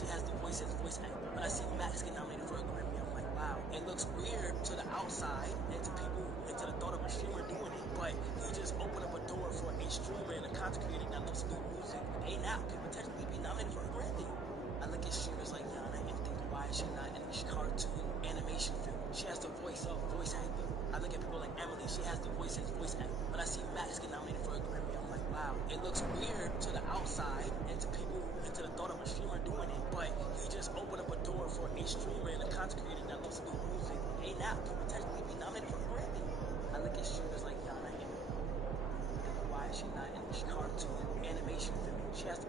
She has the voice as voice actor. When I see Max get nominated for a Grammy, I'm like, wow. It looks weird to the outside and to people and to the thought of a streamer doing it, but he just opened up a door for a streamer and a content creator that loves to do music. Hey, now could potentially be nominated for a Grammy. I look at streamers like Yana and think, why is she not in this cartoon animation film? She has the voice of voice actor. I look at people like Emily, she has the voice as voice actor. When I see Max get nominated for a Grammy, I'm like, wow. It looks weird to the outside and to people and to the thought of a streamer doing it, but he just opened up a door for a streamer and a content creator that loves to do music. Hey, now could potentially be nominated for a Grammy. I look at streamers like Yana and think, why is she not in this cartoon animation film? She has to.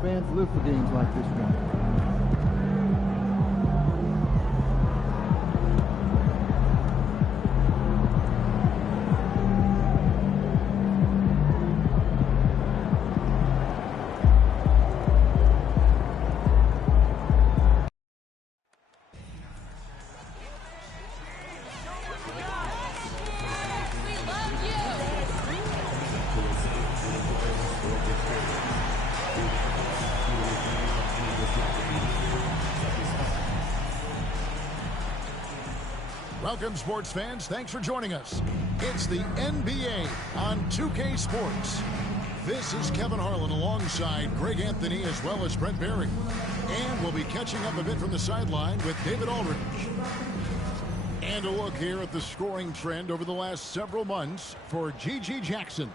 Fans live for games like this one. Welcome, sports fans. Thanks for joining us. It's the NBA on 2K Sports. This is Kevin Harlan alongside Greg Anthony as well as Brent Barry. And we'll be catching up a bit from the sideline with David Aldridge. And a look here at the scoring trend over the last several months for G.G. Jackson.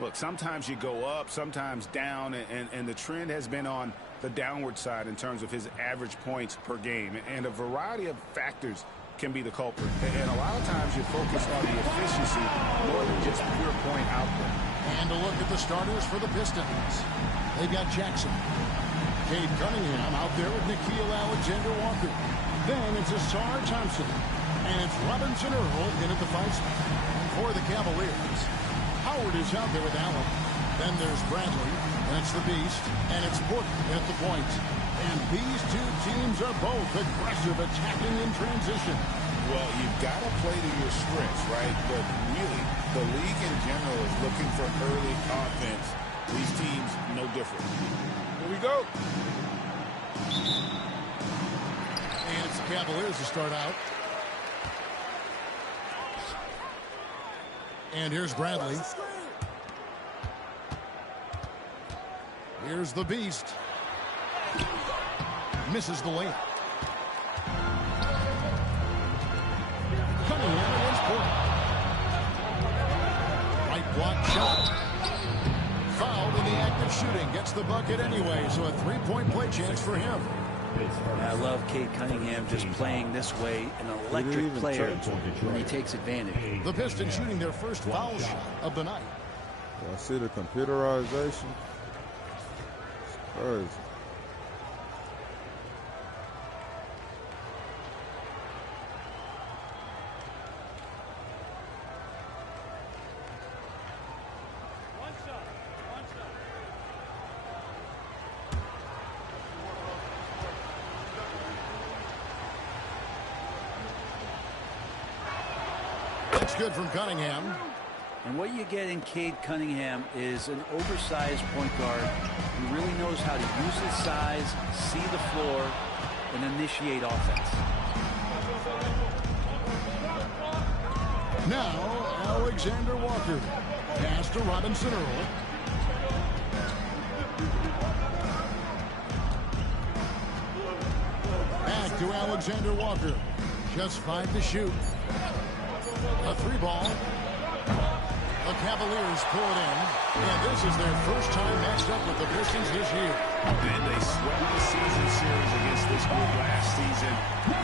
Look, sometimes you go up, sometimes down, and the trend has been on the downward side in terms of his average points per game. And a variety of factors can be the culprit. And a lot of times you focus on the efficiency more than just pure point output. And a look at the starters for the Pistons. They've got Jackson. Cade Cunningham out there with Nickeil Alexander-Walker. Then it's Asar Thompson. And it's Robinson Earl in at the 5 spot. For the Cavaliers, Howard is out there with Allen. Then there's Bradley, and it's the Beast, and it's Portland at the point. And these two teams are both aggressive, attacking in transition. Well, you've got to play to your strengths, right? But really, the league in general is looking for early offense. These teams, no different. Here we go. And it's the Cavaliers to start out. And here's Bradley. Here's the Beast. Misses the layup. Cunningham against Portland. Right block shot. Fouled in the act of shooting. Gets the bucket anyway, so a three-point play chance for him. I love Cade Cunningham just playing this way, an electric player when he takes advantage. The Pistons shooting their first foul shot of the night. I see the computerization. It's crazy. It's good from Cunningham. And what you get in Cade Cunningham is an oversized point guard who really knows how to use his size, see the floor, and initiate offense. Now, Alexander Walker. Pass to Robinson Earl. Back to Alexander Walker. Just 5 to shoot. A 3-ball. The Cavaliers pull it in. And this is their first time matched up with the Pistons this year. And they swept the season series against this group last season.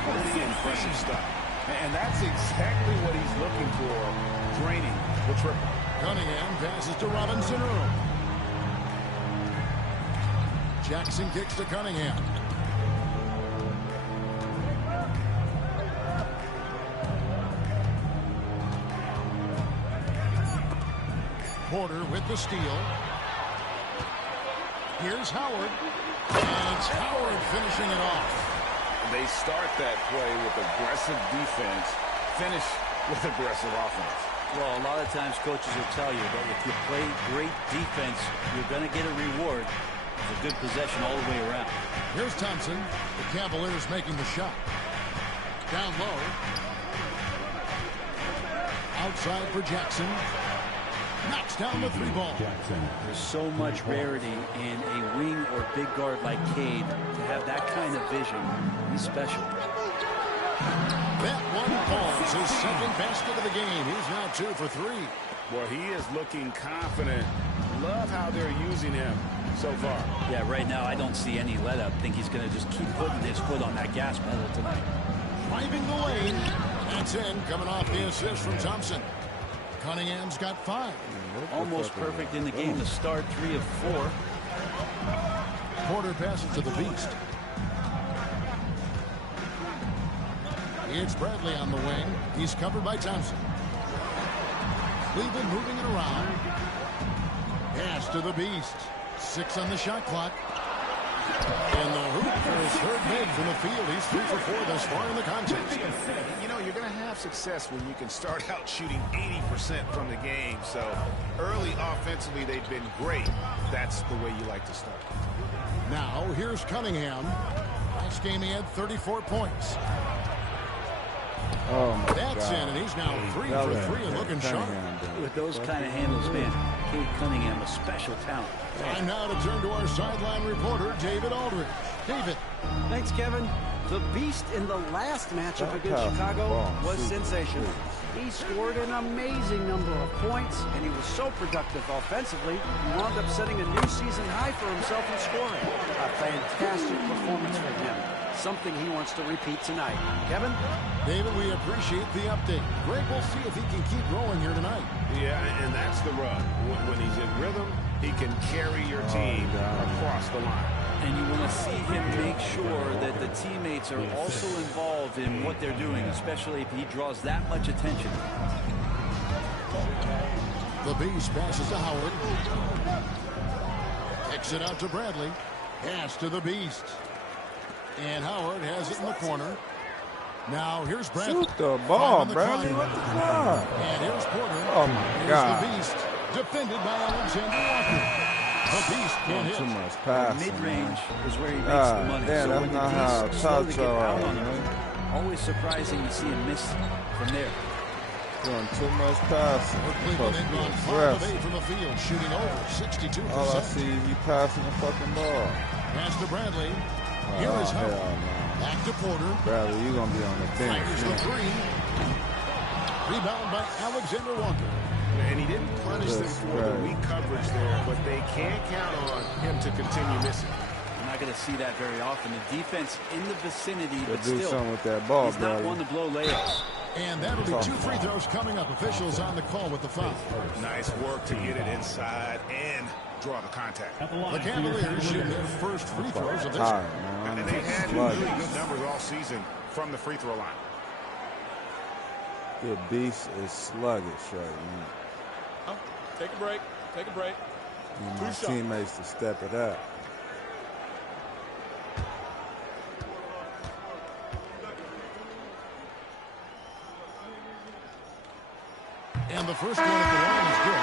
Pretty impressive stuff. And that's exactly what he's looking for, draining the triple. Cunningham passes to Robinson Earl. Jackson kicks to Cunningham. Porter with the steal. Here's Howard. And it's Howard finishing it off. They start that play with aggressive defense, finish with aggressive offense. Well, a lot of times coaches will tell you that if you play great defense, you're going to get a reward. It's a good possession all the way around. Here's Thompson. The Cavaliers making the shot. Down low. Outside for Jackson. Knocks down the 3-ball. There's so much rarity in a wing or big guard like Cade to have that kind of vision. He's special. That one falls. His second basket of the game. He's now 2 for 3. Well, he is looking confident. Love how they're using him so far. Yeah, right now I don't see any let up. I think he's going to just keep putting his foot on that gas pedal tonight. Driving the lane. That's in. Coming off the assist from Thompson. Cunningham's got 5. Almost perfect in the game to start 3 of 4. Porter passes to the Beast. It's Bradley on the wing. He's covered by Thompson. Cleveland moving it around. Pass to the Beast. 6 on the shot clock. And the hoop for his third make from the field. He's 3 for 4 thus far in the contest. You know, you're going to have success when you can start out shooting 80% from the game. So early offensively, they've been great. That's the way you like to start. Now, here's Cunningham. Last game he had 34 points. Oh my That's God. in, and he's now 3 for 3 and looking sharp. With those kind of handles, man, Cade Cunningham, a special talent. Time now to turn to our sideline reporter, David Aldridge. David. Thanks, Kevin. The Beast in the last matchup against Chicago was sensational. He scored an amazing number of points, and he was so productive offensively, he wound up setting a new season high for himself in scoring. A fantastic performance for him. Something he wants to repeat tonight. Kevin? David, we appreciate the update. Greg, we'll see if he can keep rolling here tonight. Yeah, and that's the rub. When he's in rhythm, he can carry your team across the line. And you want to see him make sure that the teammates are also involved in what they're doing, especially if he draws that much attention. The Beast passes to Howard. Kicks it out to Bradley. Pass to the Beast. And Howard has it in the corner. Now here's Bradley. Shoot the ball, Bradley. What the fuck? And here's Porter. Oh my God. Here's the Beast. Defended by Alexander Walker. The Beast can't hit. Too much passing. Mid-range is where he makes the money. Damn, So that's when the not how Beast slow to get Tacho out are, on him, man. always surprising to see him miss from there. Doing too much passing. Cleveland ain't gone 5 of 8 from the field, shooting over 62%. All I see is you passing the fucking ball. Pass to Bradley. Here is Howard. Hell no. Back to Porter. Bradley, you gonna be on the bench. Fires the man. 3. Rebound by Alexander Walker. And he didn't punish them for the weak coverage there, but they can't count on him to continue missing. You're not going to see that very often. The defense in the vicinity, They'll but do still, something with that ball, he's not Bradley. one to blow layups. And that'll be 2 free throws coming up. Officials on the call with the foul. Nice work to get it inside and draw the contact. The Cavaliers shooting their first free throws of this. Tired, man. And they've had really good numbers all season from the free throw line. The Beast is sluggish right now. Take a break. Take a break. Need my teammates to step it up. And the first one at the line is good.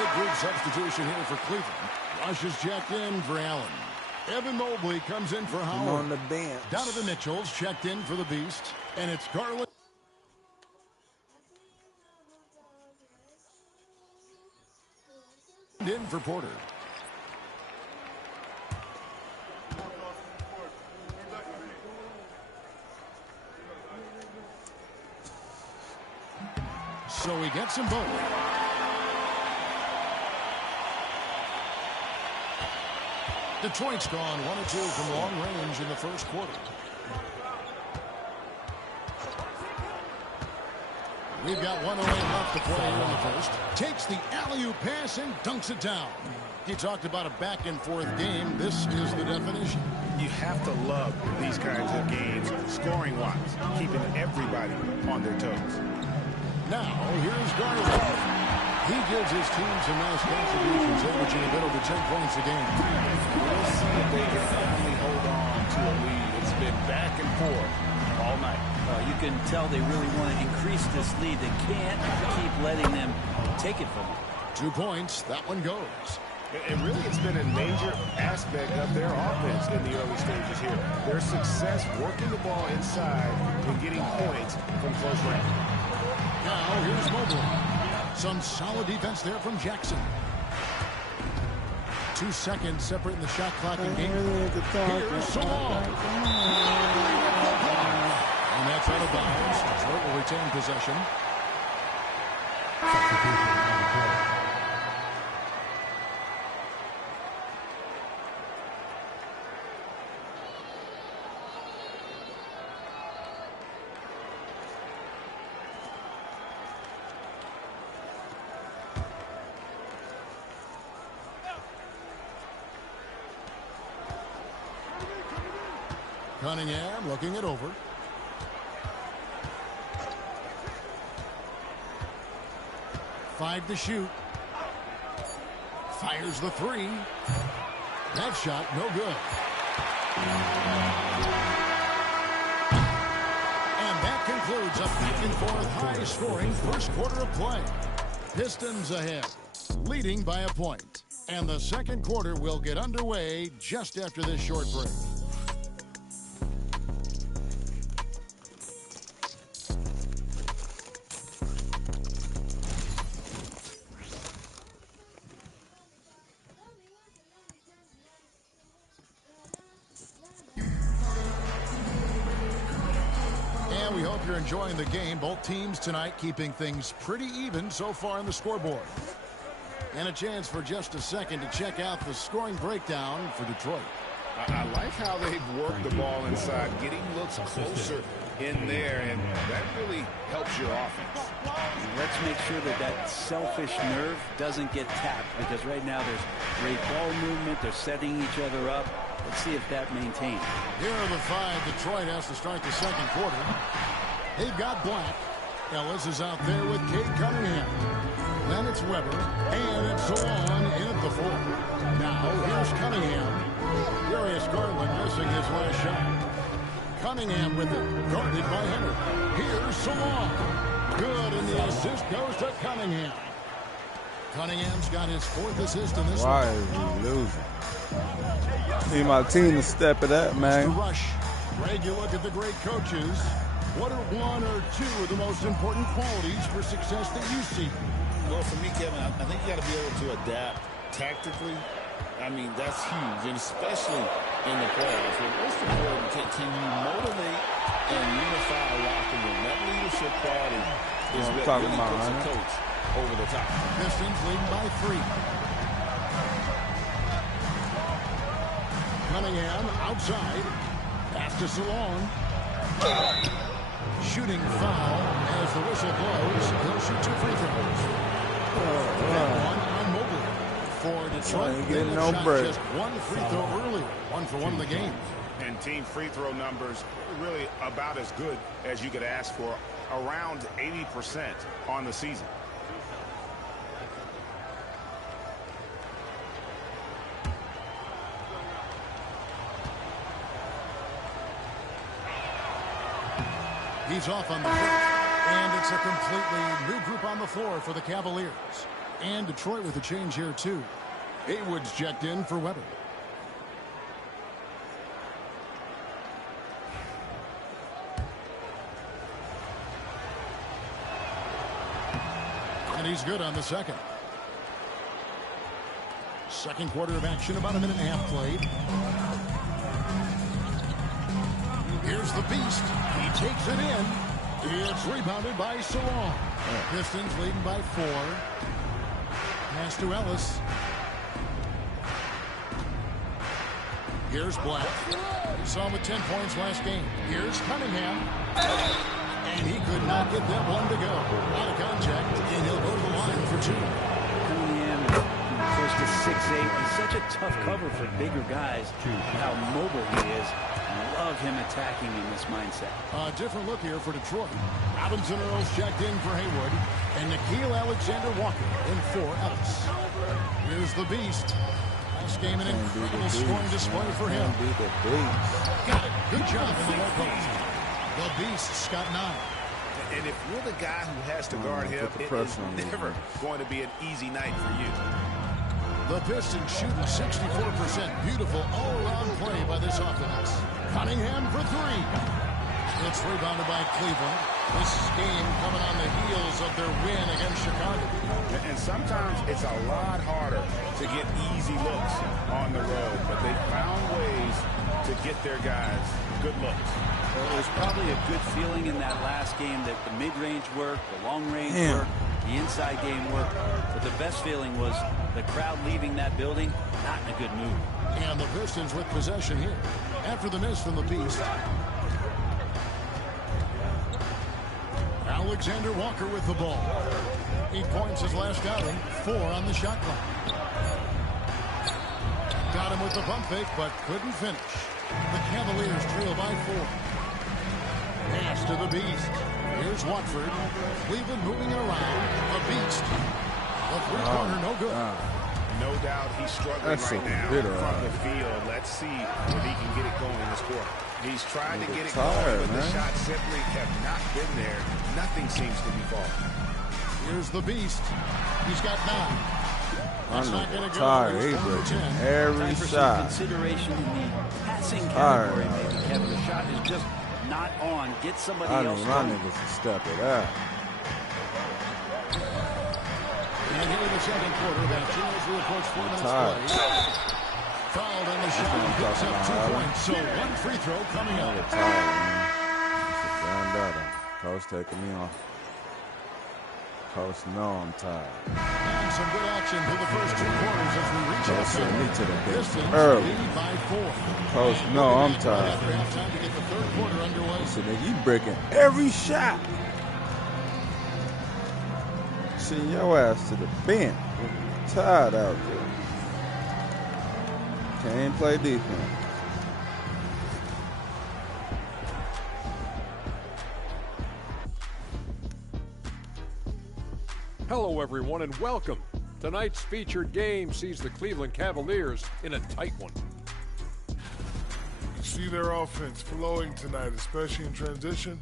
A big substitution here for Cleveland. Rush is checked in for Allen. Evan Mobley comes in for Howard. On the bench. Donovan Mitchell's checked in for the Beast, and it's Garland in for Porter. So he gets them both. Detroit's gone 1-2 from long range in the first quarter. We've got 1:08 left to play here in the first. Takes the alley-oop pass and dunks it down. He talked about a back-and-forth game. This is the definition. You have to love these kinds of games, scoring-wise, keeping everybody on their toes. Now, here's Garland. He gives his team some nice contributions, averaging a bit over 10 points a game. We'll see if they can finally hold on to a lead. It's been back and forth all night. You can tell they really want to increase this lead. They can't keep letting them take it from them. 2 points. That one goes. And really, it's been a major aspect of their offense in the early stages here. Their success working the ball inside and getting points from close range. Now, here's Mobley. Some solid defense there from Jackson. 2 seconds separating the shot clock and game. Here's Salon. And that's out of bounds. Detroit will retain possession. Cunningham looking it over. Five to shoot. Fires the three. That shot no good. And that concludes a back-and-forth high-scoring first quarter of play. Pistons ahead, leading by a point. And the second quarter will get underway just after this short break. We hope you're enjoying the game. Both teams tonight keeping things pretty even so far on the scoreboard. And a chance for just a second to check out the scoring breakdown for Detroit. I like how they've worked the ball inside, getting looks closer in there, and that really helps your offense. Let's make sure that that selfish nerve doesn't get tapped, because right now there's great ball movement. They're setting each other up. Let's see if that maintains. Here are the five Detroit has to start the second quarter. They've got Black. Ellis is out there with Cade Cunningham. Then it's Weber, and it's Salon in at the four. Now here's Cunningham. Darius Garland missing his last shot. Cunningham with it, guarded by Henry. Here's Salon. Good, and the assist goes to Cunningham. Cunningham's got his fourth assist in this one. Why is he losing? Need my team to step it up, man. Mr. Rush, Greg, you look at the great coaches. What are one or two of the most important qualities for success that you see? Well, for me, Kevin, I think you got to be able to adapt tactically. I mean, that's huge, and especially in the playoffs. But most important, can you motivate and unify a locker room? That leadership quality is what really puts a coach over the top. Pistons leading by 3. Cunningham outside. Pass to Salon. Shooting foul as the whistle blows. He'll shoot 2 free throws. That one on Mobley. For Detroit, they shot just 1 free throw earlier. 1 for 1 in the game. And team free throw numbers really about as good as you could ask for. Around 80% on the season. He's off on the first, and it's a completely new group on the floor for the Cavaliers. And Detroit with a change here, too. Haywood's checked in for Weber. he's good on the second. Second quarter of action, about a minute and a half played. Here's the Beast. He takes it in. It's rebounded by Salon. Pistons leading by 4. Pass to Ellis. Here's Black. We saw him with 10 points last game. Here's Cunningham. And he could not get that one to go. Out of contact, and he'll go to the line for 2. Cunningham is close to 6'8". He's such a tough cover for bigger guys. How mobile he is. Love him attacking in this mindset. A different look here for Detroit. Robinson Earls checked in for Haywood. And Nickeil Alexander-Walker in for Ellis. Here's the Beast. Last game, an incredible scoring display for him. Got it. Good job in the low post. The Beast's got 9. And if you're the guy who has to guard him, it is never going to be an easy night for you. The Pistons shooting 64%. Beautiful all-around play by this offense. Cunningham for 3. It's rebounded by Cleveland. This game coming on the heels of their win against Chicago. And sometimes it's a lot harder to get easy looks on the road, but they found ways to get their guys good looks. Well, it was probably a good feeling in that last game that the mid-range worked, the long-range worked, the inside game worked. But the best feeling was the crowd leaving that building not in a good mood. And the Pistons with possession here. After the miss from the Beast. Alexander Walker with the ball. 8 points his last outing. 4 on the shot clock. Got him with the pump fake, but couldn't finish. The Cavaliers trail by 4. Pass to the Beast. Here's Watford. Cleveland moving it around. The Beast. The three-pointer, no good. No doubt he's struggling right now from the field. Let's see if he can get it going in this quarter. He's trying to get it going, but the shots simply have not been there. Nothing seems to be falling. Here's the Beast. He's got 9. That's not going to go. Tired. He's breaking every shot. Consideration in the passing category, maybe, Kevin. The shot is just not on. Get somebody else. I need my niggas to step it up. And here in the second quarter of action as we approach 4 minutes play. Fouled on the shot and picks up 2 points. So 1 free throw coming up. I'm tired, man. It's done better. Coach taking me off. Coach, no, I'm tired. And some good action through the first 2 quarters as we reach Coach sent me to the bench Pistons early. lead by 4. Coach, no, I'm tired. After halftime to get the third quarter underway. Listen, nigga, you breaking every shot. Send your ass to the bench. I'm tired out there. Can't play defense. Hello, everyone, and welcome. Tonight's featured game sees the Cleveland Cavaliers in a tight one. You see their offense flowing tonight, especially in transition.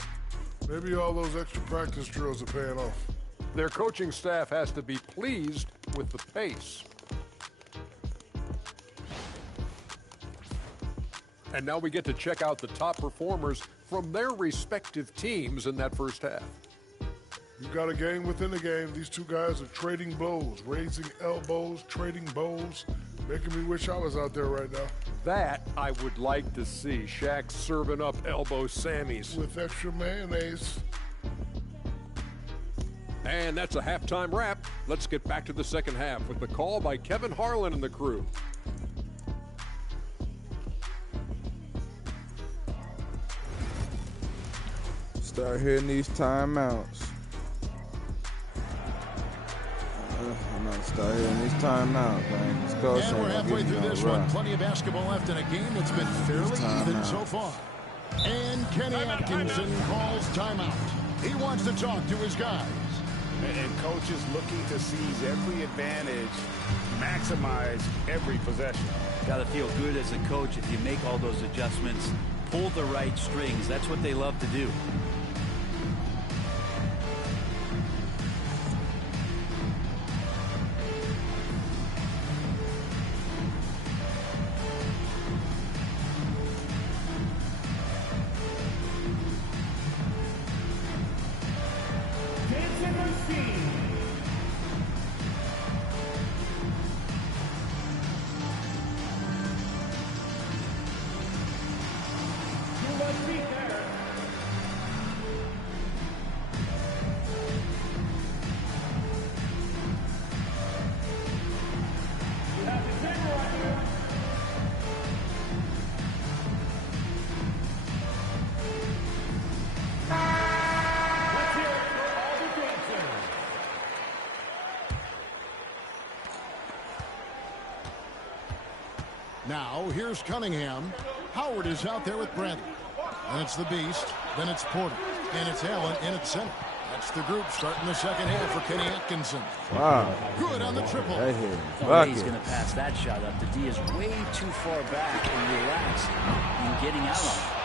Maybe all those extra practice drills are paying off. Their coaching staff has to be pleased with the pace. And now we get to check out the top performers from their respective teams in that first half. You got a game within a game. These two guys are trading blows, raising elbows, trading bows, making me wish I was out there right now. That I would like to see. Shaq serving up elbow Sammys. With extra mayonnaise. And that's a halftime wrap. Let's get back to the second half with the call by Kevin Harlan and the crew. Start hitting these timeouts. I'm gonna start hitting these timeouts, man. And we're halfway through this one. Plenty of basketball left in a game that's been fairly even so far. And Kenny Atkinson calls timeout. He wants to talk to his guys. And coach is looking to seize every advantage, maximize every possession. Got to feel good as a coach if you make all those adjustments, pull the right strings. That's what they love to do. Now, here's Cunningham. Howard is out there with Bradley. Then it's the Beast. Then it's Porter. And it's Allen in at center. That's the group starting the second half for Kenny Atkinson. Wow. Good on the triple. Right here. No, he's going to pass that shot up. The D is way too far back and relaxed in getting out on it.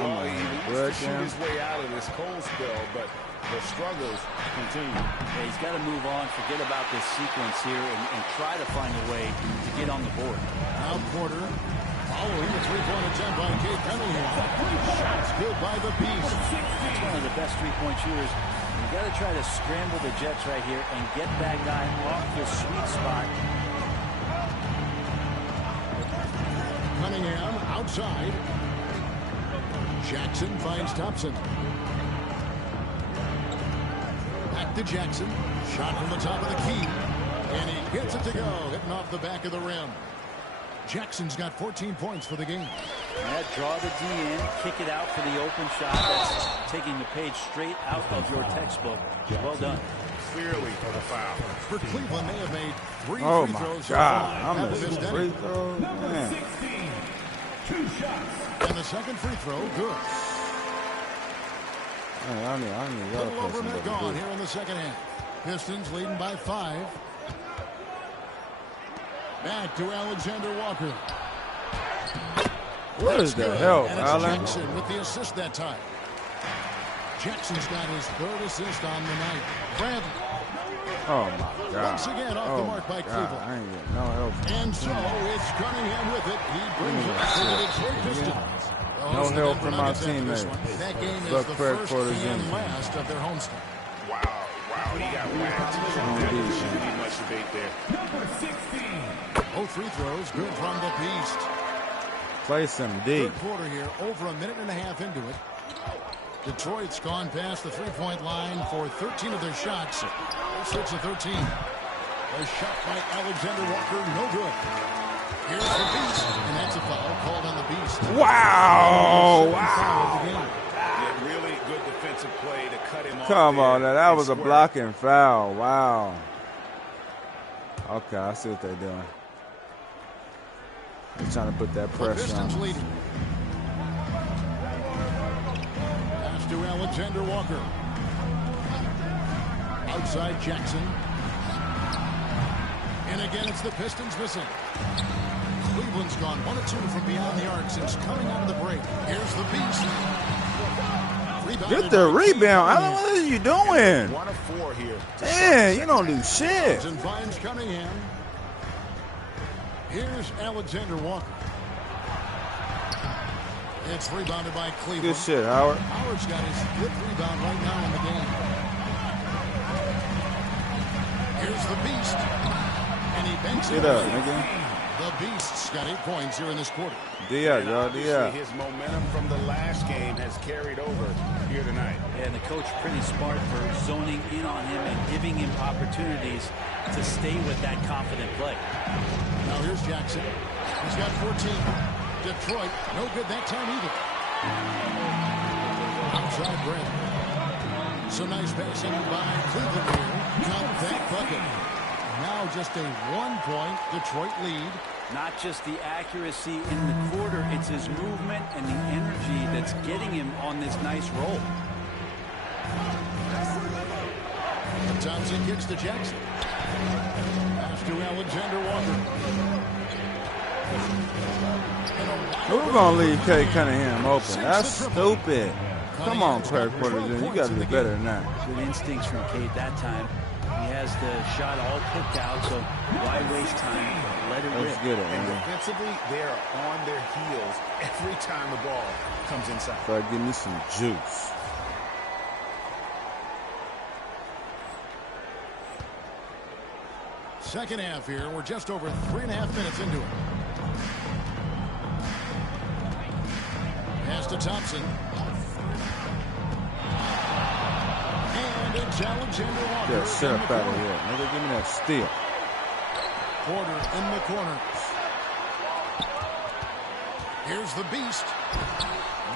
Well, he needs to shoot his way out of this cold spell, but the struggles continue. Yeah, he's got to move on, forget about this sequence here, and try to find a way to get on the board. Now Porter following the three-point attempt by Cade Cunningham. Shots good by the Beast. That's one of the best three-point shooters. You got to try to scramble the Jets right here and get that guy off the sweet spot. Cunningham outside. Jackson finds Thompson. Back to Jackson. Shot from the top of the key. And he gets it to go, hitting off the back of the rim. Jackson's got 14 points for the game. Draw the D in, kick it out for the open shot. That's taking the page straight out of your textbook. Well done. Clearly a foul. For Cleveland, they have made 3 Oh free my throws. God. So I'm missing free throws. Man. 2 shots. And the second free throw, good. Man, I need y'all Little over to minute gone here in the second half. Pistons leading by 5. Back to Alexander Walker. What is the hell, and it's Allen? Jackson with the assist that time. Jackson's got his 3rd assist on the night. Bradley. Oh my God. Once again off the mark by Cleveland. I ain't getting no help. And so it's Cunningham with it. He brings it to the Detroit Pistons. No help from my teammates. That game is Look the for first the and Jimmy. last of their homestand. Wow, he got whacked. Shouldn't be much debate there. Both free throws good from the Beast. Play some D. Third quarter here, over a minute and a half into it. Detroit's gone past the three-point line for 13 of their shots. 6 of 13. A shot by Alexander Walker, no good. Here's the Beast, and that's a foul called on the Beast. Wow! Wow! Yeah, really good defensive play to cut him off. Come on, now that was a blocking foul. Wow. Okay, I see what they're doing. They're trying to put that pressure on. Leading. Pass to Alexander Walker. Outside Jackson. And again, it's the Pistons missing. Cleveland's gone 1 of 2 from beyond the arc since coming out of the break. Here's the Beast. Get the rebound. Alan, what are you doing? 1 of 4 here. Man, you don't do shit. And finds Cunningham. Here's Alexander Walker. It's rebounded by Cleveland. Good shit, Howard. Howard's got his 5th rebound right now in the game. Here's the Beast. And he banks it up, away. nigga. The Beast's got 8 points here in this quarter. D-out, y'all, D-out. His momentum from the last game has carried over here tonight. Yeah, and the coach pretty smart for zoning in on him and giving him opportunities to stay with that confident play. Now here's Jackson. He's got 14. Detroit, no good that time either. Outside Brent. So nice passing by Cleveland here. Count that bucket. Now just a 1-point Detroit lead. Not just the accuracy in the quarter, it's his movement and the energy that's getting him on this nice roll. Thompson gets to Jackson. Pass to Alexander Walker. We're going to leave Cade Cunningham open. That's stupid. Come on, Craig Porter Jr. You got to do better than that. Good instincts from Cade that time. He has the shot all picked out, so why waste time? Let it rip. Let's get it, And man. defensively, they are on their heels every time the ball comes inside. So give me some juice. Second half here. We're just over 3.5 minutes into it. Pass to Thompson. And it's Alexander Walker. Yeah, sit up out of here. Nigga, give me that steal. Porter in the corner. Here's the Beast.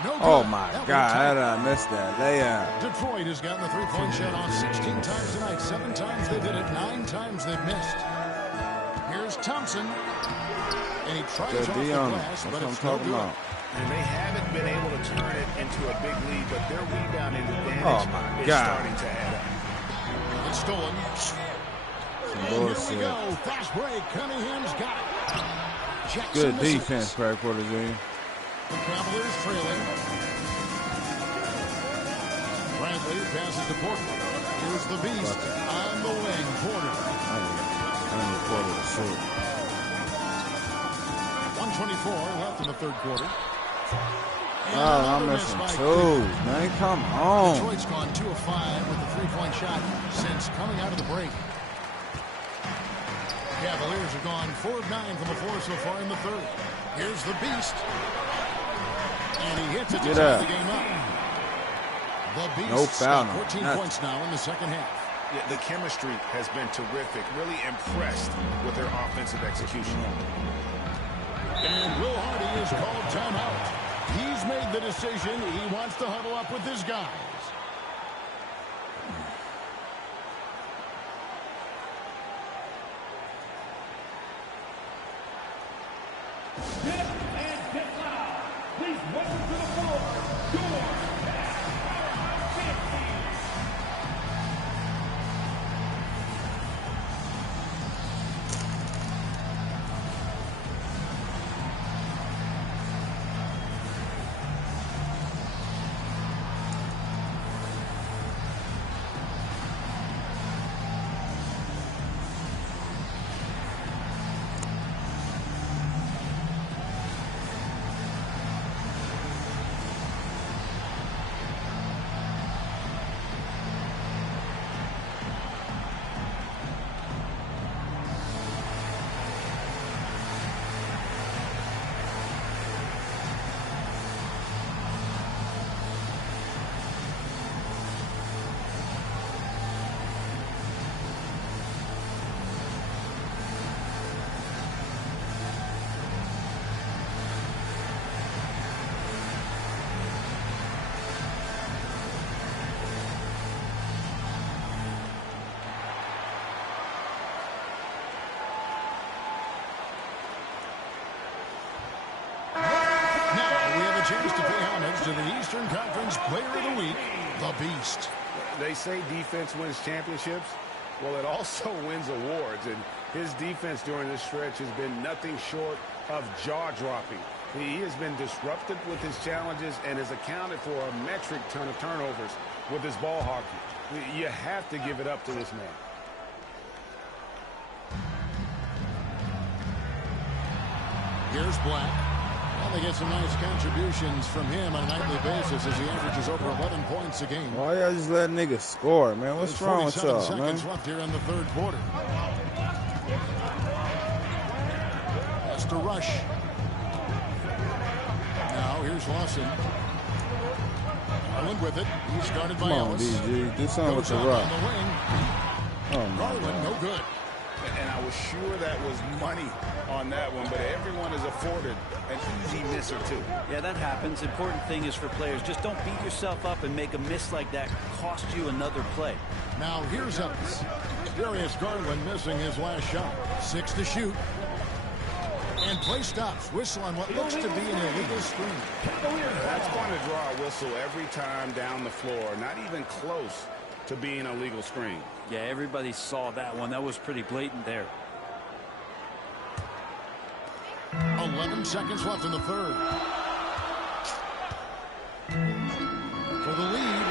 No good. Oh, my That God. one How tight. did I miss that? Layup. Detroit has gotten the three-point shot on 16 times tonight. 7 times they did it. 9 times they've missed. Here's Here's Thompson. And he tries off the glass, but it's no good. And they haven't been able to turn it into a big lead, but their rebounding advantage is starting to add up. It's stolen. And here we go. Fast break. Cunningham's got it. Jackson Good misses. defense, Craig Porter Jr. The Cavaliers trailing. Bradley passes to Porter. Here's the Beast on the wing. Porter. I need Porter to shoot. 1:24 left in the third quarter. Oh, I'm missing two. Man, come on. Detroit's gone 2 of 5 with a three-point shot since coming out of the break. Cavaliers have gone 4 of 9 from the floor so far in the third. Here's the Beast. And he hits it to tie the game up. The Beast no foul. 14 points now in the second half. Yeah, the chemistry has been terrific. Really impressed with their offensive execution. And Will Hardy is called timeout. He's made the decision. He wants to huddle up with his guys. Please welcome to the floor, your chance to pay homage to the Eastern Conference Player of the Week, the Beast. They say defense wins championships. Well, it also wins awards, and his defense during this stretch has been nothing short of jaw-dropping. He has been disruptive with his challenges and has accounted for a metric ton of turnovers with his ball hockey. You have to give it up to this man. Here's Black. Well, they get some nice contributions from him on a nightly basis as he averages over 11 points a game. Why y'all just let niggas score, man? What's wrong with y'all, man? Seconds left here in the third quarter. Has to rush. Now here's Lawson. Garland with it. He's guarded by Ellis. Come on, DG. Do something with the rock. Oh, Garland, no good. And I was sure that was money on that one, but everyone is afforded an easy miss or two. Yeah, that happens. Important thing is for players, just don't beat yourself up and make a miss like that cost you another play. Now here's Ellis. Darius Garland missing his last shot. 6 to shoot. And play stops. Whistle on what looks to be an illegal screen. That's going to draw a whistle every time down the floor. Not even close to being a legal screen. Yeah, everybody saw that one. That was pretty blatant there. 11 seconds left in the third. For the lead.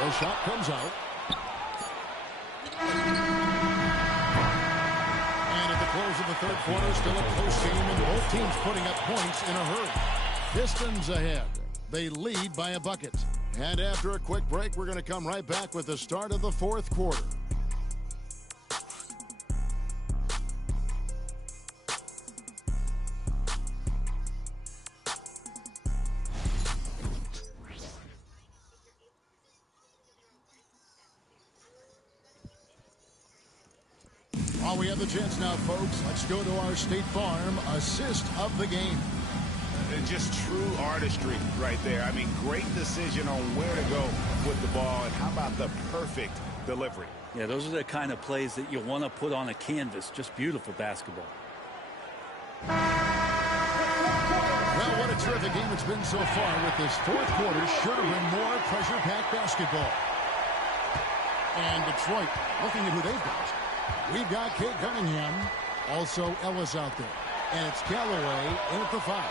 The shot comes out. And at the close of the third quarter, still a close game, and both teams putting up points in a hurry. Pistons ahead. They lead by a bucket. And after a quick break, we're going to come right back with the start of the fourth quarter. While we have the chance now, folks, let's go to our State Farm assist of the game. Just true artistry right there. I mean, great decision on where to go with the ball. And how about the perfect delivery. Yeah, those are the kind of plays that you want to put on a canvas. Just beautiful basketball. Well, what a terrific game it's been so far with this fourth quarter. Sure to bring more pressure-packed basketball. And Detroit looking at who they've got. We've got Kate Cunningham, also Ellis out there. And it's Galloway in at the 5.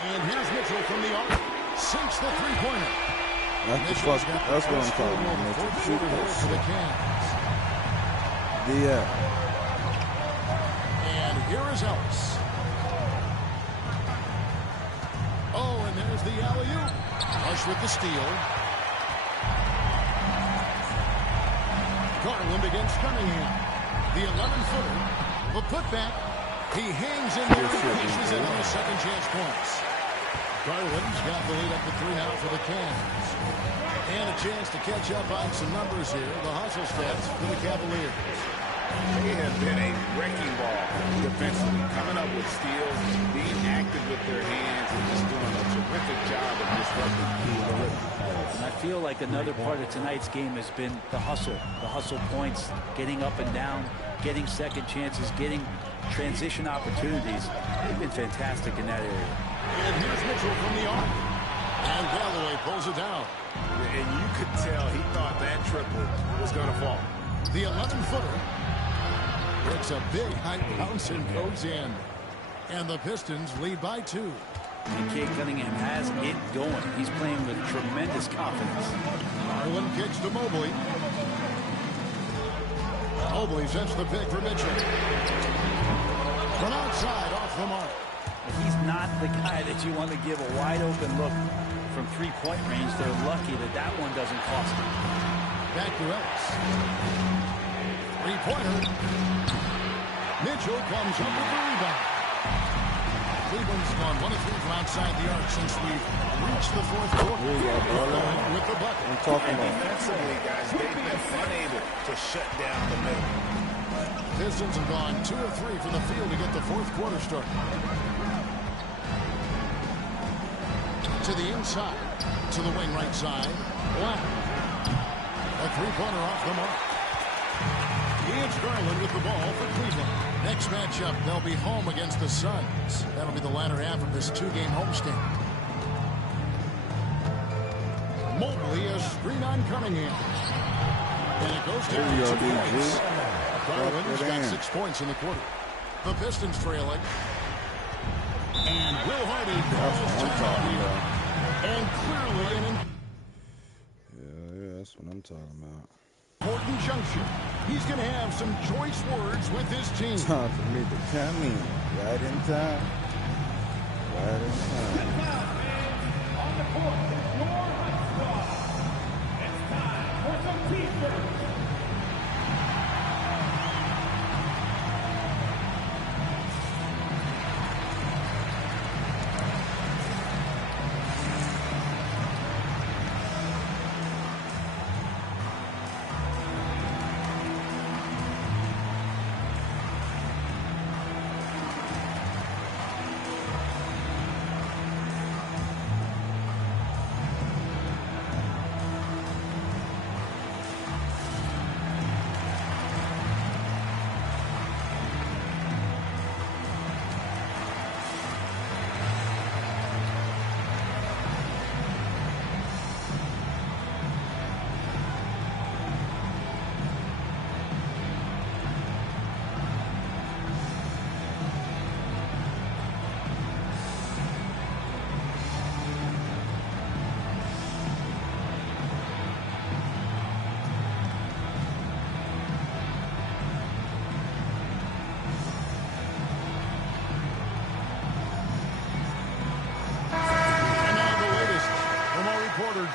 And here's Mitchell from the arc. Sinks the three-pointer. That's what I'm talking about. Mitchell, shoot that for the Cavs. And here is Ellis. Oh, and there's the alley-oop. Rush with the steal. Garland against Cunningham. The 11-footer. The putback. He hangs in there and finishes in on the second chance points. Garland's got the lead up to 3 now for the Cavs. And a chance to catch up on some numbers here. The hustle stats for the Cavaliers. They have been a wrecking ball defensively, coming up with steals, being active with their hands, and just doing a terrific job of disrupting the rhythm. And I feel like another part of tonight's game has been the hustle points, getting up and down, getting second chances, getting transition opportunities. They've been fantastic in that area. And here's Mitchell from the arc. And Galloway pulls it down. And you could tell he thought that triple was going to fall. The 11-footer. It's a big high bounce and goes in. And the Pistons lead by 2. And Kate Cunningham has it going. He's playing with tremendous confidence. Garland kicks to Mobley. Mobley sets the pick for Mitchell. From outside, off the mark. He's not the guy that you want to give a wide-open look from three-point range. They're lucky that that one doesn't cost them. Back to Ellis. Three-pointer. Mitchell comes up with the rebound. Cleveland's gone 1 of 3 from outside the arc since we've reached the fourth quarter. With the bucket. I'm talking about defensively, guys. They've been unable to shut down the middle. Pistons have gone 2 of 3 from the field to get the fourth quarter started. To the inside, to the wing right side. Black. A three-pointer off the mark. It's Garland with the ball for Cleveland. Next matchup, they'll be home against the Suns. That'll be the latter half of this 2-game homestand. Mobley, a screen on Cunningham. And it goes to 2 points. Garland's got 6 points in the quarter. The Pistons trailing. And Will Hardy calls time here. And clearly Yeah, that's what I'm talking about. Important juncture. He's going to have some choice words with his team. Time for me to come in. Right in time. Right in time. On the court, your hot squad. It's time for some teamwork.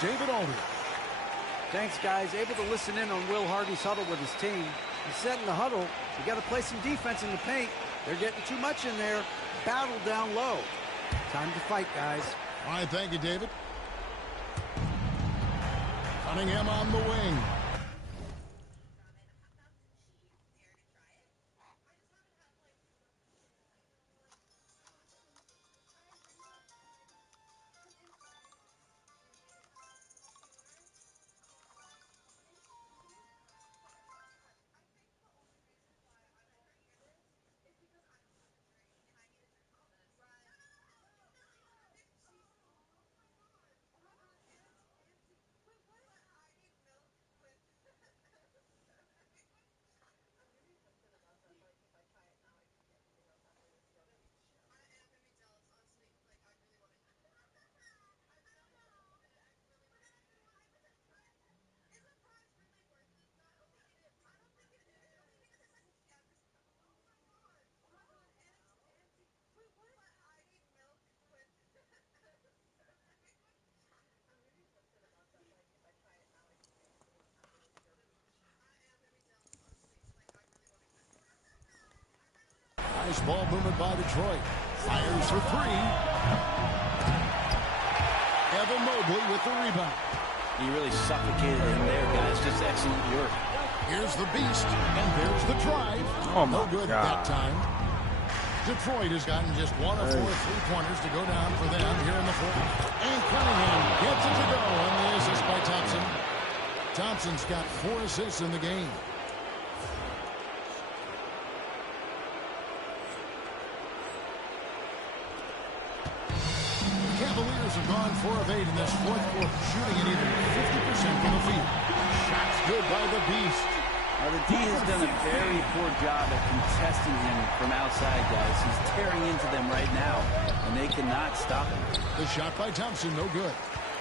David Aldridge. Thanks, guys. Able to listen in on Will Hardy's huddle with his team. He's setting the huddle. You got to play some defense in the paint. They're getting too much in there. Battle down low. Time to fight, guys. All right, thank you, David. Cunningham on the wing. Nice ball movement by Detroit. Fires for three. Evan Mobley with the rebound. He really suffocated him there, guys. Just excellent work. Here's the beast, and there's the drive. Oh, my no good God. that time. Detroit has gotten just one of 4 3-pointers to go down for them here in the fourth. And Cunningham gets it to go, and the assist by Thompson. Thompson's got 4 assists in the game. The Cavaliers have gone 4 of 8 in this fourth quarter, shooting at even 50% from the field. Shots good by the beast. Now, the D has done a very poor job at contesting him from outside, guys. He's tearing into them right now, and they cannot stop him. The shot by Thompson, no good.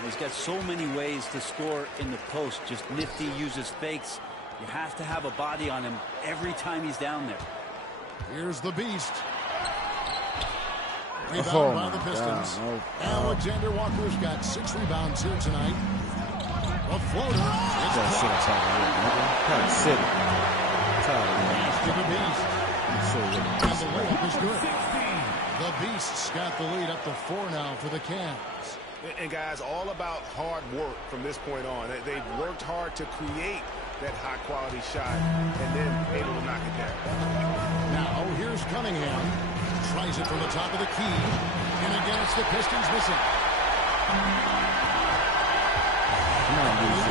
He's got so many ways to score in the post. Just nifty, uses fakes. You have to have a body on him every time he's down there. Here's the beast. Rebound by the Pistons. Alexander Walker's got 6 rebounds here tonight. A floater. It's Kind of city. pass to the beast. And the layup is good. The Beast's got the lead up to 4 now for the Cavs. And guys, all about hard work from this point on. They've worked hard to create that high-quality shot and then able to knock it down. Now, here's Cunningham. Tries it from the top of the key. And again, it's the Pistons missing. Come on, DC.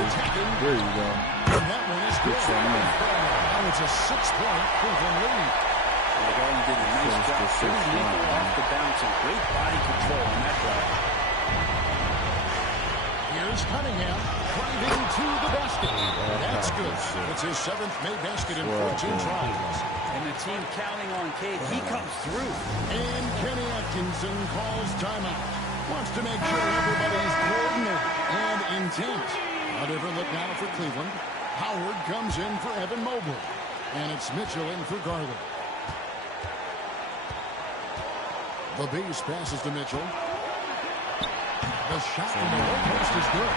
There you go. And that one is good. Now it's a 6-point Cleveland lead. Garland did a nice job. Pretty legal off the bounce and great body control on that drive. Here's Cunningham driving to the basket. That's good. It's his 7th made basket in 14 tries. And the team counting on Cade. He comes through. And Kenny Atkinson calls timeout. Wants to make sure everybody's coordinated and intent. A different look now for Cleveland. Howard comes in for Evan Mobley. And it's Mitchell in for Garland. The Beast passes to Mitchell. The shot from the low post is good.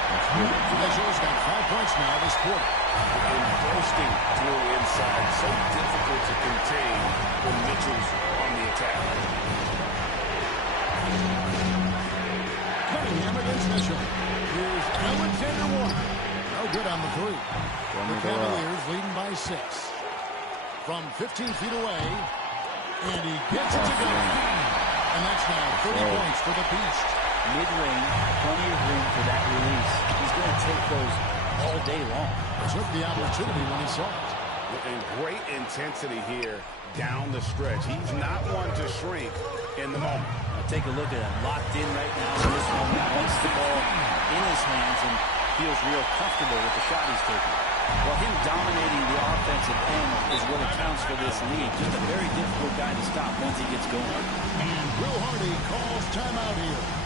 Mitchell's got 5 points now this quarter. And bursting through inside, so difficult to contain when Mitchell's on the attack. Cunningham against Mitchell. Here's Alexander Walker. No good on the 3. The Cavaliers leading by 6. From 15 feet away. And he gets it to go. And that's now 30 points for the Beast. Mid-range, plenty of room for that release. He's going to take those all day long. Took the opportunity when he saw it. And great intensity here down the stretch. He's not one to shrink in the moment. Take a look at him. Locked in right now in this moment. Wants the ball in his hands and feels real comfortable with the shot he's taking. Well, him dominating the offensive end is what accounts for this lead. Just a very difficult guy to stop once he gets going. And Will Hardy calls timeout here.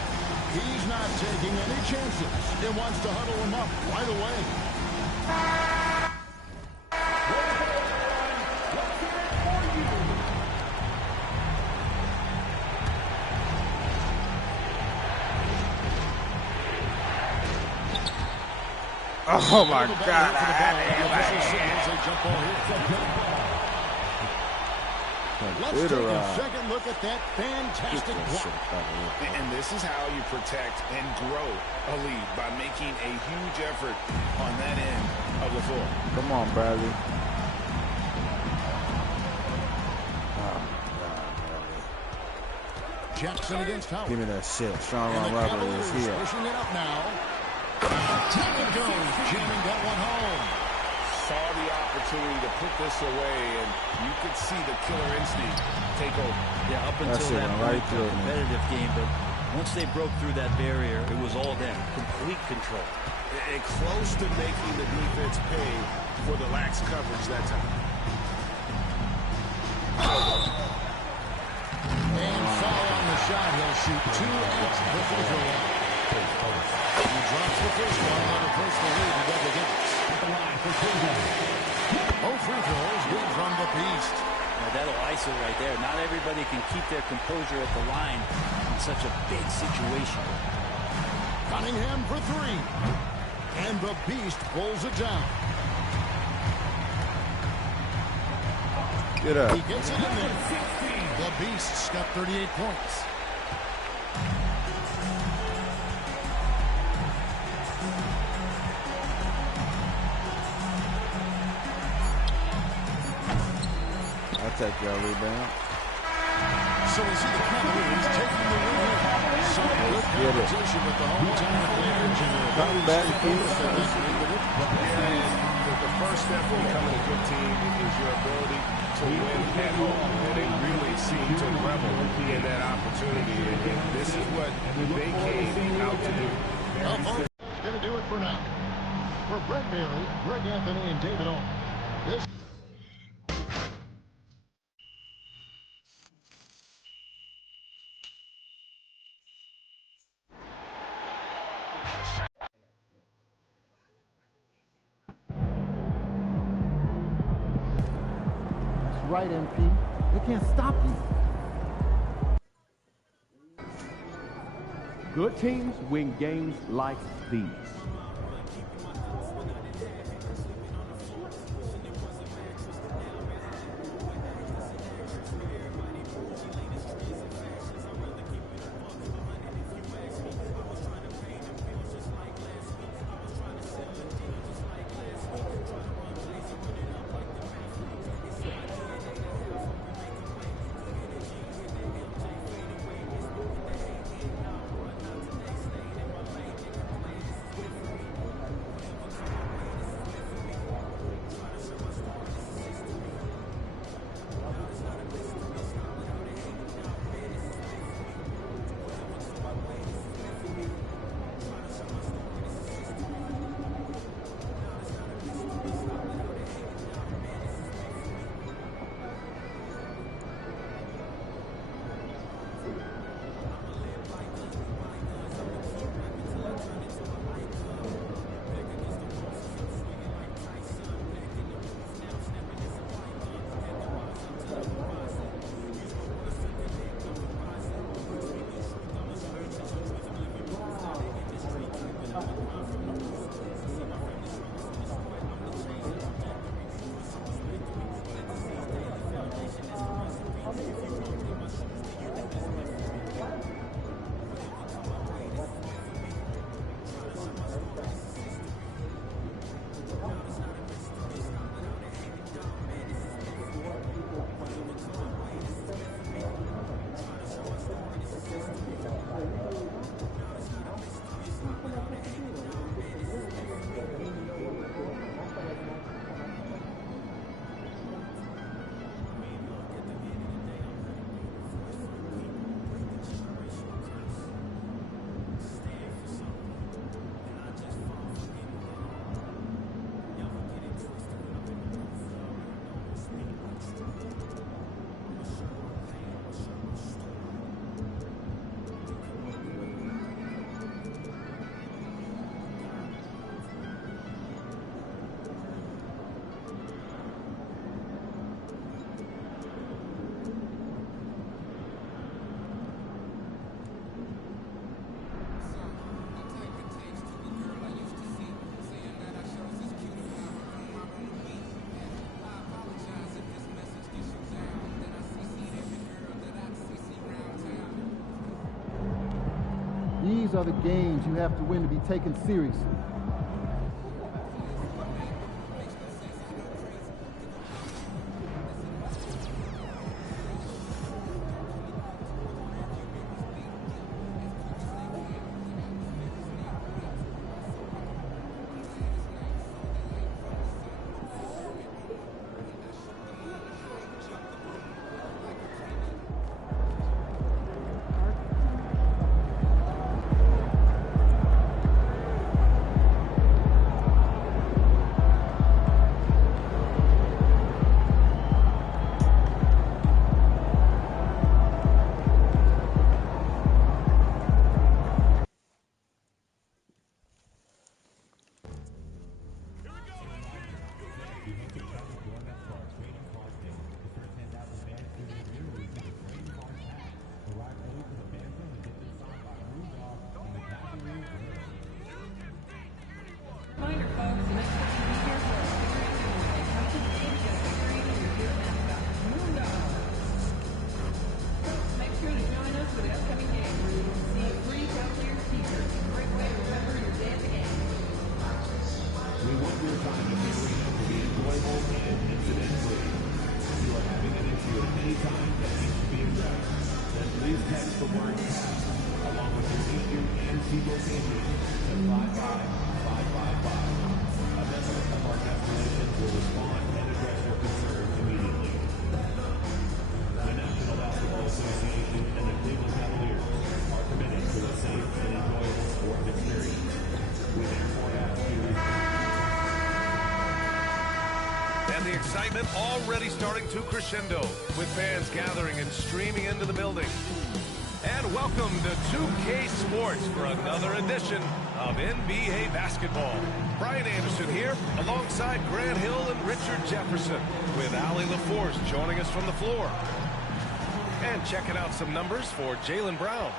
He's not taking any chances. He wants to huddle him up right away. Oh my God. Let's take a second look at that fantastic block. And this is how you protect and grow a lead, by making a huge effort on that end of the floor. Come on, Bradley. Jackson against Howard. Give me that shit. Sean Robert is here. Pushing it up now. Tap it goes. Jamming that one home. Saw the opportunity to put this away, and you could see the killer instinct take over. Yeah, up until that point, competitive game, but once they broke through that barrier, it was all them. Complete control. And close to making the defense pay for the lax coverage that time. And foul on the shot. He'll shoot 2 at the free throw line. He drops the first one, and approach the lead to double digits. Both free throws good from the Beast. Now that'll ice it right there. Not everybody can keep their composure at the line in such a big situation. Cunningham for 3. And the Beast pulls it down. Get up. He gets it in there. The Beast's got 38 points. I'll take your rebound. So we see the Cavaliers taking the win here. Some good competition with the hometown advantage. Coming back and forth. The first step to becoming a good team is your ability to win at home. And they really seem to revel in that opportunity. And this is what they came out to do. That's going to do it for now. For Brett Bailey, Greg Anthony, and David Owen. This Right, MP. They can't stop you. Good teams win games like these. These are the games you have to win to be taken seriously. We want your time in the arena to be enjoyable and incident-free. If you are having an issue at any time that needs to be addressed, then please text the word pass along with your issue and seat location to 55555. A member of our guest relations will respond and address your concerns immediately. The National Basketball Association and the Cleveland Cavaliers are committed to a safe and enjoyable sports experience. We therefore ask you. And the excitement already starting to crescendo with fans gathering and streaming into the building. And welcome to 2K Sports for another edition of NBA basketball. Brian Anderson here alongside Grant Hill and Richard Jefferson with Allie LaForce joining us from the floor. And checking out some numbers for Jaylen Brown.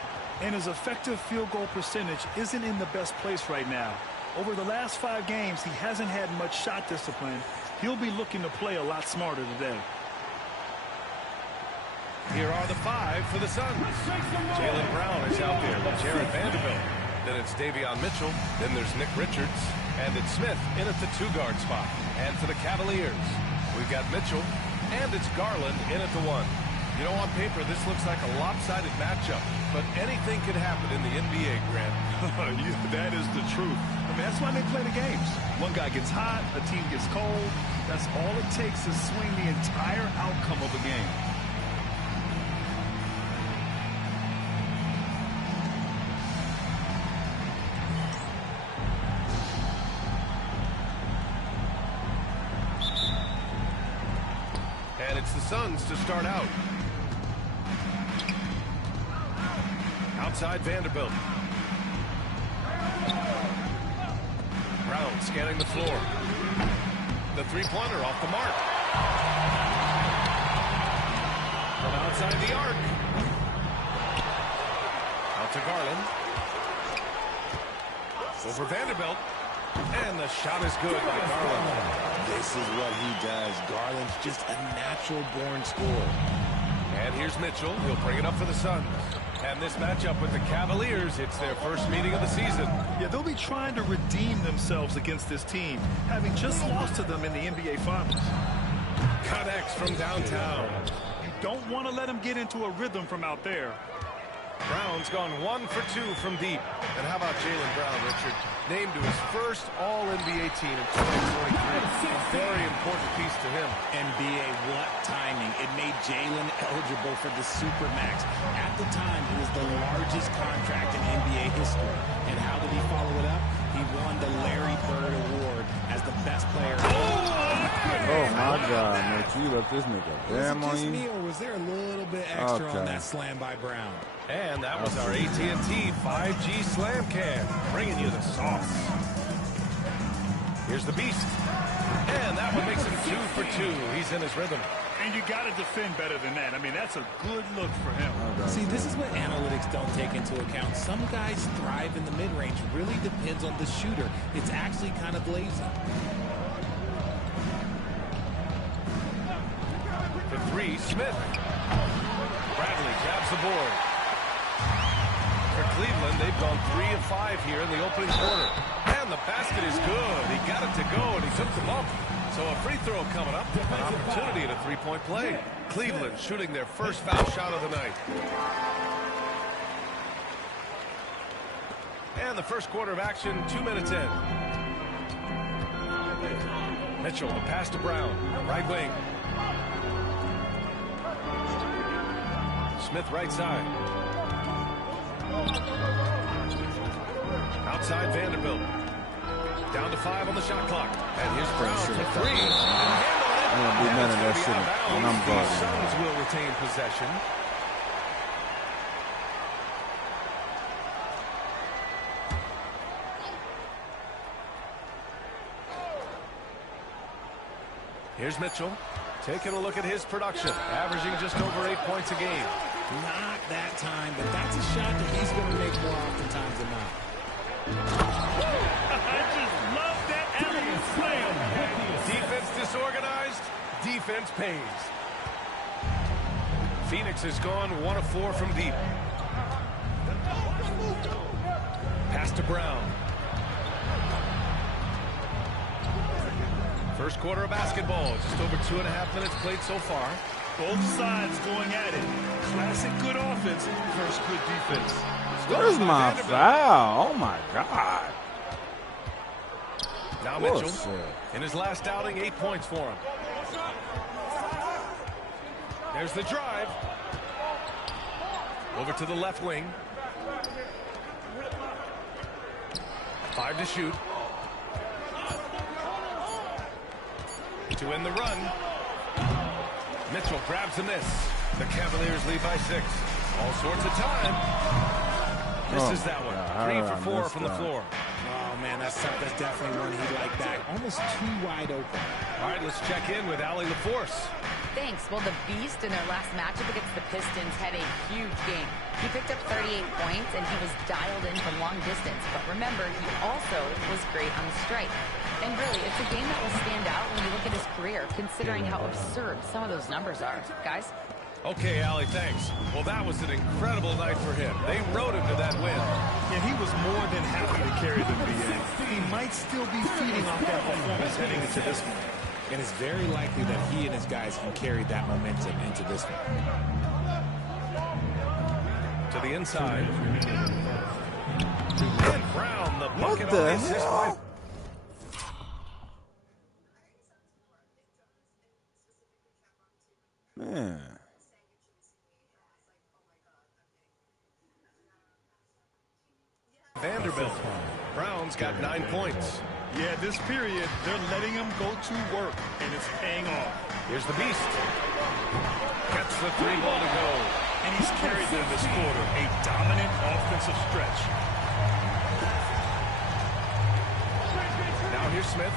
And his effective field goal percentage isn't in the best place right now. Over the last 5 games, he hasn't had much shot discipline. He'll be looking to play a lot smarter today. Here are the 5 for the Suns. Jaylen Brown is out there with Jared Vanderbilt. Then it's Davion Mitchell. Then there's Nick Richards. And it's Smith in at the 2-guard spot. And for the Cavaliers, we've got Mitchell. And it's Garland in at the 1. You know, on paper, this looks like a lopsided matchup. But anything can happen in the NBA, Grant. Yeah, that is the truth. I mean, that's why they play the games. One guy gets hot, a team gets cold. That's all it takes to swing the entire outcome of a game. And it's the Suns to start out. Outside Vanderbilt. Brown scanning the floor. The three-pointer off the mark. From outside the arc. Out to Garland. Over Vanderbilt. And the shot is good by Garland. This is what he does. Garland's just a natural-born scorer. And here's Mitchell. He'll bring it up for the Suns. And this matchup with the Cavaliers, it's their first meeting of the season. Yeah, they'll be trying to redeem themselves against this team, having just lost to them in the NBA Finals. Connects from downtown. You don't want to let them get into a rhythm from out there. Brown's gone 1 for 2 from deep. And how about Jaylen Brown, Richard? Named to his first All-NBA team in 2023. A very important piece to him. NBA, what timing. It made Jaylen eligible for the Supermax. At the time, it was the largest contract in NBA history. And how did he follow it up? He won the Larry Bird Award as the best player. Oh, my God, man. You left this nigga damn on you. Me, or was there a little bit extra on that slam by Brown? And that was our AT&T 5G Slam Cam, bringing you the sauce. Here's the Beast. And that one makes him 2 for 2. He's in his rhythm. And you got to defend better than that. I mean, that's a good look for him. See, this is what analytics don't take into account. Some guys thrive in the mid-range. Really depends on the shooter. It's actually kind of lazy. For 3, Smith. Bradley grabs the board. For Cleveland, they've gone 3 of 5 here in the opening quarter. And the basket is good. He got it to go, and he took the bump. So a free throw coming up. An opportunity at a three-point play. Cleveland shooting their first foul shot of the night. And the first quarter of action, 2 minutes in. Mitchell, the pass to Brown. Right wing. Smith right side. Outside Vanderbilt. Down to 5 on the shot clock. And here's Brown for 3. I'm going to do none of that shit, and I'm guarding. The Suns will retain possession. Here's Mitchell. Taking a look at his production. Averaging just over 8 points a game. Not that time, but that's a shot that he's going to make more oftentimes than not. I just love that alley-oop slam. Defense disorganized. Defense pays. Phoenix has gone 1 of 4 from deep. Pass to Brown. First quarter of basketball. Just over 2.5 minutes played so far. Both sides going at it. Classic good offense versus good defense. Where's my foul? Oh, my God. Now Mitchell, in his last outing, 8 points for him. There's the drive. Over to the left wing. 5 to shoot. To end the run. Mitchell grabs a miss. The Cavaliers lead by 6. All sorts of time. Misses that one. 3 for 4 from the floor. Oh, man, that's definitely one he liked back. Almost too wide open. All right, let's check in with Allie LaForce. Thanks. Well, the Beast in their last matchup against the Pistons had a huge game. He picked up 38 points, and he was dialed in from long distance. But remember, he also was great on the strike. And really, it's a game that will stand out when you look at his career, considering how absurd some of those numbers are. Guys? Okay, Allie, thanks. Well, that was an incredible night for him. They rode him to that win. Yeah, he was more than happy to carry them, BA. He might still be feeding off that performance heading into this one. And it's very likely that he and his guys can carry that momentum into this one. To the inside. And Brown, the bucket on the assist by... Man. Vanderbilt. Brown's got 9 points. Yeah, this period, they're letting him go to work, and it's paying off. Here's the Beast. Gets the 3-ball to go. And he's carried them this quarter. A dominant offensive stretch. Now here's Smith.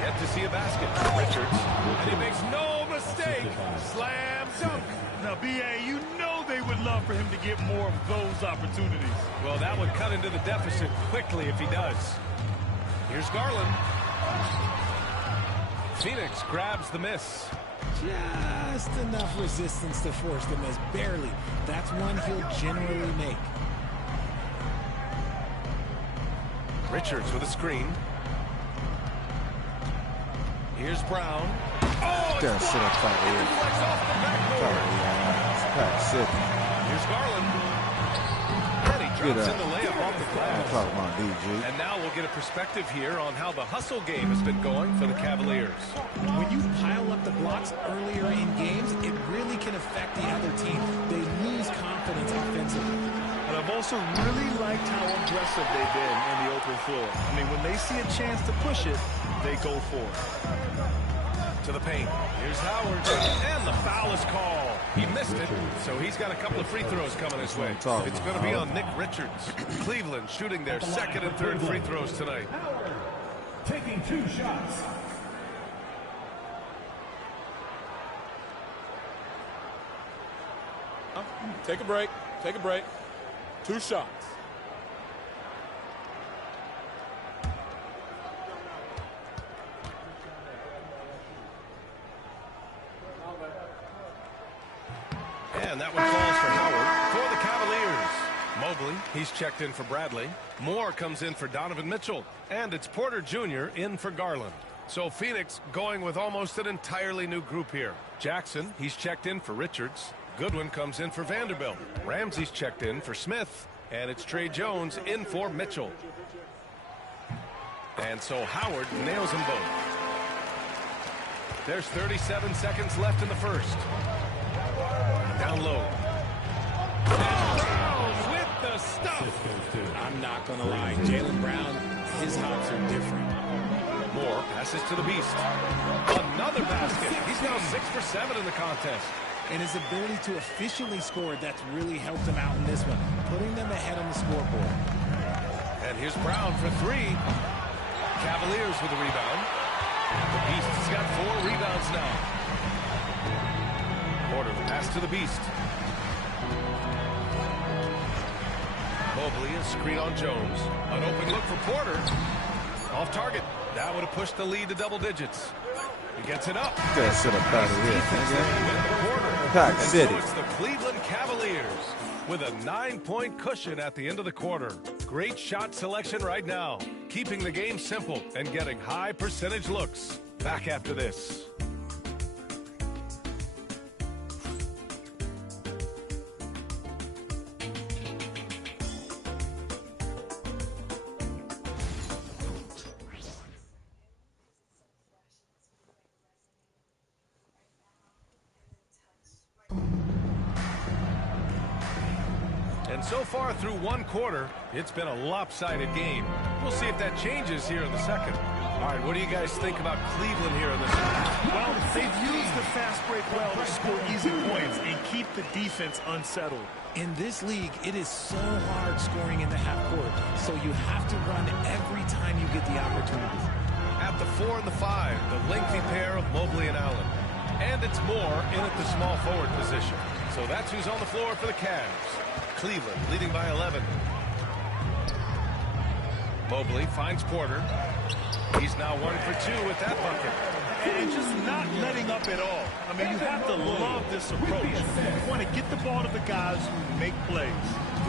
Yet to see a basket. Richards. And he makes no mistake. Slam dunk. Now, B.A., you know they would love for him to get more of those opportunities. Well, that would cut into the deficit quickly if he does. Here's Garland. Phoenix grabs the miss. Just enough resistance to force the miss. Barely. That's one he'll generally make. Richards with a screen. Here's Brown. Oh, it's blocked. Here's Garland. And he drops in the layup off the glass. And now we'll get a perspective here on how the hustle game has been going for the Cavaliers. When you pile up the blocks earlier in games, it really can affect the other team. They lose confidence offensively. And I've also really liked how aggressive they've been in the open floor. I mean, when they see a chance to push it, they go for it. To the paint. Here's Howard. And the foul is called. He missed it, so he's got a couple of free throws coming his way. It's going to be on Nick Richards. Cleveland shooting their second and third free throws tonight. Howard taking 2 shots. Take a break. Take a break. 2 shots. And that one falls for Howard for the Cavaliers. Mobley, he's checked in for Bradley. Moore comes in for Donovan Mitchell. And it's Porter Jr. in for Garland. So Phoenix going with almost an entirely new group here. Jackson, he's checked in for Richards. Goodwin comes in for Vanderbilt. Ramsey's checked in for Smith. And it's Trey Jones in for Mitchell. And so Howard nails them both. There's 37 seconds left in the first. Down low. And Brown with the stuff. I'm not going to lie. Jaylen Brown, his hops are different. Moore passes to the Beast. Another basket. He's now 6 for 7 in the contest. And his ability to efficiently score, that's really helped him out in this one, putting them ahead on the scoreboard. And here's Brown for 3. Cavaliers with the rebound. The Beast has got 4 rebounds now. Porter, the pass to the Beast. Mobley, a screen on Jones. An open look for Porter. Off target. That would have pushed the lead to double digits. He gets it up. Gotta sit up out of here. Pack City. So it's the Cleveland Cavaliers with a 9-point cushion at the end of the quarter. Great shot selection right now, keeping the game simple and getting high percentage looks. Back after this. And so far through one quarter, it's been a lopsided game. We'll see if that changes here in the second. All right, what do you guys think about Cleveland here in the second? Well, they've used the fast break well to score easy points and keep the defense unsettled. In this league, it is so hard scoring in the half court, so you have to run every time you get the opportunity. At the 4 and the 5, the lengthy pair of Mobley and Allen. And it's Moore in at the small forward position. So that's who's on the floor for the Cavs. Cleveland leading by 11. Mobley finds Porter. He's now 1 for 2 with that bucket. And just not letting up at all. I mean, you have to love this approach. You want to get the ball to the guys who make plays.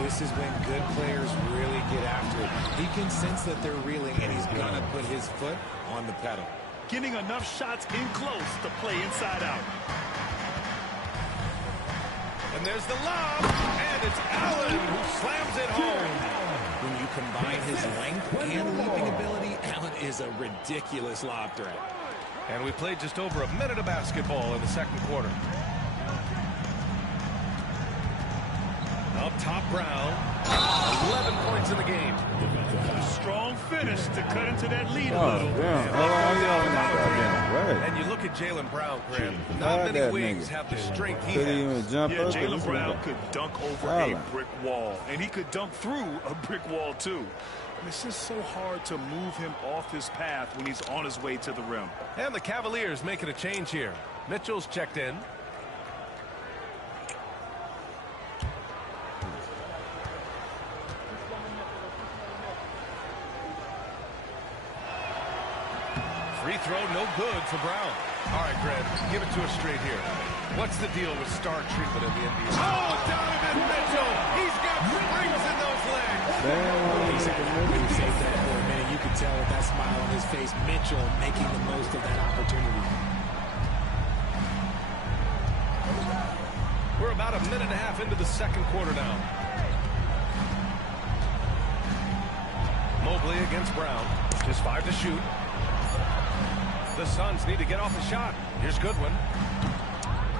This is when good players really get after it. He can sense that they're reeling, and he's going to put his foot on the pedal. Getting enough shots in close to play inside out. And there's the lob, and it's Allen who slams it home. When you combine his length and leaping ability, Allen is a ridiculous lob threat. And we played just over a minute of basketball in the second quarter. Up top, Brown. 11 points in the game. Strong finish to cut into that lead a little. And you look at Jaylen Brown, Graham. Not many wings have the strength he has. Jaylen Brown could dunk over a brick wall. And he could dunk through a brick wall, too. And it's just so hard to move him off his path when he's on his way to the rim. And the Cavaliers making a change here. Mitchell's checked in. Free throw, no good for Brown. All right, Greg, give it to us straight here. What's the deal with star treatment in the NBA? Oh, Donovan Mitchell! He's got springs in those legs! When you saved that for a minute, you could tell with that smile on his face, Mitchell making the most of that opportunity. We're about a minute and a half into the second quarter now. Mobley against Brown. Just 5 to shoot. The Suns need to get off a shot. Here's Goodwin.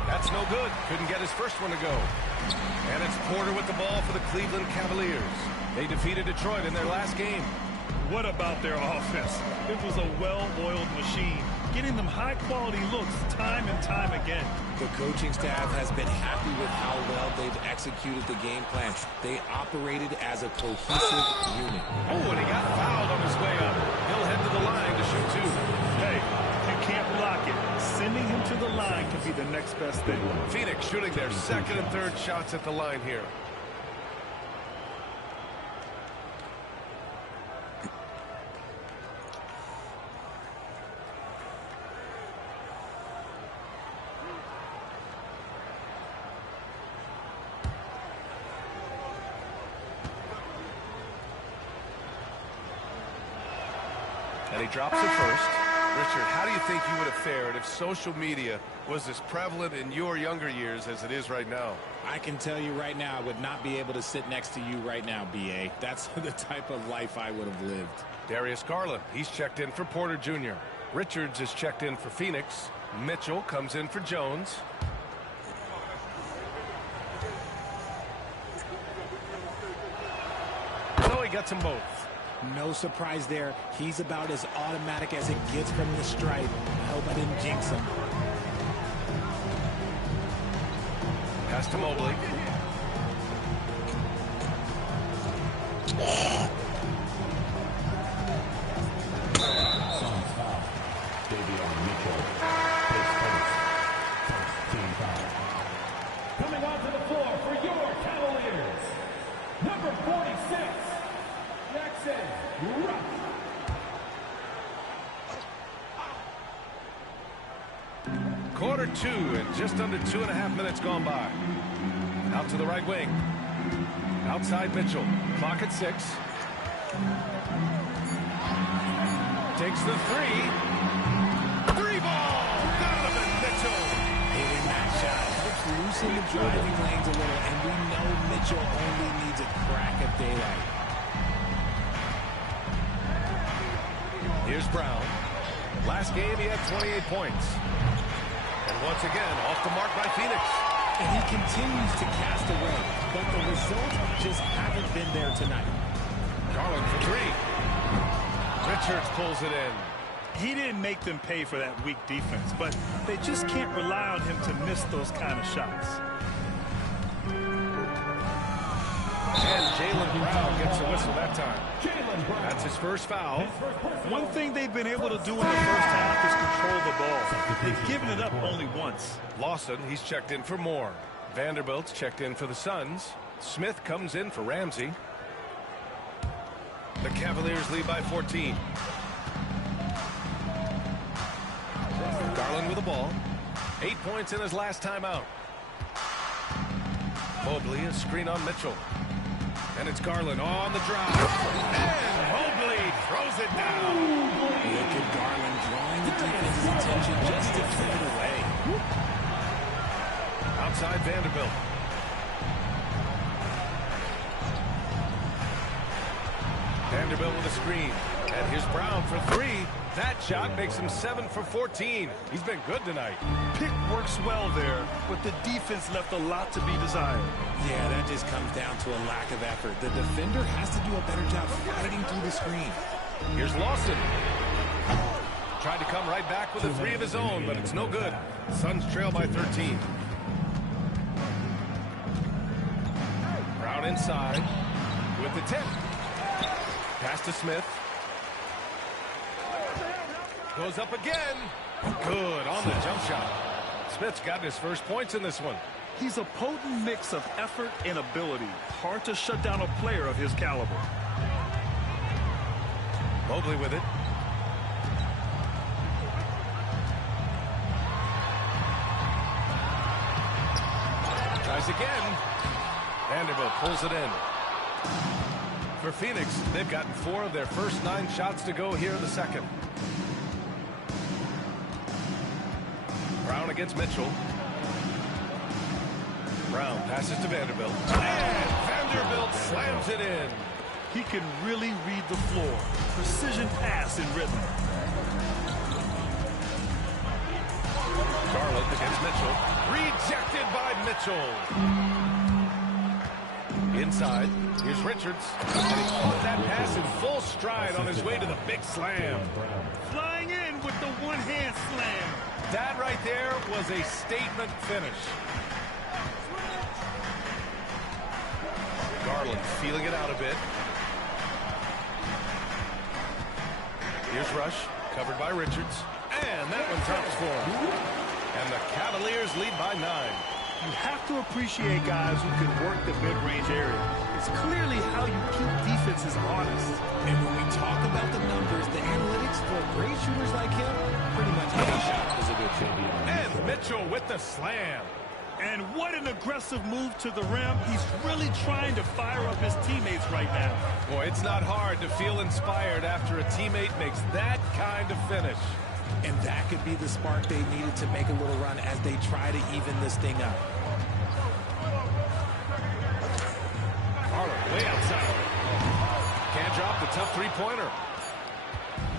That's no good. Couldn't get his first one to go. And it's Porter with the ball for the Cleveland Cavaliers. They defeated Detroit in their last game. What about their offense? It was a well-oiled machine, getting them high-quality looks time and time again. The coaching staff has been happy with how well they've executed the game plan. They operated as a cohesive unit. Oh, and he got fouled on his way up. He'll head to the line to shoot 2. Hey, you can't block it. Sending him to the line can be the next best thing. Phoenix shooting their second and third shots at the line here. And he drops it first. Richard, how do you think you would have fared if social media was as prevalent in your younger years as it is right now? I can tell you right now, I would not be able to sit next to you right now, B.A. That's the type of life I would have lived. Darius Garland, he's checked in for Porter Jr. Richards is checked in for Phoenix. Mitchell comes in for Jones. So he gets them both. No surprise there. He's about as automatic as it gets from the stripe. I hope I didn't jinx him. Pass to Mobley. Coming onto the floor for your Cavaliers, number 46, Jackson Ruff. Quarter 2 and just under 2.5 minutes gone by. Out to the right wing. Outside Mitchell. Clock at 6. Takes the 3. loosen the driving lanes a little, and we know Mitchell only needs a crack of daylight. Here's Brown. Last game, he had 28 points. And once again, off the mark by Phoenix. And he continues to cast away, but the results just haven't been there tonight. Garland for three. Richards pulls it in. He didn't make them pay for that weak defense, but they just can't rely on him to miss those kind of shots. And Jaylen Brown gets a whistle that time. That's his first foul. One thing they've been able to do in the first half is control the ball. They've given it up only once. Lawson, he's checked in for Moore. Vanderbilt's checked in for the Suns. Smith comes in for Ramsey. The Cavaliers lead by 14. Garland with the ball. 8 points in his last time out. Mobley, a screen on Mitchell. And it's Garland on the drive. And Mobley throws it down. Look at Garland drawing the defense's attention just to throw it away. Outside Vanderbilt. Vanderbilt with a screen. And here's Brown for three. That shot makes him 7 for 14. He's been good tonight. Pick works well there, but the defense left a lot to be desired. Yeah, that just comes down to a lack of effort. The defender has to do a better job fighting through the screen. Here's Lawson. Tried to come right back with a three of his own, but it's no good. Suns trail by 13. Brown inside with the tip. Pass to Smith. Goes up again. Good on the jump shot. Smith's gotten his first points in this one. He's a potent mix of effort and ability. Hard to shut down a player of his caliber. Mobley with it. Tries again. Vanderbilt pulls it in. For Phoenix, they've gotten 4 of their first 9 shots to go here in the second. Brown against Mitchell. Brown passes to Vanderbilt. And Vanderbilt slams it in. He can really read the floor. Precision pass in rhythm. Garland against Mitchell. Rejected by Mitchell. Inside, here's Richards. And he caught that pass in full stride on his way to the big slam. Flying in with the one-hand slam. That right there was a statement finish. Garland feeling it out a bit. Here's Rush, covered by Richards. And that one drops for him. And the Cavaliers lead by 9. You have to appreciate guys who can work the mid-range area. It's clearly how you keep defenses honest. And when we talk about the numbers, the analytics for great shooters like him, pretty much any shot is a good shot. And Mitchell with the slam. And what an aggressive move to the rim. He's really trying to fire up his teammates right now. Boy, it's not hard to feel inspired after a teammate makes that kind of finish. And that could be the spark they needed to make a little run as they try to even this thing up. Garland way outside. Can't drop the tough three-pointer.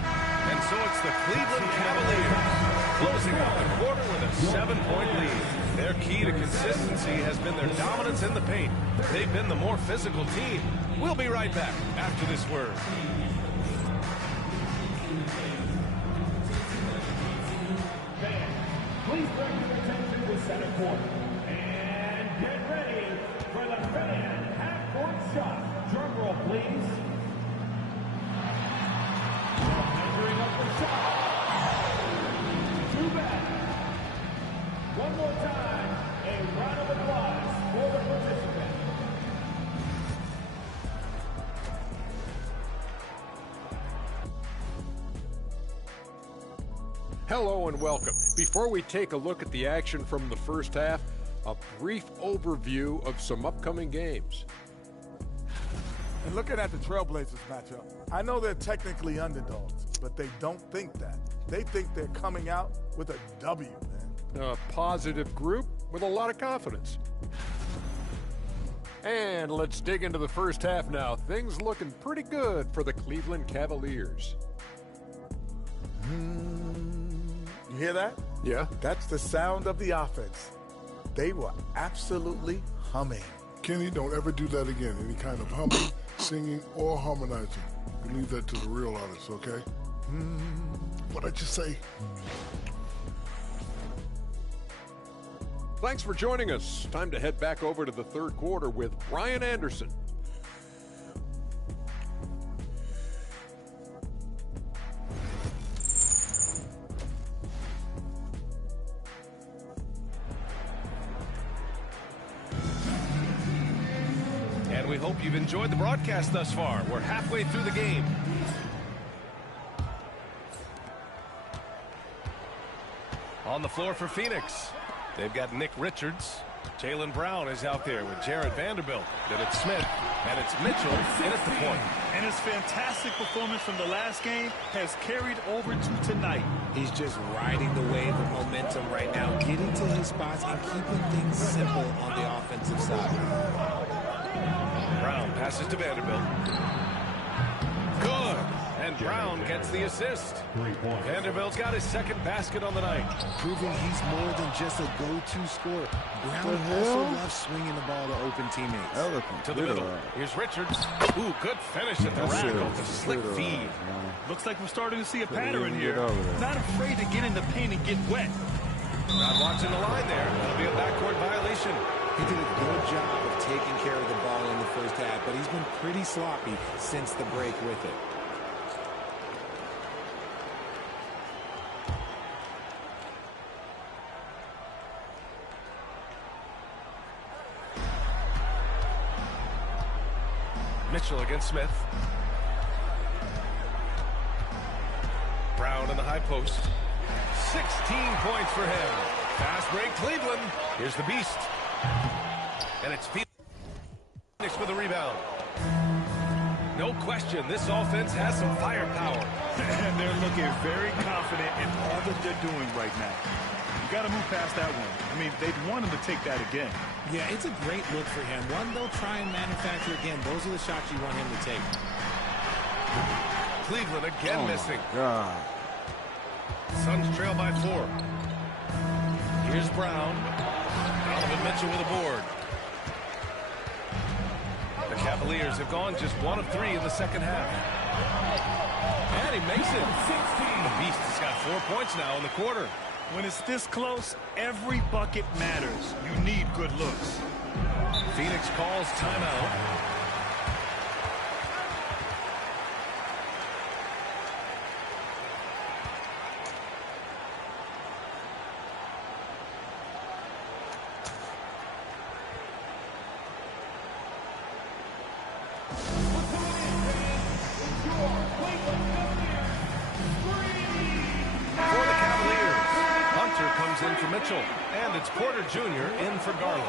And so it's the Cleveland Cavaliers closing out the quarter with a 7-point lead. Their key to consistency has been their dominance in the paint. They've been the more physical team. We'll be right back after this word. Please bring your attention to center court. And get ready for the fan half-court shot. Drum roll, please. Measuring up the shot. Too bad. One more time, a round of applause for the participant. Hello and welcome. Before we take a look at the action from the first half, a brief overview of some upcoming games. And looking at the Trailblazers matchup, I know they're technically underdogs, but they don't think that. They think they're coming out with a W, man. A positive group with a lot of confidence. And let's dig into the first half now. Things looking pretty good for the Cleveland Cavaliers. You hear that? Yeah. That's the sound of the offense. They were absolutely humming. Kenny, don't ever do that again. Any kind of humming, singing, or harmonizing. You leave that to the real artists, okay? What'd I just say? Thanks for joining us. Time to head back over to the third quarter with Brian Anderson. And we hope you've enjoyed the broadcast thus far. We're halfway through the game. On the floor for Phoenix, they've got Nick Richards. Jaylen Brown is out there with Jared Vanderbilt. Then it's Smith, and it's Mitchell in at the point. And his fantastic performance from the last game has carried over to tonight. He's just riding the wave of momentum right now, getting to his spots and keeping things simple on the offensive side. Brown passes to Vanderbilt. Good. And Brown gets the assist. Vanderbilt's got his second basket on the night. Proving he's more than just a go-to scorer. Brown also loves swinging the ball to open teammates. To the middle. Here's Richards. Ooh, good finish at the rack off the slick feed. Looks like we're starting to see a pattern here. Not afraid to get in the paint and get wet. Not watching the line there. That'll be a backcourt violation. He did a good job of taking care of the ball in the first half, but he's been pretty sloppy since the break with it. Mitchell against Smith. Brown in the high post. 16 points for him. Fast break Cleveland. Here's the beast. And it's Phoenix with a rebound. No question, this offense has some firepower. And they're looking very confident in all that they're doing right now. You got to move past that one. I mean, they'd want him to take that again. Yeah, it's a great look for him. One they'll try and manufacture again. Those are the shots you want him to take. Cleveland again missing. God. Suns trail by 4. Here's Brown. Donovan Mitchell with a board. The Cavaliers have gone just 1 of 3 in the second half. And he makes it. The Beast has got 4 points now in the quarter. When it's this close, every bucket matters. You need good looks. Phoenix calls timeout. In for Mitchell, and it's Porter Jr. in for Garland.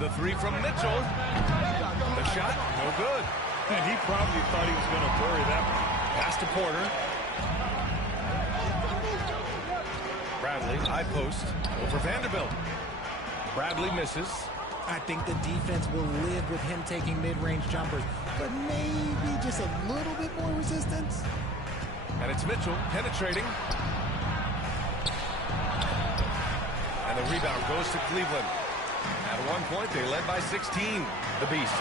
The three from Mitchell. The shot, no good. And he probably thought he was going to bury that one. Pass to Porter. Bradley, high post, over Vanderbilt. Bradley misses. I think the defense will live with him taking mid-range jumpers, but maybe just a little bit more resistance. And it's Mitchell penetrating. And the rebound goes to Cleveland. At one point, they led by 16. The Beast.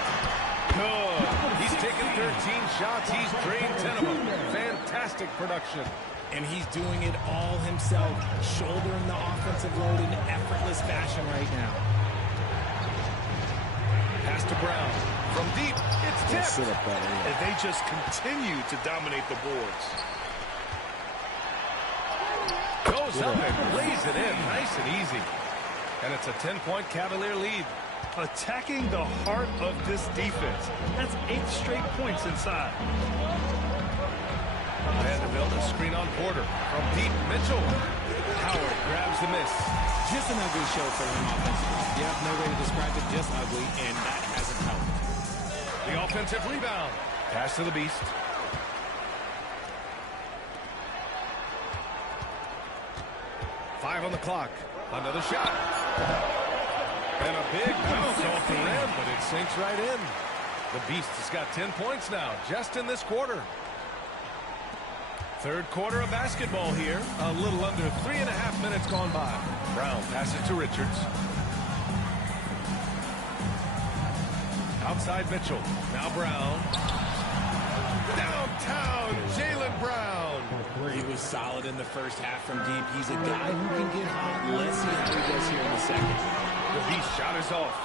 Good. He's taken 13 shots. He's drained 10 of them. Fantastic production. And he's doing it all himself, shouldering the offensive load in effortless fashion right now. Pass to Brown. From deep, it's tipped. And they just continue to dominate the boards. Goes up and lays it in, nice and easy. And it's a 10-point Cavalier lead. Attacking the heart of this defense. That's 8 straight points inside. Vanderbilt, a screen on Porter. From deep, Mitchell. Howard grabs the miss. Just an ugly show for him offensively. You have no way to describe it, just ugly, and that hasn't helped. The offensive rebound. Pass to the Beast. Five on the clock. Another shot. And a big bounce off the rim, but it sinks right in. The Beast has got 10 points now, just in this quarter. Third quarter of basketball here. A little under 3.5 minutes gone by. Brown passes to Richards. Outside Mitchell. Now Brown. Downtown, Jaylen Brown. He was solid in the first half from deep. He's a guy who can get hot. Let's see how he does here in the second. The Beast shot is off.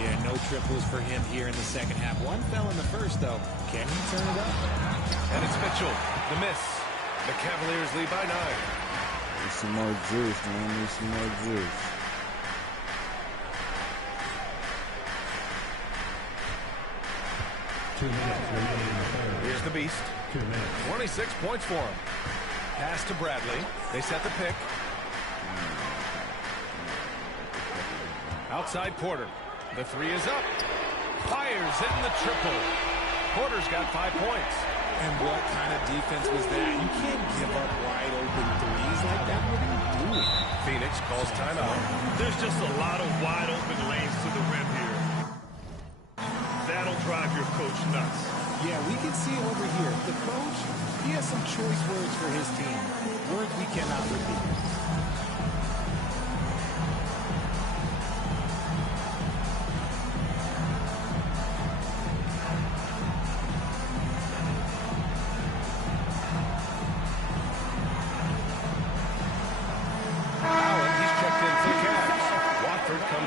Yeah, no triples for him here in the second half. One fell in the first, though. Can he turn it up? And it's Mitchell. The miss. The Cavaliers lead by 9. Need some more juice, man. Need some more juice. Here's the Beast. 26 points for him. Pass to Bradley. They set the pick. Outside Porter. The three is up. Fires in the triple. Porter's got 5 points. And what kind of defense was that? You can't give up wide open threes like that. What are you doing? Phoenix calls timeout. There's just a lot of wide open lanes to the rim here. That'll drive your coach nuts. Yeah, we can see it over here. The coach, he has some choice words for his team. Words we cannot repeat.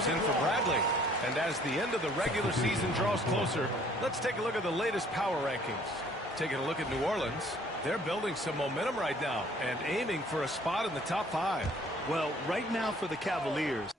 In for Bradley. And as the end of the regular season draws closer, let's take a look at the latest power rankings. Taking a look at New Orleans, they're building some momentum right now and aiming for a spot in the top 5. Well, right now for the Cavaliers,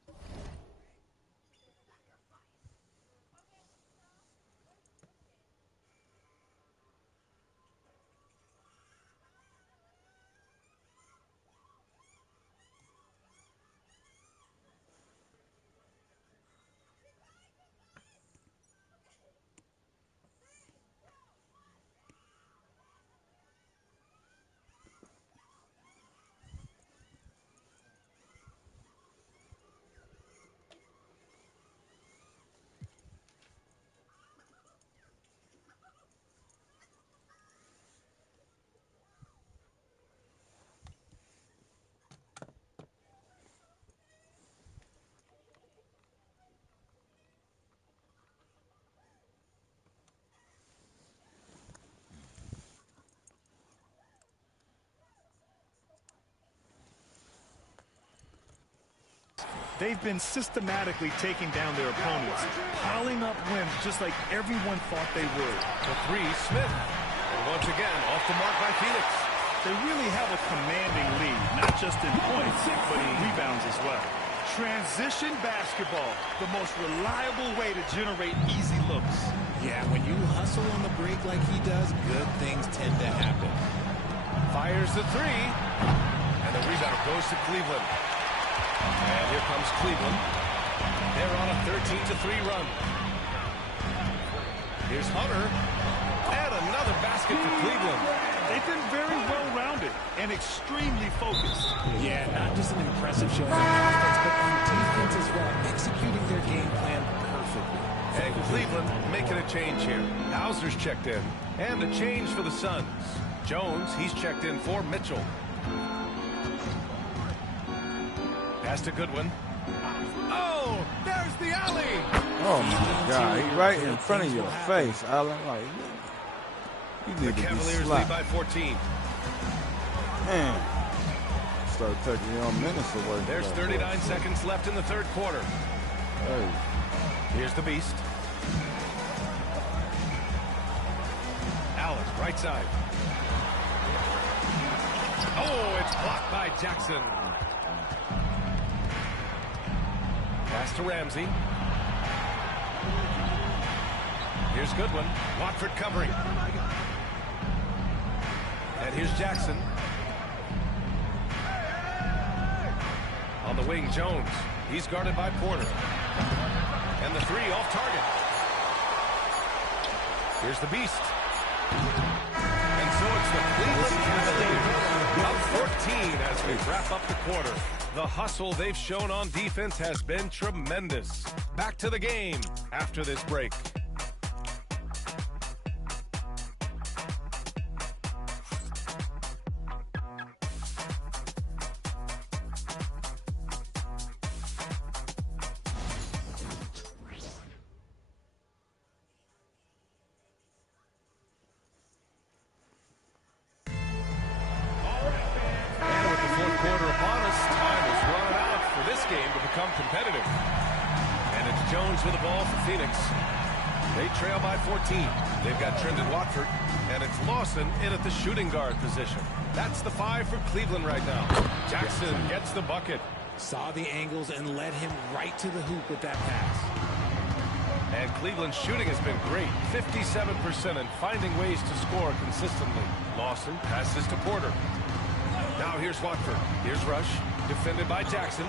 they've been systematically taking down their opponents, piling up wins just like everyone thought they would. The three, Smith. And once again, off the mark by Phoenix. They really have a commanding lead, not just in points, but in rebounds as well. Transition basketball, the most reliable way to generate easy looks. Yeah, when you hustle on the break like he does, good things tend to happen. Fires the three. And the rebound goes to Cleveland. And here comes Cleveland. They're on a 13-3 run. Here's Hunter. And another basket for Cleveland. They've been very well-rounded and extremely focused. Yeah, not just an impressive showing on offense, but on defense as well, executing their game plan perfectly. And Cleveland making a change here. Hauser's checked in. And a change for the Suns. Jones, he's checked in for Mitchell. Pass to Goodwin. Oh, there's the alley. Oh, my God. He's right in front of your face, Allen. Like, you need the to Cavaliers be slapped. lead by 14. Man. Start taking your own minutes away. There's 39 seconds left in the third quarter. Hey. Here's the Beast. Allen, right side. Oh, it's blocked by Jackson. Pass to Ramsey. Here's Goodwin. Watford covering. And here's Jackson. On the wing, Jones. He's guarded by Porter. And the three off target. Here's the Beast. And so it's the Cleveland Cavaliers up 14 as we wrap up the quarter. The hustle they've shown on defense has been tremendous. Back to the game after this break. Competitive. And it's Jones with the ball for Phoenix. They trail by 14. They've got Trendon Watford, and it's Lawson in at the shooting guard position. That's the 5 for Cleveland right now. Jackson gets the bucket. Saw the angles and led him right to the hoop with that pass. And Cleveland's shooting has been great. 57% and finding ways to score consistently. Lawson passes to Porter. Now here's Watford. Here's Rush, defended by Jackson.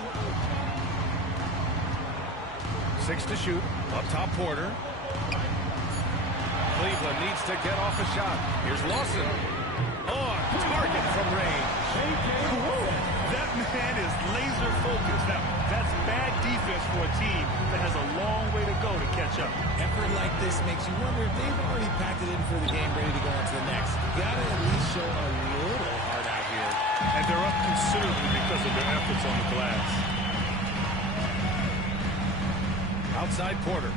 6 to shoot. Up top, Porter. Cleveland needs to get off a shot. Here's Lawson. On target from range. That man is laser focused. Now, that's bad defense for a team that has a long way to go to catch up. Effort like this makes you wonder if they've already packed it in for the game, ready to go on to the next. You gotta at least show a little heart out here. And they're up considerably because of their efforts on the glass. Outside Porter.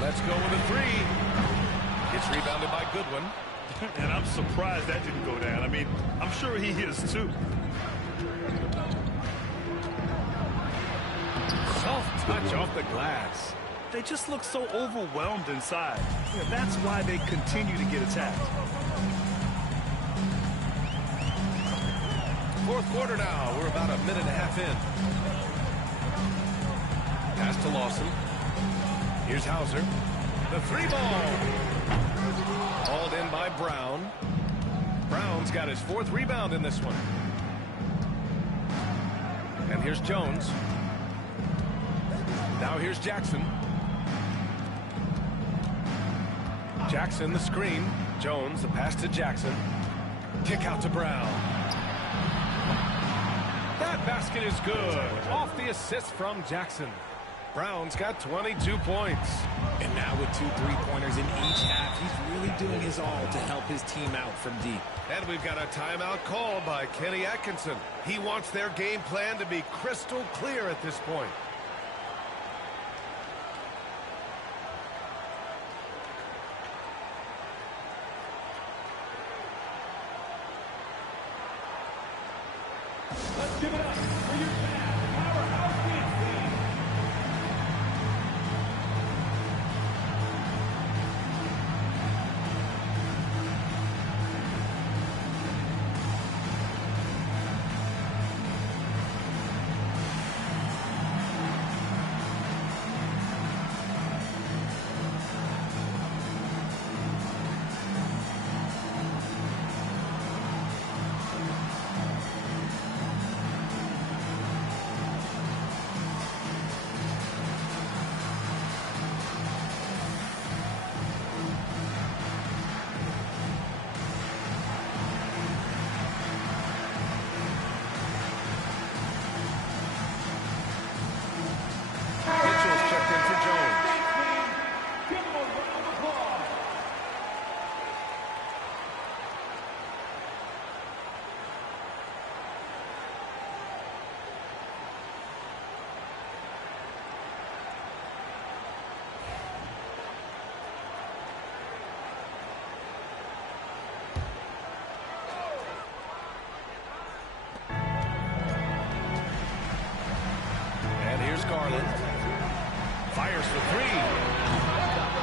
Let's go with a three. It's rebounded by Goodwin. And I'm surprised that didn't go down. I mean, I'm sure he is too. Soft touch off the glass. They just look so overwhelmed inside. Yeah, that's why they continue to get attacked. Fourth quarter now. We're about a minute and a half in. Pass to Lawson. Here's Hauser. The three ball. Hauled in by Brown. Brown's got his 4th rebound in this one. And here's Jones. Now here's Jackson. Jackson the screen. Jones the pass to Jackson. Kick out to Brown. That basket is good. Off the assist from Jackson. Brown's got 22 points. And now with 2 3-pointers in each half, he's really doing his all to help his team out from deep. And we've got a timeout called by Kenny Atkinson. He wants their game plan to be crystal clear at this point. Let's give it up for your powerhouse dance team. Garland. Fires for 3.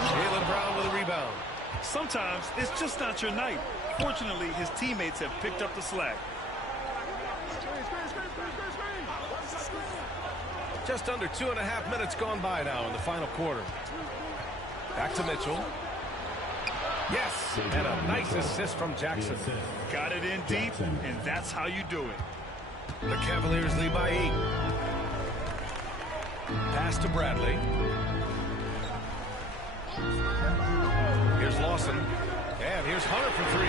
Jaylen Brown with a rebound. Sometimes it's just not your night. Fortunately, his teammates have picked up the slack. Just under 2.5 minutes gone by now in the final quarter. Back to Mitchell. Yes, and a nice assist from Jackson. Got it in deep, and that's how you do it. The Cavaliers lead by 8. Pass to Bradley. Here's Lawson. And here's Hunter for 3.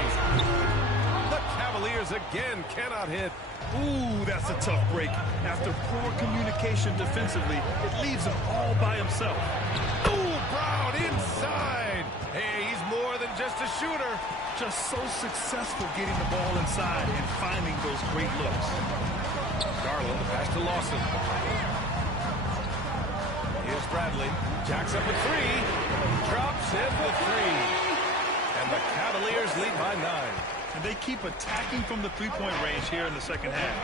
The Cavaliers again cannot hit. Ooh, that's a tough break. After poor communication defensively, it leaves him all by himself. Ooh, Brown inside. Hey, he's more than just a shooter. Just so successful getting the ball inside and finding those great looks. Garland, the pass to Lawson. Here's Bradley. Jacks up a 3. Drops in the 3. And the Cavaliers lead by 9. And they keep attacking from the three-point range here in the second half.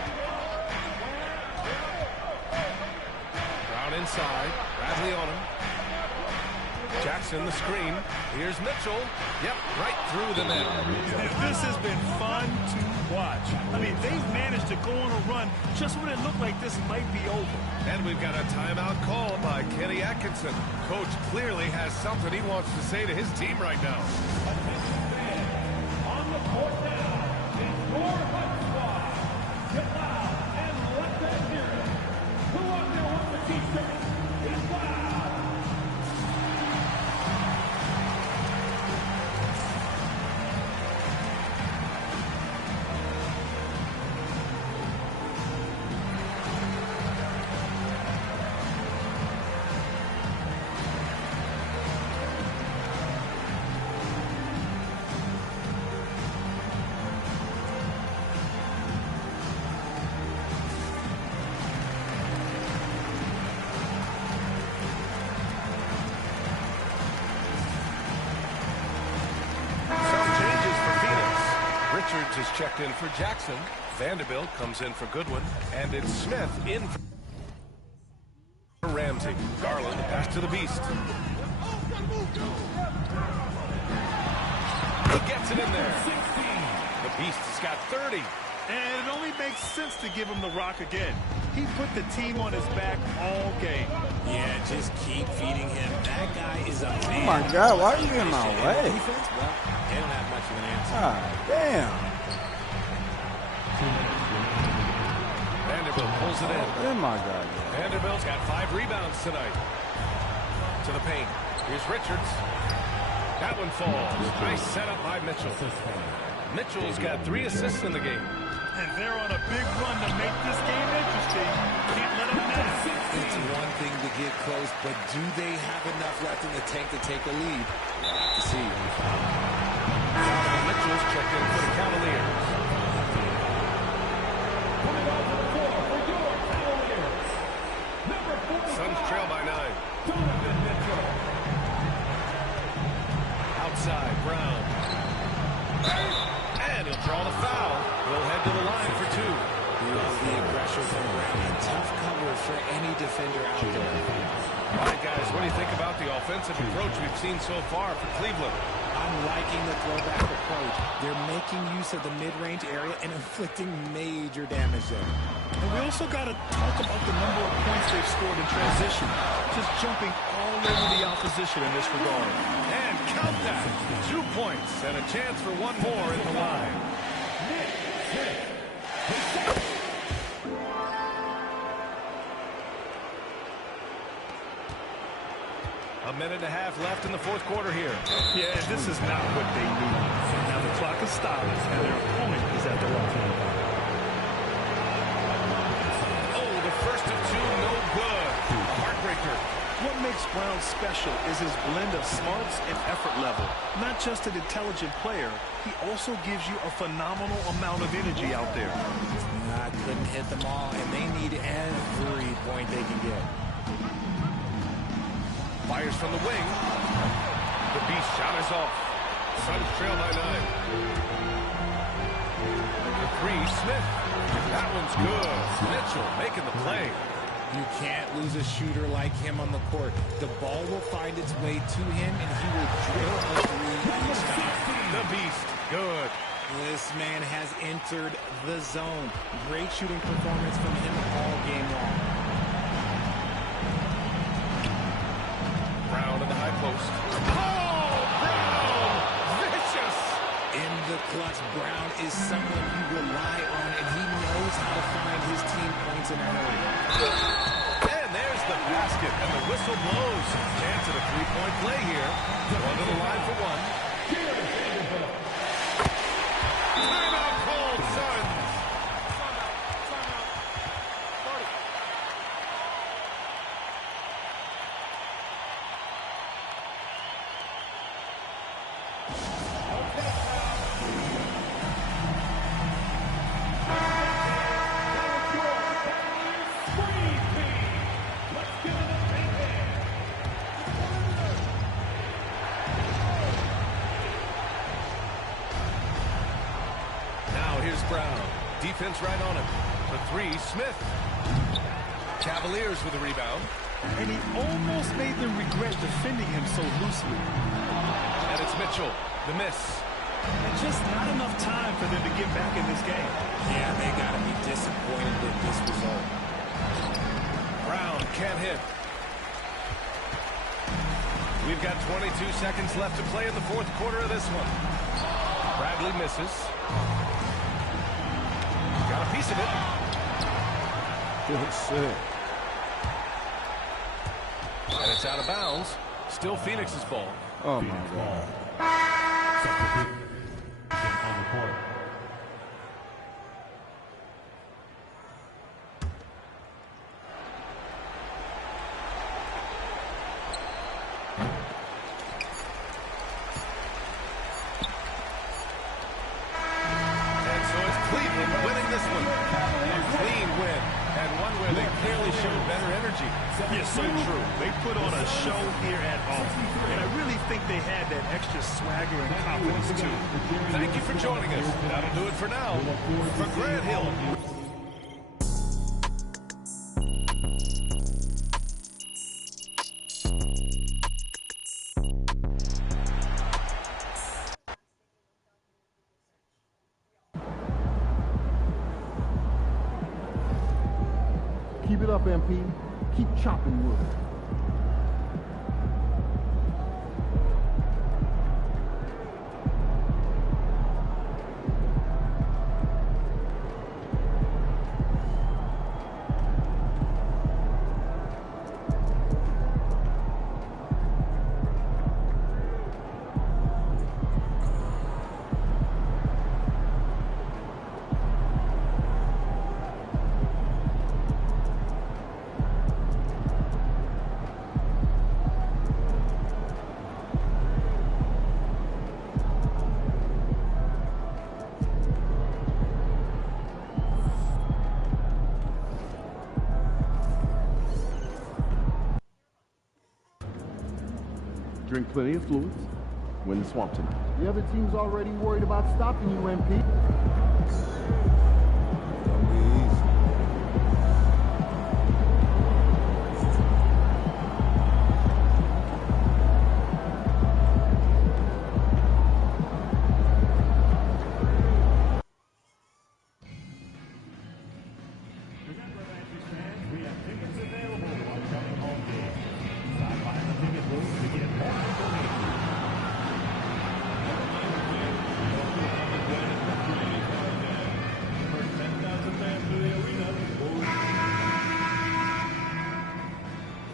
Brown inside. Bradley on him. Jackson the screen. Here's Mitchell. Yep, right through the middle. This has been fun to watch. I mean, they've managed to go on a run just when it looked like this might be over. And we've got a timeout called by Kenny Atkinson. Coach clearly has something he wants to say to his team right now. On the fourth down, it's your hot squad. Get loud and let them hear it. Who up there wants the t-shirt? Get loud. Richards is checked in for Jackson. Vanderbilt comes in for Goodwin. And it's Smith in for Ramsey. Garland, the pass to the Beast. He gets it in there. 16. The Beast has got 30. And it only makes sense to give him the rock again. He put the team on his back all game. Yeah, just keep feeding him. That guy is a man. Oh my God, why are you in my way? Defense? Well, they don't have much of an answer. God damn. Vanderbilt pulls it in. Oh my God. Vanderbilt's got 5 rebounds tonight. To the paint. Here's Richards. That one falls. Nice setup by Mitchell. Mitchell's got 3 assists in the game. And they're on a big run to make this game interesting. Can't let them nap. It's one thing to get close, but do they have enough left in the tank to take a lead? We'll have to see. Mitchell's checked in for the Cavaliers. Suns trail by 9. Outside, Brown. And he'll draw the foul. We'll head to the line for 2. Love the aggression from Brown. Tough cover for any defender out there. All right, guys, what do you think about the offensive approach we've seen so far for Cleveland? I'm liking the throwback approach. They're making use of the mid-range area and inflicting major damage there. And we also got to talk about the number of points they've scored in transition. Just jumping all over the opposition in this regard. And count that. 2 points and a chance for one more in the line. A minute and a half left in the fourth quarter here. Yeah, and this is not what they need. Now the clock is stopped, and their opponent is at the line. Oh, the first of 2, no good. Heartbreaker. What makes Brown special is his blend of smarts and effort level. Not just an intelligent player, he also gives you a phenomenal amount of energy out there. Couldn't hit them all, and they need every point they can get. Fires from the wing. The Beast shot is off. Suns trail by 9. The 3, Smith. That one's good. Mitchell making the play. You can't lose a shooter like him on the court. The ball will find its way to him, and he will drill a 3 each time. The Beast, good. This man has entered the zone. Great shooting performance from him all game long. Brown in the high post. Oh, Brown! is someone you rely on, and he knows how to find his team points in a hurry. And there's the basket, and the whistle blows. Chance at a three-point play here. Going to the line for one. Timeout called, Suns. Brown. Defense right on him. The three, Smith. Cavaliers with a rebound. And he almost made them regret defending him so loosely. And it's Mitchell. The miss. And just not enough time for them to get back in this game. Yeah, they got to be disappointed with this result. Brown can't hit. We've got 22 seconds left to play in the fourth quarter of this one. Bradley misses. Got a piece of it. Good shit. And it's out of bounds. Still Phoenix's ball. Oh, my God. On the court. Yes, so true. They put on a show here at home. And I really think they had that extra swagger and confidence, too. Thank you for joining us. That'll do it for now. For Grant Hill. Keep it up, MP. Keep chopping wood. Drink plenty of fluids. Win the swamp tonight. The other team's already worried about stopping you, MP.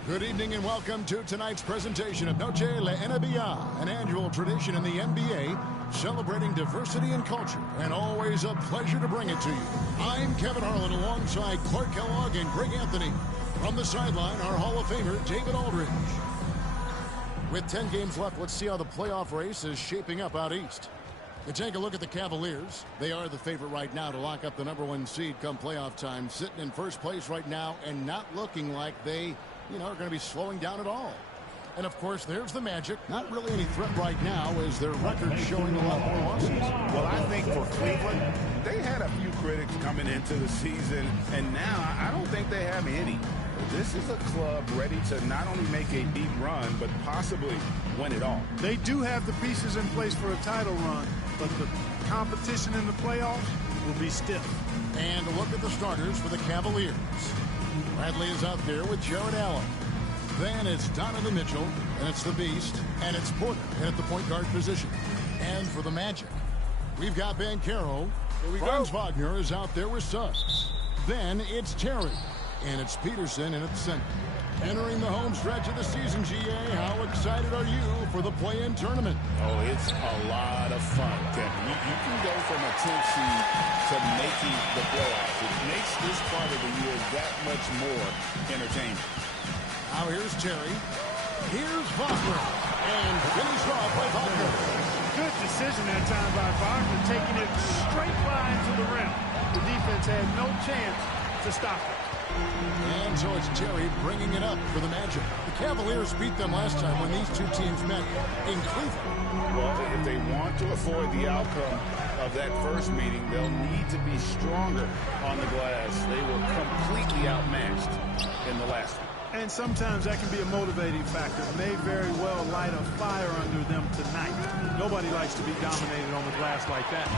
Good evening and welcome to tonight's presentation of Noche La NBA, an annual tradition in the NBA celebrating diversity and culture, and always a pleasure to bring it to you. I'm Kevin Harlan alongside Clark Kellogg and Greg Anthony. From the sideline, our Hall of Famer, David Aldridge. With 10 games left, let's see how the playoff race is shaping up out east. You take a look at the Cavaliers. They are the favorite right now to lock up the #1 seed come playoff time, sitting in first place right now and not looking like they are going to be slowing down at all. And, of course, there's the Magic. Not really any threat right now as their record showing a lot more losses. Well, I think for Cleveland, they had a few critics coming into the season, and now I don't think they have any. This is a club ready to not only make a deep run, but possibly win it all. They do have the pieces in place for a title run, but the competition in the playoffs will be stiff. And a look at the starters for the Cavaliers. Bradley is out there with Jared Allen. Then it's Donovan Mitchell, and it's the Beast, and it's Porter at the point guard position. And for the Magic, We've got Bancaro. Franz Wagner is out there with Suggs. Then it's Terry. And it's Peterson in at the center. Entering the home stretch of the season, GA, how excited are you for the play-in tournament? Oh, it's a lot of fun, Kevin. You can go from a 10th seed to making the playoffs. It makes this part of the year that much more entertaining. Now here's Terry. Here's Wagner. And finished off by Wagner. Good decision that time by Wagner, taking it straight line to the rim. The defense had no chance to stop it. And so it's Terry bringing it up for the Magic. The Cavaliers beat them last time when these two teams met in Cleveland. Well, if they want to avoid the outcome of that first meeting, they'll need to be stronger on the glass. They were completely outmatched in the last one. And sometimes that can be a motivating factor. May very well light a fire under them tonight. Nobody likes to be dominated on the glass like that.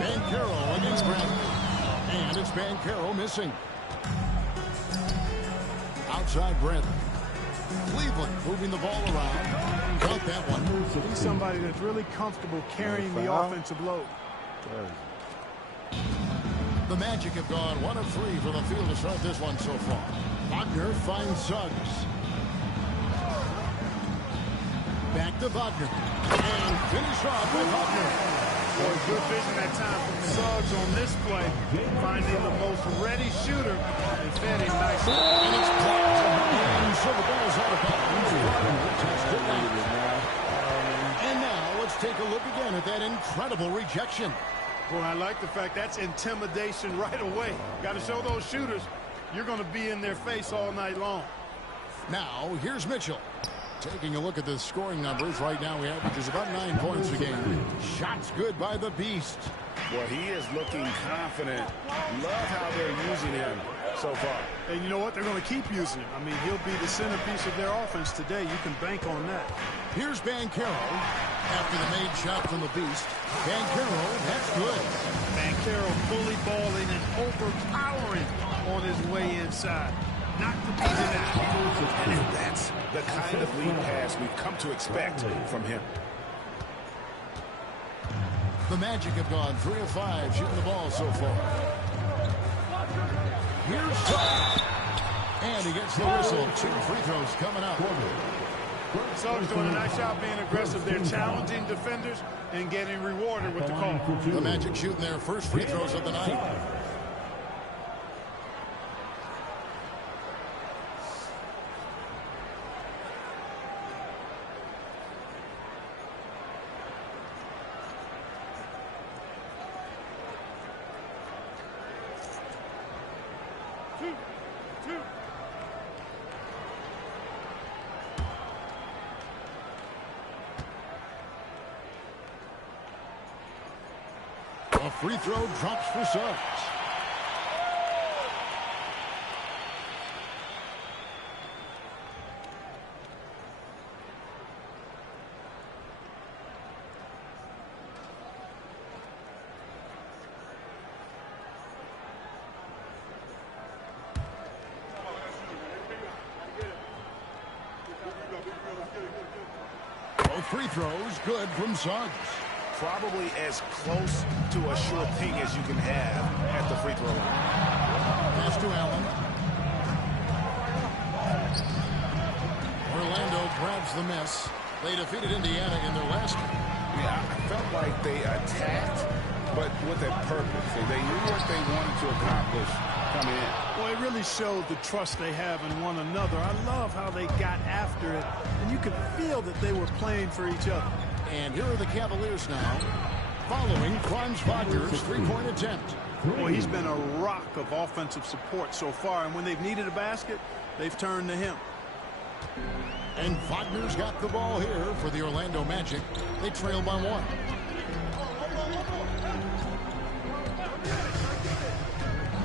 Bancaro against Bradley. And it's Bancaro missing. Outside Bradley. Cleveland moving the ball around. Got that one. He's somebody that's really comfortable carrying the offensive load. The Magic have gone 1 of 3 from the field to start this one so far. Wagner finds Suggs. Back to Wagner. And finish off with Wagner. Boy, good vision that time from Suggs on this play. Finding the most ready shooter and fed him nicely. And it's blocked. And so the ball's out of bounds. And now let's take a look again at that incredible rejection. Boy, I like the fact that's intimidation right away. Got to show those shooters you're going to be in their face all night long. Now, here's Mitchell. Taking a look at the scoring numbers, right now he averages about 9 points a game. Shots good by the Beast. Well, he is looking confident. Love how they're using him so far. And you know what? They're going to keep using him. I mean, he'll be the centerpiece of their offense today. You can bank on that. Here's Bancaro. After the made shot from the Beast. Bancaro, that's good. Bancaro fully balling and overpowering on his way inside. Not to be denied. And that's the kind of lead pass we've come to expect from him. The Magic have gone 3 of 5 shooting the ball so far. Here's Suggs. And he gets the whistle. 2 free throws coming up. Suggs doing a nice job being aggressive. They're challenging defenders and getting rewarded with the call. The Magic shooting their first free throws of the night. A free throw drops for Suggs. Both free throws good from Suggs. Probably as close to a sure thing as you can have at the free throw line. Pass to Allen. Orlando grabs the miss. They defeated Indiana in their last game. Yeah, I felt like they attacked, but with a purpose. They knew what they wanted to accomplish coming in. Well, it really showed the trust they have in one another. I love how they got after it, and you could feel that they were playing for each other. And here are the Cavaliers now, following Franz Wagner's three-point attempt. Well, he's been a rock of offensive support so far, and when they've needed a basket, they've turned to him. And Wagner's got the ball here for the Orlando Magic. They trail by 1.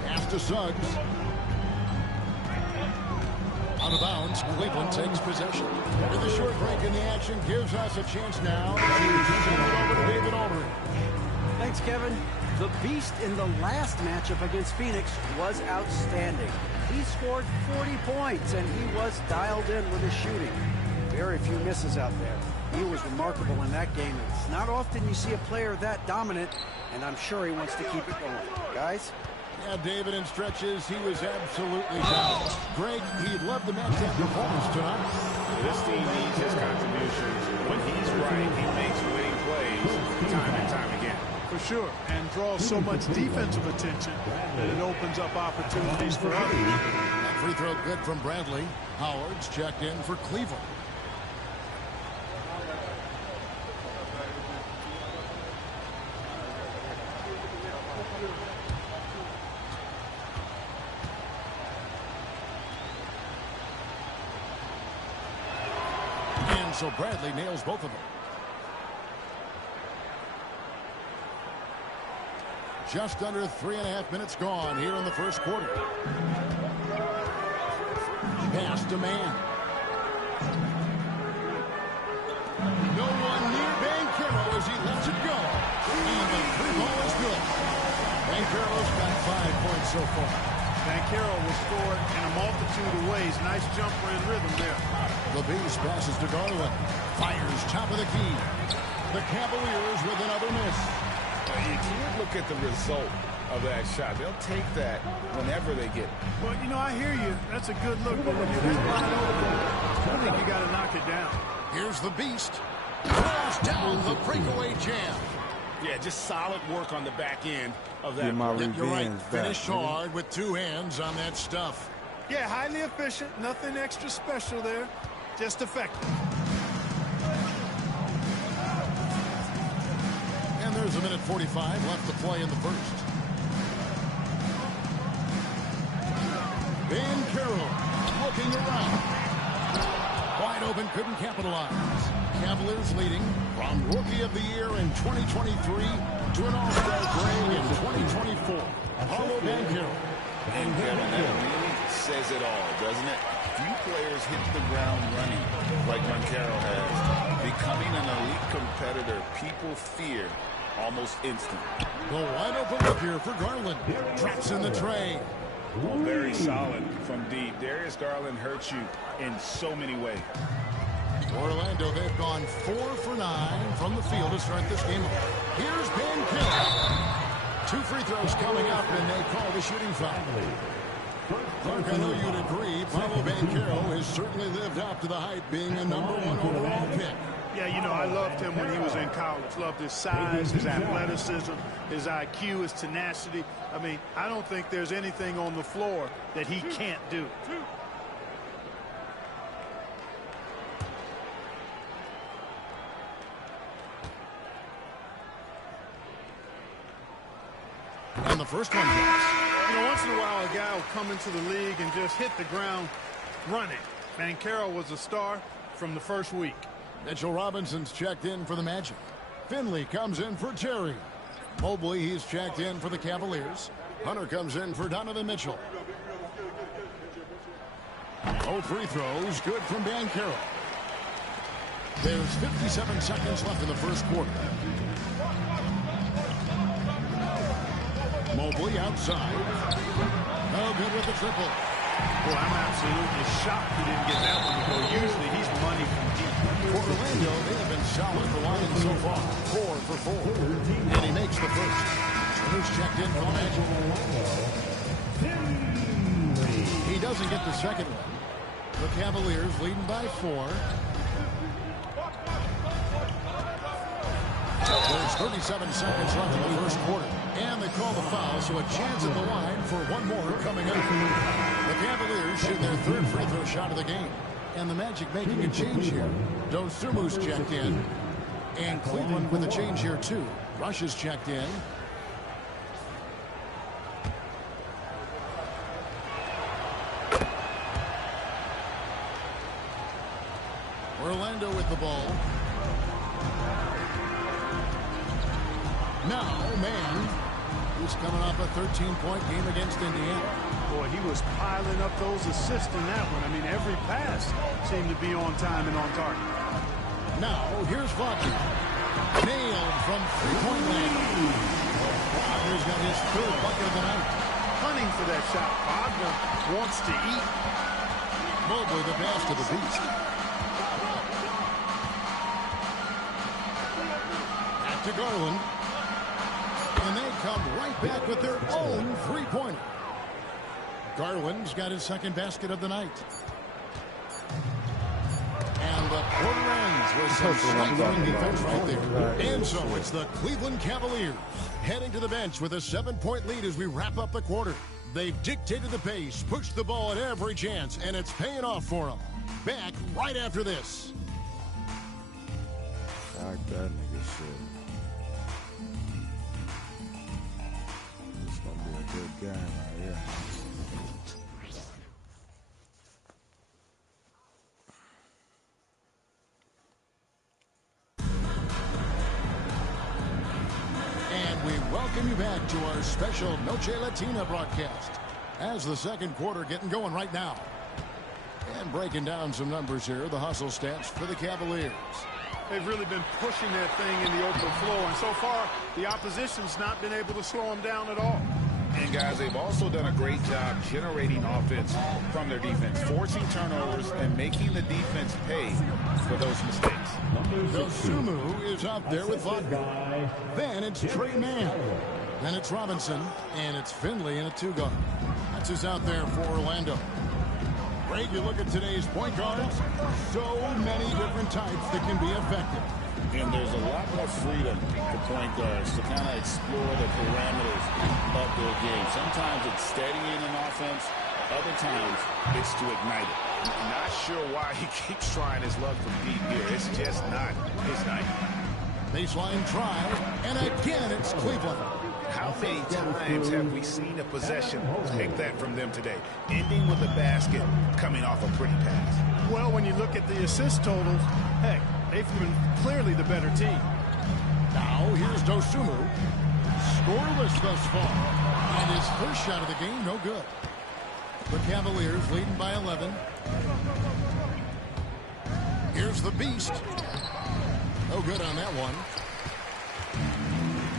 Pass to Suggs. Out of bounds, Cleveland takes possession. With a short break in the action, gives us a chance now to turn it over to David Aldridge. Thanks, Kevin. The Beast in the last matchup against Phoenix was outstanding. He scored 40 points, and he was dialed in with his shooting. Very few misses out there. He was remarkable in that game. It's not often you see a player that dominant, and I'm sure he wants to keep it going. Guys? Yeah, David, in stretches, he was absolutely down. Greg, he'd love to match that performance tonight. This team needs his contributions. When he's right, he makes winning plays time and time again. For sure, and draws so much defensive attention that it opens up opportunities for others. That free throw good from Bradley. Howard's checked in for Cleveland. And so Bradley nails both of them. Just under 3.5 minutes gone here in the first quarter. Pass to man. No one near Banchero as he lets it go. And the free ball is good. Banchero's got 5 points so far. Banchero will score in a multitude of ways. Nice jumper and rhythm there. The Beast passes to Garland. Fires top of the key. The Cavaliers with another miss. You can't look at the result of that shot. They'll take that whenever they get it. Well, you know, I hear you. That's a good look, but when you're that wide open, I think you got to knock it down. Here's the Beast. Throws down the breakaway jam. Yeah, just solid work on the back end of that. You're right. Finish hard with 2 hands on that stuff. Yeah, highly efficient. Nothing extra special there. Just effective. And there's 1:45 left to play in the first. Banchero looking around. Wide open, couldn't capitalize. Cavaliers leading from Rookie of the Year in 2023 to an All-Star break in 2024. Paulo Banchero. And Kevin, that really says it all, doesn't it? Few players hit the ground running like Banchero has. Becoming an elite competitor, people fear almost instant. The wide open look here for Garland. Drops in the tray. Oh, very solid from deep. Darius Garland hurts you in so many ways. Orlando, they've gone 4 for 9 from the field to start this game off. Here's Banchero. 2 free throws coming up, and they call the shooting foul. Clark, I know you'd agree, Paulo Banchero has certainly lived up to the hype, being a #1 overall pick. Yeah, you know, I loved him when he was in college. Loved his size, his athleticism, his IQ, his tenacity. I mean, I don't think there's anything on the floor that he can't do. And the first one hits. You know, once in a while, a guy will come into the league and just hit the ground running. Banchero was a star from the first week. Mitchell Robinson's checked in for the Magic. Finley comes in for Terry. Mobley, he's checked in for the Cavaliers. Hunter comes in for Donovan Mitchell. No free throws, good from Banchero. There's 57 seconds left in the first quarter. Mobley outside. No good with the triple. Well, I'm absolutely shocked he didn't get that one to go. Usually he's money from deep. For Orlando, they have been solid the line so far. 4 for 4. And he makes the first. Turner's checked in for the Magic. He doesn't get the second one. The Cavaliers leading by 4. There's 37 seconds left in the first quarter. And they call the foul, so a chance at the line for one more coming up. The Cavaliers shoot their 3rd free throw shot of the game. And the Magic making a change here. Dosumu's checked in. And Cleveland with a change here, too. Rush is checked in. Orlando with the ball. Now, man, who's coming off a 13-point game against Indiana. Boy, he was piling up those assists in that one. I mean, every pass seemed to be on time and on target. Now, here's Vaughn. Nailed from three-point land. Wagner's got his 3rd bucket of the night. Hunting for that shot. Wagner wants to eat. Mobley the pass to the Beast. to Garland. And they come right back with their own three-pointer. Garland's got his second basket of the night. And the quarter ends with some slight defense right there. And so it's the Cleveland Cavaliers heading to the bench with a 7-point lead as we wrap up the quarter. They've dictated the pace, pushed the ball at every chance, and it's paying off for them. Back right after this. Like that nigga shit. It's gonna be a good game right here. And we welcome you back to our special Noche Latina broadcast as the second quarter getting going right now. And breaking down some numbers here, the hustle stats for the Cavaliers. They've really been pushing that thing in the open floor, and so far, the opposition's not been able to slow them down at all. And, guys, they've also done a great job generating offense from their defense, forcing turnovers and making the defense pay for those mistakes. Dosunmu is out there with Wagner. Then it's Trey Mann. Then it's Robinson, and it's Finley in a two-guard. That's who's out there for Orlando. Greg, you look at today's point guards, so many different types that can be effective. And there's a lot more freedom for point guards to kind of explore the parameters of their game. Sometimes it's steadying an offense. Other times it's to ignite it. I'm not sure why he keeps trying his luck from deep here. It's just not his night. Baseline try, and again it's Cleveland. How many times have we seen a possession take that from them today? Ending with a basket, coming off a pretty pass. Well, when you look at the assist totals, heck, they've been clearly the better team. Now here's Dosunmu. Scoreless thus far. And his first shot of the game, no good. The Cavaliers leading by 11. Here's the Beast. No good on that one.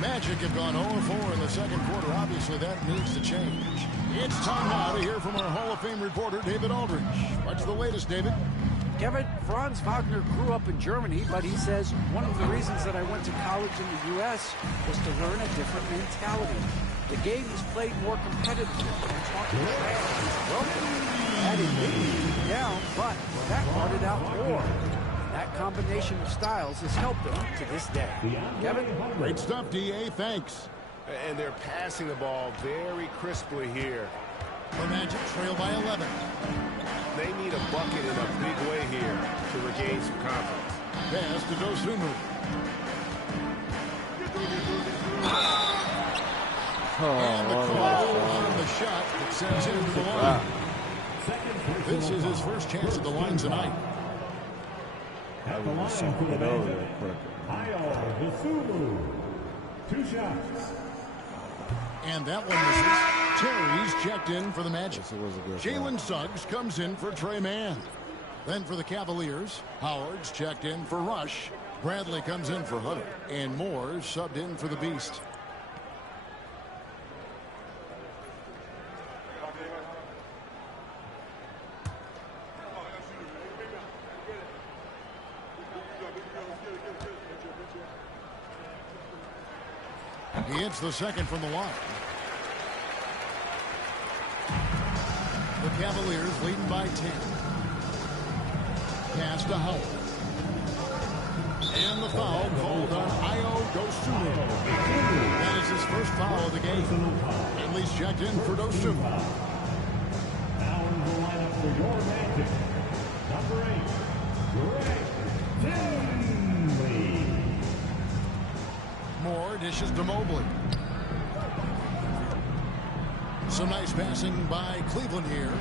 Magic have gone 0-4 in the second quarter. Obviously, that needs to change. It's time now to hear from our Hall of Fame reporter, David Aldridge. What's the latest, David? Kevin, Franz Wagner grew up in Germany, but he says one of the reasons that I went to college in the U.S. was to learn a different mentality. The game is played more competitively. We're talking trash. Well, that is maybe down, but that brought it out more. That combination of styles has helped them to this day. Kevin? Great stuff, D.A. Thanks. And they're passing the ball very crisply here. The Magic trail by 11. They need a bucket in a big way here to regain some confidence. Pass to Dosunmu. And the call on the shot that sends him to the line. This is his first chance at the line tonight. At the line for the Magic, Dosunmu. 2 shots. And that one misses. Terry's checked in for the Magic. Jalen Suggs comes in for Trey Mann. Then for the Cavaliers, Howard's checked in for Rush. Bradley comes in for Hunter. And Moore's subbed in for the Beast. He hits the second from the line. The Cavaliers leading by 10. Pass to Howard. And the foul called on Dosunmu. That is his first foul of the game. Finley's checked in for Dosunmu. Now in the lineup for your Magic, number 8, Greg Finley. Moore dishes to Mobley. Some nice passing by Cleveland here.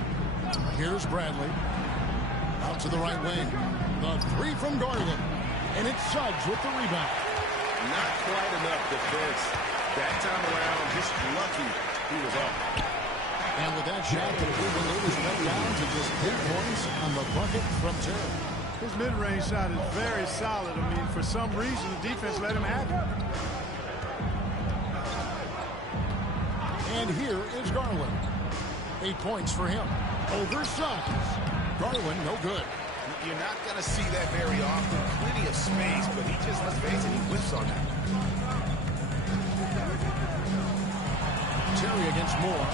Here's Bradley. Out to the right wing. The three from Garland. And it's Suggs with the rebound. Not quite enough defense. That time around, just lucky he was off. And with that shot, the Cleveland leaders cut down to just 10 points on the bucket from Terry. His mid-range shot is very solid. I mean, for some reason, the defense let him have it. And here is Garland. 8 points for him. Over Suggs. Garland, no good. You're not going to see that very often. Plenty of space, but he just, let's face it, he whiffs on that. Terry against Moore.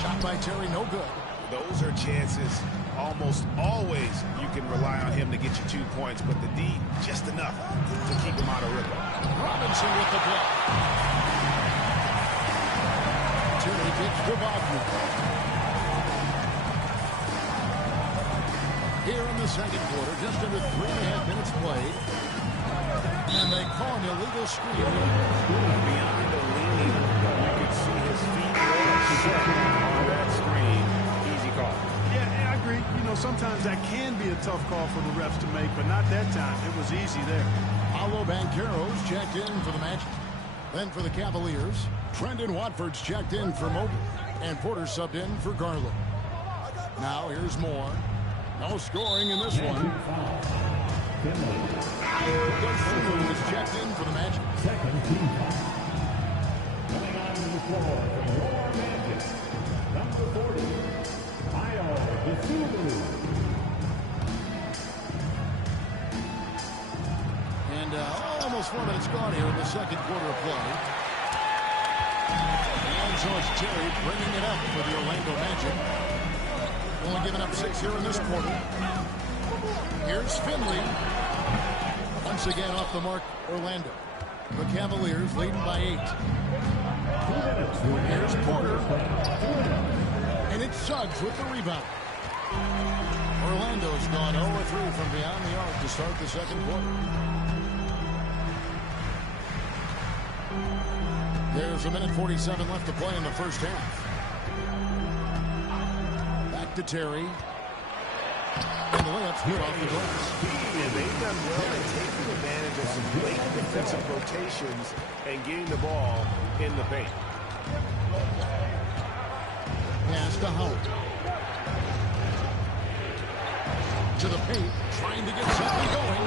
Shot by Terry, no good. Those are chances almost always you can rely on him to get you 2 points, but the D, just enough to keep him out of rhythm. Robinson with the block. Terry gets the ball. Here in the second quarter, just under 3.5 minutes played. And they call an illegal screen. Beyond the leaning, you can see his feet set on that screen. Easy call. Yeah, I agree. You know, sometimes that can be a tough call for the refs to make, but not that time. It was easy there. Paulo Banchero's checked in for the match. Then for the Cavaliers, Trendon Watford's checked in for Mobley. And Porter subbed in for Garland. Now here's Moore. No scoring in this one. Dosunmu is checked in for the match. Second team foul. Coming onto the floor from your Magic, number 40, Dosunmu. And almost 4 minutes gone here in the second quarter of play. And so it's Terry bringing it up for the Orlando Magic. Only giving up 6 here in this quarter. Here's Finley. Once again off the mark, Orlando. The Cavaliers leading by 8. Here's Porter. And it's Suggs with the rebound. Orlando's gone 0-3 from beyond the arc to start the second quarter. There's 1:47 left to play in the first half. To Terry. And the layup's here off the glass. And they've done well at taking advantage of some late defensive rotations and getting the ball in the paint. Pass to Howard. To the paint, trying to get something going.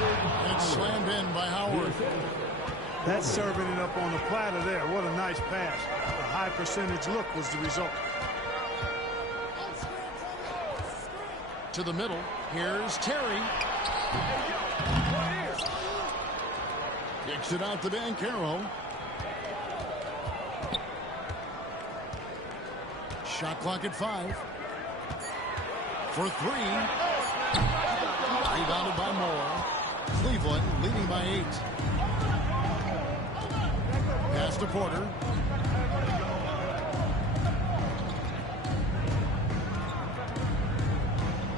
And it's slammed in by Howard. That's serving it up on the platter there. What a nice pass. A high percentage look was the result. To the middle. Here's Terry. Kicks it out to Banchero. Shot clock at 5. For 3. Rebounded by Moore. Cleveland leading by 8. Pass to Porter.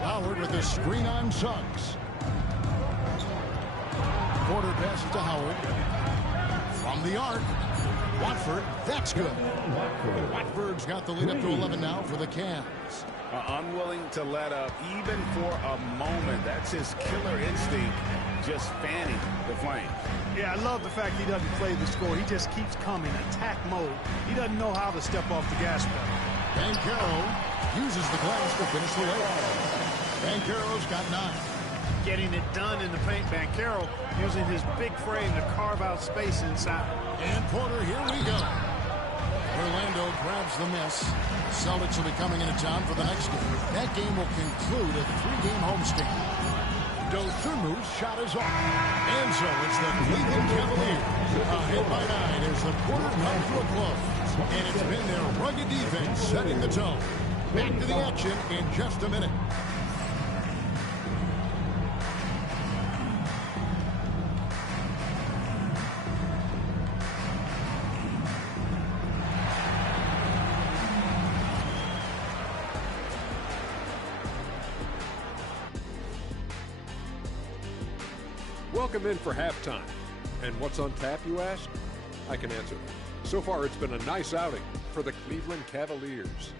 Howard with a screen on Suggs. Porter passes to Howard. From the arc. Watford, that's good. Watford's got the lead up to 11 now for the Cavs. Unwilling to let up even for a moment. That's his killer instinct, just fanning the flame. Yeah, I love the fact he doesn't play the score. He just keeps coming, attack mode. He doesn't know how to step off the gas pedal. Banchero uses the glass to finish the layup. Banchero's got 9. Getting it done in the paint. Banchero using his big frame to carve out space inside. And Porter, here we go. Orlando grabs the miss. The Celtics will be coming into town for the next game. That game will conclude a 3-game homestand. Dosunmu's shot is off. And so it's the Cleveland Cavaliers ahead by 9 as the quarter comes to a close. And it's been their rugged defense setting the tone. Back to the action in just a minute. Welcome in for halftime. And what's on tap, you ask? I can answer. So far, it's been a nice outing for the Cleveland Cavaliers.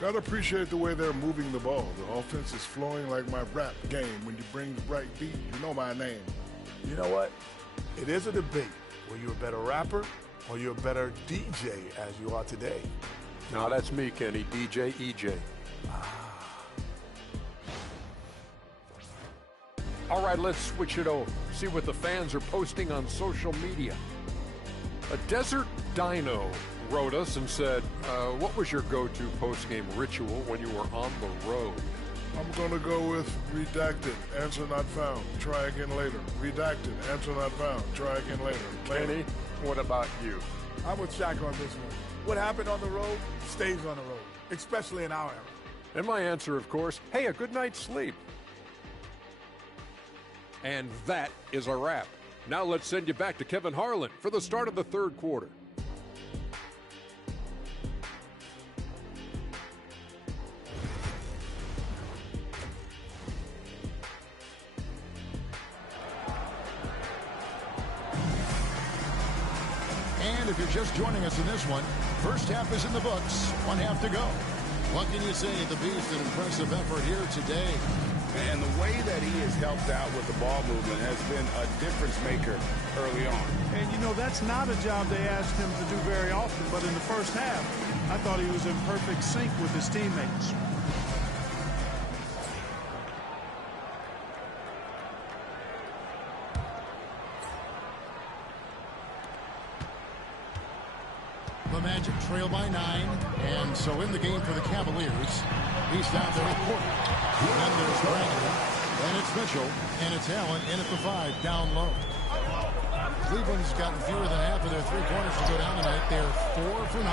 Gotta appreciate the way they're moving the ball. The offense is flowing like my rap game. When you bring the right beat, you know my name. You know what? It is a debate. Were you a better rapper or you're a better DJ as you are today? No, that's me, Kenny. DJ EJ. All right, let's switch it over. See what the fans are posting on social media. A Desert Dino wrote us and said, what was your go-to post-game ritual when you were on the road? I'm going to go with redacted, answer not found, try again later. Redacted, answer not found, try again later. Kenny, what about you? I'm with Shaq on this one. What happened on the road stays on the road, especially in our era. And my answer, of course, hey, a good night's sleep. And that is a wrap. Now let's send you back to Kevin Harlan for the start of the third quarter. And if you're just joining us in this one, first half is in the books, 1 half to go. What can you say? The Beast, an impressive effort here today. And the way that he has helped out with the ball movement has been a difference maker early on. And, you know, that's not a job they asked him to do very often. But in the first half, I thought he was in perfect sync with his teammates. The Magic trail by 9, and so in the game for the Cavaliers, he's down there at court. And there's Bradley, and it's Mitchell, and it's Allen in at the 5, down low. Cleveland's gotten fewer than half of their three-pointers to go down tonight. They're 4 for 9.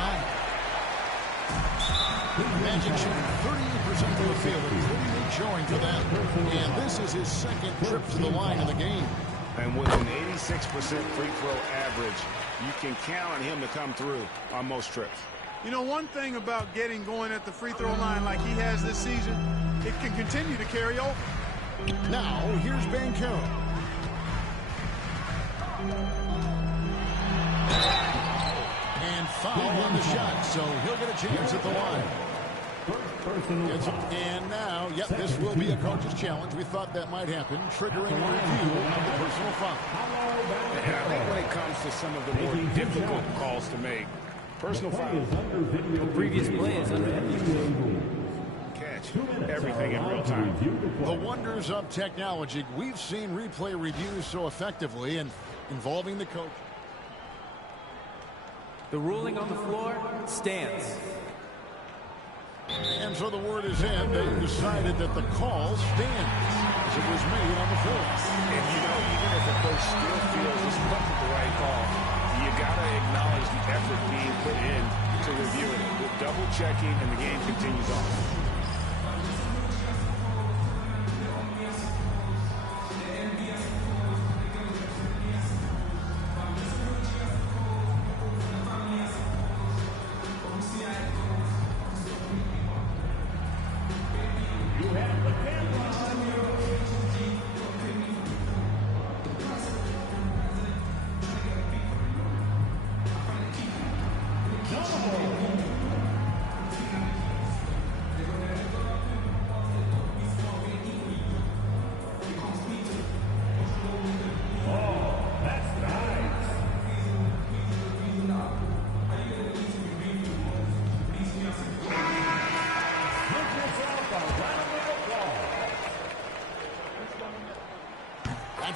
Magic shooting 38% from the field, a pretty good showing for them. And this is his second trip to the line in the game. And with an 86% free throw average, you can count on him to come through on most trips. You know, one thing about getting going at the free throw line like he has this season, it can continue to carry over. Now, here's Banchero. And foul on the shot, so he'll get a chance at the line. And now, yep, this will be a coach's challenge. We thought that might happen, triggering a review of the personal foul. And I think when it comes to some of the more difficult calls to make, personal foul. The previous play is under review. Catch everything in real time. The wonders of technology. We've seen replay reviews so effectively and involving the coach. The ruling on the floor stands. And so the word is in. They've decided that the call stands as it was made on the floor. And you know, even if a coach still feels this wasn't the right call, you got to acknowledge the effort being put in to review it. With double checking, and the game continues on.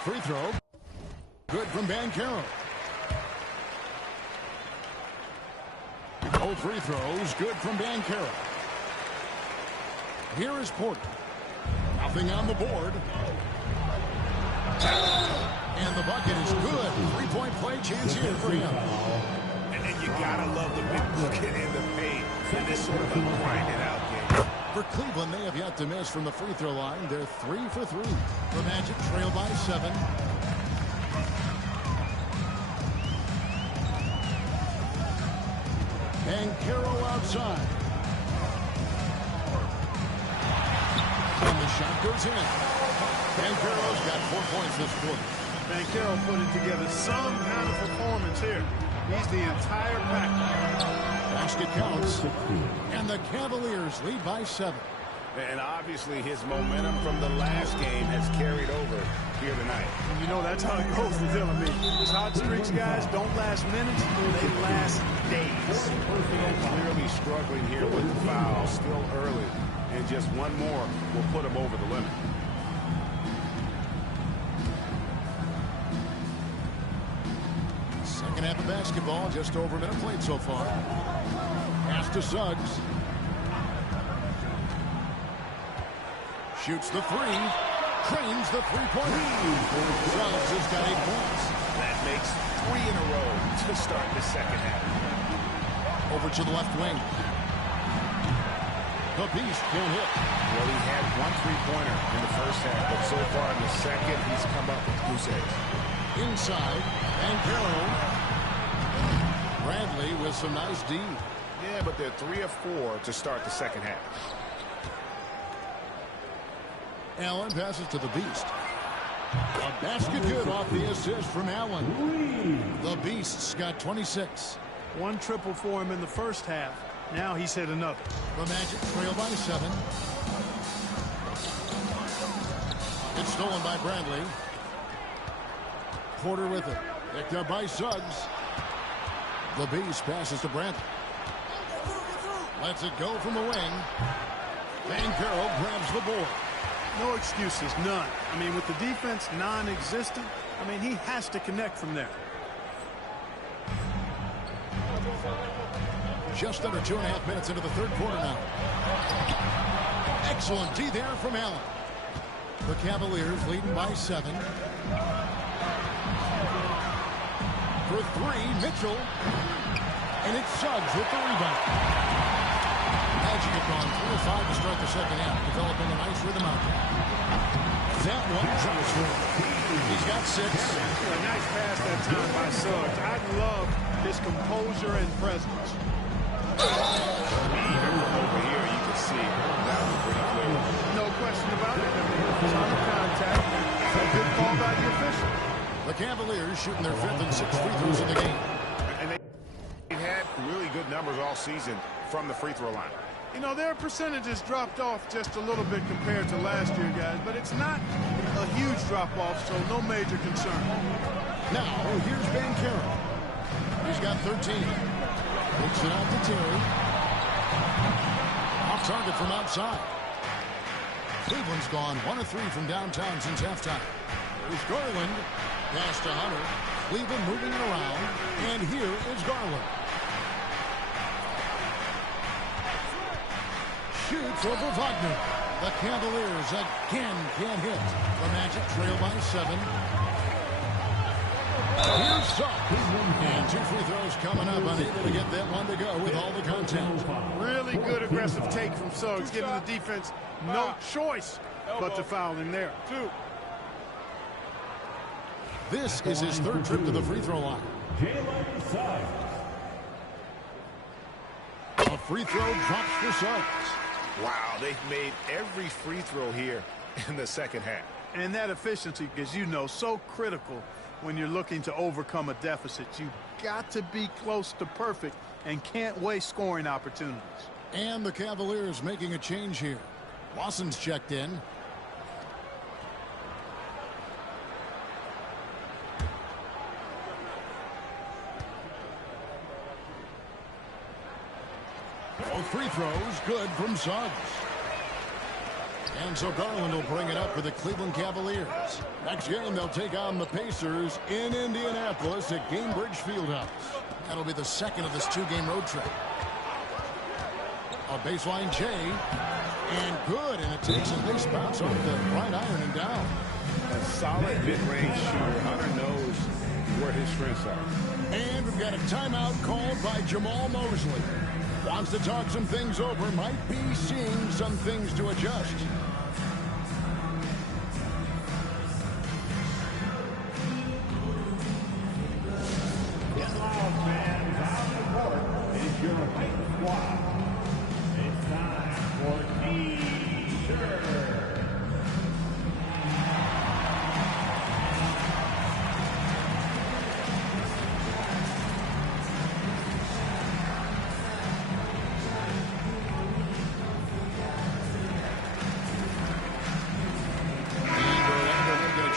Free throw. Good from Banchero. Both free throws. Good from Banchero. Here is Porter. Nothing on the board. And the bucket is good. Three-point play chance here for him. And then you gotta love the big bucket in the paint in this sort of a grinded out game. For Cleveland, they have yet to miss from the free throw line. They're 3 for 3. The Magic trail by 7. Banchero outside. And the shot goes in. Banchero's got 4 points this quarter. Banchero putting together some kind of performance here. He's the entire package. Basket counts. And the Cavaliers lead by 7. And obviously his momentum from the last game has carried over here tonight. And you know that's how it goes with him. I mean, these hot streaks, guys, don't last minutes, they last days. And clearly struggling here with the foul, still early. And just one more will put him over the limit. Second half of basketball, just over a minute played so far. Pass to Suggs. Shoots the three. Cranes the three-pointer. Suggs has got 8 points. That makes 3 in a row to start the second half. Over to the left wing. The Beast can't hit. Well, he had 1 3-pointer in the first half, but so far in the second, he's come up with goose eggs. Inside, and Carroll. Bradley with some nice D. Yeah, but they're 3 of 4 to start the second half. Allen passes to the Beast. A basket good off the assist from Allen. The Beast's got 26. 1 triple for him in the first half. Now he's hit another. The Magic trail by 7. It's stolen by Bradley. Porter with it. Picked up by Suggs. The Beast passes to Bradley. Lets it go from the wing. Van Carroll grabs the board. No excuses, none. I mean, with the defense non-existent, I mean, he has to connect from there. Just under 2.5 minutes into the third quarter now. Excellent D there from Allen. The Cavaliers leading by 7. For 3, Mitchell. And it's Suggs with the rebound. Magic have gone 4 of 5 to start the second half, developing a nice rhythm out there. That one drops for him. He's got 6. A nice pass that time by Suggs. I love his composure and presence. Over here, you can see that was pretty clear. No question about it. It's on the contact. A good call by the official. The Cavaliers shooting their 5th and 6th free throws in the game. And they've had really good numbers all season from the free throw line. You know, their percentages dropped off just a little bit compared to last year, guys, but it's not a huge drop-off, so no major concern. Now, here's Van Carroll. He's got 13. Picks it out to Terry. Off target from outside. Cleveland's gone 1 of 3 from downtown since halftime. There's Garland. Pass to Hunter. Cleveland moving it around. And here is Garland. Shoots over Wagner. The Cavaliers again can't hit. The Magic trail by 7. Here's Suggs. And 2 free throws coming up. Unable to get that one to go with all the contact. Really good aggressive take from Suggs, giving the defense no choice but to foul him there. 2. This is his 3rd trip to the free throw line. A free throw drops for Suggs. Wow, they've made every free throw here in the second half. And that efficiency, as you know, so critical when you're looking to overcome a deficit. You've got to be close to perfect and can't waste scoring opportunities. And the Cavaliers making a change here. Lawson's checked in. Both free throws good from Suggs. And so Garland will bring it up for the Cleveland Cavaliers. Next game, they'll take on the Pacers in Indianapolis at Gainbridge Fieldhouse. That'll be the second of this 2-game road trip. A baseline J. And good. And it takes a nice bounce off the right iron and down. A solid mid-range shooter. Hunter knows where his strengths are. And we've got a timeout called by Jamal Mosley. Wants to talk some things over. Might be seeing some things to adjust. Get loud, fans. On the court is your right squad. It's time for T-shirt.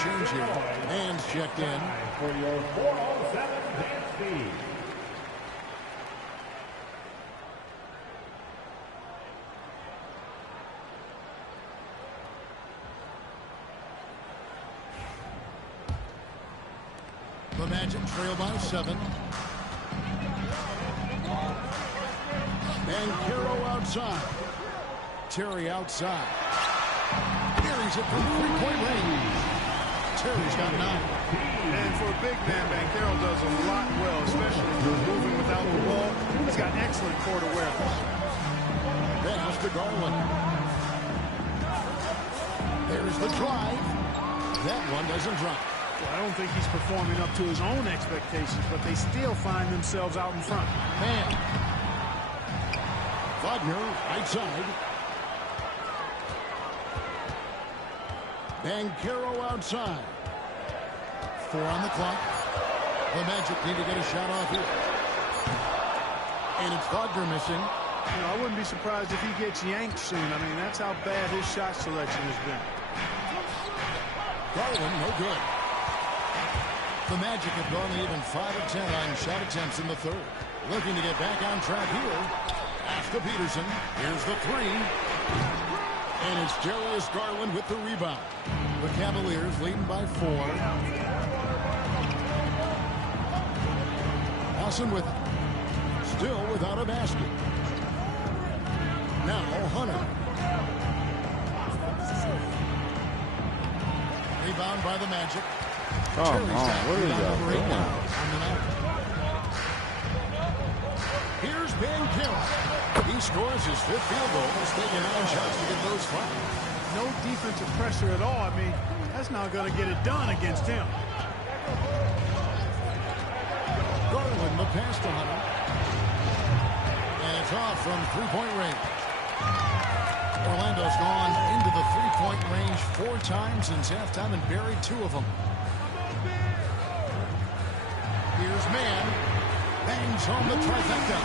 Change here. Hands checked in. For your 407 dance speed. The Magic trail by 7. And Caro outside. Terry outside. Fires it from three-point range. Terry's got 9. And for a big man, MyCareer does a lot well, especially moving without the ball. He's got excellent court awareness. Pass to Garland. There's the drive. That one doesn't drop. Well, I don't think he's performing up to his own expectations, but they still find themselves out in front. Man. Wagner, right side. MyCareer outside. 4 on the clock. The Magic need to get a shot off here. And it's Wagner missing. You know, I wouldn't be surprised if he gets yanked soon. I mean, that's how bad his shot selection has been. Garland, no good. The Magic have gone even 5 of 10 on shot attempts in the third. Looking to get back on track here. After Peterson. Here's the 3. And it's Darius Garland with the rebound. The Cavaliers leading by 4. Hassan with it. Still without a basket. Now Hunter. Rebound by the Magic. Come on, what is that doing? Here's MyCareer. He scores his 5th field goal. He's taking 9 shots to get those 5. No defensive pressure at all. I mean, that's not going to get it done against him. Garland, the pass to Hunter. And it's off from three-point range. Orlando's gone into the three-point range 4 times since halftime and buried 2 of them. Here's Mann. Bangs home the trifecta.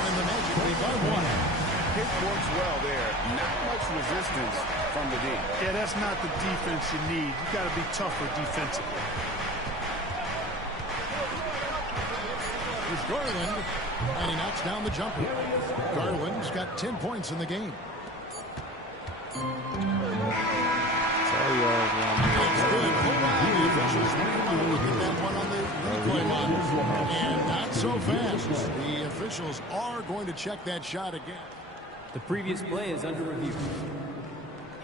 And the Magic lead by 1. Pick works well there. Not much resistance from the D. Yeah, that's not the defense you need. You got to be tougher defensively. Here's Garland. And he knocks down the jumper. Garland's got 10 points in the game. And not so fast. The officials are going to check that shot again. The previous play is under review.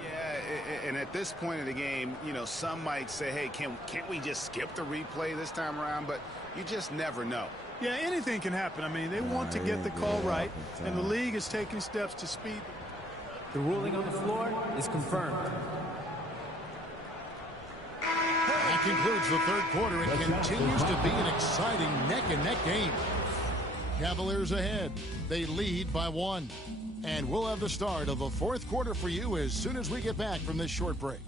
Yeah, and at this point of the game, you know, some might say, hey, can't we just skip the replay this time around? But you just never know. Yeah, anything can happen. I mean, they want to get the call right, and the league is taking steps to speed. The ruling on the floor is confirmed. That concludes the third quarter. It continues to be an exciting neck-and-neck game. Cavaliers ahead. They lead by 1. And we'll have the start of the fourth quarter for you as soon as we get back from this short break.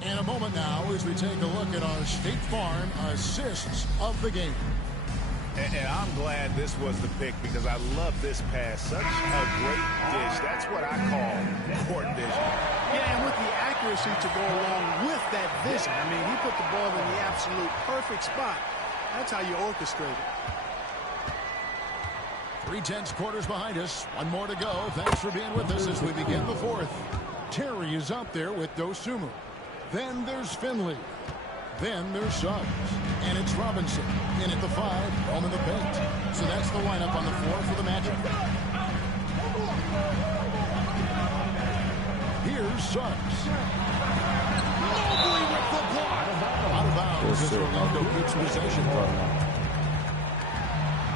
In a moment now as we take a look at our State Farm assists of the game. And I'm glad this was the pick because I love this pass. Such a great dish. That's what I call court vision. Yeah, and with the accuracy to go along with that vision. I mean, he put the ball in the absolute perfect spot. That's how you orchestrate it. 3/10 quarters behind us. 1 more to go. Thanks for being with us as we begin the fourth. Terry is up there with Dosunmu. Then there's Finley. Then there's Suggs. And it's Robinson. In at the 5, home in the paint. So that's the lineup on the floor for the Magic. Here's Suggs. Mobley with the block. Out of bounds as Orlando keeps possession.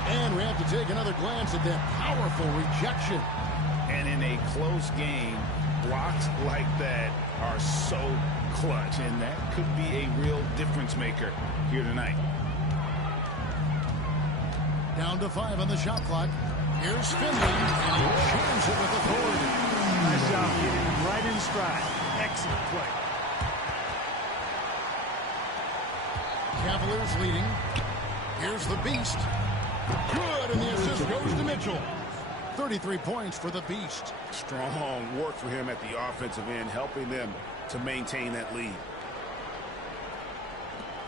And we have to take another glance at that powerful rejection. And in a close game, blocks like that are so clutch, and that could be a real difference maker here tonight. Down to 5 on the shot clock. Here's Finley, and he jams it with authority. Nice job getting him right in stride. Excellent play. Cavaliers leading. Here's the Beast. Good, and the assist goes to Mitchell. 33 points for the Beast. Strong work for him at the offensive end, helping them to maintain that lead.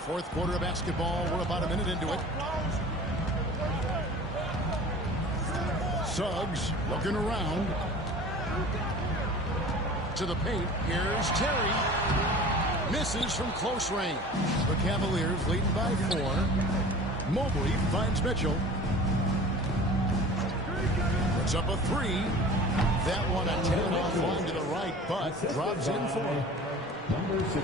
Fourth quarter of basketball. We're about a minute into it. Suggs looking around. to the paint. Here's Terry. Misses from close range. The Cavaliers leading by 4. Mobley finds Mitchell. Puts up a 3. That one a 10 offline to the right, but drops in 4. Number 60.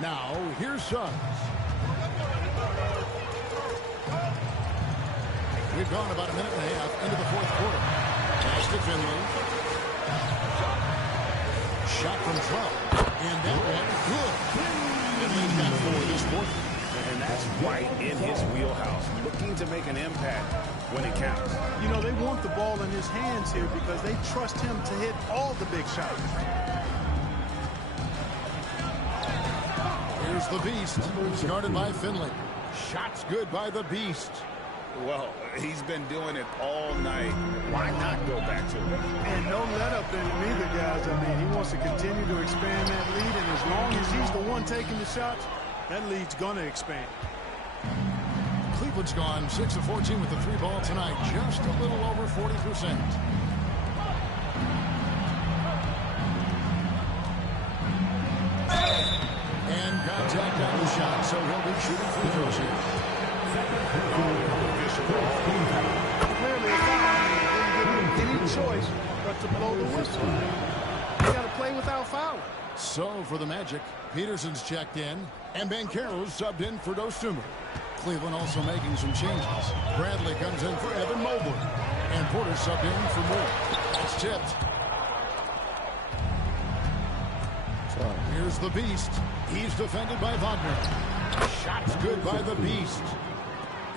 Now, here's Suggs. We've gone about a minute and a half into the fourth quarter. Pass to Finley. Shot from 12. And that one good. Finley's got 4 this quarter. And that's right in his wheelhouse. Looking to make an impact when it counts. You know, they want the ball in his hands here because they trust him to hit all the big shots. Here's the Beast. Started by Finley. Shots good by the Beast. Well, he's been doing it all night. Why not go back to it? And no let up in him either, guys. I mean, he wants to continue to expand that lead, and as long as he's the one taking the shots, that lead's going to expand. Cleveland's gone 6 of 14 with the 3 ball tonight. Just a little over 40%. And contact on the shot, so he'll be shooting free throws here. Clearly a foul. He didn't give him any choice but to blow the whistle. You got to play without fouling. So for the Magic, Peterson's checked in, and Banchero's subbed in for Dostumer. Cleveland also making some changes. Bradley comes in for Evan Mobley, and Porter subbed in for Moore. That's tipped. Here's the Beast. He's defended by Wagner. Shots good by the Beast.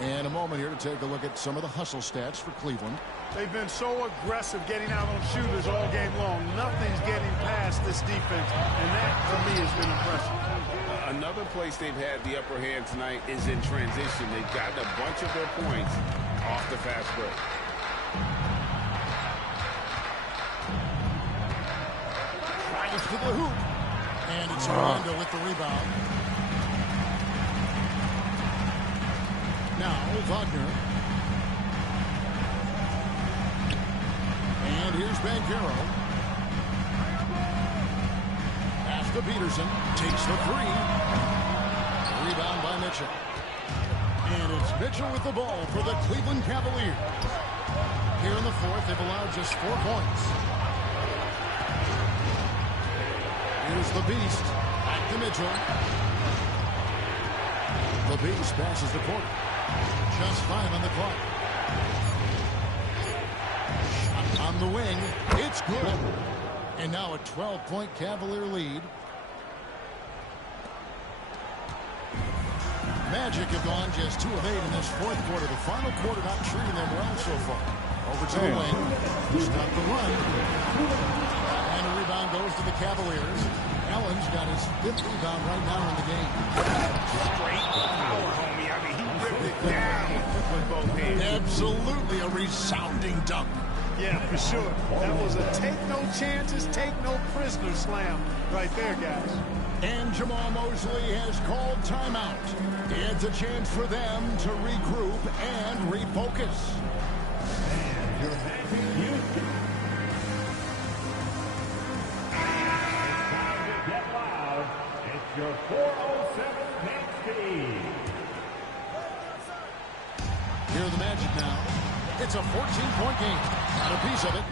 And a moment here to take a look at some of the hustle stats for Cleveland. They've been so aggressive getting out on shooters all game long. Nothing's getting past this defense, and that, to me, has been impressive. Another place they've had the upper hand tonight is in transition. They've gotten a bunch of their points off the fast break. Tries to the hoop. And it's Orlando with the rebound. Now, Wagner. And here's Banchero. Pass to Peterson. Takes the 3. Rebound by Mitchell. And it's Mitchell with the ball for the Cleveland Cavaliers. Here in the fourth, they've allowed just 4 points. Here's the Beast. Back to Mitchell. The Beast passes the quarter. Just 5 on the clock. Shot on the wing. It's good. And now a 12-point Cavalier lead. Magic have gone just 2 of 8 in this fourth quarter. The final quarter not treating them well so far. Over to the wing. Stop the run. And a rebound goes to the Cavaliers. Allen's got his 5th rebound right now in the game. Straight power, homie. I mean, he ripped it down with both hands. Absolutely a resounding dunk. Yeah, for sure. That was a take no chances, take no prisoner slam right there, guys. And Jamal Mosley has called timeout. It's a chance for them to regroup and refocus. And your next Houston. It's time to get loud. It's your 407 paint speed. Here are the Magic now. It's a 14-point game. Got a piece of it.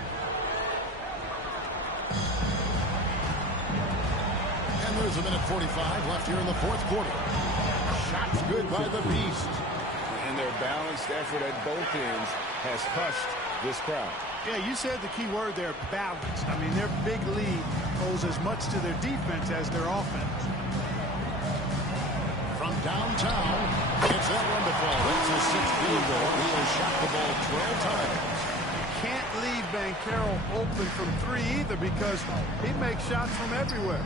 And there's a minute 45 left here in the fourth quarter. Shots good by the Beast. And their balanced effort at both ends has hushed this crowd. Yeah, you said the key word there, balance. I mean, their big lead owes as much to their defense as their offense. From downtown, it's that one to fall. That's a 6th field goal. He has shot the ball 12 times. Can't leave Banchero open from 3 either because he makes shots from everywhere.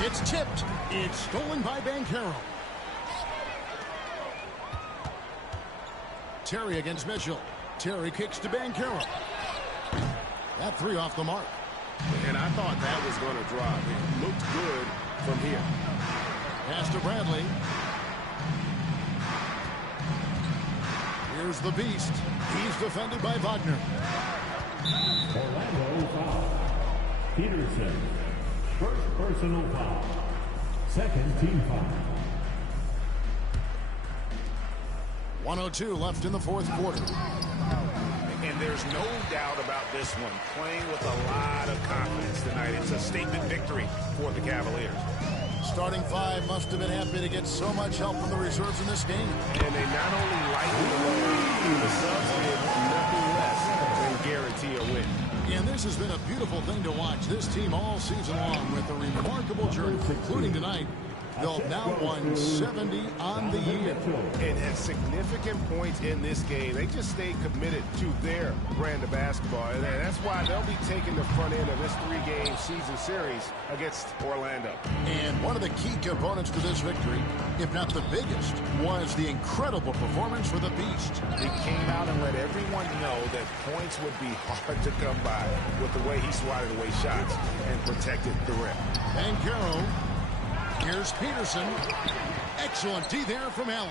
It's tipped. It's stolen by Banchero. Terry against Mitchell. Terry kicks to Banchero. That 3 off the mark. And I thought that was going to drop. It looked good from here. Pass to Bradley. Here's the Beast. He's defended by Wagner. Orlando foul. Peterson, first personal foul. Second team foul. 1:02 left in the fourth quarter. And there's no doubt about this one. Playing with a lot of confidence tonight. It's a statement victory for the Cavaliers. Starting five must have been happy to get so much help from the reserves in this game. And they not only lightened the load, the subs did nothing less than guarantee a win. And this has been a beautiful thing to watch. This team all season long with a remarkable journey, including tonight. They'll now won 70 on the year. And at significant points in this game, they just stayed committed to their brand of basketball. And that's why they'll be taking the front end of this three-game season series against Orlando. And one of the key components to this victory, if not the biggest, was the incredible performance for the Beast. He came out and let everyone know that points would be hard to come by with the way he swatted away shots and protected the rim. And Carroll. Here's Peterson. Excellent D there from Allen.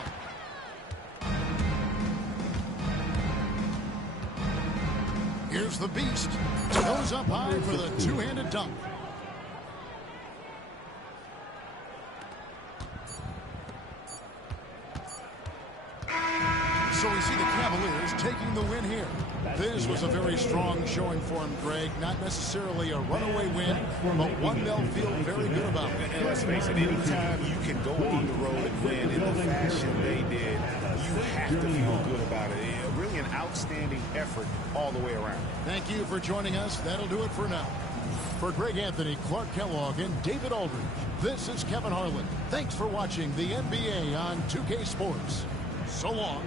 Here's the Beast. Goes up high for the two-handed dunk. So we see the Cavaliers taking the win here. This was a very strong showing for him, Greg. Not necessarily a runaway win, but one they'll feel very good about. And let's face it, anytime you can go on the road and win in the fashion they did, you have to feel good about it. Really an outstanding effort all the way around. Thank you for joining us. That'll do it for now. For Greg Anthony, Clark Kellogg, and David Aldridge, this is Kevin Harlan. Thanks for watching the NBA on 2K Sports. So long.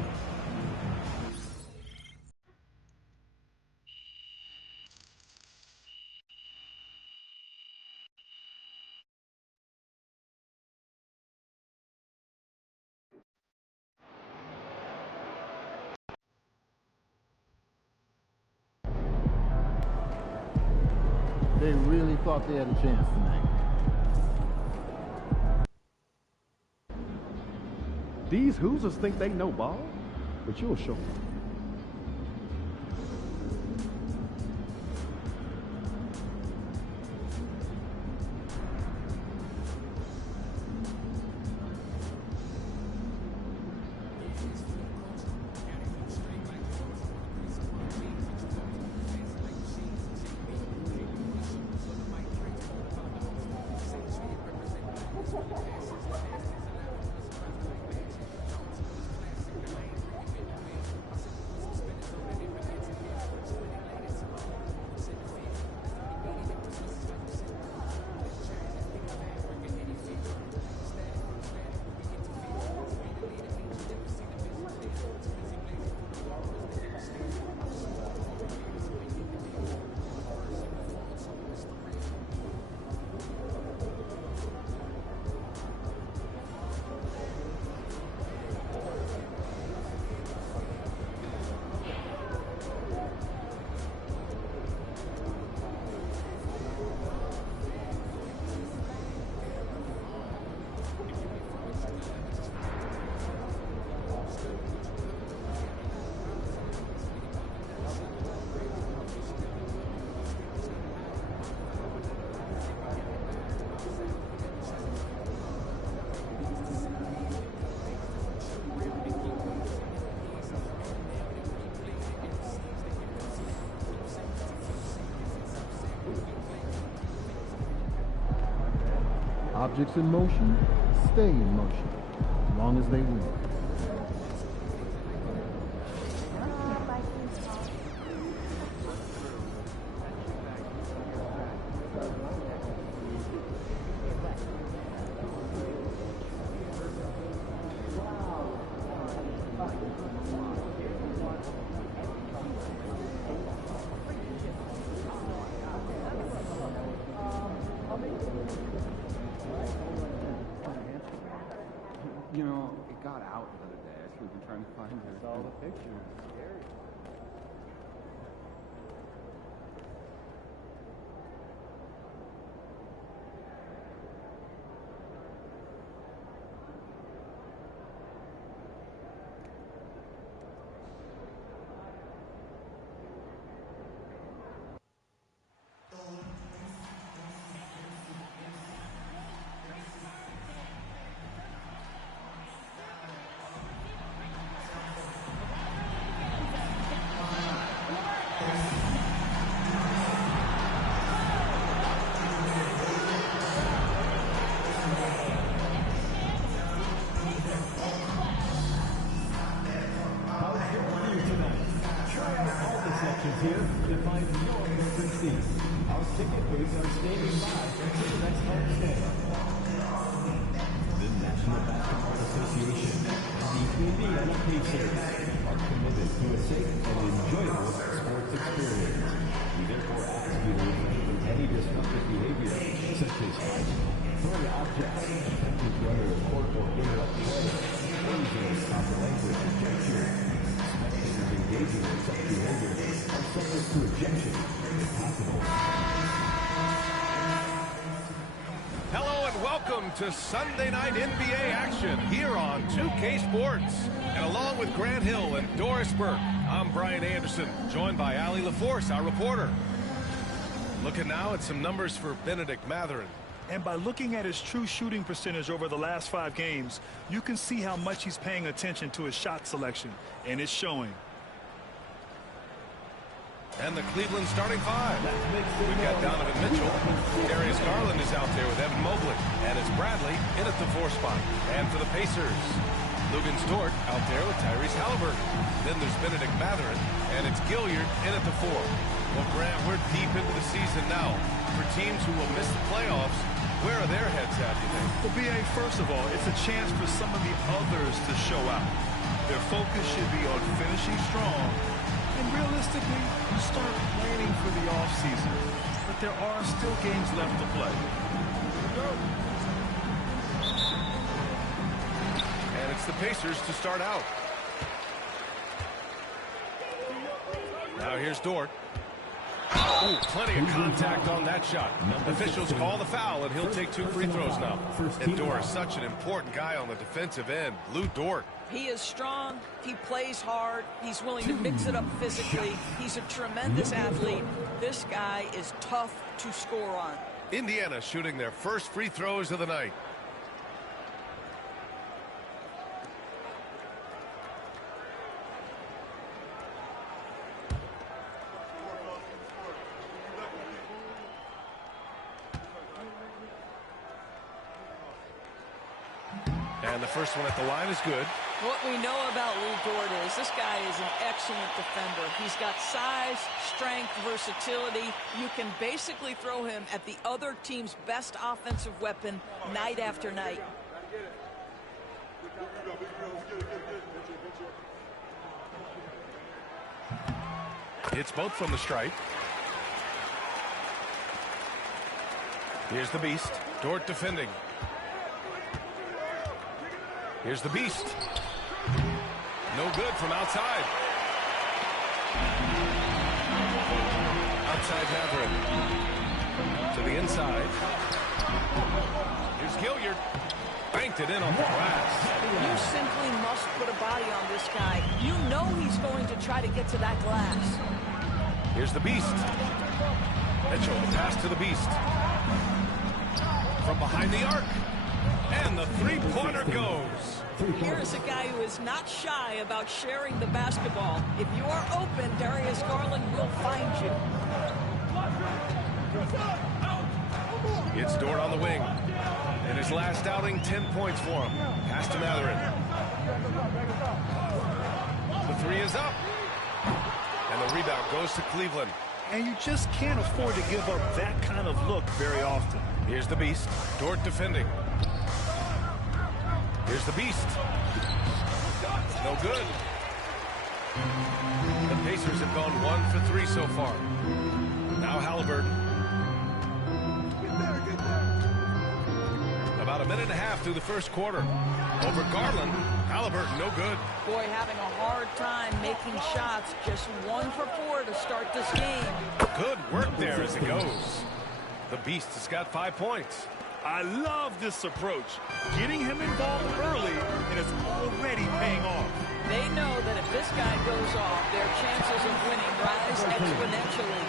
They really thought they had a chance tonight. These Hoosiers think they know ball, but you'll show them. Objects in motion stay in motion as long as they win. You know, it got out the other day. We've been trying to find her. Saw the picture. It's scary. attractions here to find your favorite seats. Our ticket booths are standing by until the next home stand. The National Basketball Association and the Indiana Pacers are committed to a safe and enjoyable sports experience. We therefore ask you to refrain from any disruptive behavior, such as throwing objects, attempting to enter a court or interrupt play, or using improper language or gestures. Spectators engaging in such behavior are subject to ejection if possible. Hello and welcome to Sunday Night NBA action here on 2K Sports. And along with Grant Hill and Doris Burke, I'm Brian Anderson, joined by Allie LaForce, our reporter. Looking now at some numbers for Benedict Mathurin. And by looking at his true shooting percentage over the last 5 games, you can see how much he's paying attention to his shot selection, and it's showing. And the Cleveland starting 5. We've got Donovan Mitchell. Darius Garland is out there with Evan Mobley. And it's Bradley in at the 4 spot. And for the Pacers, Lugan Stort out there with Tyrese Halliburton. Then there's Benedict Mathurin. And it's Gilliard in at the 4. Well, Grant, we're deep into the season now. For teams who will miss the playoffs, where are their heads at, you think? Well, B.A., first of all, it's a chance for some of the others to show out. Their focus should be on finishing strong. And realistically, you start planning for the offseason. But there are still games left to play. And it's the Pacers to start out. Now here's Dort. Oh, plenty of contact on that shot. Officials call the foul, and he'll take 2 free throws now. And Dort is such an important guy on the defensive end. Lou Dort. He is strong. He plays hard. He's willing to mix it up physically. He's a tremendous athlete. This guy is tough to score on. Indiana shooting their first free throws of the night. And the first one at the line is good. What we know about Lou Dort is this guy is an excellent defender. He's got size, strength, versatility. You can basically throw him at the other team's best offensive weapon night after night. It's both from the stripe. Here's the Beast. Dort defending. Here's the Beast. No good from outside. Outside Mathurin. To the inside. Here's Gilliard. Banked it in on the glass. You simply must put a body on this guy. You know he's going to try to get to that glass. Here's the Beast. Mitchell, the pass to the Beast. From behind the arc. And the three-pointer goes. Here is a guy who is not shy about sharing the basketball. If you are open, Darius Garland will find you. It's Dort on the wing. In his last outing, 10 points for him. Pass to Mathurin. The 3 is up. And the rebound goes to Cleveland. And you just can't afford to give up that kind of look very often. Here's the Beast. Dort defending. Here's the Beast. No good. The Pacers have gone 1 for 3 so far. Now Halliburton. About a minute and a half through the first quarter. Over Garland. Halliburton, no good. Boy, having a hard time making shots. Just 1 for 4 to start this game. Good work there as it goes. The Beast has got 5 points. I love this approach. Getting him involved early, and it's already paying off. They know that if this guy goes off, their chances of winning rise exponentially.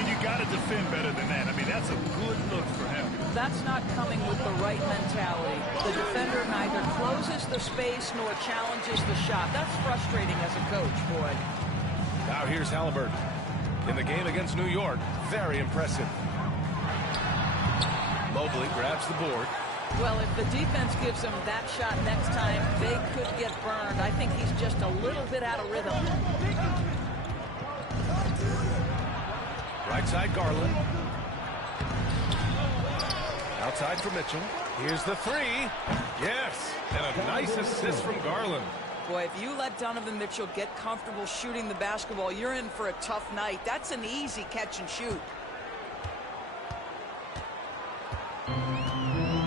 And you got to defend better than that. I mean, that's a good look for him. That's not coming with the right mentality. The defender neither closes the space nor challenges the shot. That's frustrating as a coach, boy. Now here's Halliburton. In the game against New York, very impressive. Mobley grabs the board. Well, if the defense gives him that shot next time, they could get burned. I think he's just a little bit out of rhythm. Right side, Garland. Outside for Mitchell. Here's the three. Yes, and a nice assist from Garland. Boy, if you let Donovan Mitchell get comfortable shooting the basketball, you're in for a tough night. That's an easy catch and shoot.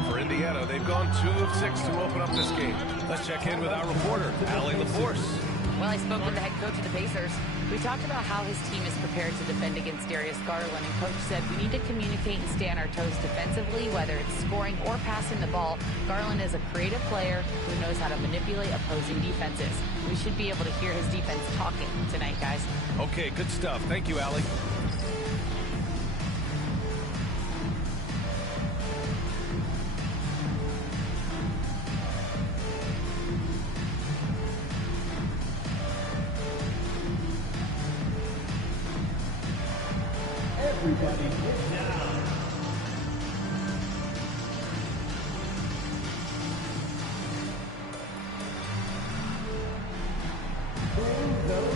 For Indiana, they've gone 2 of 6 to open up this game. Let's check in with our reporter, Allie LaForce. Well, I spoke with the head coach of the Pacers. We talked about how his team is prepared to defend against Darius Garland, and Coach said we need to communicate and stay on our toes defensively, whether it's scoring or passing the ball. Garland is a creative player who knows how to manipulate opposing defenses. We should be able to hear his defense talking tonight, guys. Okay, good stuff. Thank you, Allie. Everybody get down. Bring those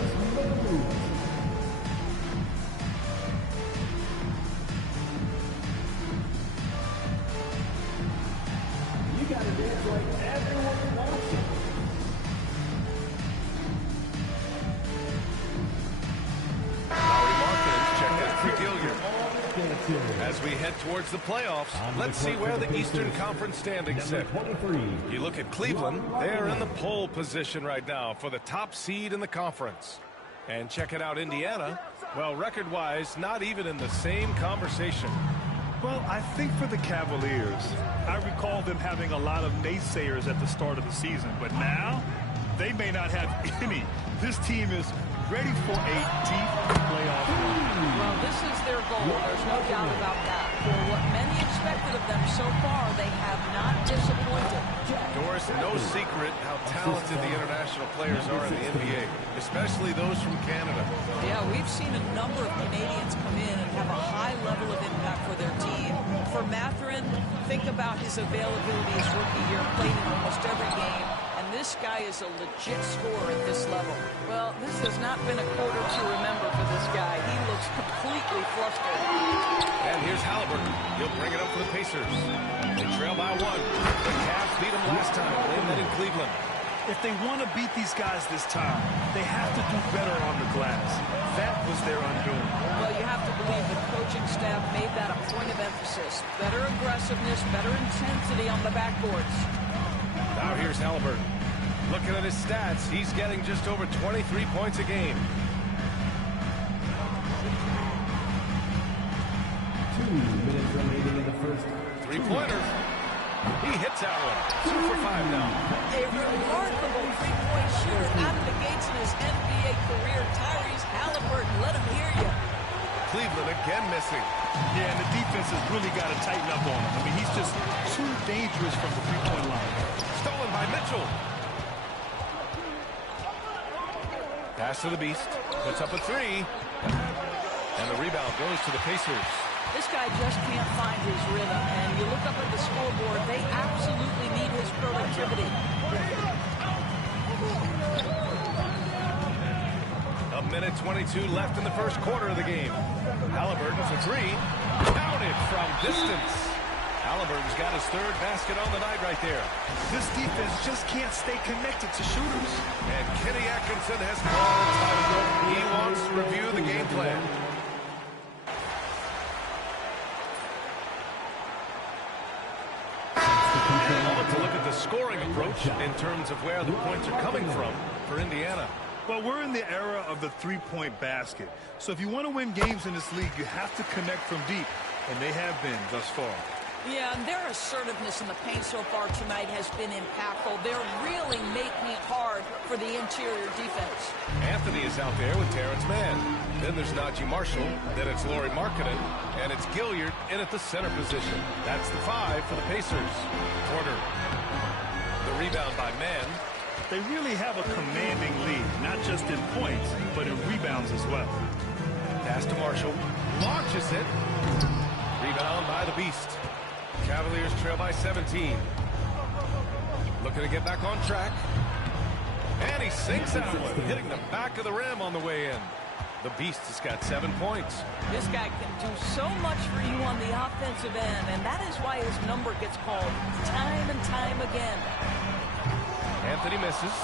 moves. You gotta dance like everyone wants it. As we head towards the playoffs, let's see where the Eastern Conference standings sit. You look at Cleveland, they're in the pole position right now for the top seed in the conference. And checking out Indiana, well, record-wise, not even in the same conversation. Well, I think for the Cavaliers, I recall them having a lot of naysayers at the start of the season, but now they may not have any. This team is ready for a deep playoff run. Well, this is their goal. There's no doubt about that. For what many expected of them so far, they have not disappointed. Doris, no secret how talented the international players are in the NBA, especially those from Canada. Yeah, we've seen a number of Canadians come in and have a high level of impact for their team. For Mathurin, think about his availability his rookie year, played in almost every game. This guy is a legit scorer at this level. Well, this has not been a quarter to remember for this guy. He looks completely flustered. And here's Halliburton. He'll bring it up for the Pacers. They trail by 1. The Cavs beat them last time. They met in Cleveland. If they want to beat these guys this time, they have to do better on the glass. That was their undoing. Well, you have to believe the coaching staff made that a point of emphasis. Better aggressiveness, better intensity on the backboards. Now here's Halliburton. Looking at his stats, he's getting just over 23 points a game. 2 minutes remaining in the first. Three-pointer. He hits that one. 2 for 5 now. A remarkable three-point shooter out of the gates in his NBA career. Tyrese Halliburton, let him hear you. Cleveland again missing. Yeah, and the defense has really got to tighten up on him. I mean, he's just too dangerous from the three-point line. Stolen by Mitchell. Pass to the Beast. Puts up a 3. And the rebound goes to the Pacers. This guy just can't find his rhythm. And you look up at the scoreboard, they absolutely need his productivity. A minute 22 left in the first quarter of the game. Halliburton for 3. Counted from distance. Halliburton's got his 3rd basket on the night right there. This defense just can't stay connected to shooters. And Kenny Atkinson has called timeout. He wants to review the game plan. And to look at the scoring approach in terms of where the points are coming from for Indiana. Well, we're in the era of the three-point basket. So if you want to win games in this league, you have to connect from deep. And they have been thus far. Yeah, and their assertiveness in the paint so far tonight has been impactful. They're really making it hard for the interior defense. Anthony is out there with Terrence Mann. Then there's Najee Marshall. Then it's Lauri Markkanen. And it's Gilliard in at the center position. That's the 5 for the Pacers. Porter. The rebound by Mann. They really have a commanding lead, not just in points, but in rebounds as well. Pass to Marshall. Launches it. Rebound by the Beast. Cavaliers trail by 17. Looking to get back on track. And he sinks that one, hitting the back of the rim on the way in. The Beast has got 7 points. This guy can do so much for you on the offensive end, and that is why his number gets called time and time again. Anthony misses.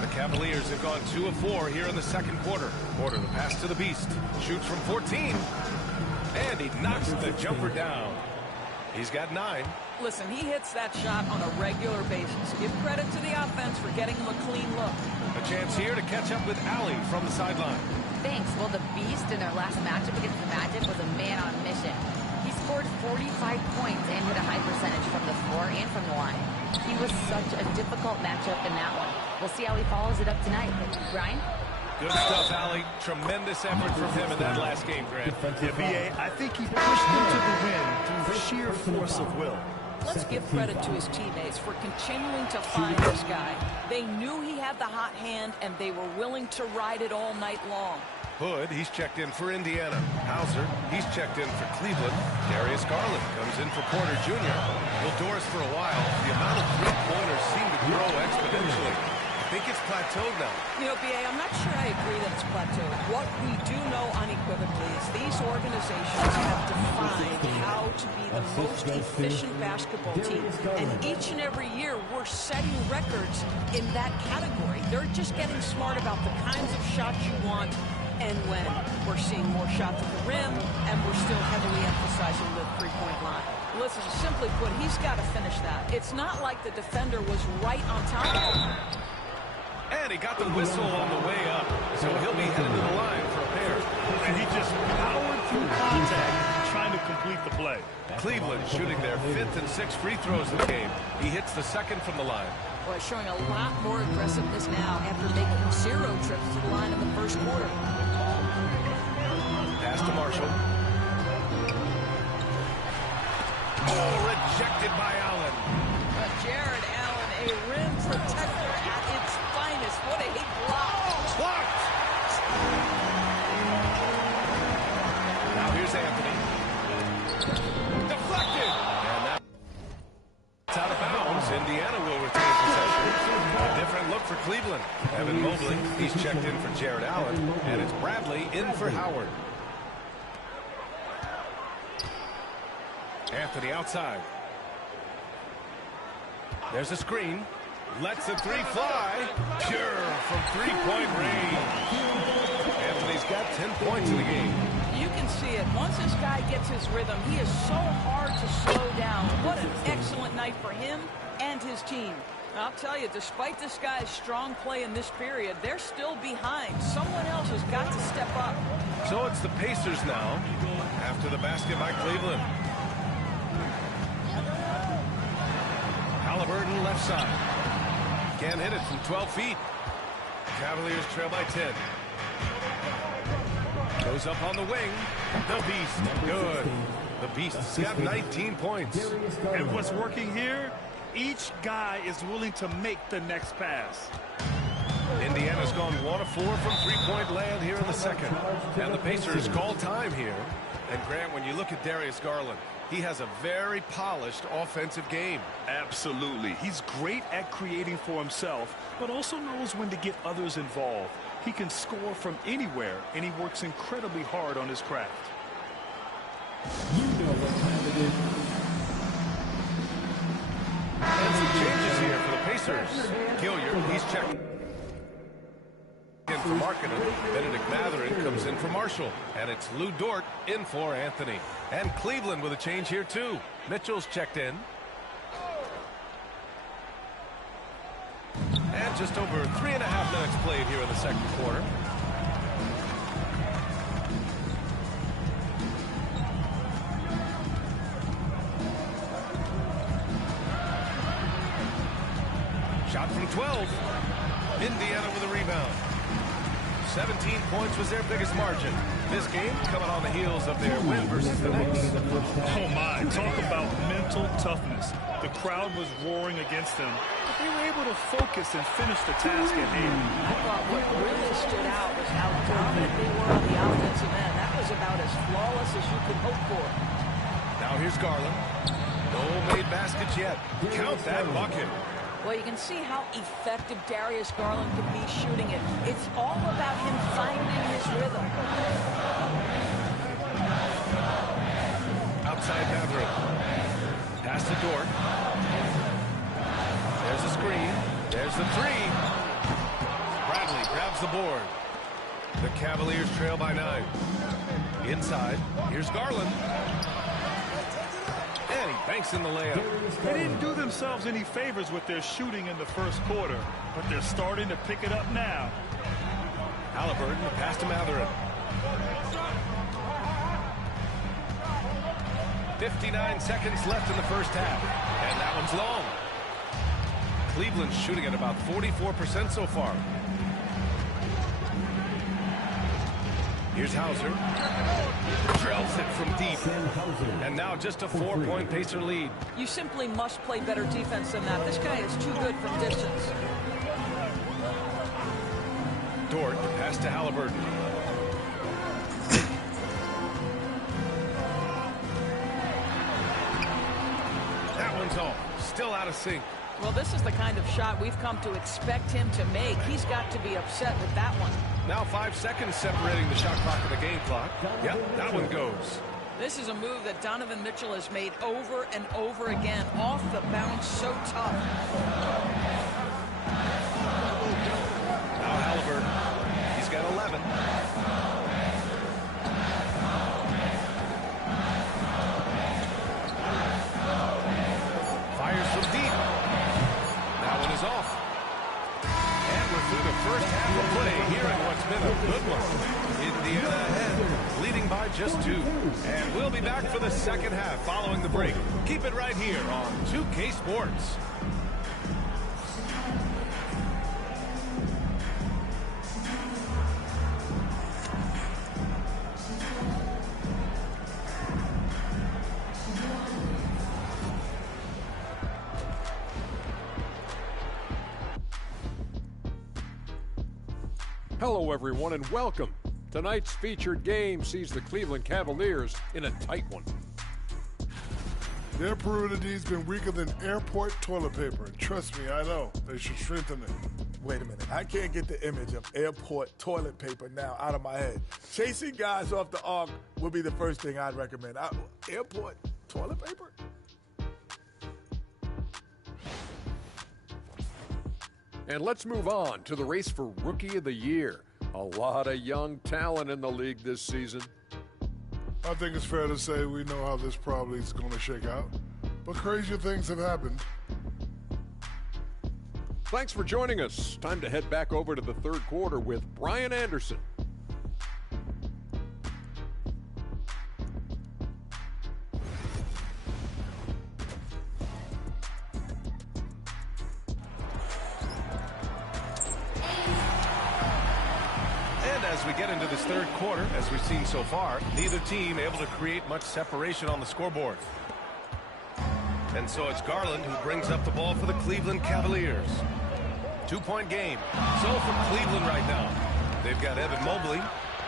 The Cavaliers have gone 2 of 4 here in the second quarter. Porter, the pass to the Beast. Shoots from 14. And he knocks the jumper down. He's got 9. Listen, he hits that shot on a regular basis. Give credit to the offense for getting him a clean look. A chance here to catch up with Allie from the sideline. Thanks. Well, the Beast in their last matchup against the Magic was a man on a mission. He scored 45 points and hit a high percentage from the floor and from the line. He was such a difficult matchup in that one. We'll see how he follows it up tonight. Brian? Good stuff, Allie. Tremendous effort from him in that last game, Grant. Yeah, B.A., I think he pushed into the win through sheer force of will. Let's give credit to his teammates for continuing to find this guy. They knew he had the hot hand, and they were willing to ride it all night long. Hood, he's checked in for Indiana. Hauser, he's checked in for Cleveland. Darius Garland comes in for Porter Jr. Well, Doris, for a while, the amount of three-pointers seem to grow exponentially. I think it's plateaued now. You know, B.A., I'm not sure I agree that it's plateaued. What we do know unequivocally is these organizations have defined how to be the most efficient basketball team. And each and every year, we're setting records in that category. They're just getting smart about the kinds of shots you want and when. We're seeing more shots at the rim, and we're still heavily emphasizing the three-point line. Listen, simply put, he's got to finish that. It's not like the defender was right on top of him. And he got the whistle on the way up, so he'll be headed to the line for a pair. And he just powered through contact, trying to complete the play. Cleveland shooting their 5th and 6th free throws of the game. He hits the 2nd from the line. Boy, showing a lot more aggressiveness now after making 0 trips to the line in the first quarter. Pass to Marshall. Oh, rejected by Allen. Jared Allen, a rim protector at its finest. What a block. Blocked. Now here's Anthony. Deflected. And that's out of bounds. Indiana will retain possession. A different look for Cleveland. Evan Mobley, he's checked in for Jared Allen. And it's Bradley in for Howard. Anthony outside. There's a screen. Lets the three fly. Pure from three-point range. Anthony's got 10 points in the game. You can see it. Once this guy gets his rhythm, he is so hard to slow down. What an excellent night for him and his team. I'll tell you, despite this guy's strong play in this period, they're still behind. Someone else has got to step up. So it's the Pacers now, after the basket by Cleveland. Halliburton left side. Can't hit it from 12 feet. Cavaliers trail by 10. Goes up on the wing. The Beast. Good. The Beast's got 19 points. And what's working here? Each guy is willing to make the next pass. Indiana's gone 1 of 4 from three-point land here in the second. And the Pacers call time here. And Grant, when you look at Darius Garland, he has a very polished offensive game. Absolutely. He's great at creating for himself, but also knows when to get others involved. He can score from anywhere, and he works incredibly hard on his craft. You know what time it is. And some changes here for the Pacers. Gilliard, he's checked in for Markkanen. Benedict Mathurin comes in for Marshall. And it's Lou Dort in for Anthony. And Cleveland with a change here, too. Mitchell's checked in. And just over 3.5 minutes played here in the second quarter. Shot from 12. Indiana with a rebound. 17 points was their biggest margin. This game coming on the heels of their win versus the Knicks. Oh my, talk about mental toughness. The crowd was roaring against them, but they were able to focus and finish the task at hand. I thought what really stood out was how dominant they were on the offensive end. That was about as flawless as you could hope for. Now here's Garland. No made baskets yet. Count that bucket. Well, you can see how effective Darius Garland can be shooting it. It's all about him finding his rhythm. Outside Mathurin. Pass to Dort. There's the screen. There's the three. Bradley grabs the board. The Cavaliers trail by 9. Inside. Here's Garland. And he banks in the layup. They didn't do themselves any favors with their shooting in the first quarter, but they're starting to pick it up now. Halliburton, pass to Mathurin. 59 seconds left in the first half. And that one's long. Cleveland's shooting at about 44% so far. Here's Hauser. Drills it from deep. And now just a 4-point Pacer lead. You simply must play better defense than that. This guy is too good from distance. Dort, pass to Halliburton. That one's off. Still out of sync. Well, this is the kind of shot we've come to expect him to make. He's got to be upset with that one. Now 5 seconds separating the shot clock and the game clock. Yep, that one goes. This is a move that Donovan Mitchell has made over and over again. Off the bounce, so tough. Now Halliburton. He's got 11. Fires from deep. That one is off. And we're through the first half of play here in what's been a good one. Indiana ahead, leading by just 2. And we'll be back for the second half following the break. Keep it right here on 2K Sports. Hello, everyone, and welcome. Tonight's featured game sees the Cleveland Cavaliers in a tight one. Their perimeter D's been weaker than airport toilet paper. And trust me, I know. They should strengthen it. Wait a minute. I can't get the image of airport toilet paper now out of my head. Chasing guys off the arc would be the first thing I'd recommend. Airport toilet paper? And let's move on to the race for Rookie of the Year. A lot of young talent in the league this season. I think it's fair to say we know how this probably is going to shake out. But crazier things have happened. Thanks for joining us. Time to head back over to the third quarter with Brian Anderson. As we get into this third quarter, as we've seen so far, neither team able to create much separation on the scoreboard. And so it's Garland who brings up the ball for the Cleveland Cavaliers. 2-point game. So for Cleveland right now, they've got Evan Mobley.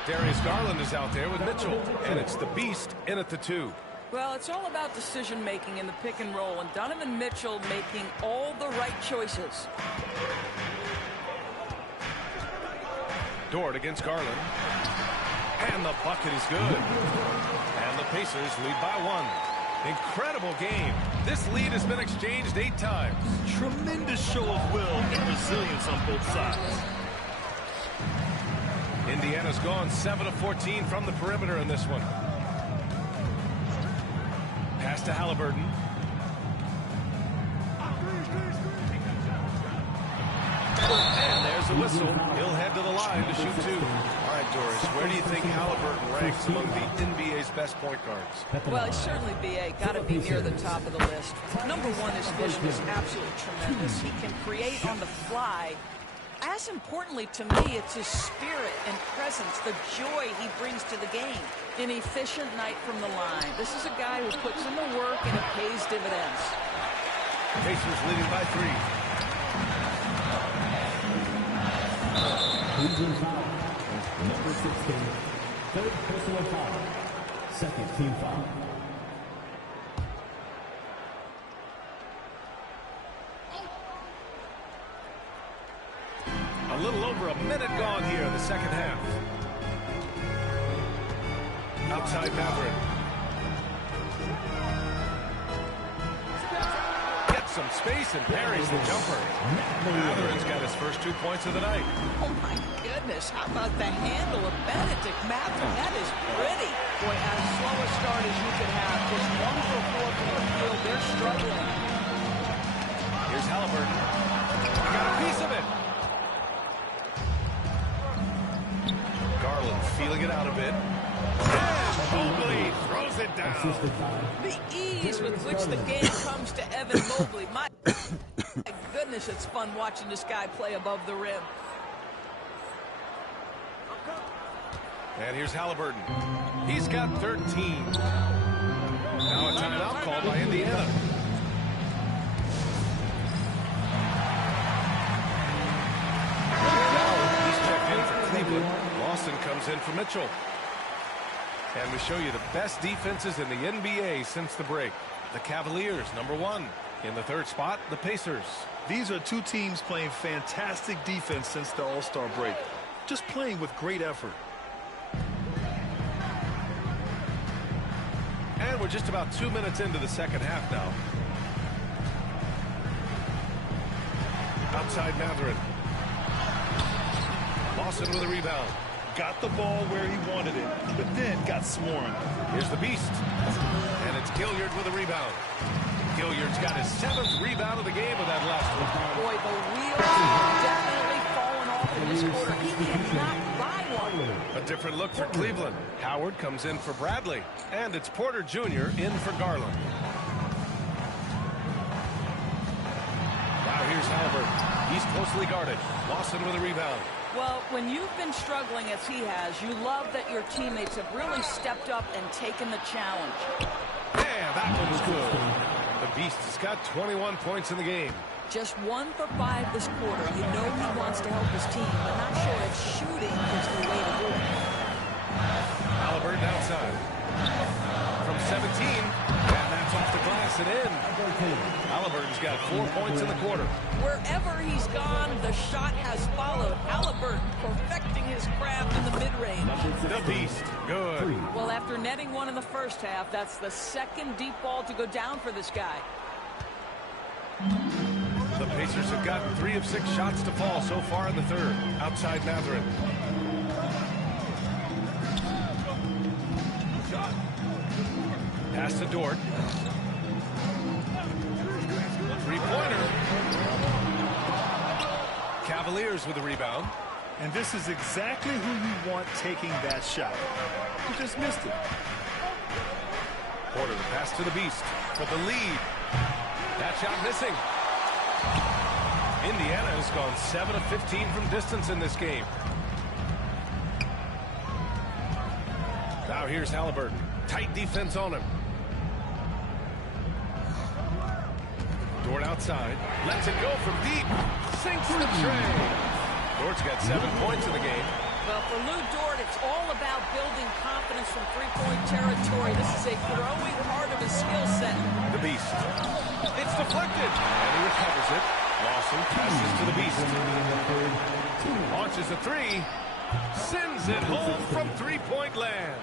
Darius Garland is out there with Mitchell. And it's the Beast in at the 2. Well, it's all about decision-making in the pick and roll, and Donovan Mitchell making all the right choices. Dort against Garland. And the bucket is good. And the Pacers lead by 1. Incredible game. This lead has been exchanged 8 times. Tremendous show of will and resilience on both sides. Indiana's gone 7 of 14 from the perimeter in this one. Pass to Halliburton. And there's a whistle. He'll head to the line to shoot 2. All right, Doris, where do you think Halliburton ranks among the NBA's best point guards? Well, he's certainly got to be near the top of the list. Number one, his vision is absolutely tremendous. He can create on the fly. As importantly to me, it's his spirit and presence, the joy he brings to the game. An efficient night from the line. This is a guy who puts in the work and it pays dividends. Pacers leading by 3. Cleveland foul. Number 16. Third personal foul. Second team foul. over a minute gone here in the second half. Outside Matherin. Gets some space and parries the jumper. Matherin's got his first 2 points of the night. Oh, my goodness. How about the handle of Benedict Matherin? That is pretty. Boy, as slow a start as you could have. Just 1 for 4 from the field. They're struggling. Here's Halliburton. Got a piece of it. Garland feeling it out a bit. And Mobley throws it down. The ease with which the game comes to Evan Mobley. My goodness, it's fun watching this guy play above the rim. And here's Halliburton. He's got 13. Now a timeout called by Indiana. He's checked in for Cleveland. Lawson comes in for Mitchell. And we show you the best defenses in the NBA since the break. The Cavaliers, #1. In the third spot, the Pacers. These are two teams playing fantastic defense since the All-Star break. Just playing with great effort. And we're just about 2 minutes into the second half now. Outside Matherin. Lawson with a rebound. Got the ball where he wanted it, but then got swarmed. Here's the Beast. And it's Gilliard with a rebound. Gilliard's got his 7th rebound of the game with that last one. Boy, the wheels have definitely fallen off in this quarter. He cannot buy one. A different look for Cleveland. Howard comes in for Bradley. And it's Porter Jr. in for Garland. Now here's Halliburton. He's closely guarded. Lawson with a rebound. Well, when you've been struggling as he has, you love that your teammates have really stepped up and taken the challenge. Yeah, that one was good. The Beast has got 21 points in the game. Just 1 for 5 this quarter. You know he wants to help his team, but not sure if shooting is the way to do it. Halliburton outside. From 17, and that's off the glass and in. Halliburton's got 4 points in the quarter. Wherever he's gone, the shot has followed. Halliburton perfecting his craft in the mid-range. The Beast, good. Well, after netting 1 in the first half, that's the second deep ball to go down for this guy. The Pacers have gotten 3 of 6 shots to fall so far in the third. Outside Matherin. Pass to Dort. Three-pointer. Cavaliers with a rebound. And this is exactly who you want taking that shot. He just missed it. Porter the pass to the Beast for the lead. That shot missing. Indiana has gone 7 of 15 from distance in this game. Now here's Halliburton. Tight defense on him. Dort outside. Lets it go from deep. Sinks the tray. Dort's got 7 points in the game. Well, for Lou Dort, it's all about building confidence from three-point territory. This is a growing part of his skill set. The Beast. It's deflected. And he recovers it. Lawson passes to the Beast. Launches a 3. Sends it home from three-point land.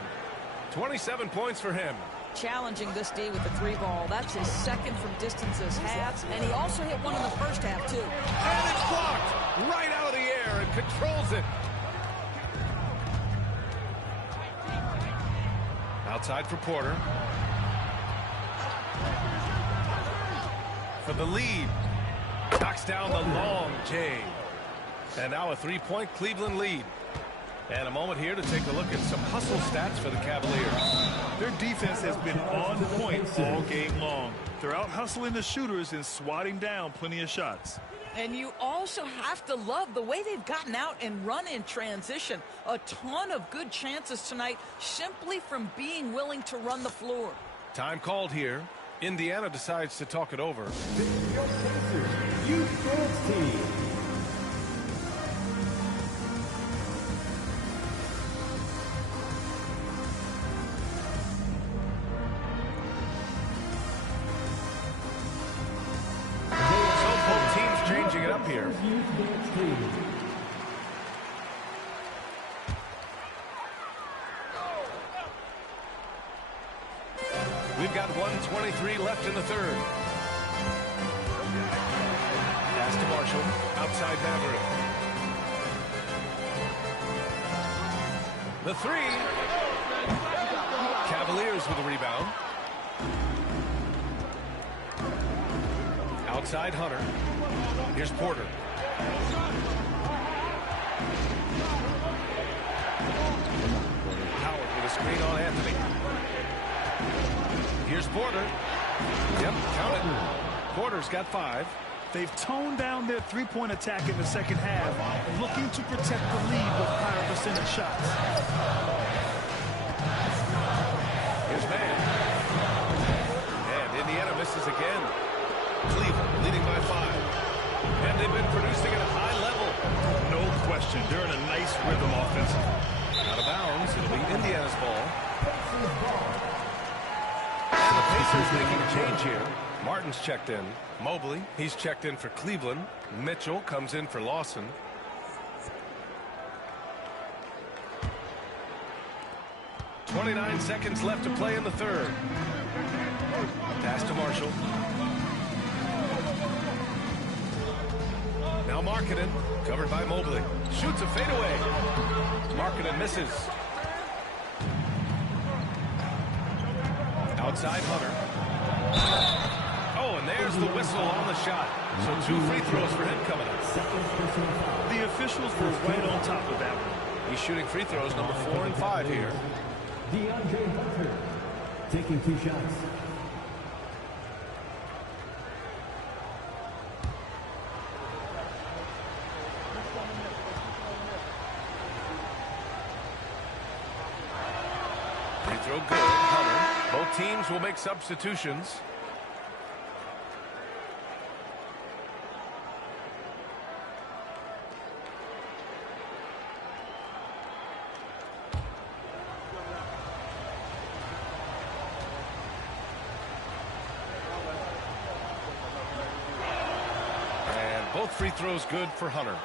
27 points for him. Challenging this D with the 3-ball. That's his second from distance this half. And he also hit 1 in the first half, too. And it's blocked right out of the air and controls it. Outside for Porter. For the lead. Knocks down the long J. And now a 3-point Cleveland lead. And a moment here to take a look at some hustle stats for the Cavaliers. Their defense has been on point all game long. They're out hustling the shooters and swatting down plenty of shots. And you also have to love the way they've gotten out and run in transition. A ton of good chances tonight simply from being willing to run the floor. Time called here. Indiana decides to talk it over. Youth dance team. Changing it up here. We've got 1:23 left in the third. Pass to Marshall. Outside Maverick. The three. Cavaliers with a rebound. Outside Hunter. Here's Porter. Howard with a screen on Anthony. Here's Porter. Yep, count it. Porter's got 5. They've toned down their three-point attack in the second half, looking to protect the lead with higher percentage shots. Here's Mann. And Indiana misses again. Cleveland leading by 5. And they've been producing at a high level. No question. They're in a nice rhythm offensively. Out of bounds. It'll be Indiana's ball. And the Pacers making a change here. Martin's checked in. Mobley, he's checked in for Cleveland. Mitchell comes in for Lawson. .29 seconds left to play in the third. Pass to Marshall. Now Markkanen, covered by Mobley. Shoots a fadeaway. Markkanen misses. Outside Hunter. Oh, and there's the whistle on the shot. So 2 free throws for him coming up. The officials were right on top of that one. He's shooting free throws number 4 and 5 here. DeAndre Hunter taking 2 shots. Free throw good. Hunter. Both teams will make substitutions. Both free throws good for Hunter.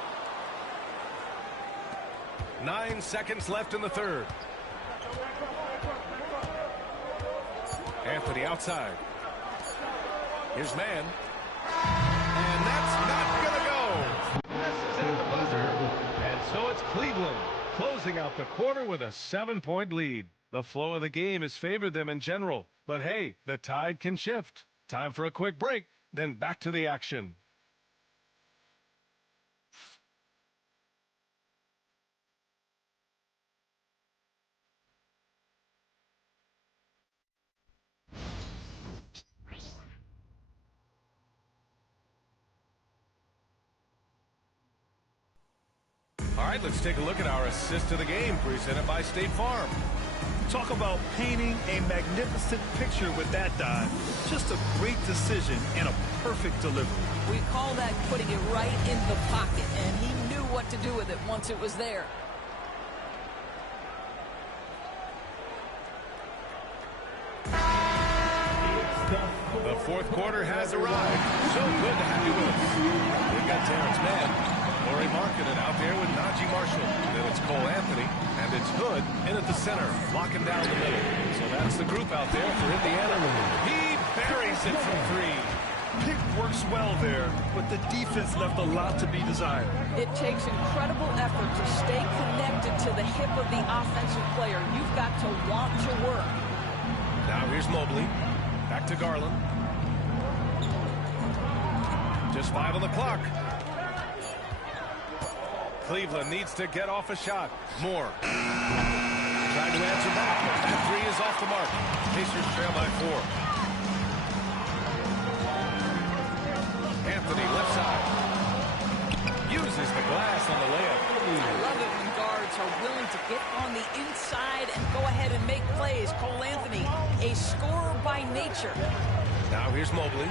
9 seconds left in the third. Anthony outside. Here's Mann. And that's not going to go. Misses at the buzzer. And so it's Cleveland closing out the quarter with a 7-point lead. The flow of the game has favored them in general. But hey, the tide can shift. Time for a quick break, then back to the action. All right, let's take a look at our assist to the game presented by State Farm. Talk about painting a magnificent picture with that dive. Just a great decision and a perfect delivery. We call that putting it right in the pocket, and he knew what to do with it once it was there. The fourth quarter has arrived. So good to have you with us. We've got Terrence Mann, Lauri Markkanen out there with Najee Marshall. Then it's Cole Anthony, and it's Hood in at the center, locking down the middle. So that's the group out there for Indiana. He buries it from 3. Pick works well there, but the defense left a lot to be desired. It takes incredible effort to stay connected to the hip of the offensive player. You've got to want to work. Now here's Mobley. Back to Garland. Just 5 on the clock. Cleveland needs to get off a shot. Moore. Trying to answer back. That 3 is off the mark. Pacers trail by 4. Anthony, left side. Uses the glass on the layup. I love it when guards are willing to get on the inside and go ahead and make plays. Cole Anthony, a scorer by nature. Now here's Mobley.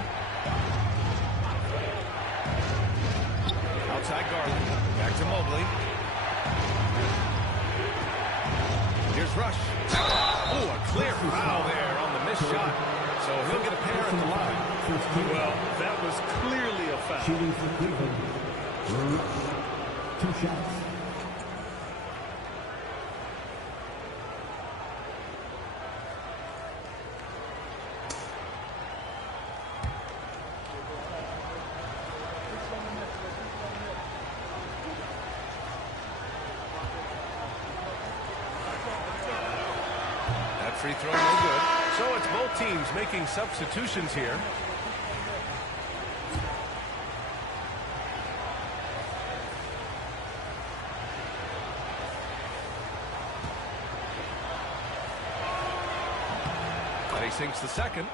Outside Garland. Back to Mobley. Here's Rush. Oh, a clear foul there on the missed shot. So he'll get a pair at the line. Well, that was clearly a foul. Shooting for Cleveland. 2 shots. free throw, no good. So it's both teams making substitutions here. And he sinks the second.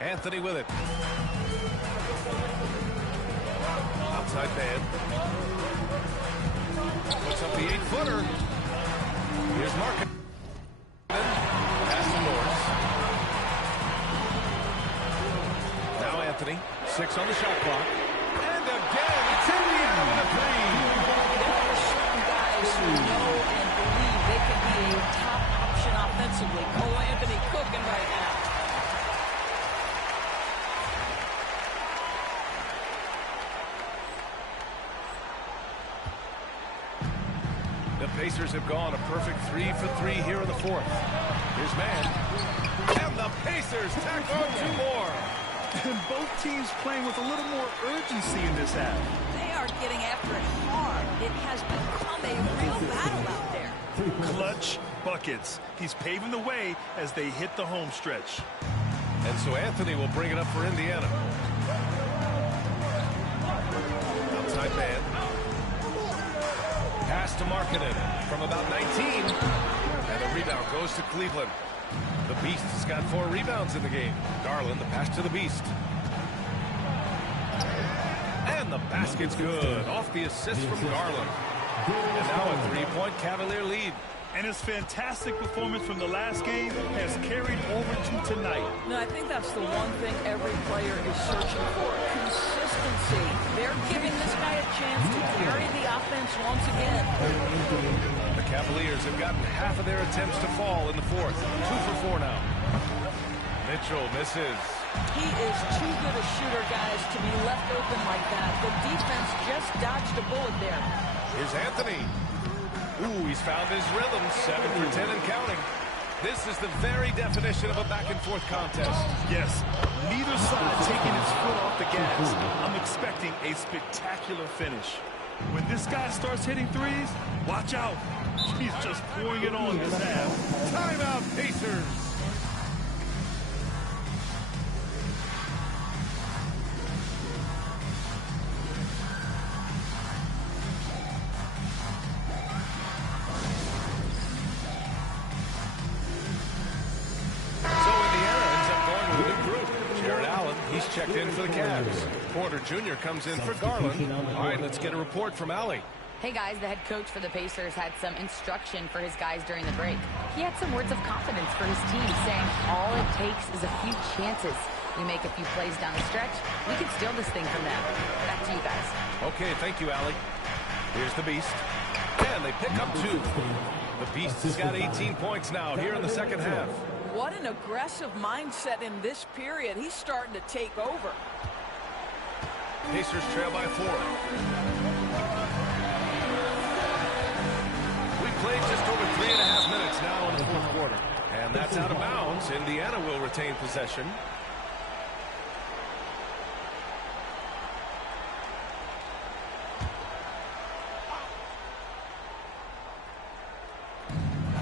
Anthony with it. Outside man. Puts up the 8-footer. Here's Markin. Pass to Morris. Now Anthony. 6 on the shot clock. And again, it's Indiana with a 3. There are certain guys who know and believe they can be a top option offensively. Cole Anthony cooking right now. The Pacers have gone a perfect 3 for 3 here in the fourth. Here's man. And the Pacers tack on 2 more. And both teams playing with a little more urgency in this half. They are getting after it hard. It has become a real battle out there. Clutch buckets. He's paving the way as they hit the home stretch. And so Anthony will bring it up for Indiana. Outside man. Pass to Markkanen from about 19. And the rebound goes to Cleveland. The Beast has got 4 rebounds in the game. Garland, the pass to the Beast. And the basket's good. Off the assist from Garland. And now a 3-point Cavalier lead. And his fantastic performance from the last game has carried over to tonight. No, I think that's the one thing every player is searching for. Consistency. They're giving this guy a chance to carry the offense once again. The Cavaliers have gotten half of their attempts to fall in the fourth. 2 for 4 now. Mitchell misses. He is too good a shooter, guys, to be left open like that. The defense just dodged a bullet there. Here's Anthony. Ooh, he's found his rhythm. 7 for 10 and counting. This is the very definition of a back-and-forth contest. Yes, neither side taking its foot off the gas. I'm expecting a spectacular finish. When this guy starts hitting threes, watch out. He's just pouring it on this half. Timeout, Pacers. Checked in for the Cavs. Porter Jr. comes in for Garland. All right, let's get a report from Allie. Hey guys, the head coach for the Pacers had some instruction for his guys during the break. He had some words of confidence for his team, saying all it takes is a few chances. We make a few plays down the stretch, we can steal this thing from them. Back to you guys. Okay, thank you, Allie. Here's the Beast. And they pick up 2. The Beast has got 18 points now here in the second half. What an aggressive mindset in this period. He's starting to take over. Pacers trail by 4. We played just over 3.5 minutes now in the fourth quarter. And that's out of bounds. Indiana will retain possession.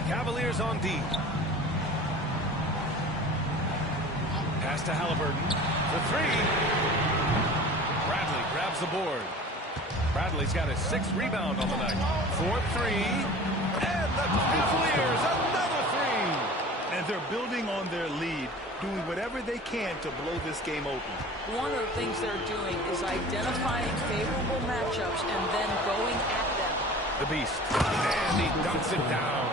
Cavaliers on D. Pass to Halliburton for 3. Bradley grabs the board. Bradley's got his 6th rebound on the night. 4-3. And the Cavaliers, another 3. And they're building on their lead, doing whatever they can to blow this game open. One of the things they're doing is identifying favorable matchups and then going at them. The Beast. And he dunks it down.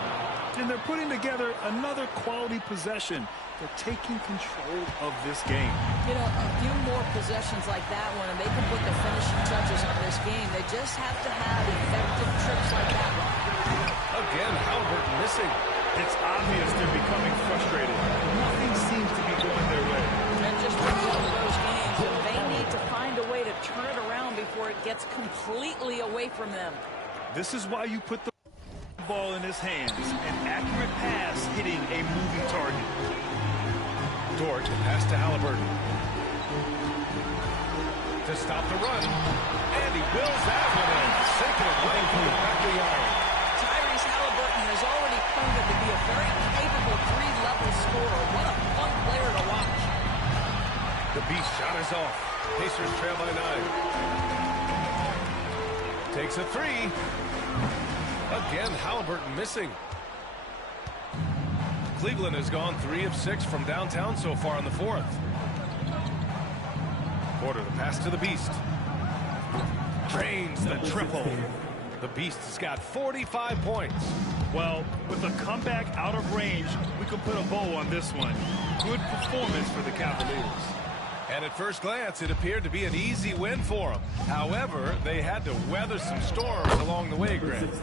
And they're putting together another quality possession. They're taking control of this game. You know, a few more possessions like that one, and they can put the finishing touches on this game. They just have to have effective trips like that one. Again, Halliburton missing. It's obvious they're becoming frustrated. Nothing seems to be going their way. And just like one of those games, they need to find a way to turn it around before it gets completely away from them. This is why you put the ball in his hands. An accurate pass hitting a moving target. Dort, pass to Halliburton. To stop the run. And he wills that one in. Sinking it right from the back of the iron. Tyrese Halliburton has Shot is off. Pacers trail by 9. Takes a three. Again, Halliburton missing. Cleveland has gone 3 of 6 from downtown so far in the fourth. Porter, the pass to the Beast. Drains the triple. The Beast's got 45 points. Well, with a comeback out of range, we can put a bow on this one. Good performance for the Cavaliers. And at first glance, it appeared to be an easy win for them. However, they had to weather some storms along the way, Grant.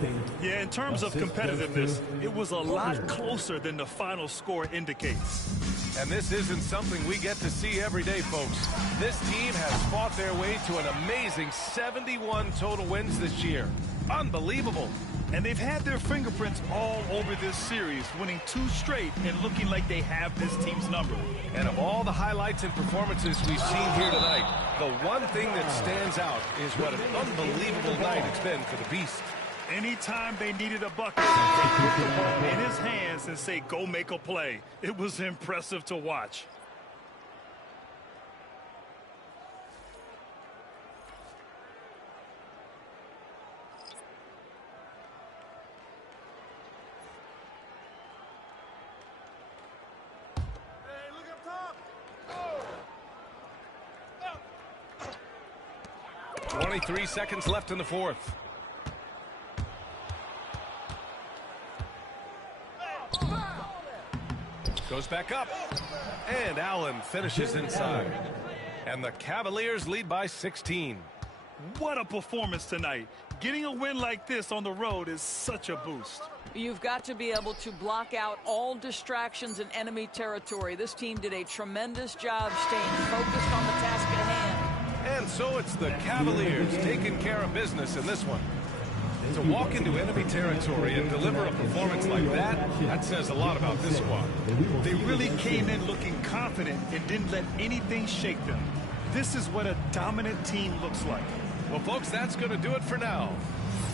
Yeah, in terms of competitiveness, it was a lot closer than the final score indicates. And this isn't something we get to see every day, folks. This team has fought their way to an amazing 71 total wins this year. Unbelievable. And they've had their fingerprints all over this series, winning 2 straight and looking like they have this team's number. And of all the highlights and performances we've seen here tonight, the one thing that stands out is what an unbelievable night it's been for the Beast. Anytime they needed a bucket, they put the ball in his hands and say, go make a play. It was impressive to watch. Hey, look up top. 23 seconds left in the fourth. Goes back up, and Allen finishes inside. And the Cavaliers lead by 16. What a performance tonight. Getting a win like this on the road is such a boost. You've got to be able to block out all distractions in enemy territory. This team did a tremendous job staying focused on the task at hand. And so it's the Cavaliers taking care of business in this one. To walk into enemy territory and deliver a performance like that says a lot about this squad. They really came in looking confident and didn't let anything shake them. This is what a dominant team looks like. Well, folks, that's going to do it for now.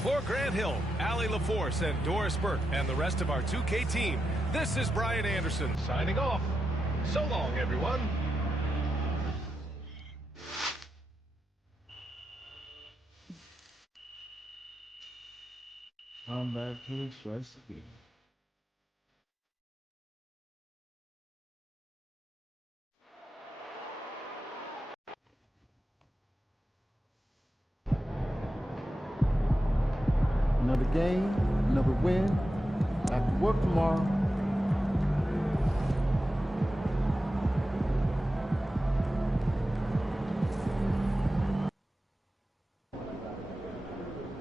For Grant Hill, Allie LaForce, and Doris Burke, and the rest of our 2K team, this is Brian Anderson signing off. So long, everyone. Come back to the stress again. Another game, another win. Back to work tomorrow.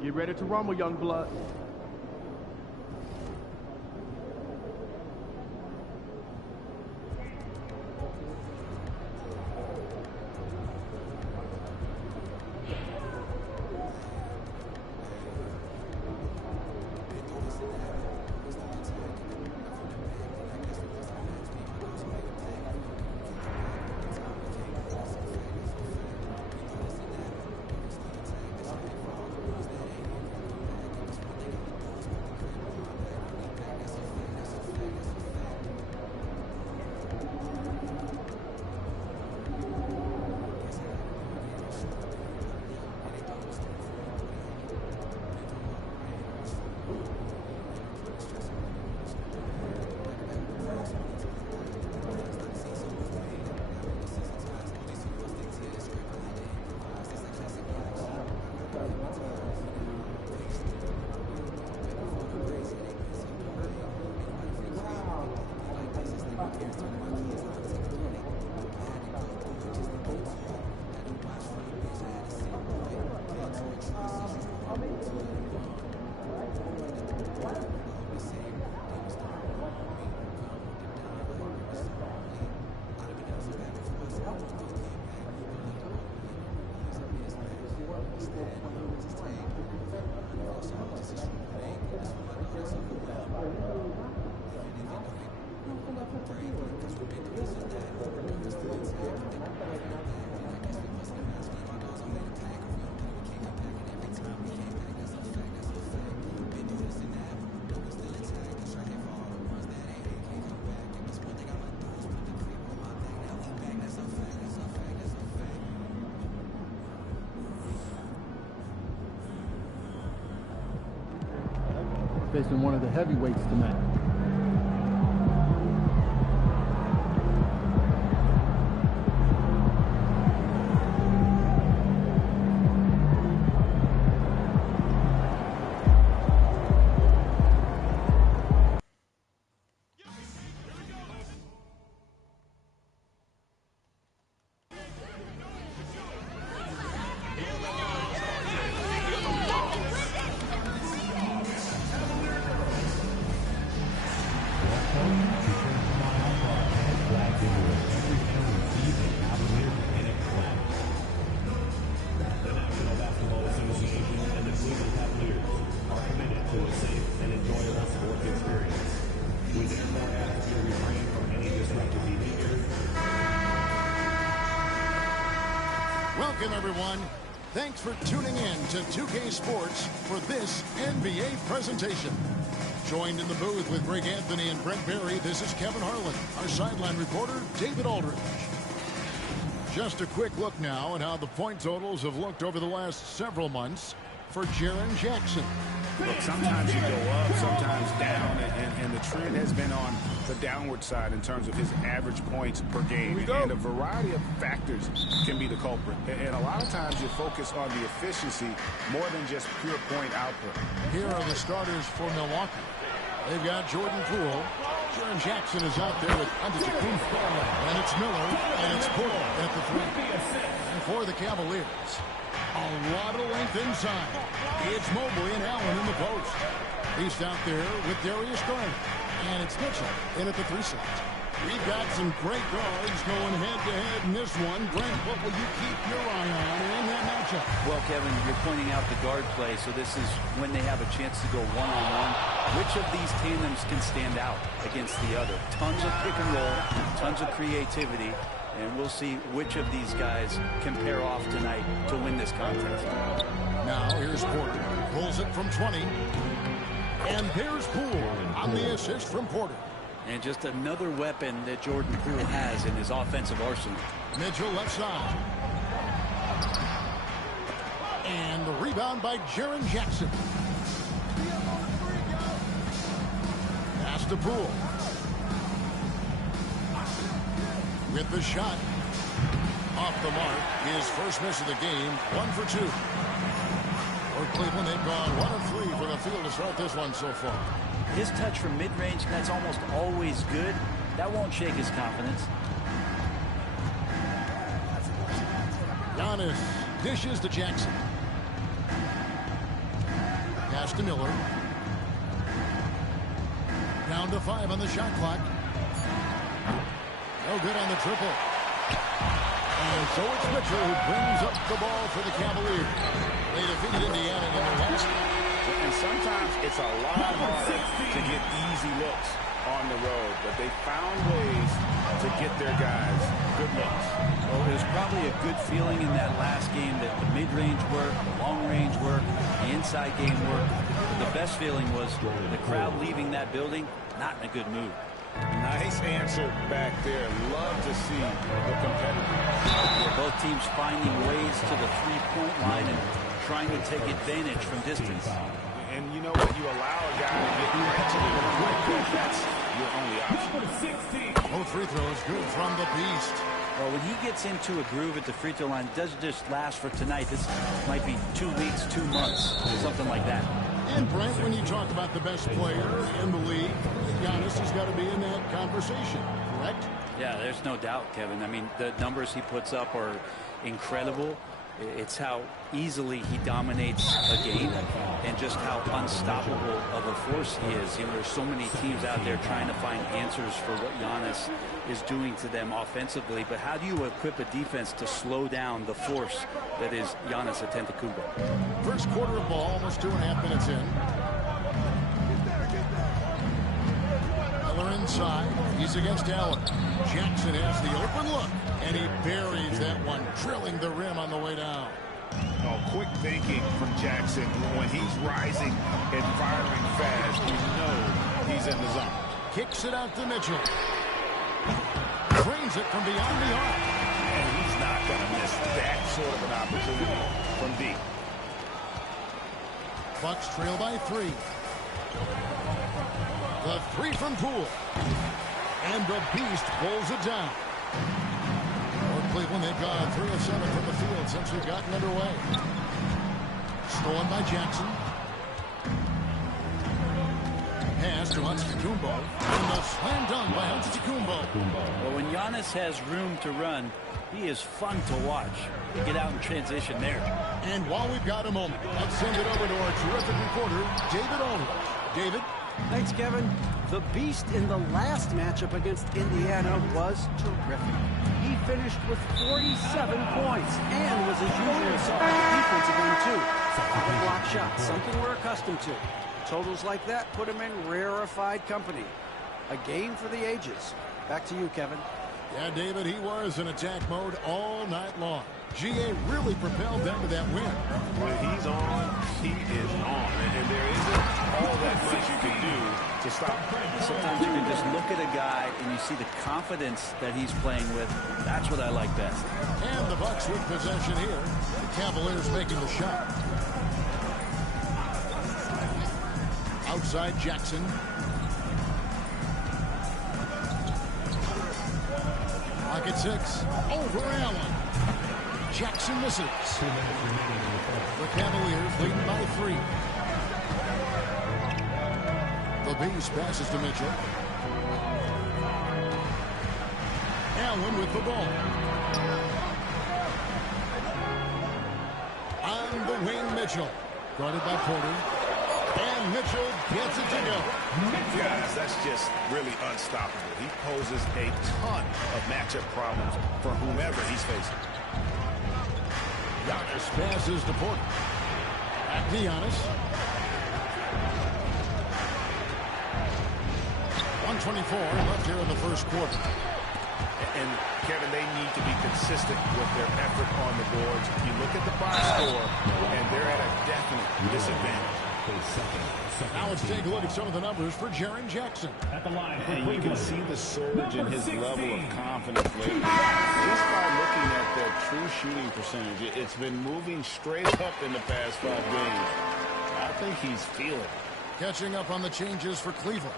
Get ready to rumble, young blood. facing one of the heavyweights tonight. Welcome, everyone. Thanks for tuning in to 2K Sports for this NBA presentation. Joined in the booth with Greg Anthony and Brent Barry, this is Kevin Harlan. Our sideline reporter, David Aldridge. Just a quick look now at how the point totals have looked over the last several months for Jaren Jackson. Look, sometimes you go up, sometimes down, and the trend has been on the downward side in terms of his average points per game. And a variety of factors can be the culprit. And a lot of times you focus on the efficiency more than just pure point output. Here are the starters for Milwaukee. They've got Jordan Poole. Jaren Jackson is out there with Antetokounmpo. And it's Miller, and it's Poole at the three. And for the Cavaliers, a lot of length inside. It's Mobley and Allen in the post. He's out there with Darius Garland. And it's Mitchell in at the 3 slot. We've got some great guards going head-to-head in this one. Brent, what will you keep your eye on in that matchup? Well, Kevin, you're pointing out the guard play, so this is when they have a chance to go one-on-one. Which of these tandems can stand out against the other? Tons of pick and roll, tons of creativity. And we'll see which of these guys can pair off tonight to win this contest. Now here's Porter. Pulls it from 20. And there's Poole on the assist from Porter. And just another weapon that Jordan Poole has in his offensive arsenal. Mitchell left side. And the rebound by Jaren Jackson. Pass to Poole. With the shot off the mark, his first miss of the game, 1 for 2. For Cleveland, they've gone 1 of 3 from the field to start this one so far. His touch from mid-range, that's almost always good. That won't shake his confidence. Giannis dishes to Jackson. Pass to Miller. Down to 5 on the shot clock. No good on the triple. And so it's Mitchell who brings up the ball for the Cavaliers. They defeated Indiana in the West. And sometimes it's a lot harder to get easy looks on the road, but they found ways to get their guys good looks. Well, it was probably a good feeling in that last game that the mid-range work, the long-range work, the inside game work. But the best feeling was the crowd leaving that building, not in a good mood. Nice answer back there. Love to see the competitors. Both teams finding ways to the three-point line and trying to take advantage from distance. And you know what? You allow a guy to get right to the rim. That's your only option. Both free throws good from the Beast. Well, when he gets into a groove at the free throw line, it doesn't just last for tonight. This might be 2 weeks, 2 months, something like that. And Brent, when you talk about the best player in the league, Giannis has got to be in that conversation, correct? Yeah, there's no doubt, Kevin. I mean, the numbers he puts up are incredible. It's how easily he dominates a game and just how unstoppable of a force he is. You know, there's so many teams out there trying to find answers for what Giannis is doing to them offensively. But how do you equip a defense to slow down the force that is Giannis Antetokounmpo? First quarter of ball, almost 2.5 minutes in. Miller inside. He's against Allen. Jackson has the open look, and he buries that one, drilling the rim on the way down. Oh, quick thinking from Jackson. When he's rising and firing fast, you know he's in the zone. Kicks it out to Mitchell. Drains it from beyond the arc. And he's not going to miss that sort of an opportunity from deep. Bucks trail by 3. The three from Poole. And the Beast pulls it down. For Cleveland, they've gone 3 of 7 from the field since we've gotten underway. Stolen by Jackson. Pass to Antetokounmpo. And the slam dunk by Antetokounmpo. Well, when Giannis has room to run, he is fun to watch. Get out in transition there. And while we've got a moment, let's send it over to our terrific reporter, David Aldridge. David? Thanks, Kevin. The Beast in the last matchup against Indiana was terrific. He finished with 47 points and was his usual self on the defensive end, too. Solid block shots, something we're accustomed to. Totals like that put him in rarefied company. A game for the ages. Back to you, Kevin. Yeah, David, he was in attack mode all night long. GA really propelled them to that win. When he's on, he is on. And there isn't all that much you can do to stop him. Sometimes you can just look at a guy and you see the confidence that he's playing with. That's what I like best. And the Bucks with possession here. The Cavaliers making the shot. Outside Jackson. Pocket 6. Over Allen. Jackson misses. The Cavaliers leading by 3. The Beast passes to Mitchell. Allen with the ball. On the wing, Mitchell. Guarded by Porter. And Mitchell gets it to go. Guys, that's just really unstoppable. He poses a ton of matchup problems for whomever he's facing. Giannis passes to Porter. Back to Giannis. 1:24 left here in the first quarter. And Kevin, they need to be consistent with their effort on the boards. You look at the box score, and they're at a definite disadvantage. Now let's take a look at some of the numbers for Jaren Jackson. And you can see the surge in his level of confidence lately. Just by looking at their true shooting percentage, it's been moving straight up in the past 5 games. I think he's feeling it. Catching up on the changes for Cleveland.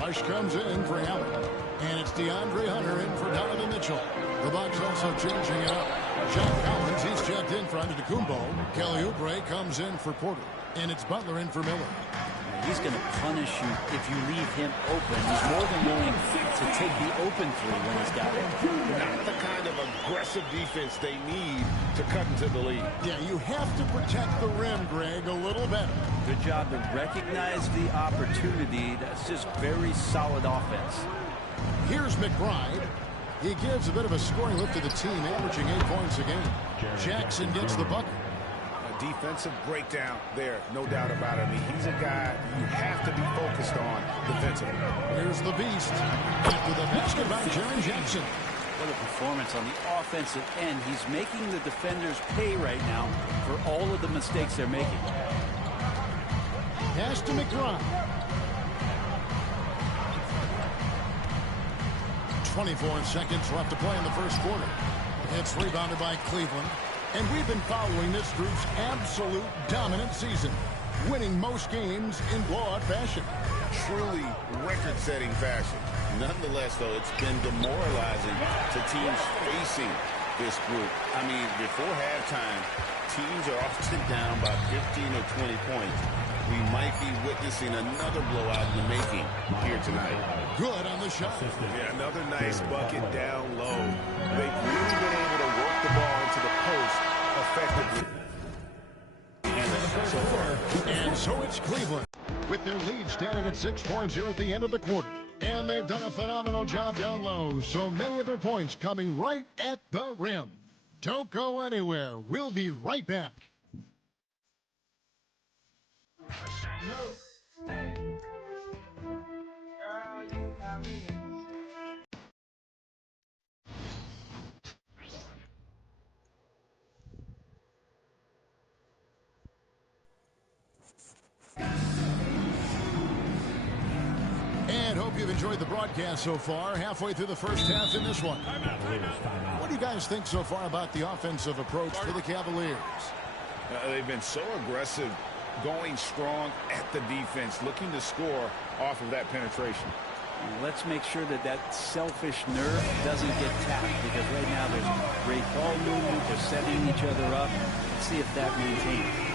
Rush comes in for Allen. And it's DeAndre Hunter in for Donovan Mitchell. The Bucks also changing it up. John Collins, he's checked in for Antetokounmpo. Kelly Oubre comes in for Porter. And it's Butler in for Miller. He's going to punish you if you leave him open. He's more than willing to take the open three when he's got it. Not the kind of aggressive defense they need to cut into the lead. Yeah, you have to protect the rim, Greg, a little better. Good job to recognize the opportunity. That's just very solid offense. Here's McBride. He gives a bit of a scoring lift to the team, averaging 8 points a game. Jackson gets the bucket. Defensive breakdown there, no doubt about it. I mean, he's a guy you have to be focused on defensively. Here's the Beast. After the basket by Jaren Jackson. What a performance on the offensive end. He's making the defenders pay right now for all of the mistakes they're making. Pass to McBride. 24 seconds left to play in the first quarter. It's rebounded by Cleveland. And we've been following this group's absolute dominant season, winning most games in blowout fashion. Truly record-setting fashion. Nonetheless, though, it's been demoralizing to teams facing this group. I mean, before halftime, teams are often down by 15 or 20 points. We might be witnessing another blowout in the making here tonight. Good on the shot. Yeah, another nice bucket down low. They've really been able to work the ball into the post effectively. And so it's Cleveland with their lead standing at 6 points here at the end of the quarter. And they've done a phenomenal job down low. So many of their points coming right at the rim. Don't go anywhere. We'll be right back. And hope you've enjoyed the broadcast so far. Halfway through the first half in this one. What do you guys think so far about the offensive approach for the Cavaliers? They've been so aggressive going strong at the defense, looking to score off of that penetration. Let's make sure that that selfish nerve doesn't get tapped, because right now there's great ball movement. They're setting each other up. Let's see if that maintains.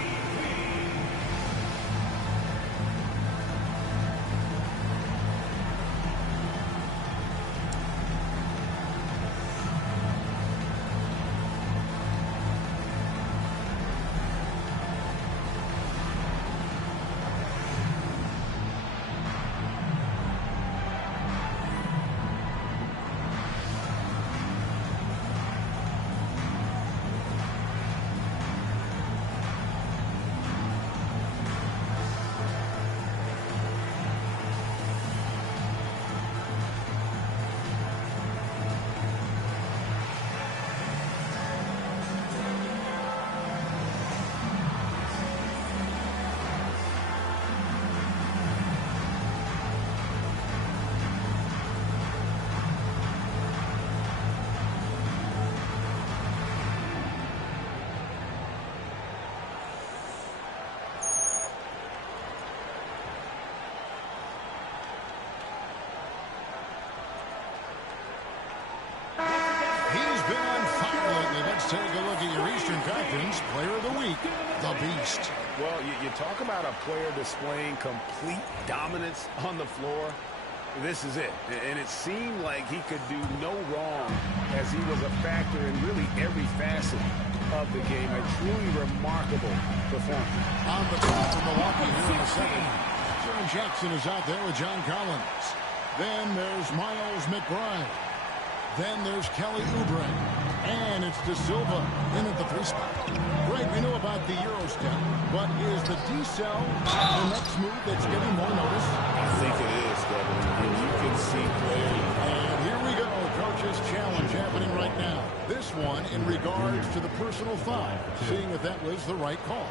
He's been on fire lately. Let's take a look at your Eastern Conference Player of the Week, the Beast. Well, you talk about a player displaying complete dominance on the floor. This is it. And it seemed like he could do no wrong as he was a factor in really every facet of the game. A truly remarkable performance. On the top for Milwaukee here in the second. Jaren Jackson is out there with John Collins. Then there's Miles McBride. Then there's Kelly Oubre. And it's De Silva in at the 3 spot. Greg, we know about the Euro step, but is the D-cell the next move that's getting more notice? I think it is, Kevin. And you can see clearly. And here we go. Coach's challenge happening right now. This one in regards to the personal foul. Seeing if that was the right call.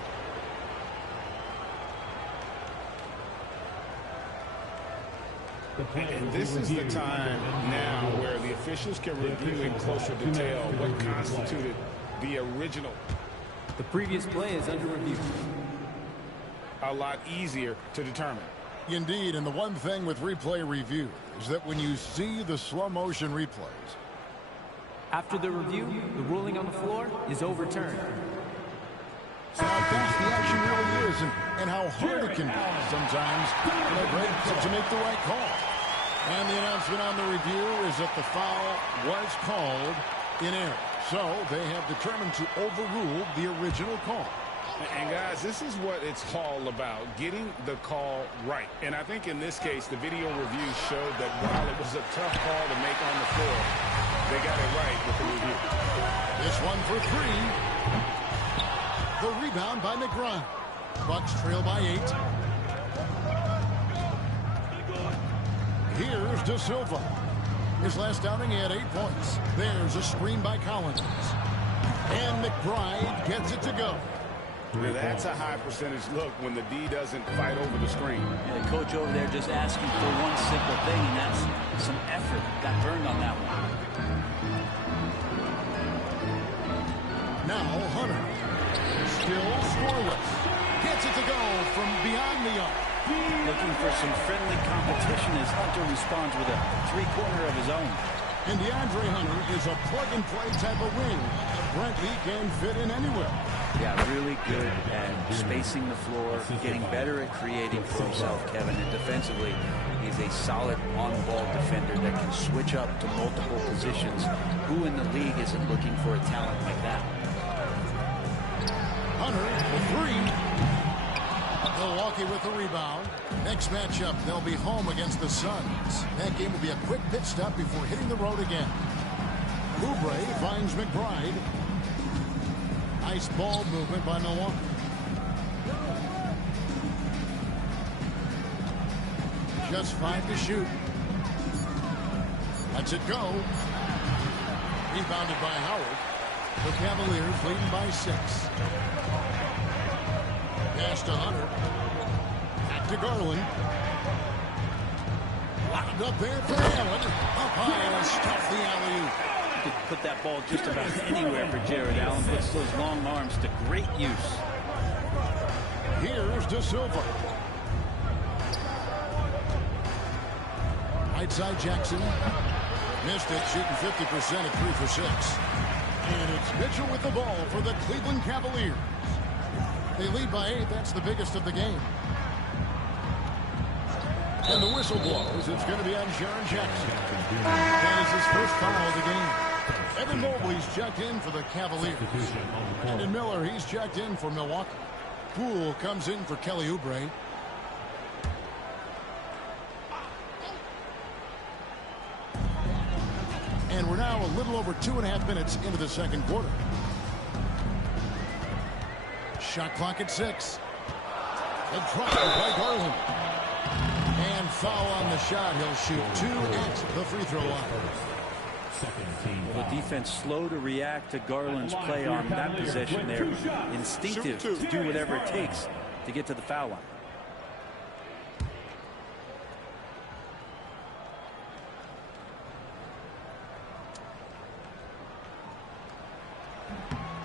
And this is the time now where the officials can review in closer detail what constituted the original. The previous play is under review. A lot easier to determine. Indeed, and the one thing with replay review is that when you see the slow motion replays. After the review, the ruling on the floor is overturned. So how fast the action really is and how hard it can be sometimes, Greg, to make the right call. And the announcement on the review is that the foul was called in error. So they have determined to overrule the original call. And guys, this is what it's all about, getting the call right. And I think in this case, the video review showed that while it was a tough call to make on the floor, they got it right with the review. This one for 3. The rebound by McBride. Bucks trail by 8. Here's De Silva. His last outing, he had 8 points. There's a screen by Collins. And McBride gets it to go. Now that's a high percentage look when the D doesn't fight over the screen. Yeah, the coach over there just asking for one simple thing, and that's some effort. Got burned on that one. Now Hunter. Still scoreless. Gets it to go from beyond the arc. Looking for some friendly competition as Hunter responds with a 3-pointer of his own. And DeAndre Hunter is a plug-and-play type of wing. Brentley can fit in anywhere. Yeah, really good at spacing the floor, getting better at creating for himself, Kevin. And defensively, he's a solid on-ball defender that can switch up to multiple positions. Who in the league isn't looking for a talent like that? Hunter, the 3. Milwaukee with the rebound. Next matchup, they'll be home against the Suns. That game will be a quick pit stop before hitting the road again. Oubre finds McBride. Nice ball movement by Milwaukee. Just 5 to shoot. Lets it go. Rebounded by Howard. The Cavaliers leading by 6. Pass to Hunter. Back to Garland. Locked up there for Allen. Up high and stuff the alley-oop. You could put that ball just about anywhere for Jared Allen. Puts those long arms to great use. Here's De Silva. Right side Jackson. Missed it, shooting 50% at 3 for 6. And it's Mitchell with the ball for the Cleveland Cavaliers. They lead by 8. That's the biggest of the game. And the whistle blows. It's going to be on Jaren Jackson. That is his first foul of the game. Evan Mobley's checked in for the Cavaliers. Brandon Miller, he's checked in for Milwaukee. Poole comes in for Kelly Oubre. And we're now a little over 2.5 minutes into the second quarter. Shot clock at 6. A trial by Garland. And foul on the shot. He'll shoot 2 at the free throw line. Well, the defense slow to react to Garland's play on that possession there. Instinctive to do whatever it takes to get to the foul line.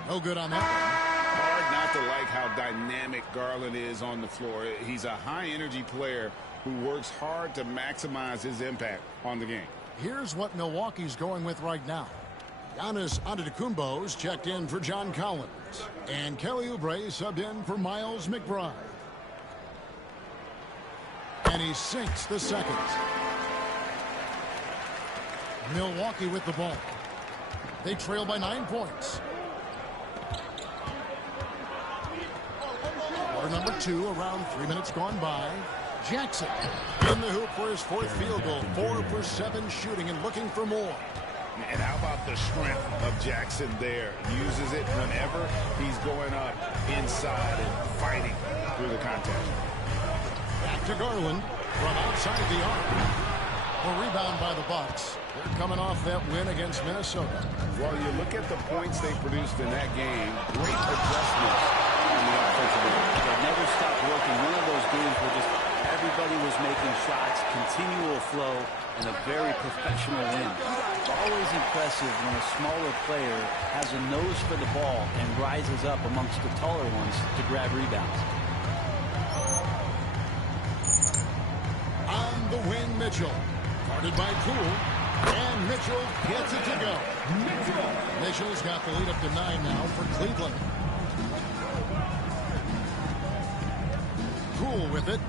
No good on that one. Hard not to like how dynamic Garland is on the floor. He's a high-energy player who works hard to maximize his impact on the game. Here's what Milwaukee's going with right now. Giannis Antetokounmpo's checked in for John Collins. And Kelly Oubre subbed in for Miles McBride. And he sinks the second. Milwaukee with the ball. They trail by 9 points. Quarter number 2, around 3 minutes gone by. Jackson in the hoop for his 4th field goal. 4 for 7 shooting and looking for more. And how about the strength of Jackson there? Uses it whenever he's going up inside and fighting through the contact. Back to Garland from outside the arc. A rebound by the Bucks. They're coming off that win against Minnesota. Well, you look at the points they produced in that game. Great adjustments on the offensive end. They never stopped working. One of those games where just everybody was making shots, continual flow, and a very professional win. It's always impressive when a smaller player has a nose for the ball and rises up amongst the taller ones to grab rebounds. On the wing, Mitchell. Guarded by Poole. And Mitchell gets it to go. Mitchell's got the lead up to 9 now for Cleveland. Poole with it.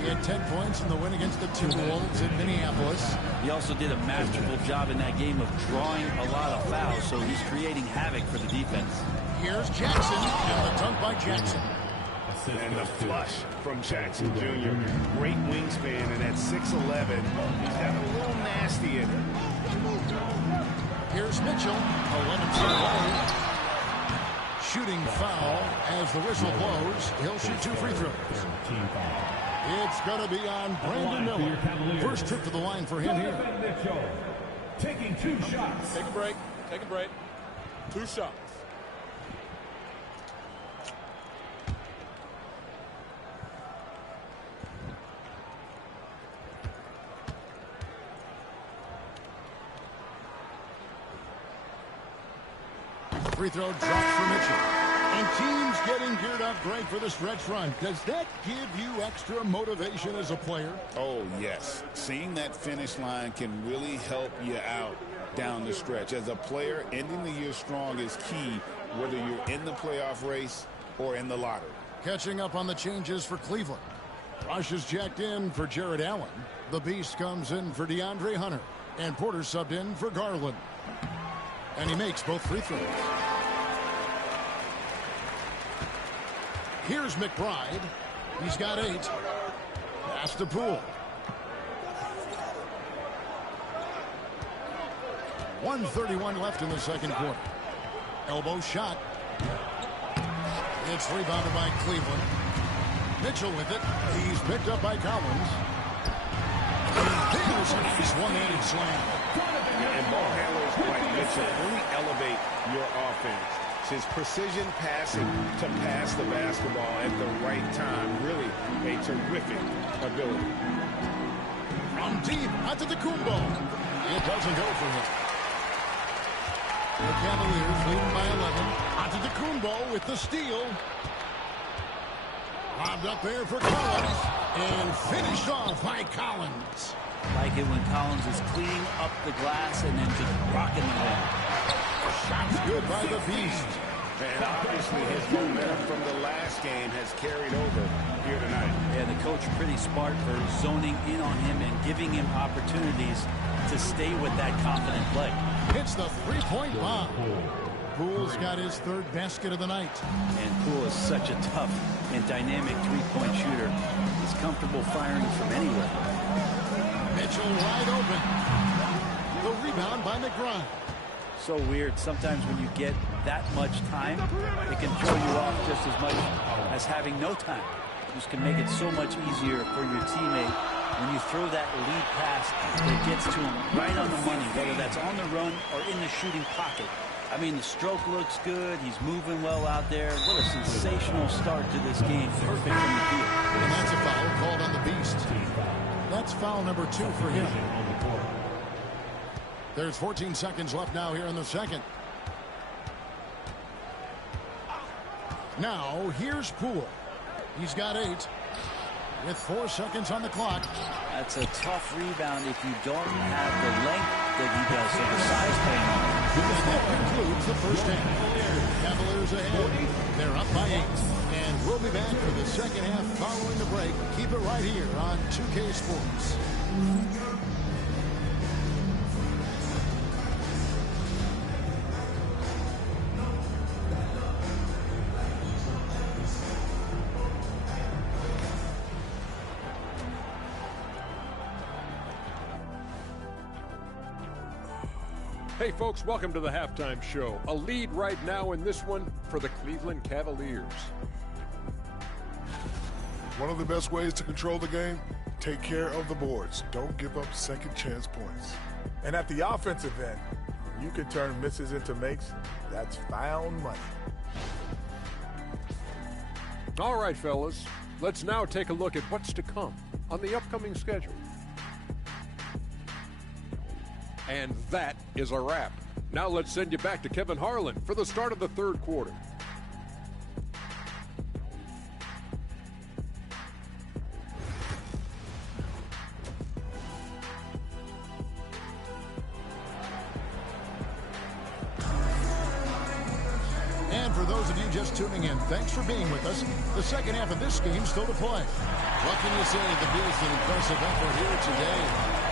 He had 10 points in the win against the Timberwolves in Minneapolis. He also did a masterful job in that game of drawing a lot of fouls, so he's creating havoc for the defense. Here's Jackson, and the dunk by Jackson. And the flush from Jackson Jr. Great wingspan, and at 6'11", he's got a little nasty in it. Here's Mitchell, 11-foot away. Shooting foul as the whistle blows. He'll shoot 2 free throws. It's going to be on Brandon Miller. First trip to the line for him here. Taking 2 shots. Take a break. Take a break. 2 shots. Free throw dropped for Mitchell. And teams getting geared up great for the stretch run. Does that give you extra motivation as a player? Oh, yes. Seeing that finish line can really help you out down the stretch. As a player, ending the year strong is key, whether you're in the playoff race or in the lottery. Catching up on the changes for Cleveland. Rush is jacked in for Jared Allen. The Beast comes in for DeAndre Hunter. And Porter subbed in for Garland. And he makes both free throws. Here's McBride. He's got 8. Pass to Poole. 1:31 left in the second quarter. Elbow shot. It's rebounded by Cleveland. Mitchell with it. He's picked up by Collins. There's a nice one-handed slam. And ball handlers like Mitchell really elevate your offense. His precision passing to pass the basketball at the right time. Really a terrific ability. From deep, Antetokounmpo. It doesn't go for him. The Cavaliers leading by 11. Antetokounmpo with the steal. Bobbed up there for Collins. And finished off by Collins. Like it when Collins is cleaning up the glass and then just rocking the rim. Shot's good by the Beast. And obviously his momentum from the last game has carried over here tonight. Yeah, the coach pretty smart for zoning in on him and giving him opportunities to stay with that confident play. Hits the three-point bomb. Poole's got his third basket of the night. And Poole is such a tough and dynamic three-point shooter. He's comfortable firing from anywhere. Mitchell wide open. The rebound by McGrine. So weird. Sometimes when you get that much time, it can throw you off just as much as having no time. Just can make it so much easier for your teammate when you throw that lead pass that gets to him right on the money, whether that's on the run or in the shooting pocket. I mean, the stroke looks good. He's moving well out there. What a sensational start to this game. Perfect from the field. And that's a foul called on the Beast. That's foul number 2 for him. There's 14 seconds left now here in the second. Now, here's Poole. He's got 8 with 4 seconds on the clock. That's a tough rebound if you don't have the length that he does, so the size paying off. That concludes the first half. Cavaliers ahead. They're up by 8. And we'll be back for the second half following the break. Keep it right here on 2K Sports. Hey folks, welcome to the halftime show. A lead right now in this one for the Cleveland Cavaliers. One of the best ways to control the game, take care of the boards. Don't give up second chance points. And at the offensive end, you can turn misses into makes. That's found money. All right, fellas, let's now take a look at what's to come on the upcoming schedule. And that is a wrap. Now let's send you back to Kevin Harlan for the start of the third quarter. And for those of you just tuning in, thanks for being with us. The second half of this game still to play. What can you say? The Beast, an impressive effort here today.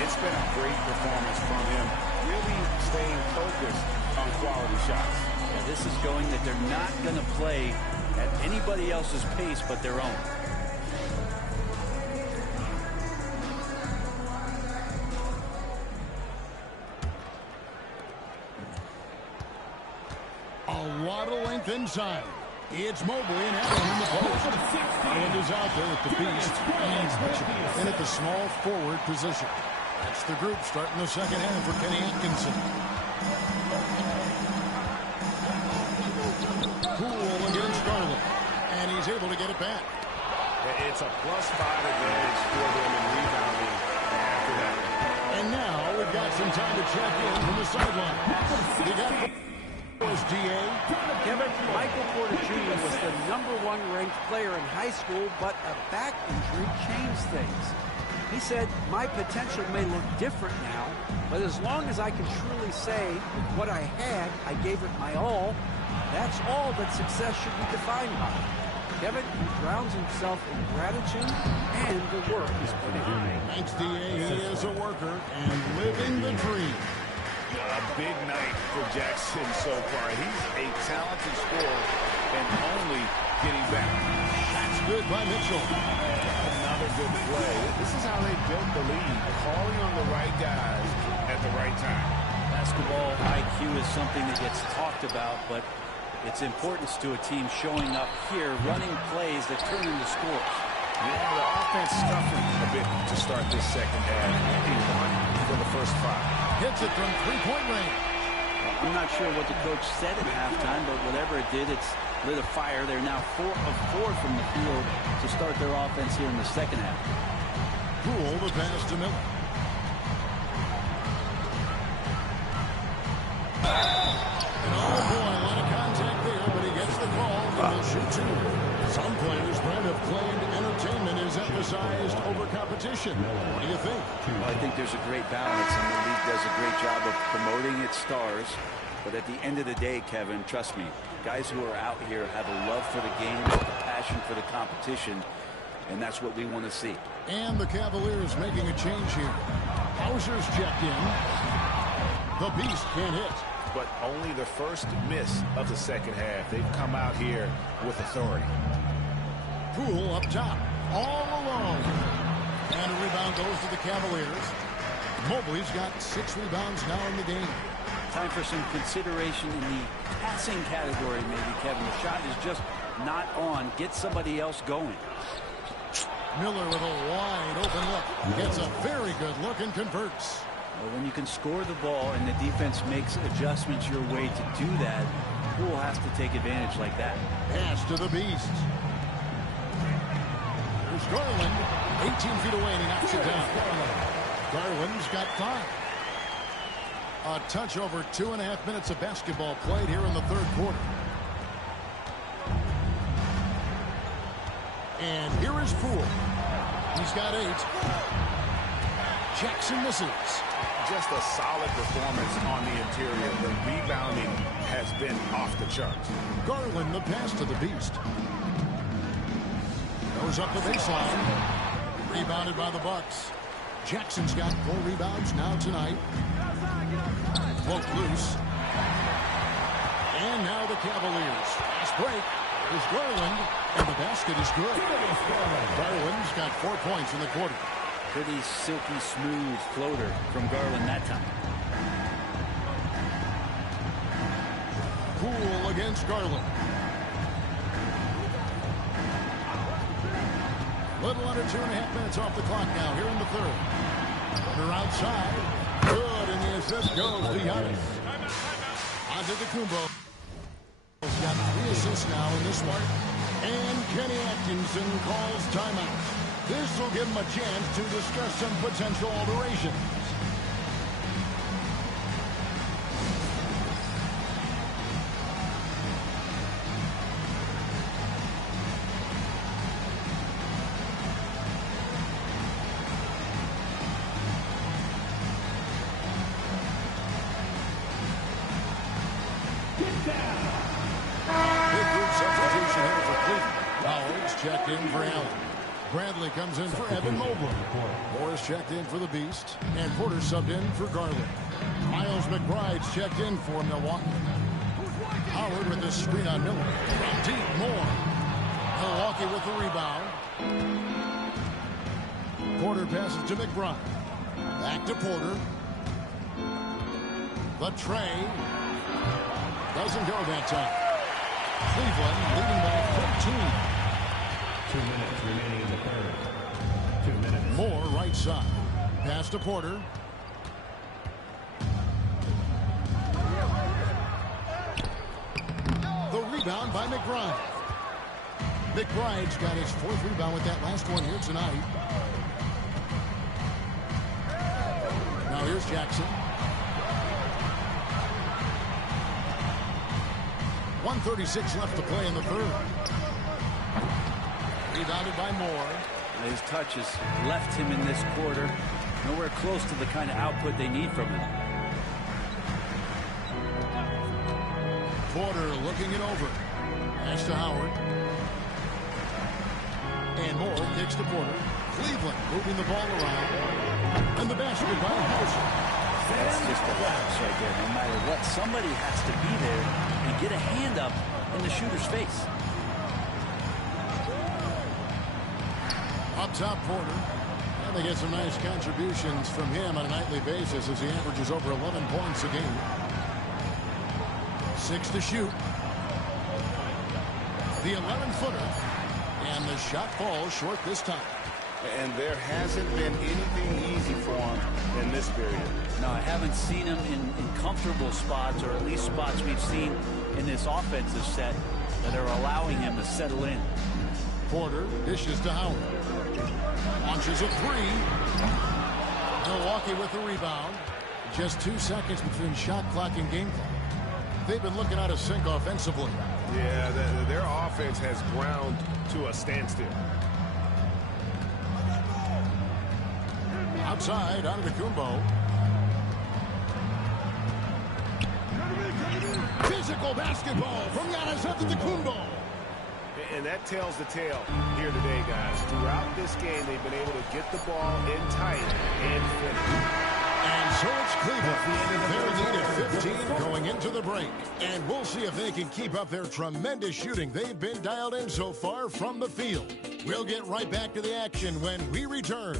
It's been a great performance from him, really staying focused on quality shots. Yeah, this is showing that they're not going to play at anybody else's pace but their own. A lot of length inside. It's Mobley and Allen in the post. Allen is out there with the Beast and in at the small forward position. That's the group starting the second half for Kenny Atkinson. Poole against Garland, and he's able to get it back. It's a +5 advantage for them in rebounding after that. And now we've got some time to check in from the sideline. You got DA. Kevin, Michael Porter Jr. was the #1 ranked player in high school, but a back injury changed things. He said, my potential may look different now, but as long as I can truly say with what I had, I gave it my all, that's all that success should be defined by. Kevin, he drowns himself in gratitude and the work he's put in. Thanks, DA. He is a worker and living the dream. A big night for Jackson so far. He's a talented scorer and only getting back. That's good by Mitchell. Another good play. This is how they built the lead, calling on the right guys at the right time. Basketball IQ is something that gets talked about, but its importance to a team showing up here, running plays that turn into scores. Yeah, the offense toughened a bit to start this second half. Only 1 for the first 5. Hits it from three-point range. I'm not sure what the coach said at halftime, but whatever it did, it's lit a fire. They're now 4 of 4 from the field to start their offense here in the second half. Poole the pass to Miller. And oh boy, a lot of contact there, but he gets the call and will shoot 2. Some players, Brent, have claimed entertainment is emphasized over competition. What do you think? Well, I think there's a great balance, and the league does a great job of promoting its stars. But at the end of the day, Kevin, trust me, guys who are out here have a love for the game, a passion for the competition, and that's what we want to see. And the Cavaliers making a change here. Hauser's checked in. The Beast can't hit. But only the first miss of the second half. They've come out here with authority. Poole up top, all alone. And a rebound goes to the Cavaliers. Mobley's got 6 rebounds now in the game. Time for some consideration in the passing category, maybe, Kevin. The shot is just not on. Get somebody else going. Miller with a wide open look. Gets a very good look and converts. Well, when you can score the ball and the defense makes adjustments your way to do that, Poole has to take advantage like that. Pass to the Beast. Here's Garland, 18 feet away, and he knocks it down. Garland's got 5. A touch over 2.5 minutes of basketball played here in the third quarter. And here is Poole. He's got 8. Jackson misses. Just a solid performance on the interior. The rebounding has been off the charts. Garland, the pass to the Beast. Goes up the baseline. Rebounded by the Bucks. Jackson's got 4 rebounds now tonight. Float loose. And now the Cavaliers. Fast break. There's Garland. And the basket is good. Garland's got 4 points in the quarter. Pretty silky smooth floater from Garland that time. Poole against Garland. Little under 2.5 minutes off the clock now here in the third. Runner outside. Good, and the assist goes to Giannis. Onto the Kumbo. He's got 3 assists now in this one. And Kenny Atkinson calls timeout. This will give him a chance to discuss some potential alterations. Big group substitution here for Cleveland. Howard's checked in for Allen. Bradley comes in for Evan Mobley. Morris checked in for the Beast. And Porter subbed in for Garland. Miles McBride's checked in for Milwaukee. Howard with the screen on Miller. From deep, Moore. Milwaukee with the rebound. Porter passes to McBride. Back to Porter. The tray. Doesn't go that time. Cleveland leading by 14. 2 minutes remaining in the third. 2 minutes. Moore right side. Pass to Porter. The rebound by McBride. McBride's got his 4th rebound with that last one here tonight. Now here's Jackson. 1:36 left to play in the third. Rebounded by Moore. His touch has left him in this quarter. Nowhere close to the kind of output they need from him. Porter looking it over. Pass to Howard. And Moore kicks to Porter. Cleveland moving the ball around. And the basket by Hauser. That's just a lapse right there. No matter what, somebody has to be there and get a hand up in the shooter's face. Up top, Porter. And they get some nice contributions from him on a nightly basis as he averages over 11 points a game. 6 to shoot. The 11-footer. And the shot falls short this time. And there hasn't been anything easy for him in this period. No, I haven't seen him in comfortable spots, or at least spots we've seen in this offensive set that are allowing him to settle in. Porter dishes to Howard. Launches a 3. Milwaukee with the rebound. Just 2 seconds between shot clock and game clock. they've been looking out of sync offensively. Yeah, their offense has ground to a standstill. Outside, Antetokounmpo. Physical basketball from Giannis Antetokounmpo. And that tells the tale here today, guys. Throughout this game, they've been able to get the ball in tight and finish. And so it's Cleveland. Their lead at 15 going into the break. And we'll see if they can keep up their tremendous shooting they've been dialed in so far from the field. We'll get right back to the action when we return.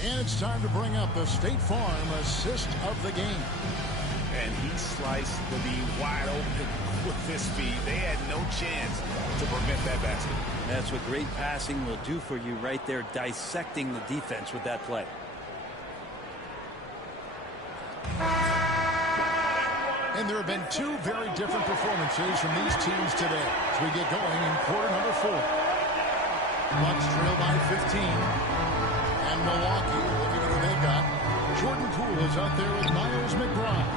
And it's time to bring up the State Farm assist of the game. And he sliced the lead wide open with his speed. They had no chance to prevent that basket. That's what great passing will do for you right there, dissecting the defense with that play. And there have been two very different performances from these teams today as we get going in quarter number 4. Bucks trail by 15. And Milwaukee, looking at who they got. Jordan Poole is out there with Miles McBride.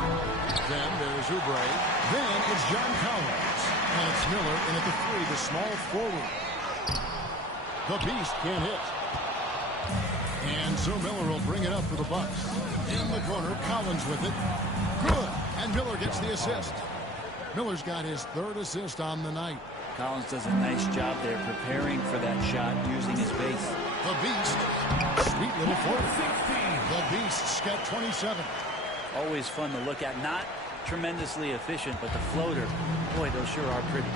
Then there's Oubre. Then it's John Collins. And it's Miller in at the 3, the small forward. The Beast can't hit. And so Miller will bring it up for the Bucks. In the corner, Collins with it. Good. And Miller gets the assist. Miller's got his 3rd assist on the night. Collins does a nice job there preparing for that shot using his base. The Beast. Sweet little forward. The Beast's got 27. Always fun to look at. Not tremendously efficient, but the floater, boy, those sure are pretty.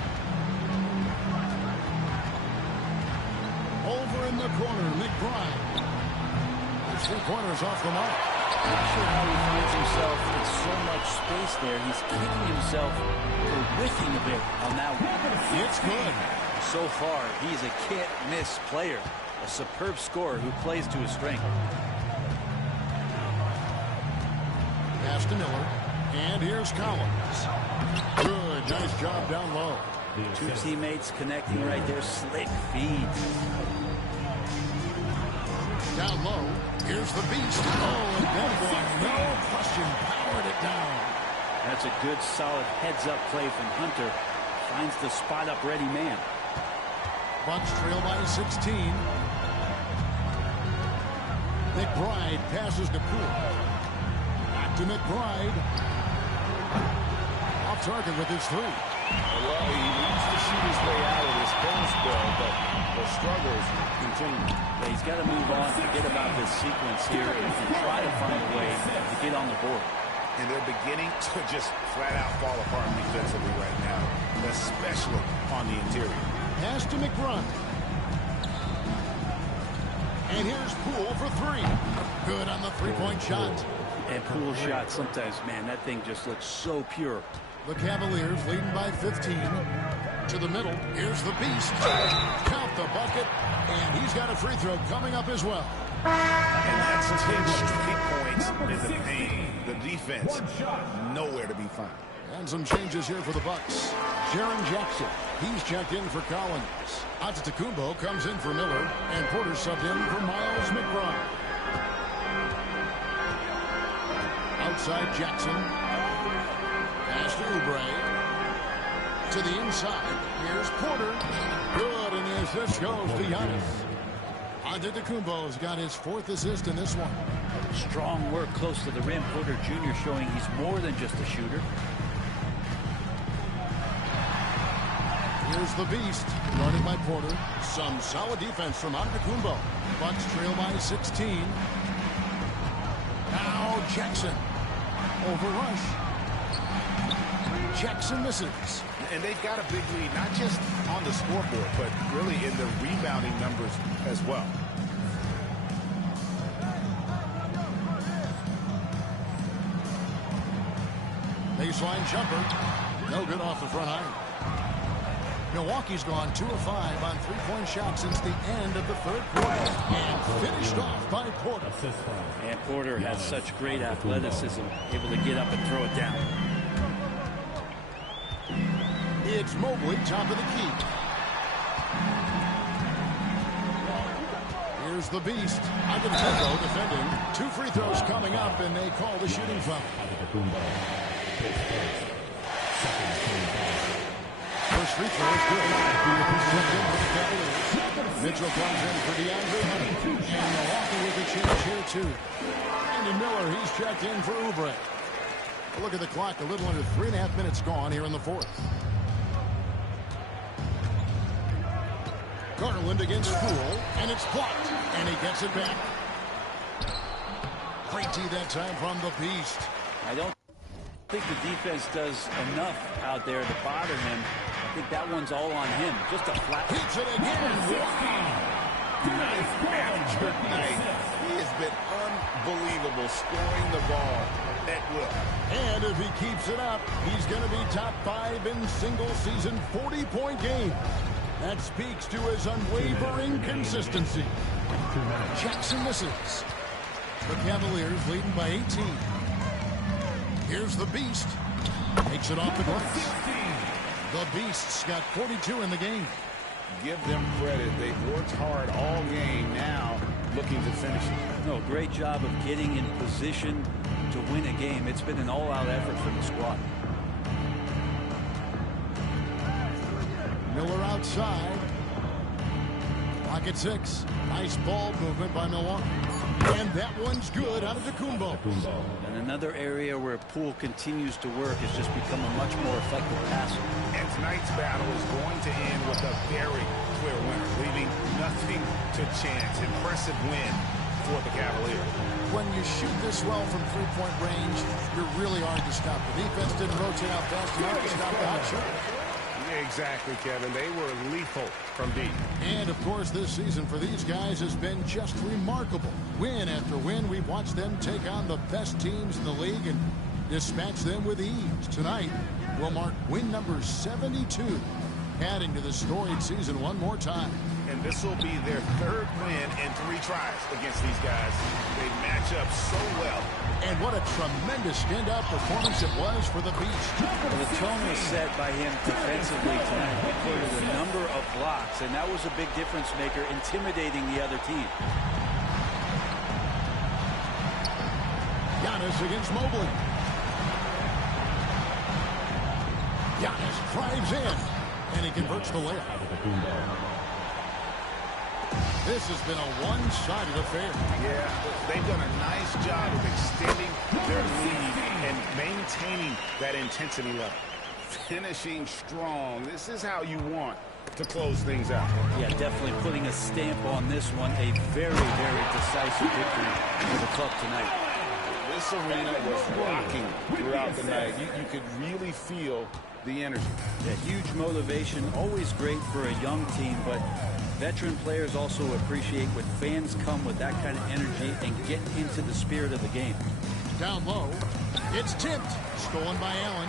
Over in the corner, McBride. His 3-pointers off the mark. Not sure how he finds himself in so much space there. He's kicking himself for whiffing a bit on that one. It's good. So far, he's a can't-miss player. A superb scorer who plays to his strength. Pass to Miller. And here's Collins. Good. Nice job down low. 2 teammates connecting right there. Slick feed. Down low. Here's the Beast. Oh, and that one, no question, powered it down. That's a good, solid heads-up play from Hunter. Finds the spot-up ready man. Bucks trail by 16. McBride passes to Poole. Back to McBride. Off target with his 3. Well, he needs to shoot his way out of this post ball, but the struggles continue. Yeah, he's got to move on, forget about this sequence here, and try to find a way to get on the board. And they're beginning to just flat-out fall apart defensively right now, especially on the interior. Pass to McBride. And here's Poole for 3. Good on the 3-point shot. And Poole shot sometimes, man, that thing just looks so pure. The Cavaliers leading by 15. To the middle. Here's the Beast. Count the bucket. And he's got a free throw coming up as well. And that's 10 straight points in the paint. The defense, nowhere to be found. And some changes here for the Bucks. Jaren Jackson, he's checked in for Collins. Antetokounmpo comes in for Miller. And Porter subbed in for Miles McBride. Outside Jackson. Pass to Oubre. To the inside. Here's Porter. Good, and the assist goes to Giannis. Antetokounmpo's got his 4th assist in this one. Strong work close to the rim. Porter Jr. showing he's more than just a shooter. Here's the Beast, guarded by Porter. Some solid defense from Antetokounmpo. Bucks trail by 16. Now Jackson. Over rush. Jackson misses. And they've got a big lead, not just on the scoreboard, but really in the rebounding numbers as well. Baseline jumper. No good off the front iron. Milwaukee's gone 2 of 5 on three-point shots since the end of the third quarter, and finished off by Porter. And Porter has such great athleticism, able to get up and throw it down. It's Mobley, top of the key. Here's the Beast. Agudelo defending. 2 free throws coming up, and they call the shooting foul. First free throw is good. Mitchell comes in for DeAndre Hunter. And Milwaukee with a change here, too. Brandon Miller, he's checked in for Oubre. Look at the clock. A little under 3.5 minutes gone here in the fourth. Garland against Poole, and it's blocked, and he gets it back. Great D that time from the Beast. I don't think the defense does enough out there to bother him. I think that one's all on him. Just a flat. Hits it again. Wow. Night after night. He has been unbelievable scoring the ball at will. And if he keeps it up, he's going to be top 5 in single-season 40-point game. That speaks to his unwavering consistency. Jackson misses. The Cavaliers leading by 18. Here's the Beast. Takes it off the glass. The Beast's got 42 in the game. Give them credit. They've worked hard all game, now looking to finish it. No, great job of getting in position to win a game. It's been an all-out effort from the squad. Miller outside. Pocket 6. Nice ball movement by Milwaukee. And that one's good out of Kumbo. And another area where Poole continues to work has just become a much more effective passer. And tonight's battle is going to end with a very clear winner, leaving nothing to chance. Impressive win for the Cavaliers. When you shoot this well from three-point range, you're really hard to stop. The defense didn't rotate out fast enough to stop the hot shot. Exactly, Kevin. They were lethal from deep. And, of course, this season for these guys has been just remarkable. Win after win, we've watched them take on the best teams in the league and dispatch them with ease. Tonight will mark win number 72, adding to the storied season one more time. And this will be their 3rd win in 3 tries against these guys. They match up so well. And what a tremendous standout performance it was for the Beast. Well, the tone was set by him defensively tonight. He recorded a number of blocks, and that was a big difference maker, intimidating the other team. Giannis against Mobley. Giannis drives in, and he converts the layup. This has been a one-sided affair. Yeah, they've done a nice job of extending their lead and maintaining that intensity level. Finishing strong. This is how you want to close things out. Yeah, definitely putting a stamp on this one. A very, very decisive victory for the club tonight. This arena was rocking throughout the night. You could really feel the energy. Yeah, huge motivation. Always great for a young team, but veteran players also appreciate when fans come with that kind of energy and get into the spirit of the game. Down low. It's tipped. Stolen by Allen.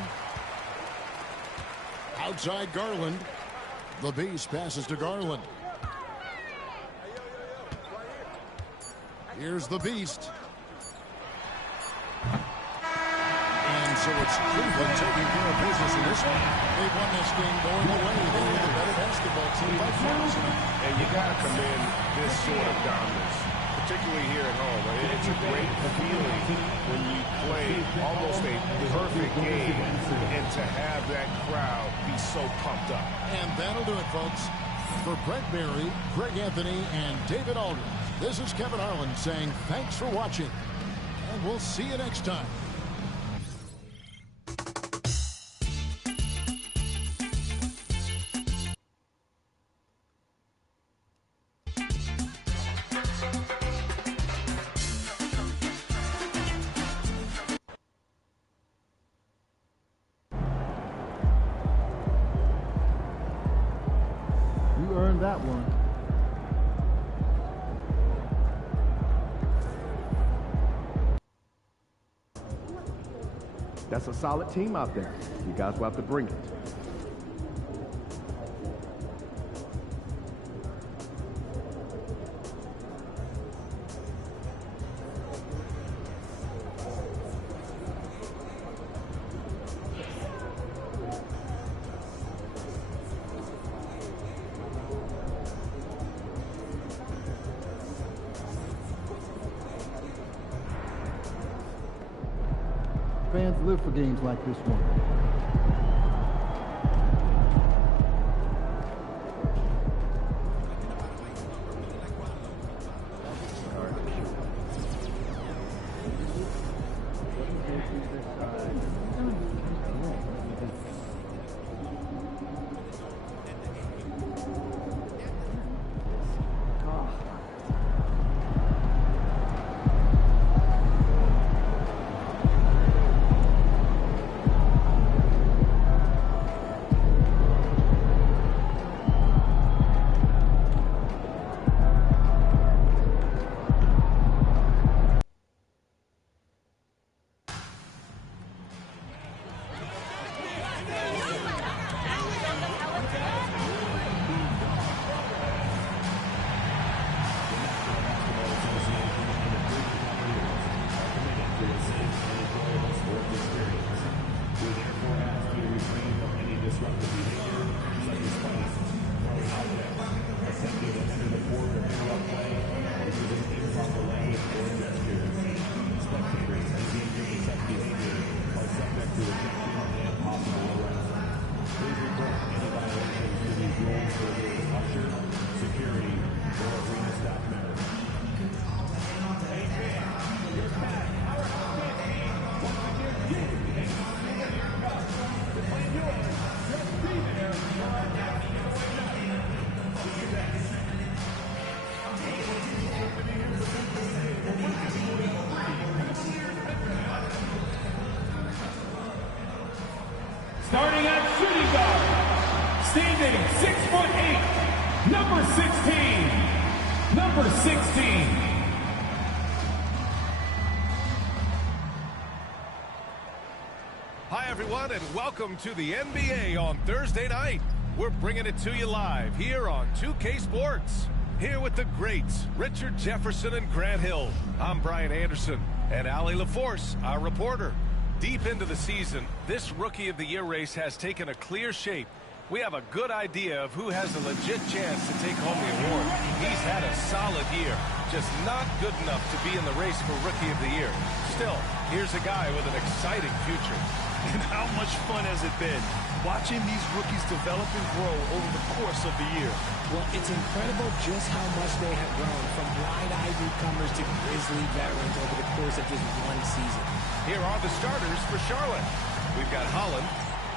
Outside Garland. The Beast passes to Garland. Here's the Beast. And so it's Cleveland taking care of business in this one. They've won this game going away. They were the better basketball team by far. And you got to commend this sort of dominance, particularly here at home. It's a great feeling when you play almost a perfect game and to have that crowd be so pumped up. And that'll do it, folks. For Brett Berry, Greg Anthony, and David Aldridge, this is Kevin Harlan saying thanks for watching. And we'll see you next time. That one. That's a solid team out there. You guys will have to bring it. fans live for games like this one. Starting at shooting guard, standing 6'8", number 16, number 16. Hi, everyone, and welcome to the NBA on Thursday night. We're bringing it to you live here on 2K Sports. Here with the greats, Richard Jefferson and Grant Hill. I'm Brian Anderson, and Allie LaForce, our reporter. Deep into the season, this Rookie of the Year race has taken a clear shape. We have a good idea of who has a legit chance to take home the award. He's had a solid year, just not good enough to be in the race for Rookie of the Year. Still, here's a guy with an exciting future. And how much fun has it been watching these rookies develop and grow over the course of the year? Well, it's incredible just how much they have grown from wide-eyed newcomers to grizzly veterans over the course of just one season. Here are the starters for Charlotte. We've got Holland,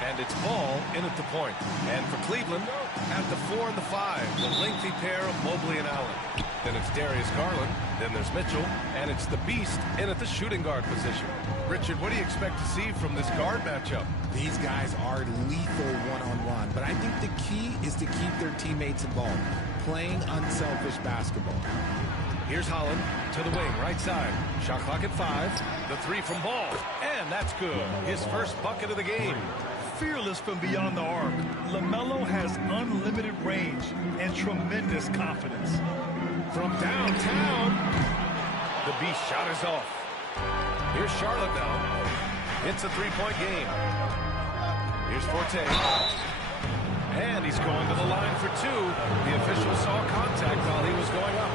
and it's Ball in at the point. And for Cleveland, at the 4 and the 5, the lengthy pair of Mobley and Allen. Then it's Darius Garland, then there's Mitchell, and it's the Beast in at the shooting guard position. Richard, what do you expect to see from this guard matchup? These guys are lethal one-on-one, but I think the key is to keep their teammates involved, playing unselfish basketball. Here's Holland to the wing, right side. Shot clock at 5. The 3 from Ball, and that's good. His first bucket of the game. Fearless from beyond the arc, LaMelo has unlimited range and tremendous confidence. From downtown, the Beast shot is off. Here's Charlotte now. It's a three-point game. Here's Forte. And he's going to the line for 2. The official saw contact while he was going up.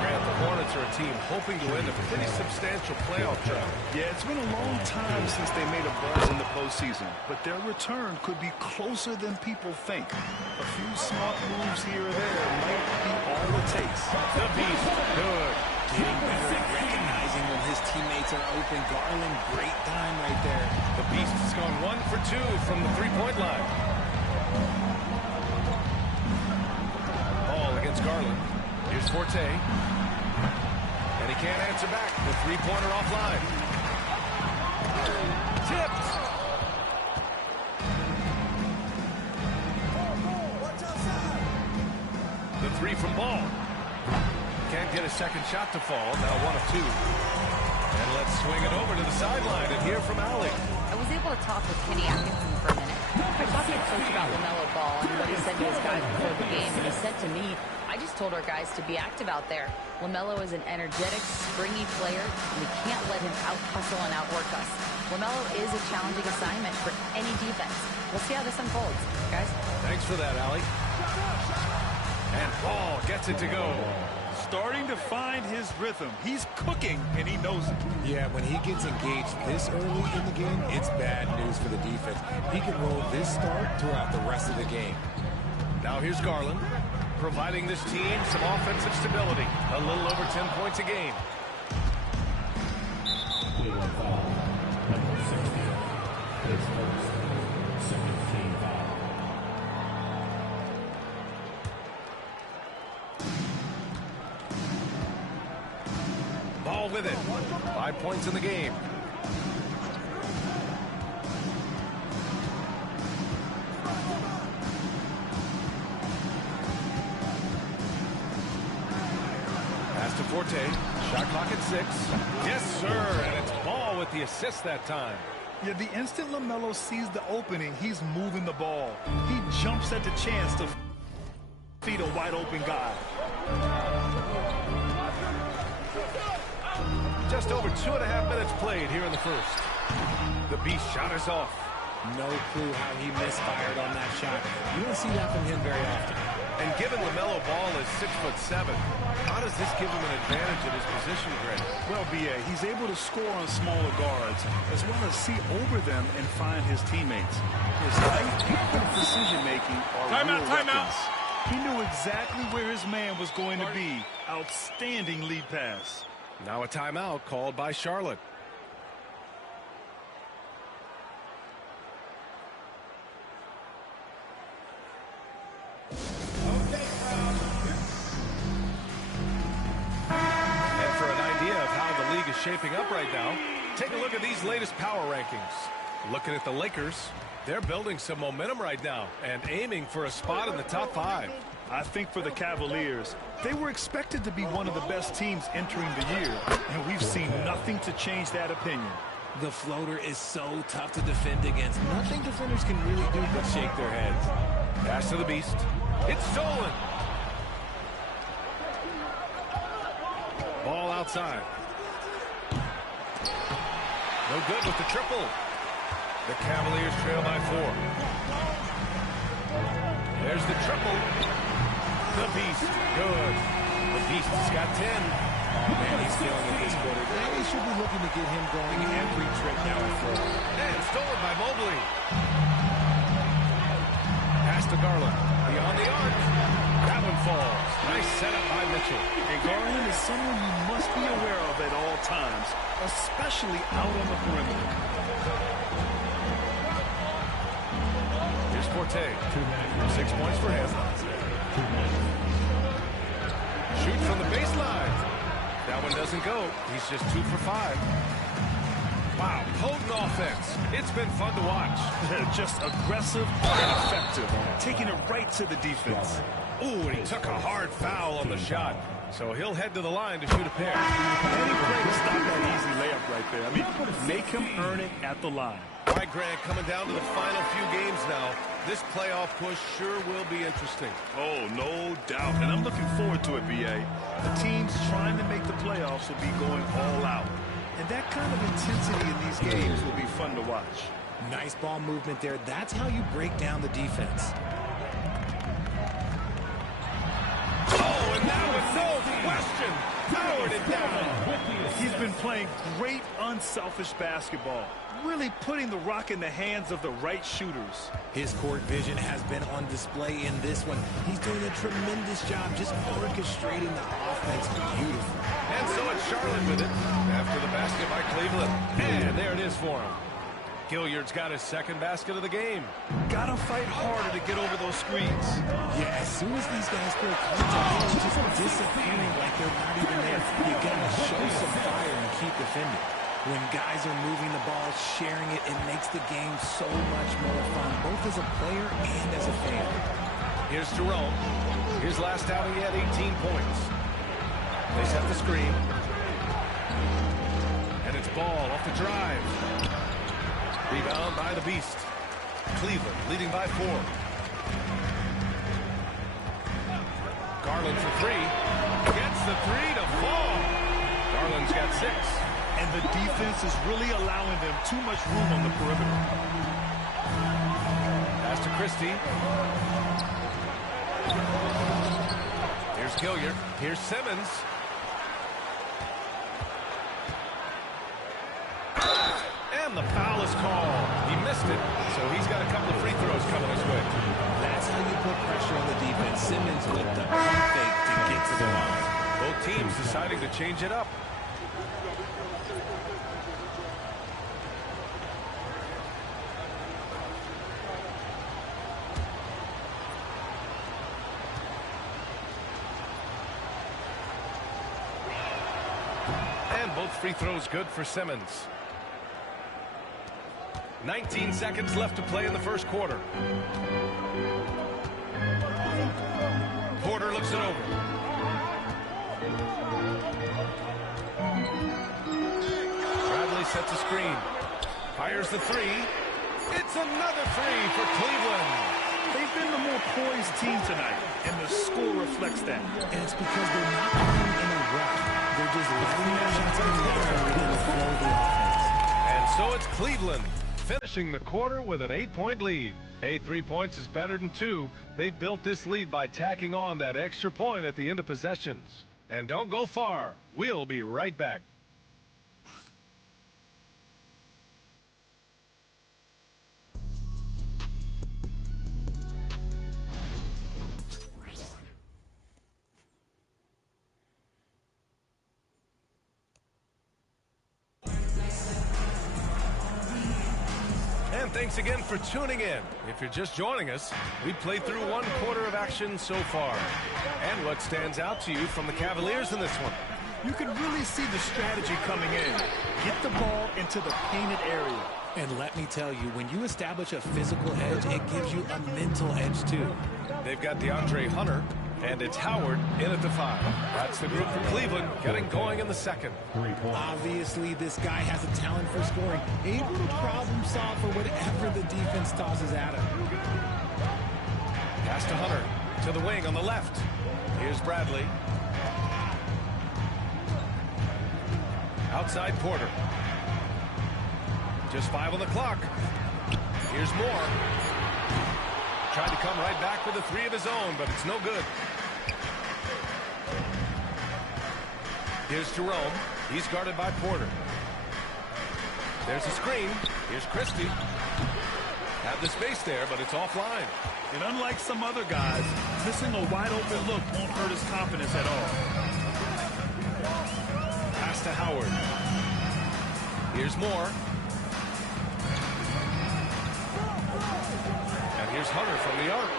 Grant, the Hornets are a team hoping to end a pretty substantial playoff drought. Yeah, it's been a long time since they made a buzz in the postseason, but their return could be closer than people think. A few smart moves here or there might be all it takes. The Beast, good. Getting better at recognizing when his teammates are open. Garland, great time right there. The Beast has gone 1 for 2 from the three-point line. Ball against Garland. Here's Forte. And he can't answer back. The three-pointer offline. Tipped. The 3 from Ball. Can't get a second shot to fall. Now 1 of 2. And let's swing it over to the sideline and hear from Allie. I was able to talk with Kenny Atkinson for a minute. I talked to the coach about LaMelo Ball and what he said to his guys before the game. And he said to me, I just told our guys to be active out there. LaMelo is an energetic, springy player, and we can't let him out-hustle and outwork us. LaMelo is a challenging assignment for any defense. We'll see how this unfolds, guys. Thanks for that, Allie. And Ball gets it to go. starting to find his rhythm. He's cooking, and he knows it. Yeah, when he gets engaged this early in the game, it's bad news for the defense. He can roll this start throughout the rest of the game. Now here's Garland, providing this team some offensive stability. A little over 10 points a game. Ball with it. 5 points in the game. Pass to Forte. Shot clock at 6. Yes, sir. And it's Ball with the assist that time. Yeah, the instant LaMelo sees the opening, he's moving the ball. He jumps at the chance to feed a wide-open guy. Just over 2.5 minutes played here in the first. The Beast shot is off. No clue how he misfired on that shot. You don't see that from him very often. And given LaMelo Ball is 6'7", how does this give him an advantage in his position, Greg? Well, B.A., he's able to score on smaller guards, as well as see over them and find his teammates. His height and precision-making are real weapons. He knew exactly where his man was going to be. Outstanding lead pass. Now a timeout called by Charlotte. And for an idea of how the league is shaping up right now, take a look at these latest power rankings. Looking at the Lakers, they're building some momentum right now and aiming for a spot in the top 5. I think for the Cavaliers, they were expected to be one of the best teams entering the year, and we've seen nothing to change that opinion. The floater is so tough to defend against. Nothing defenders can really do but shake their heads. Pass to the Beast. It's stolen. Ball outside. No good with the triple. The Cavaliers trail by 4. There's the triple. The Beast, good. The Beast has got 10. Oh, man, he's feeling it this quarter. They should be looking to get him going every trip down the floor. And stolen by Mobley. Pass to Garland. Beyond the arc. That one falls. Nice setup by Mitchell. And Garland is someone you must be aware of at all times, especially out on the perimeter. Here's Forte. 6 points for him. Shoot from the baseline. That one doesn't go. He's just 2 for 5. Wow, potent offense. It's been fun to watch. Just aggressive and effective, taking it right to the defense. Ooh, and he took a hard foul on the shot. So he'll head to the line to shoot a pair. Any play to stop that easy layup right there. I mean, make him earn it at the line. All right, Grant, coming down to the final few games now. This playoff push sure will be interesting. Oh, no doubt. And I'm looking forward to it, B.A. The teams trying to make the playoffs will be going all out. And that kind of intensity in these games will be fun to watch. Nice ball movement there. That's how you break down the defense. Oh, and now with no question, powered it down. He's been playing great unselfish basketball, really putting the rock in the hands of the right shooters. His court vision has been on display in this one. He's doing a tremendous job just orchestrating the offense beautifully. And so it's Charlotte with it after the basket by Cleveland. And there it is for him. Gilliard's got his second basket of the game. Gotta fight harder to get over those screens. Yeah, as soon as these guys feel contact, they're just disappearing like they're not even there. You gotta show some fire and keep defending. When guys are moving the ball, sharing it, it makes the game so much more fun, both as a player and as a fan. Here's Jerome. His last outing, he had 18 points. They set the screen. And it's Ball off the drive. Rebound by the Beast. Cleveland leading by 4. Garland for 3. Gets the 3 to fall. Garland's got 6. And the defense is really allowing them too much room on the perimeter. Pass to Christie. Here's Gilliard. Here's Simmons. And the foul is called. He missed it, so he's got a couple of free throws coming his way. That's how you put pressure on the defense. Simmons with the pump fake to get to the line. Both teams deciding to change it up. And both free throws good for Simmons. 19 seconds left to play in the first quarter. Porter looks it over. Bradley sets a screen. Fires the three. It's another three for Cleveland. They've been the more poised team tonight, and the score reflects that. And it's because they're not playing in a rush. They're just letting their shots come down within the flow of the offense. And so it's Cleveland finishing the quarter with an 8-point lead. Hey, 3 points is better than 2. They built this lead by tacking on that extra point at the end of possessions. And don't go far. We'll be right back. And thanks again for tuning in. If you're just joining us, we played through 1 quarter of action so far. And what stands out to you from the Cavaliers in this one? You can really see the strategy coming in. Get the ball into the painted area. And let me tell you, when you establish a physical edge, it gives you a mental edge too. They've got DeAndre Hunter, and it's Howard in at the 5. That's the group for Cleveland getting going in the second. Obviously, this guy has a talent for scoring, able to problem solve for whatever the defense tosses at him. Pass to Hunter, to the wing on the left. Here's Bradley. Outside Porter. Just 5 on the clock. Here's Moore. Tried to come right back with a 3 of his own, but it's no good. Here's Jerome. He's guarded by Porter. There's a screen. Here's Christie. Have the space there, but it's offline. And unlike some other guys, missing a wide-open look won't hurt his confidence at all. Pass to Howard. Here's Moore. And here's Hunter from the arc.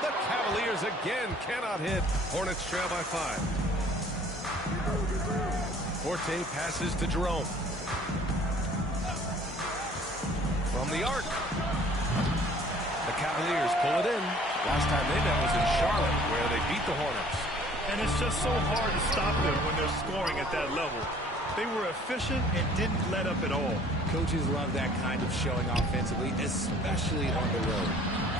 The Cavaliers again cannot hit. Hornets trail by 5. Forte passes to Jerome. From the arc. The Cavaliers pull it in. Last time they met was in Charlotte, where they beat the Hornets. And it's just so hard to stop them when they're scoring at that level. They were efficient and didn't let up at all. Coaches love that kind of showing offensively, especially on the road.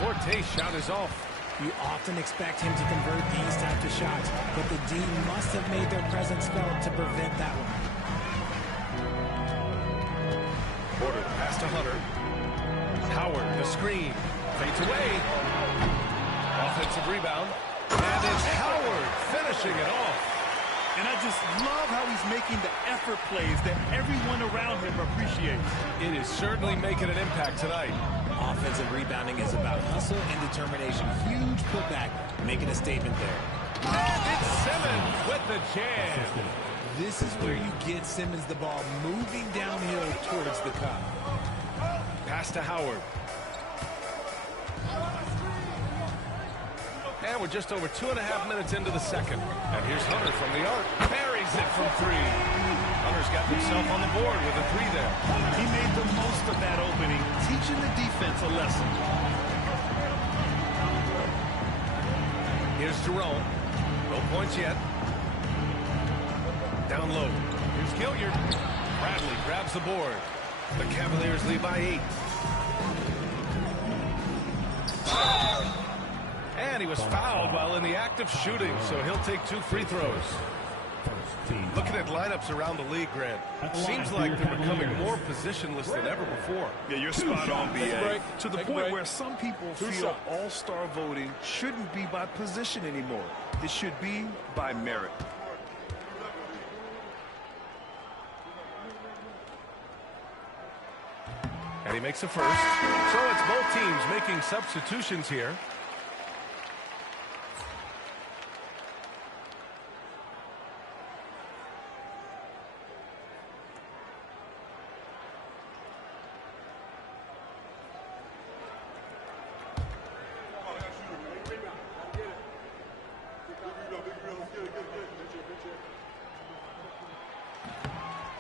Forte's shot is off. You often expect him to convert these types of shots, but the D must have made their presence felt to prevent that one. Porter, pass to Hunter. Howard, the screen. Fades away. Offensive rebound. And it's Howard finishing it off. And I just love how he's making the effort plays that everyone around him appreciates. It is certainly making an impact tonight. Offensive rebounding is about hustle and determination. Huge putback, making a statement there. It's Simmons with the jam. This is where you get Simmons the ball moving downhill towards the cup. Pass to Howard. And we're just over 2.5 minutes into the second. And here's Hunter from the arc. Buries it from 3. Hunter's got himself on the board with a 3 there. He made the most of that opening, teaching the defense a lesson. Here's Jerome. No points yet. Down low. Here's Gilliard. Bradley grabs the board. The Cavaliers lead by 8. And he was fouled while in the act of shooting, so he'll take 2 free throws. Looking at lineups around the league, Grant, seems like they're becoming more positionless than ever before. Yeah, you're spot on, B.A. To the point where some people feel shot. all-star voting shouldn't be by position anymore. It should be by merit. And he makes a first. So it's both teams making substitutions here.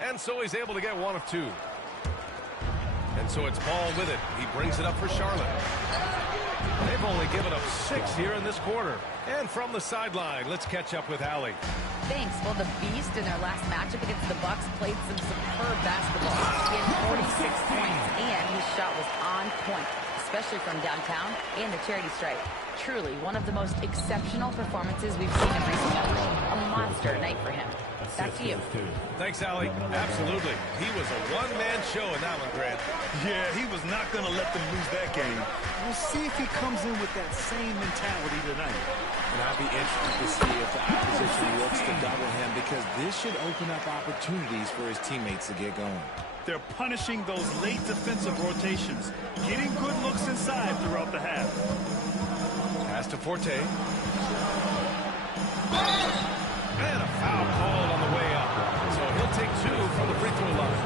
And so he's able to get one of two. And so it's Paul with it. He brings it up for Charlotte. They've only given up 6 here in this quarter. And from the sideline, let's catch up with Allie. Thanks. Well, the Beast in their last matchup against the Bucks played some superb basketball. He had 46 points, and his shot was on point, especially from downtown and the charity stripe. Truly, one of the most exceptional performances we've seen in recent memory. A monster night for him. Back to you. Thanks, Allie. Absolutely. He was a one-man show in that one, Grant. Yeah, he was not going to let them lose that game. We'll see if he comes in with that same mentality tonight. And I'll be interested to see if the opposition looks to double him, because this should open up opportunities for his teammates to get going. They're punishing those late defensive rotations, getting good looks inside throughout the half. Pass to Forte. And a foul called on the way up. So he'll take 2 from the free throw line.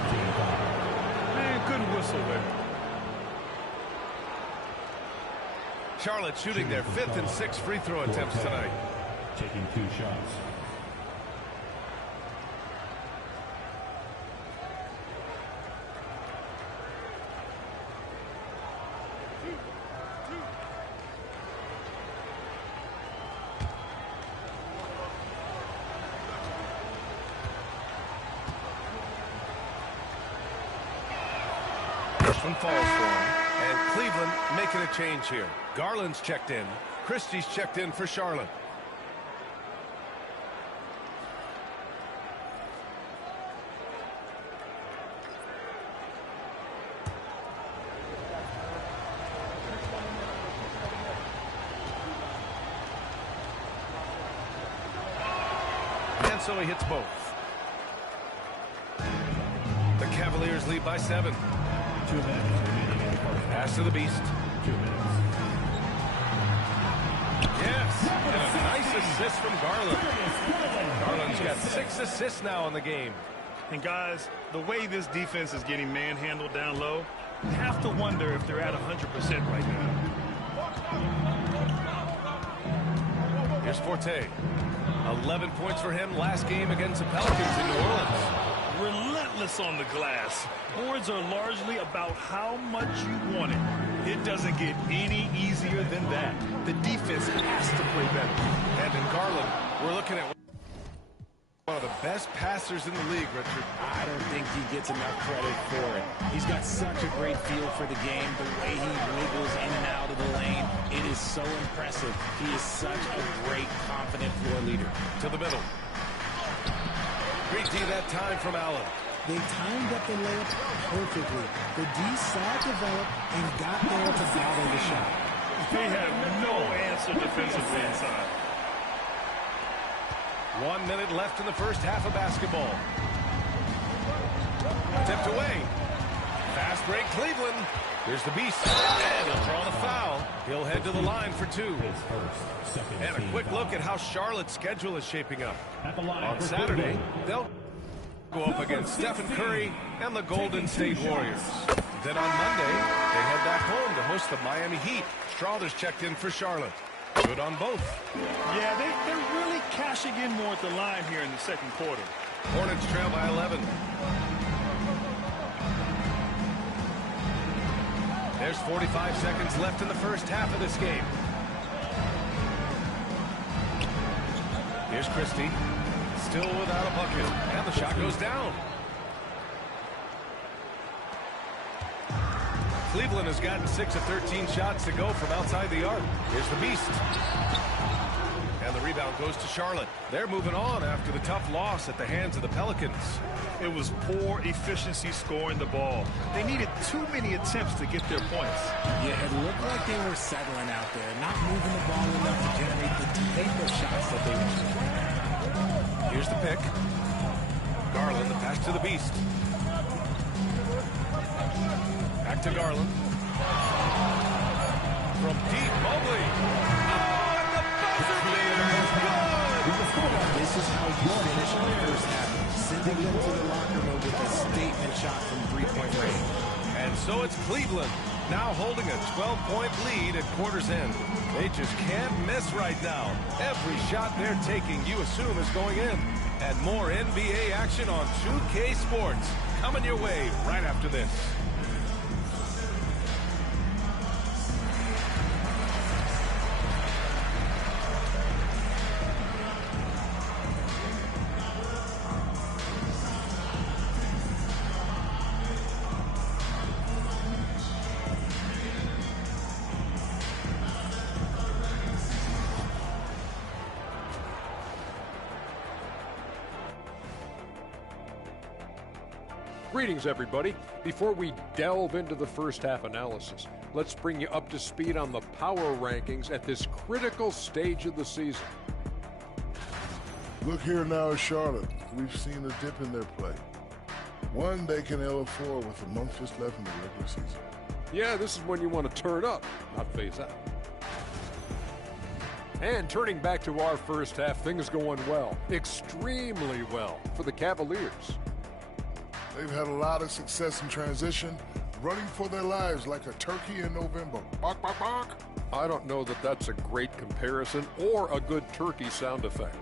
Man, good whistle there. Charlotte shooting their 5th and 6th free throw attempts tonight. Taking 2 shots. One falls for him. And Cleveland making a change here. Garland's checked in. Christie's checked in for Charlotte. And so he hits both. The Cavaliers lead by 7. 2 minutes remaining in the first. Pass to the Beast. 2 minutes. Yes, and a nice assist from Garland. Garland's got 6 assists now in the game. And guys, the way this defense is getting manhandled down low, you have to wonder if they're at 100% right now. Here's Forte. 11 points for him last game against the Pelicans in New Orleans. Relentless on the glass. Boards are largely about how much you want it. It doesn't get any easier than that. The defense has to play better. And in Garland, we're looking at one of the best passers in the league, Richard. I don't think he gets enough credit for it. He's got such a great feel for the game, the way he wiggles in and out of the lane. It is so impressive. He is such a great, confident floor leader. To the middle. Great D that time from Allen. They timed up the layup perfectly. The D saw it develop and got there to bother the shot. They have no answer defensively inside. 1 minute left in the first half of basketball. Tipped away. Fast break Cleveland. Here's the Beast. And he'll draw the foul. He'll head to the line for 2. And a quick look at how Charlotte's schedule is shaping up. On Saturday, they'll go up against Stephen Curry and the Golden State Warriors. Then on Monday, they head back home to host the Miami Heat. Strawther's checked in for Charlotte. Good on both. Yeah, they're really cashing in more at the line here in the second quarter. Hornets trail by 11. There's 45 seconds left in the first half of this game. Here's Christie. Still without a bucket. And the shot goes down. Cleveland has gotten 6 of 13 shots to go from outside the arc. Here's the Beast. And the rebound goes to Charlotte. They're moving on after the tough loss at the hands of the Pelicans. It was poor efficiency scoring the ball. They needed too many attempts to get their points. Yeah, it looked like they were settling out there, not moving the ball enough to generate the type of shots that they wanted. Here's the pick. Garland, the pass to the Beast. Back to Garland. From deep, Mobley. Oh, and the buzzer beater is good! This is how you finish in the first half. Sending them to the locker room with a statement shot from three-point range. And so it's Cleveland, now holding a 12-point lead at quarter's end. They just can't miss right now. Every shot they're taking, you assume, is going in. And more NBA action on 2K Sports coming your way right after this. Greetings, everybody. Before we delve into the first half analysis, let's bring you up to speed on the power rankings at this critical stage of the season. Look here now at Charlotte. We've seen a dip in their play. One, they can L4 with a month just left in the regular season. Yeah, this is when you want to turn up, not phase out. And turning back to our first half, things going well, extremely well for the Cavaliers. They've had a lot of success in transition, running for their lives like a turkey in November. Bark, bark, bark. I don't know that that's a great comparison or a good turkey sound effect.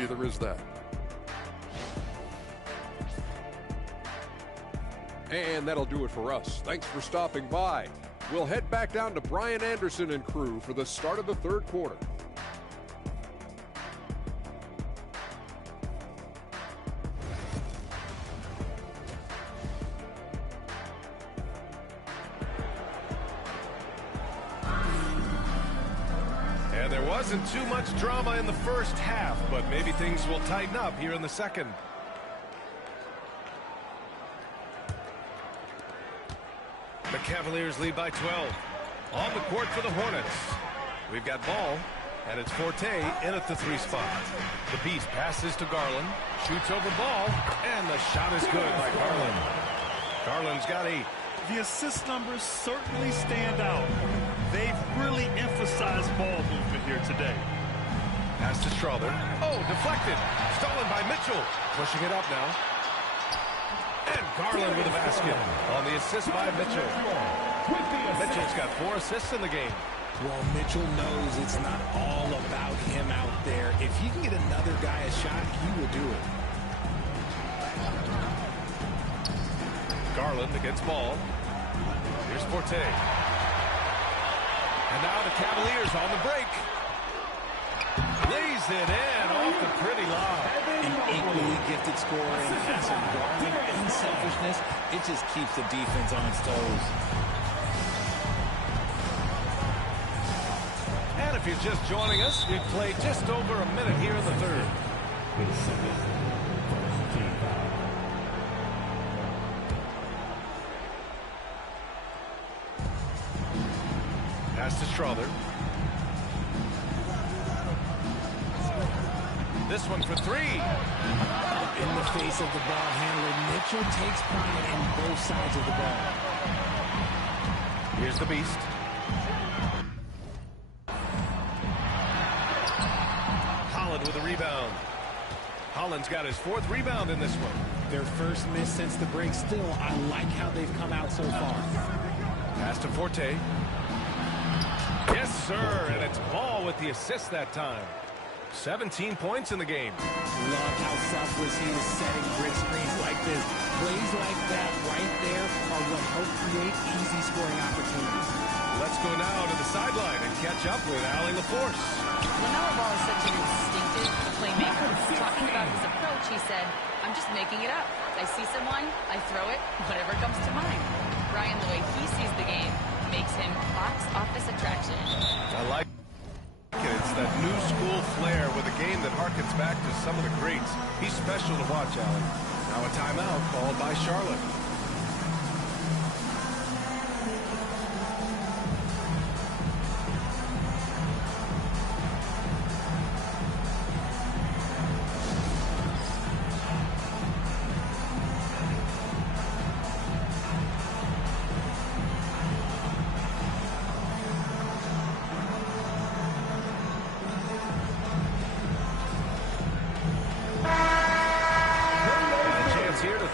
Either is that. And that'll do it for us. Thanks for stopping by. We'll head back down to Brian Anderson and crew for the start of the third quarter. And there wasn't too much drama in the first half, but maybe things will tighten up here in the second. The Cavaliers lead by 12. On the court for the Hornets. We've got ball, and it's Forte in at the three spot. The Beast passes to Garland, shoots over ball, and the shot is good by Garland. Garland's got 8. The assist numbers certainly stand out. They've really emphasized ball movement here today. Pass to Strother. Oh, deflected. Stolen by Mitchell. Pushing it up now. And Garland with a basket on the assist by Mitchell. Mitchell's got 4 assists in the game. Well, Mitchell knows it's not all about him out there. If he can get another guy a shot, he will do it. Garland against ball. Here's Forte. And now the Cavaliers on the break. Lays it in off the pretty lob. An equally gifted scorer and passer. Garland, unselfishness, it just keeps the defense on its toes. And if you're just joining us, we've played just over a minute here in the third. Pass to Strother. This one for 3. In the face of the ball handler, Mitchell takes pride in both sides of the ball. Here's the Beast. Holland with a rebound. Holland's got his 4th rebound in this one. Their first miss since the break. Still, I like how they've come out so far. Pass to Forte. Yes, sir, and it's Ball with the assist that time. 17 points in the game. Love how selfless he is setting brick screens like this. Plays like that right there are what help create easy scoring opportunities. Let's go now to the sideline and catch up with Allie LaForce. LaMelo Ball is such an instinctive playmaker. Talking about his approach, he said, I'm just making it up. I see someone, I throw it, whatever comes to mind. Brian, the way he sees the game makes him box office attraction. I like it. It's that new school flair with a game that harkens back to some of the greats. He's special to watch, Allen. Now a timeout called by Charlotte.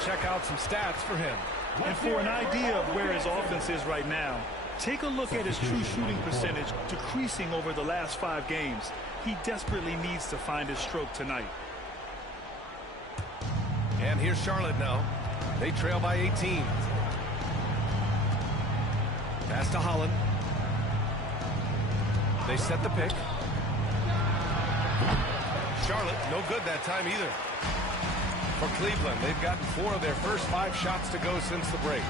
Check out some stats for him. And for an idea of where his offense is right now, take a look at his true shooting percentage decreasing over the last 5 games. He desperately needs to find his stroke tonight. And here's Charlotte now. They trail by 18. Pass to Holland. They set the pick. Charlotte, no good that time either. For Cleveland, they've gotten 4 of their first 5 shots to go since the break.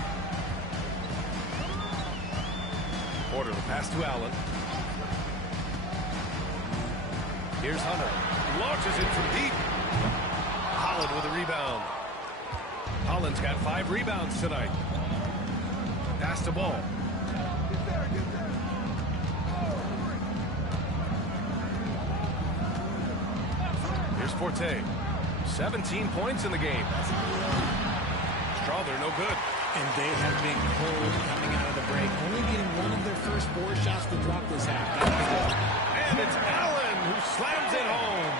Porter, the pass to Allen. Here's Hunter. Launches it from deep. Holland with a rebound. Holland's got 5 rebounds tonight. Pass the ball. Here's Forte. 17 points in the game. Strawther, no good. And they have been cold coming out of the break. Only getting 1 of their first 4 shots to drop this half. And it's Allen who slams it home.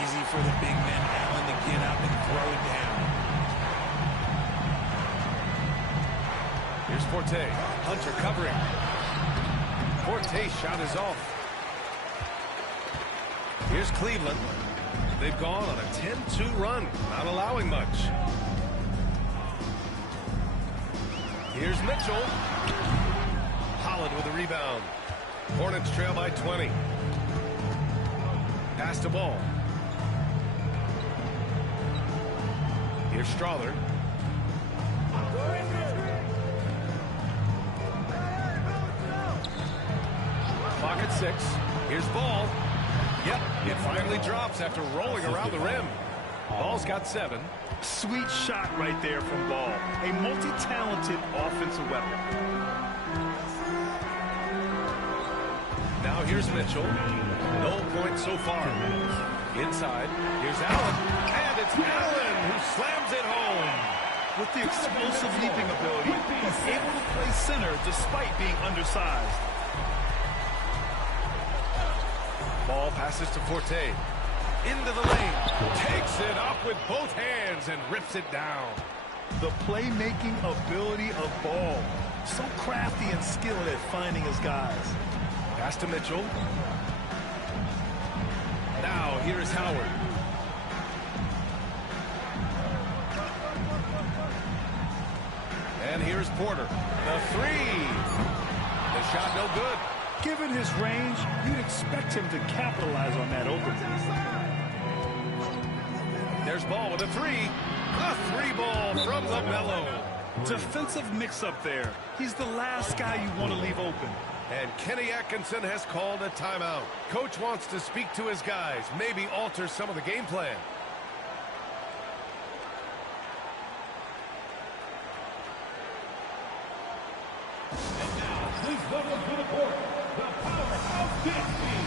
Easy for the big man Allen to get up and throw it down. Here's Forte. Hunter covering. Forte's shot is off. Here's Cleveland. They've gone on a 10-2 run, not allowing much. Here's Mitchell. Holland with a rebound. Hornets trail by 20. Pass the ball. Here's Strawther. Clock at 6. Here's Ball. Yep, it finally drops after rolling around the rim. Ball's got 7. Sweet shot right there from Ball. A multi-talented offensive weapon. Now here's Mitchell. No points so far. Inside, here's Allen. And it's Allen who slams it home. With the explosive leaping ability, he's able to play center despite being undersized. Ball passes to Forte. Into the lane. Takes it up with both hands and rips it down. The playmaking ability of Ball. So crafty and skilled at finding his guys. Pass to Mitchell. Now here's Howard. And here's Porter. The 3. The shot no good. Given his range, you'd expect him to capitalize on that opening. There's Ball with a 3. A 3 ball from LaMelo. Defensive mix-up there. He's the last guy you want to leave open. And Kenny Atkinson has called a timeout. Coach wants to speak to his guys, maybe alter some of the game plan. And now, please welcome to the court, the powerhouse dance team.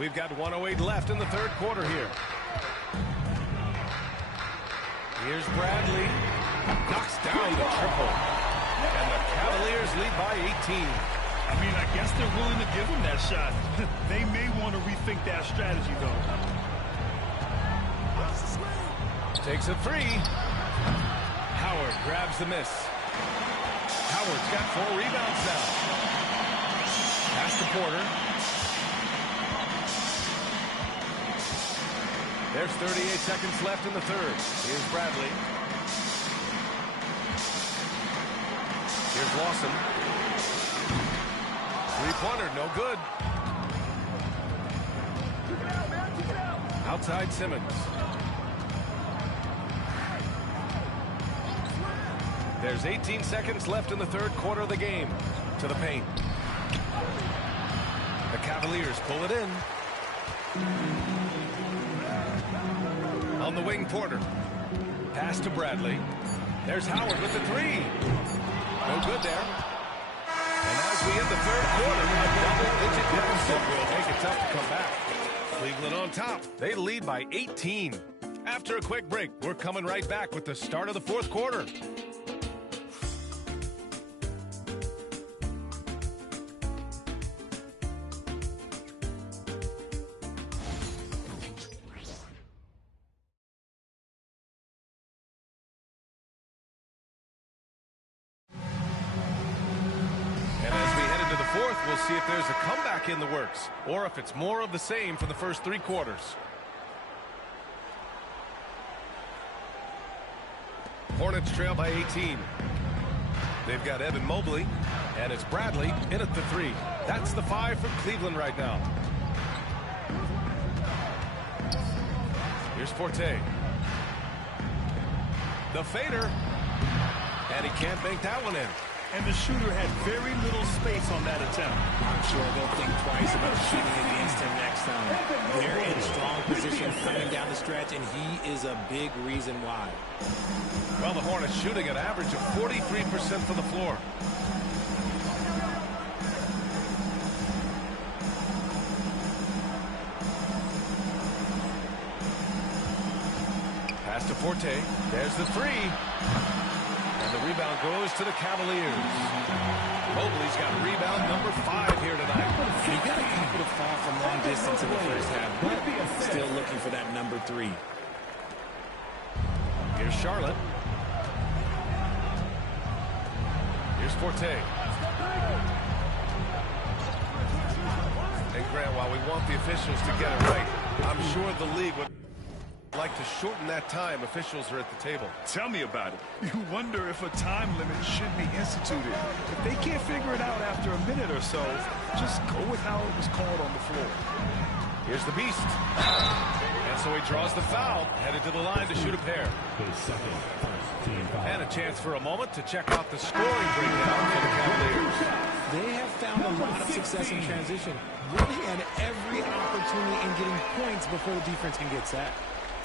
We've got 1:08 left in the third quarter here. Here's Bradley. Knocks down the triple. And the Cavaliers lead by 18. I mean, I guess they're willing to give him that shot. They may want to rethink that strategy, though. Takes a three. Howard grabs the miss. Howard's got 4 rebounds now. Pass to Porter. There's 38 seconds left in the third. Here's Bradley. Here's Lawson. Three-pointer, no good. Outside Simmons. There's 18 seconds left in the third quarter of the game. To the paint. The Cavaliers pull it in. On the wing, Porter. Pass to Bradley. There's Howard with the three. No good there. And as we end the third quarter, a double-digit deficit will make it tough to come back. Cleveland on top. They lead by 18. After a quick break, we're coming right back with the start of the fourth quarter. We'll see if there's a comeback in the works, or if it's more of the same for the first 3 quarters. Hornets trail by 18. They've got Evan Mobley, and it's Bradley in at the 3. That's the 5 for Cleveland right now. Here's Forte. The fader, and he can't bank that one in. And the shooter had very little space on that attempt. I'm sure they'll think twice about shooting against him next time. They're in strong position coming down the stretch, and he is a big reason why. Well, the Hornets shooting an average of 43% from the floor. Pass to Forte. There's the three. And the rebound goes to the Cavaliers. Mobley's got rebound number 5 here tonight. He got a couple to fall from long distance in the first half, but still looking for that number 3. Here's Charlotte. Here's Forte. And Grant, while we want the officials to get it right, I'm sure the league would like to shorten that time officials are at the table. Tell me about it. You wonder if a time limit should be instituted. If they can't figure it out after a minute or so, just go with how it was called on the floor. Here's the Beast. And so he draws the foul, headed to the line to shoot a pair. And a chance for a moment to check out the scoring breakdown for the Cavaliers. They have found a lot of success in transition. Really had every opportunity in getting points before the defense can get set.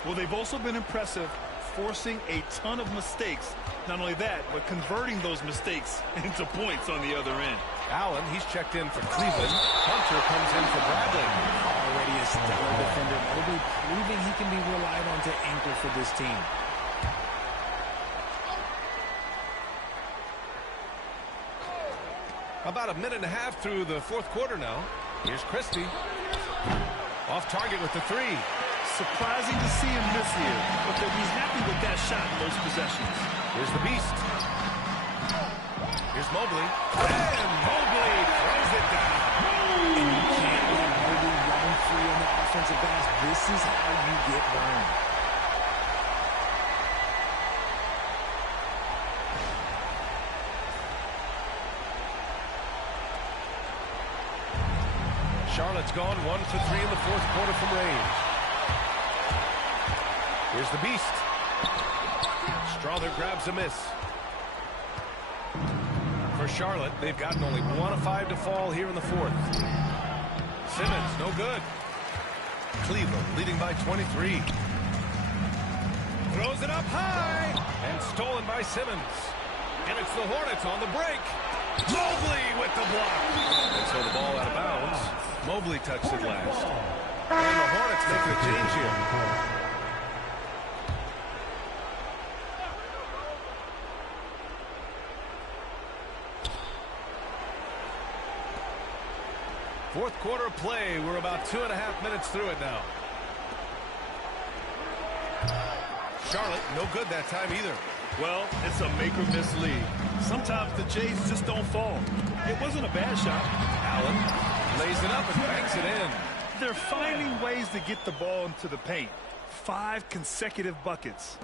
Well, they've also been impressive, forcing a ton of mistakes. Not only that, but converting those mistakes into points on the other end. Allen, he's checked in for Cleveland. Hunter comes in for Bradley. Already a stellar defender. Mobley proving he can be relied on to anchor for this team. About a minute and a half through the fourth quarter now. Here's Christie. Off target with the three. Surprising to see him miss here, but they'll be happy with that shot in those possessions. Here's the Beast. Here's Mobley. And Mobley throws it down. And you can't let Mobley run free on the offensive glass. This is how you get burned. Charlotte's gone 1 for 3 in the fourth quarter from range. Here's the Beast. Strother grabs a miss. For Charlotte, they've gotten only 1 of 5 to fall here in the fourth. Simmons, no good. Cleveland leading by 23. Throws it up high. And stolen by Simmons. And it's the Hornets on the break. Mobley with the block. And so the ball out of bounds. Mobley touched it last. And the Hornets making a change here. Fourth quarter play. We're about 2.5 minutes through it now. Charlotte, no good that time either. Well, it's a make-or-miss league. Sometimes the Jays just don't fall. It wasn't a bad shot. Allen lays it up and banks it in. They're finding ways to get the ball into the paint. 5 consecutive buckets.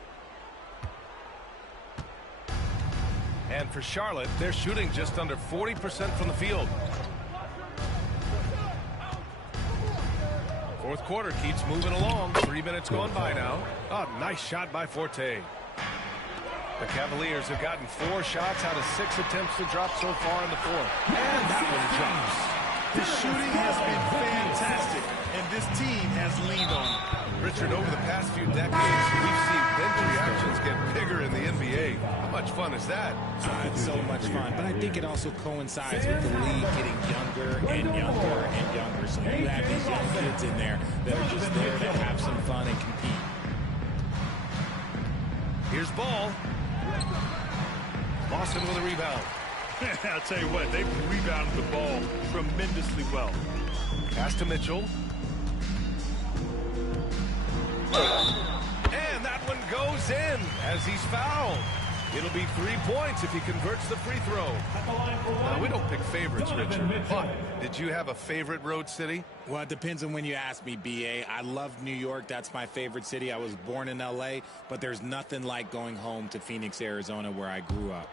And for Charlotte, they're shooting just under 40% from the field. Fourth quarter keeps moving along. 3 minutes gone by now. Oh, nice shot by Forte. The Cavaliers have gotten 4 shots out of 6 attempts to drop so far in the fourth. And that one drops. The shooting has been fantastic, and this team has leaned on it. Richard, over the past few decades, we've seen bench reactions get bigger in the NBA. How much fun is that? It's so much fun, but I think it also coincides with the league getting younger and younger and younger. So you have these young kids in there that are just there to have some fun and compete. Here's Ball. Boston with a rebound. I'll tell you what, they've rebounded the ball tremendously well. Pass to Mitchell. And that one goes in as he's fouled. It'll be 3 points if he converts the free throw. Now, we don't pick favorites, Richard, but did you have a favorite road city? Well, it depends on when you ask me, B.A. I love New York. That's my favorite city. I was born in L.A., but there's nothing like going home to Phoenix, Arizona, where I grew up.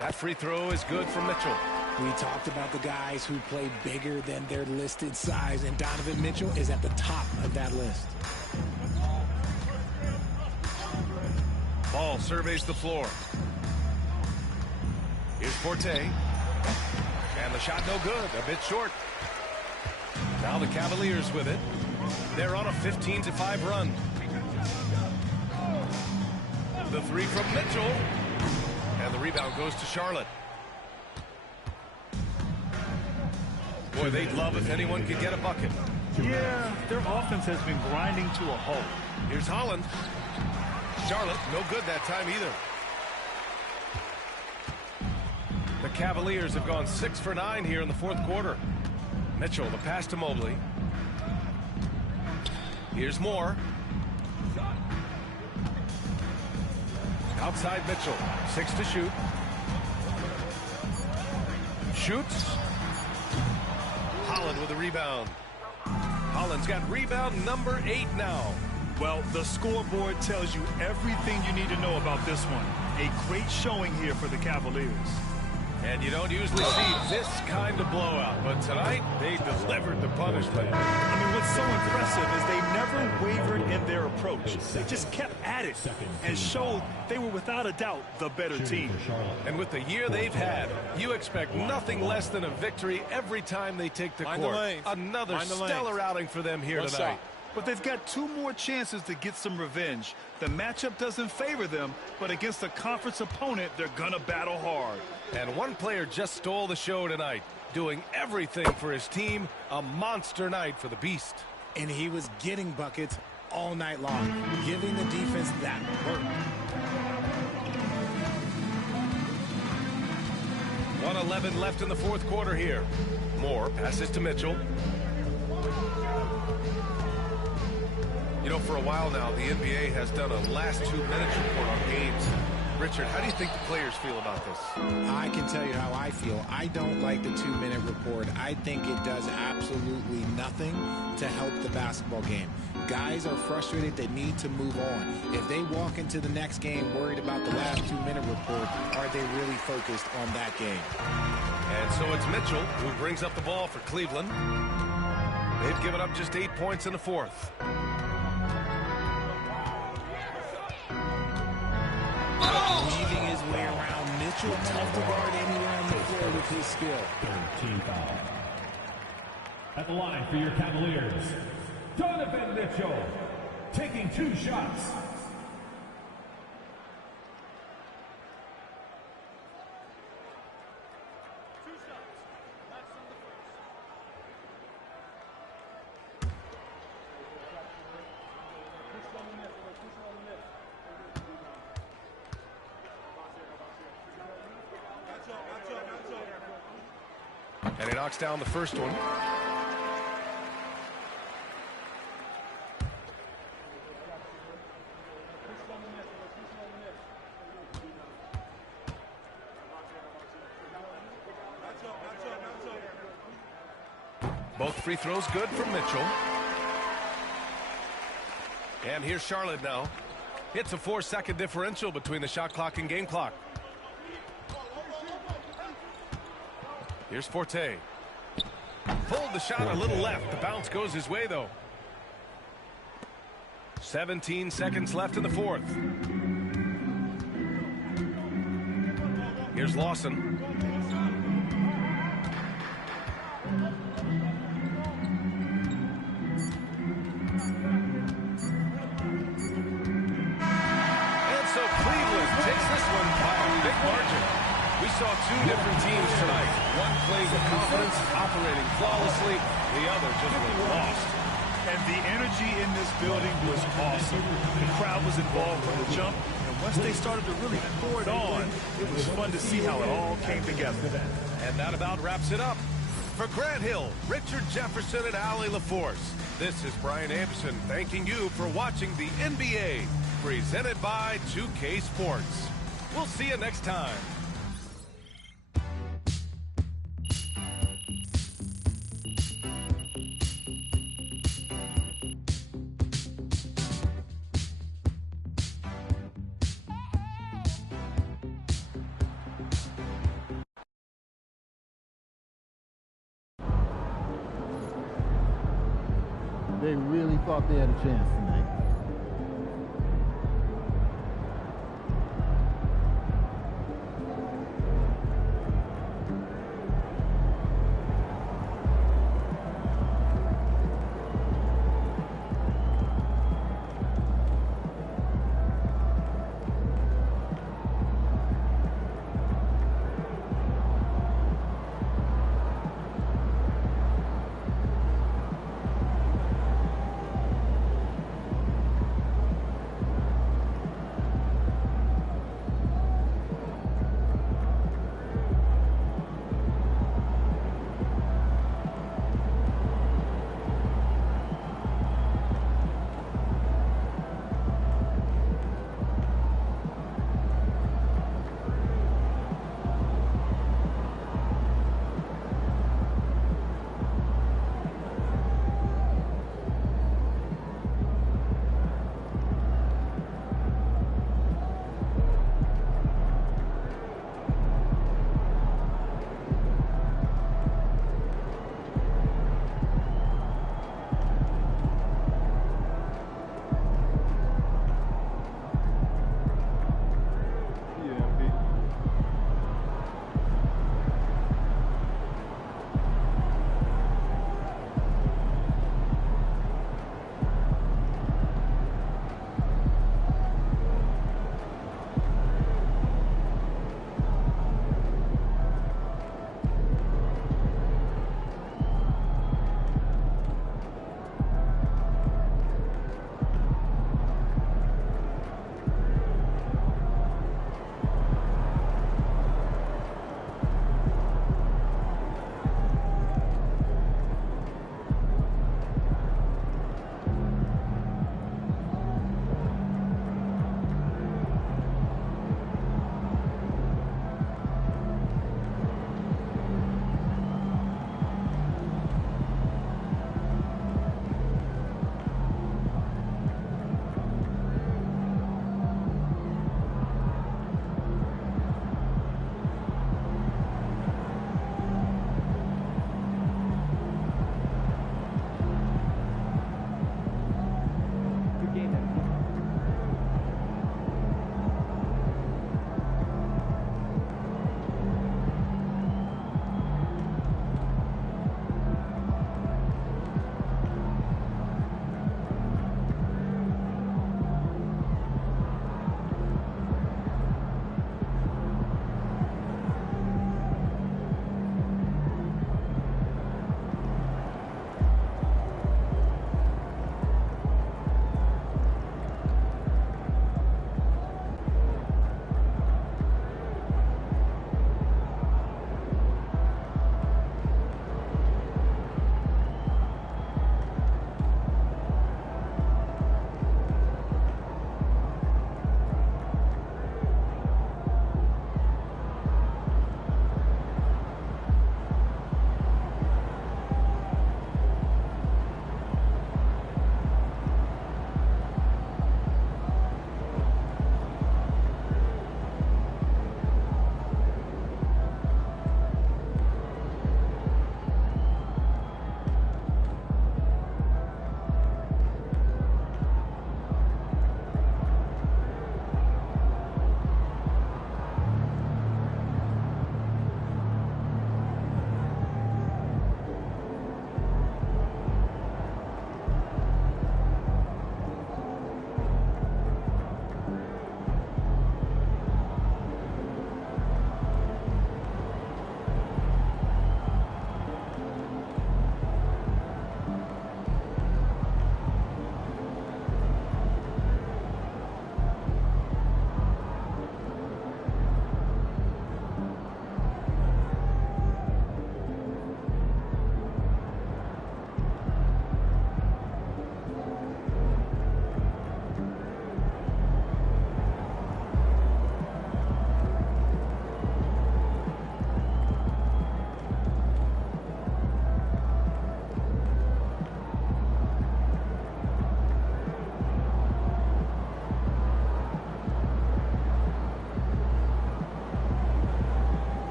That free throw is good for Mitchell. We talked about the guys who play bigger than their listed size, and Donovan Mitchell is at the top of that list. Ball surveys the floor. Here's Forte. And the shot no good, a bit short. Now the Cavaliers with it. They're on a 15-5 run. The three from Mitchell. And the rebound goes to Charlotte. Boy, they'd love if anyone could get a bucket. Yeah, their offense has been grinding to a halt. Here's Holland. Charlotte, no good that time either. The Cavaliers have gone 6 for 9 here in the fourth quarter. Mitchell, the pass to Mobley. Here's Moore. Outside Mitchell, 6 to shoot. Shoots. Holland with a rebound. Holland's got rebound number 8 now. Well, the scoreboard tells you everything you need to know about this one. A great showing here for the Cavaliers. And you don't usually see this kind of blowout, but tonight they delivered the punishment. I mean, what's so impressive is they never wavered in their approach. They just kept at it and showed they were without a doubt the better team. And with the year they've had, you expect nothing less than a victory every time they take the court. Another stellar outing for them here tonight. But they've got 2 more chances to get some revenge. The matchup doesn't favor them, but against a conference opponent, they're gonna battle hard. And one player just stole the show tonight, doing everything for his team. A monster night for the Beast. And he was getting buckets all night long, giving the defense that work. 1:11 left in the fourth quarter here. Moore passes to Mitchell. You know, for a while now, the NBA has done a last 2 minutes report on games. Richard, how do you think the players feel about this? I can tell you how I feel. I don't like the 2-minute report. I think it does absolutely nothing to help the basketball game. Guys are frustrated. They need to move on. If they walk into the next game worried about the last 2-minute report, are they really focused on that game? And so it's Mitchell who brings up the ball for Cleveland. They've given up just 8 points in the fourth. Weaving his way around Mitchell, tough to guard anywhere on the floor with his skill. 13 foul. At the line for your Cavaliers, Donovan Mitchell. taking 2 shots. And he knocks down the first one. Both free throws good from Mitchell. And here's Charlotte now. It's a 4-second differential between the shot clock and game clock. Here's Forte. Pulled the shot a little left. The bounce goes his way, though. 17 seconds left in the fourth. Here's Lawson. We saw 2 different teams tonight. One played with confidence, operating flawlessly. The other just was lost. And the energy in this building was awesome. The crowd was involved from the jump. And once they started to really pour it on, it was fun to see how it all came together. And that about wraps it up. For Grant Hill, Richard Jefferson, and Allie LaForce, this is Brian Anderson thanking you for watching the NBA, presented by 2K Sports. We'll see you next time. They really thought they had a chance tonight.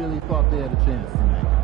really thought they had a chance tonight.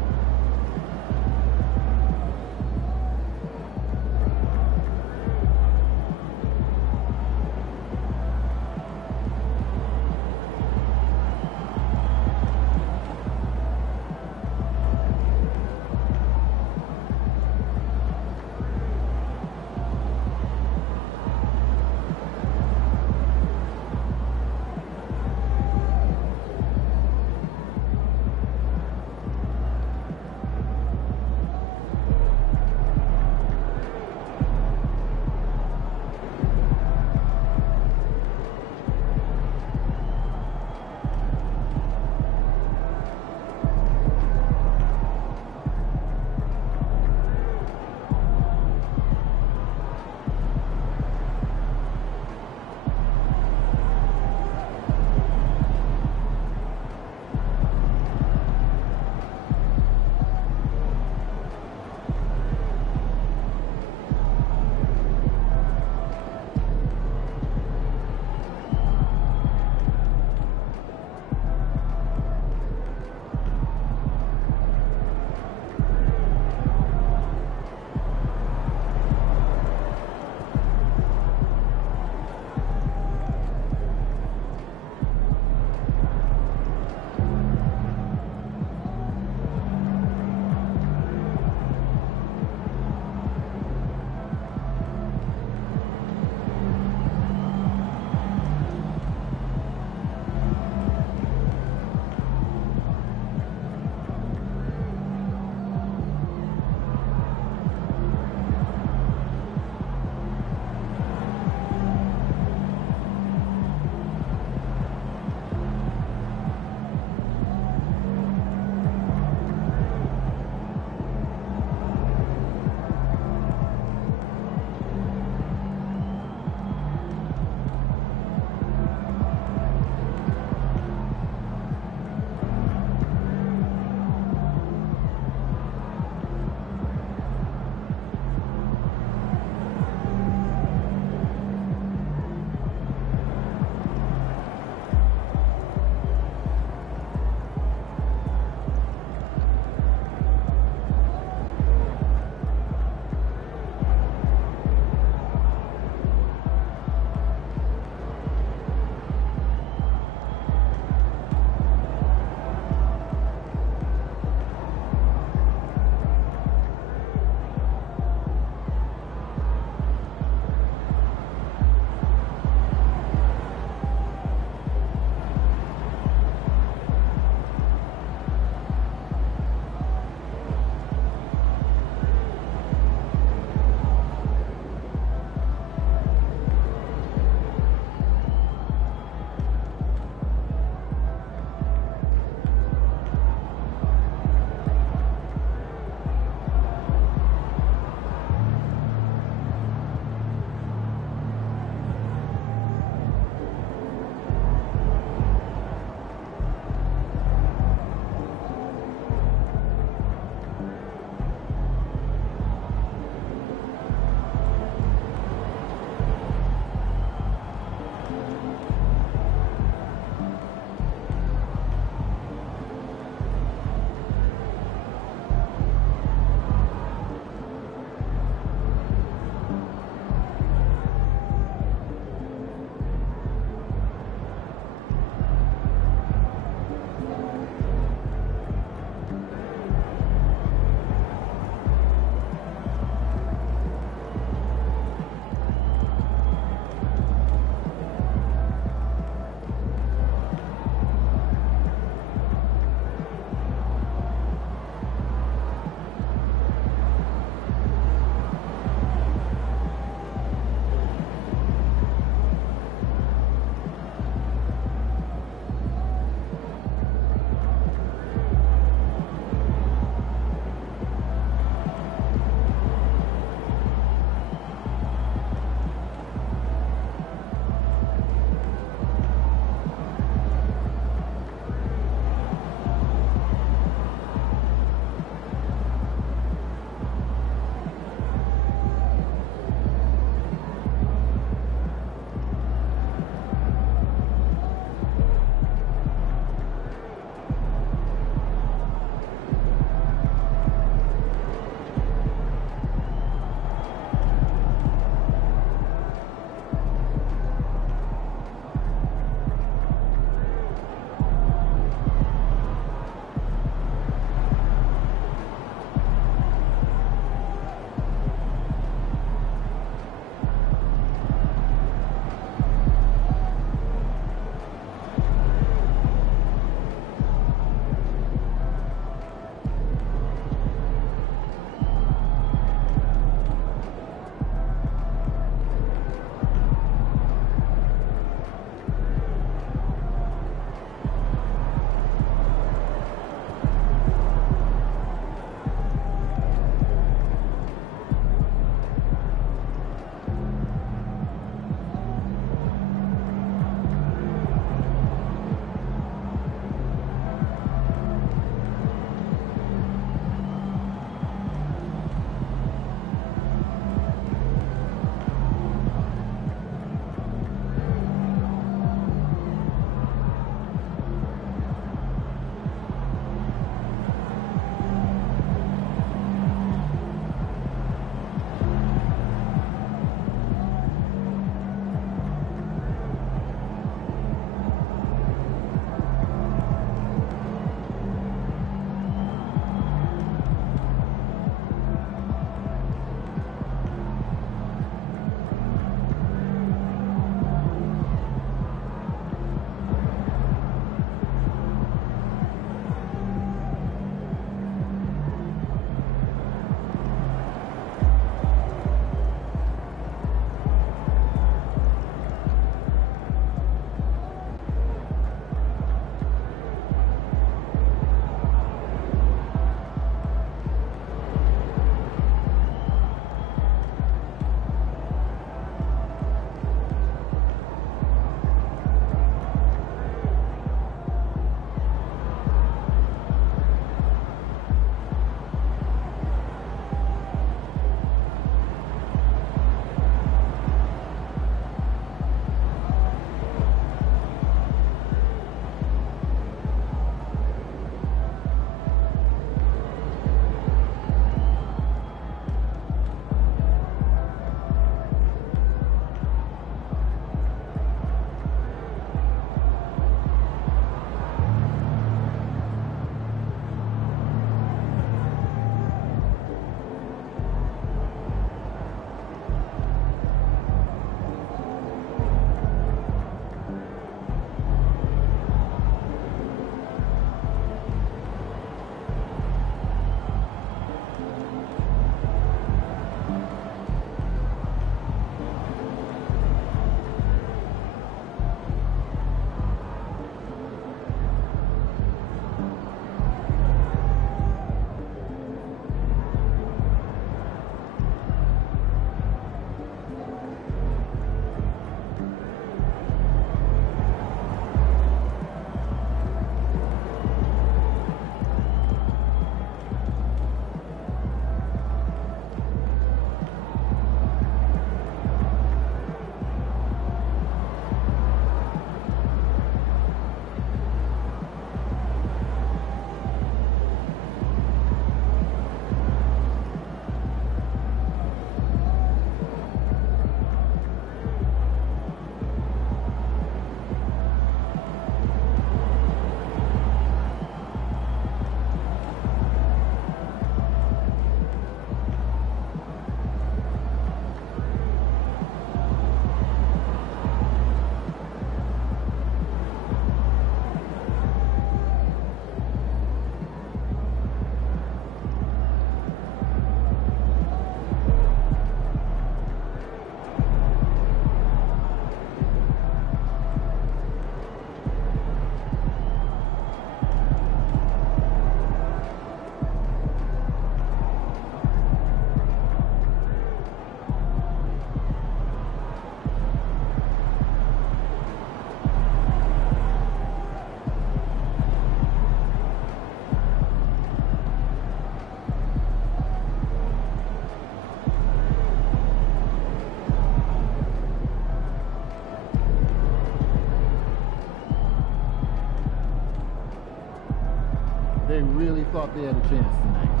They really thought they had a chance tonight.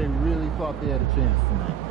They really thought they had a chance tonight.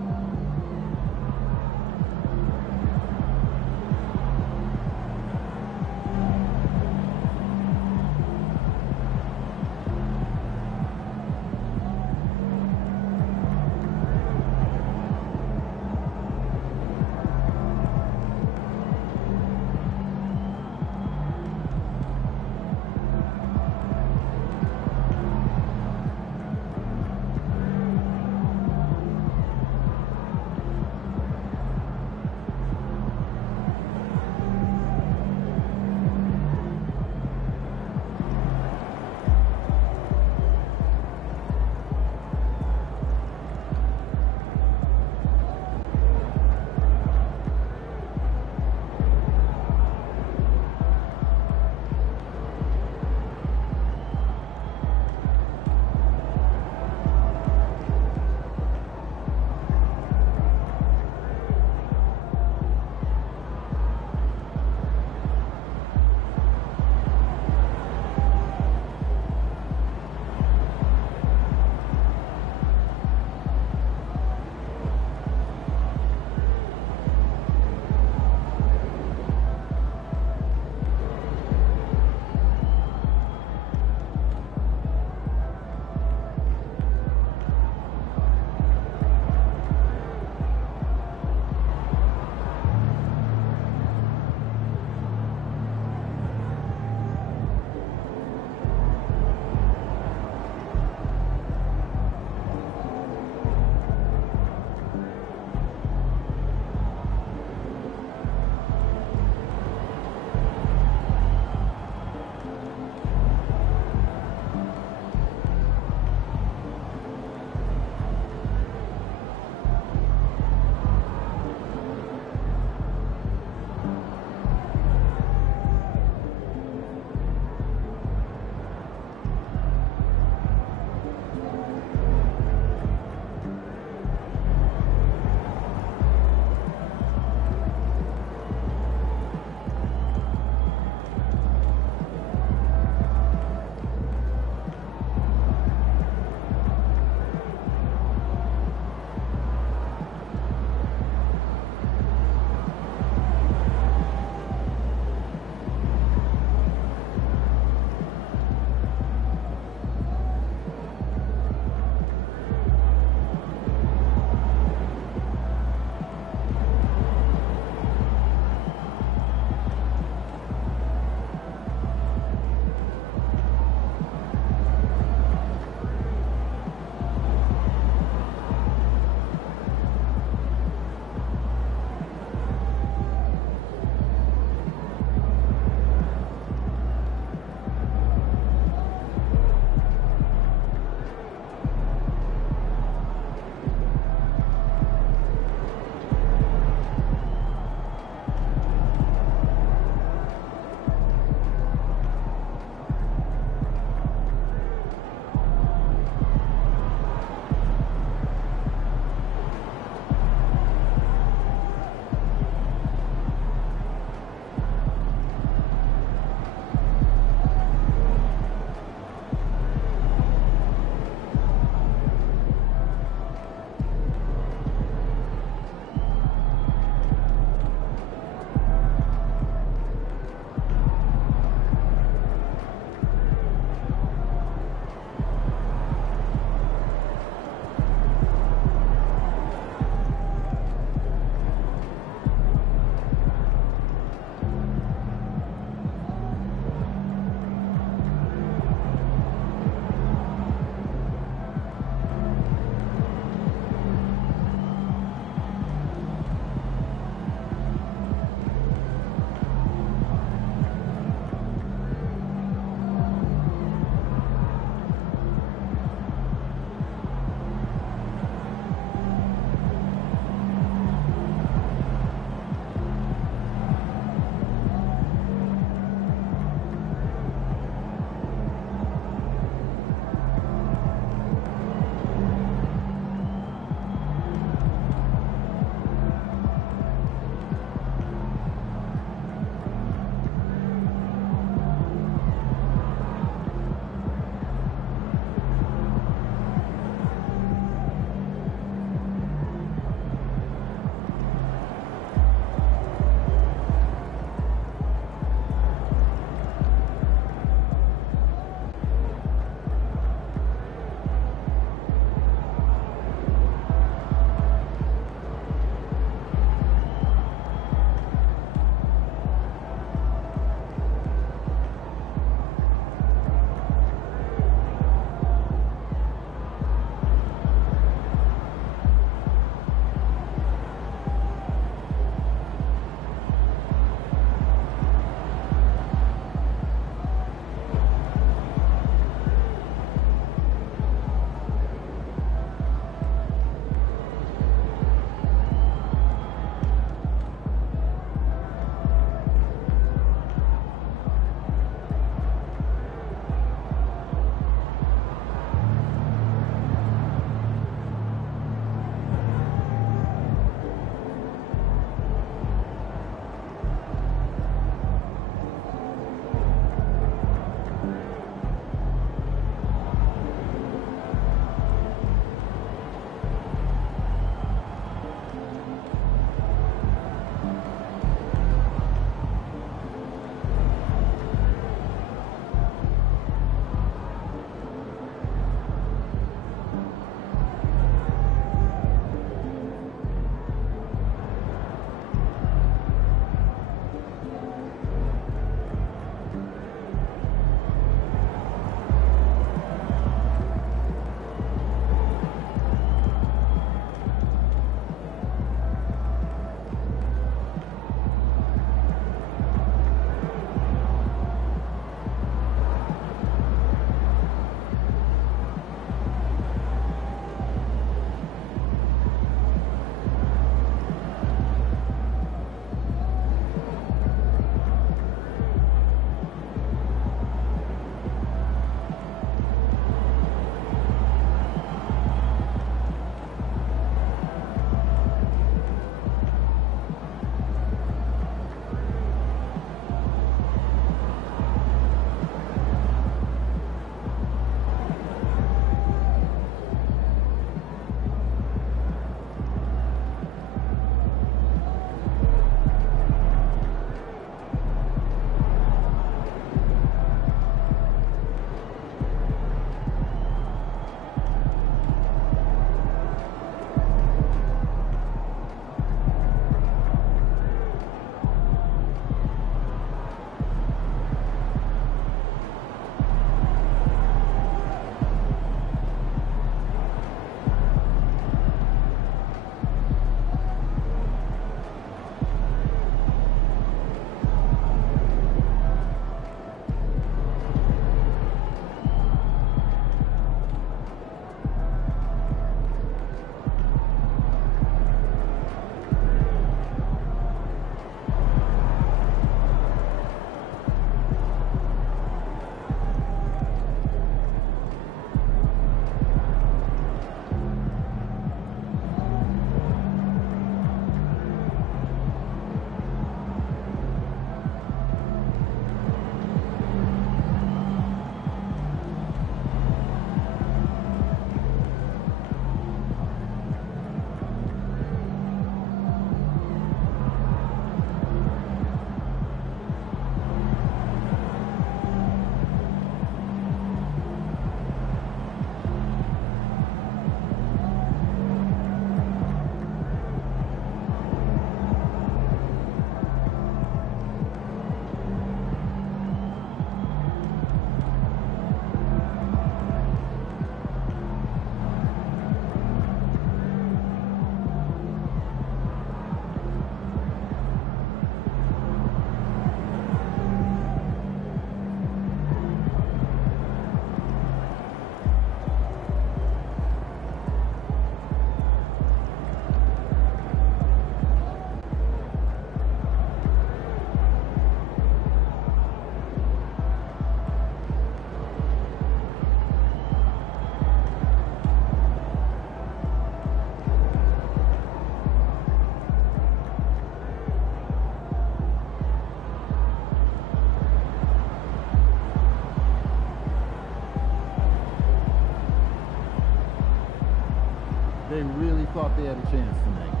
They really thought they had a chance tonight.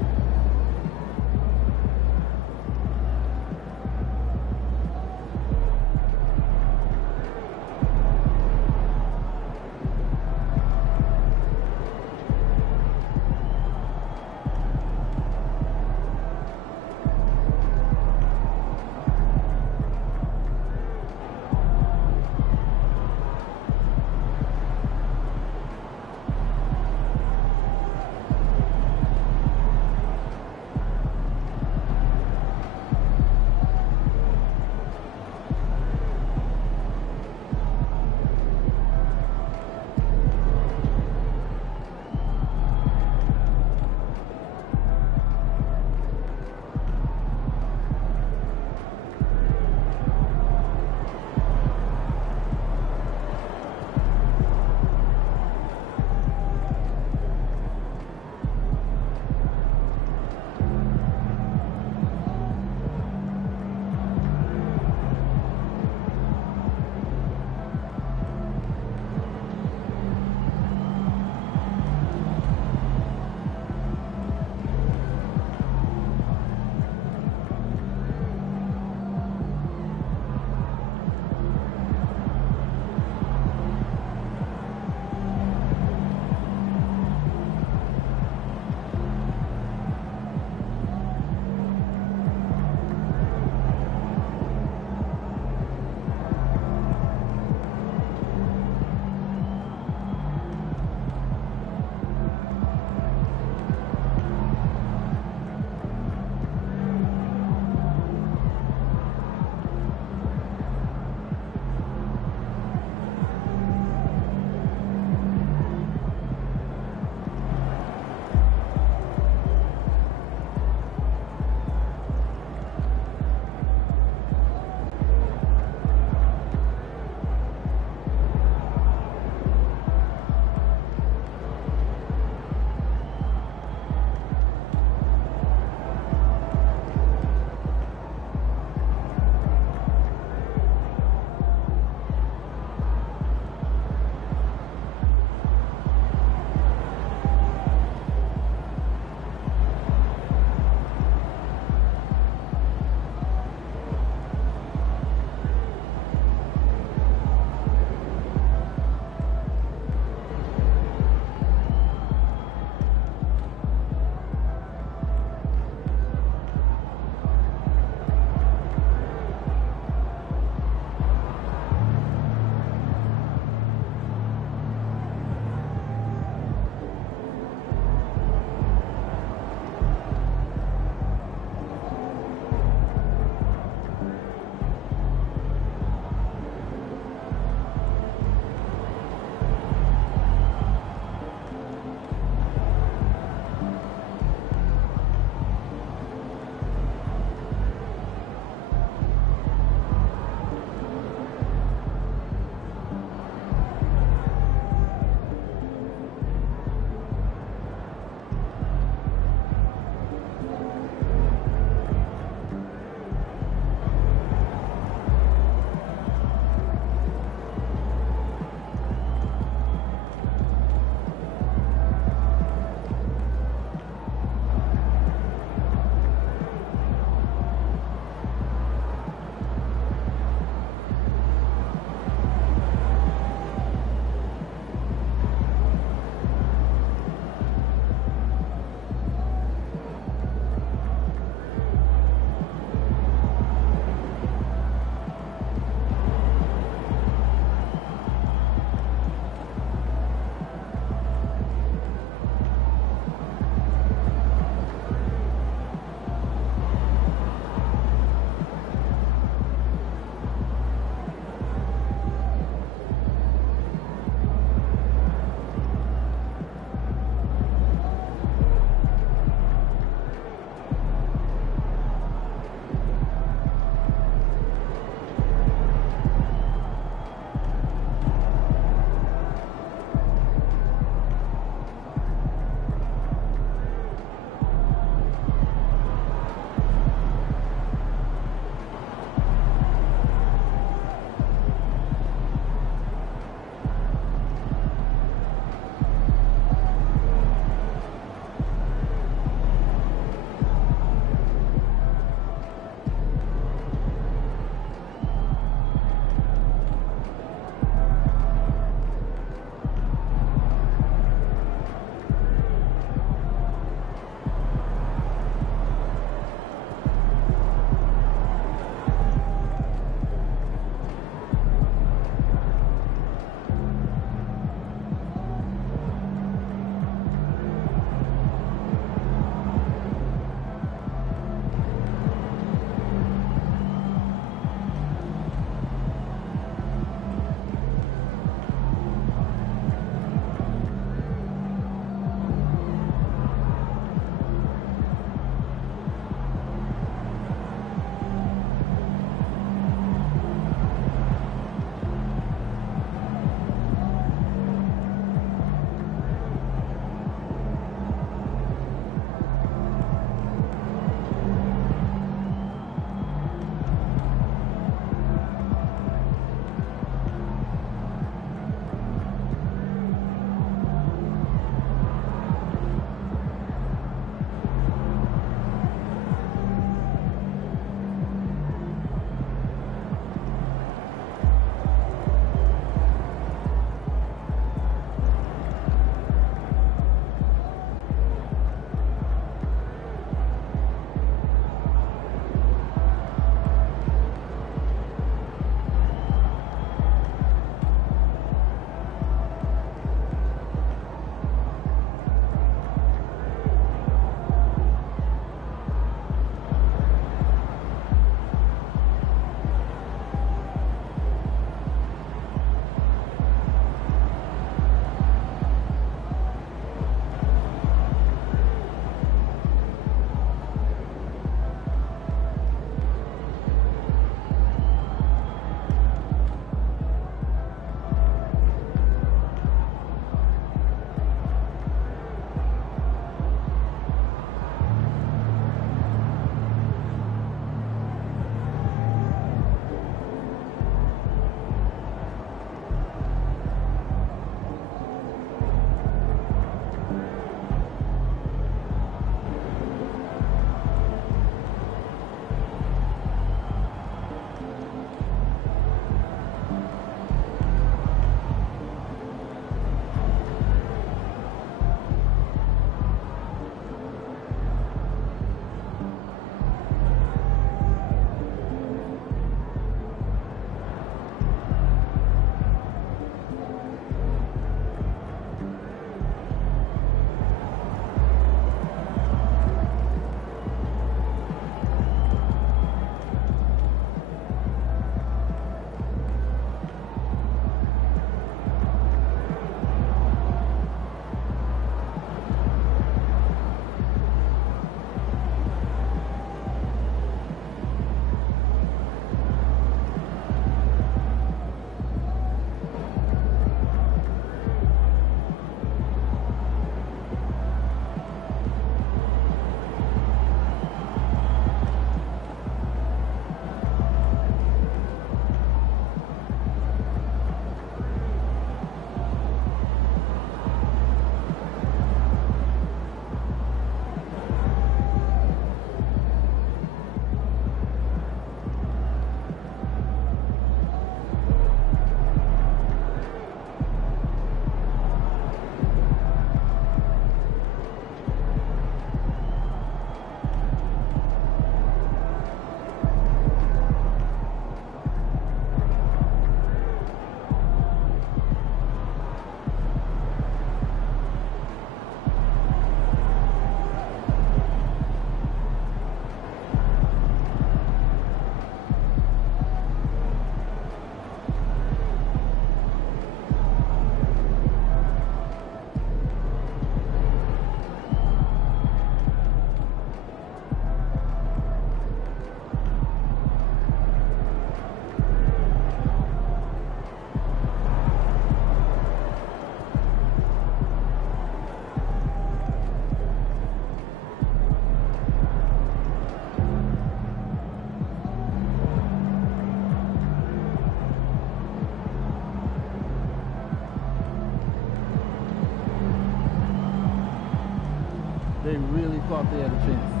They really thought they had a chance.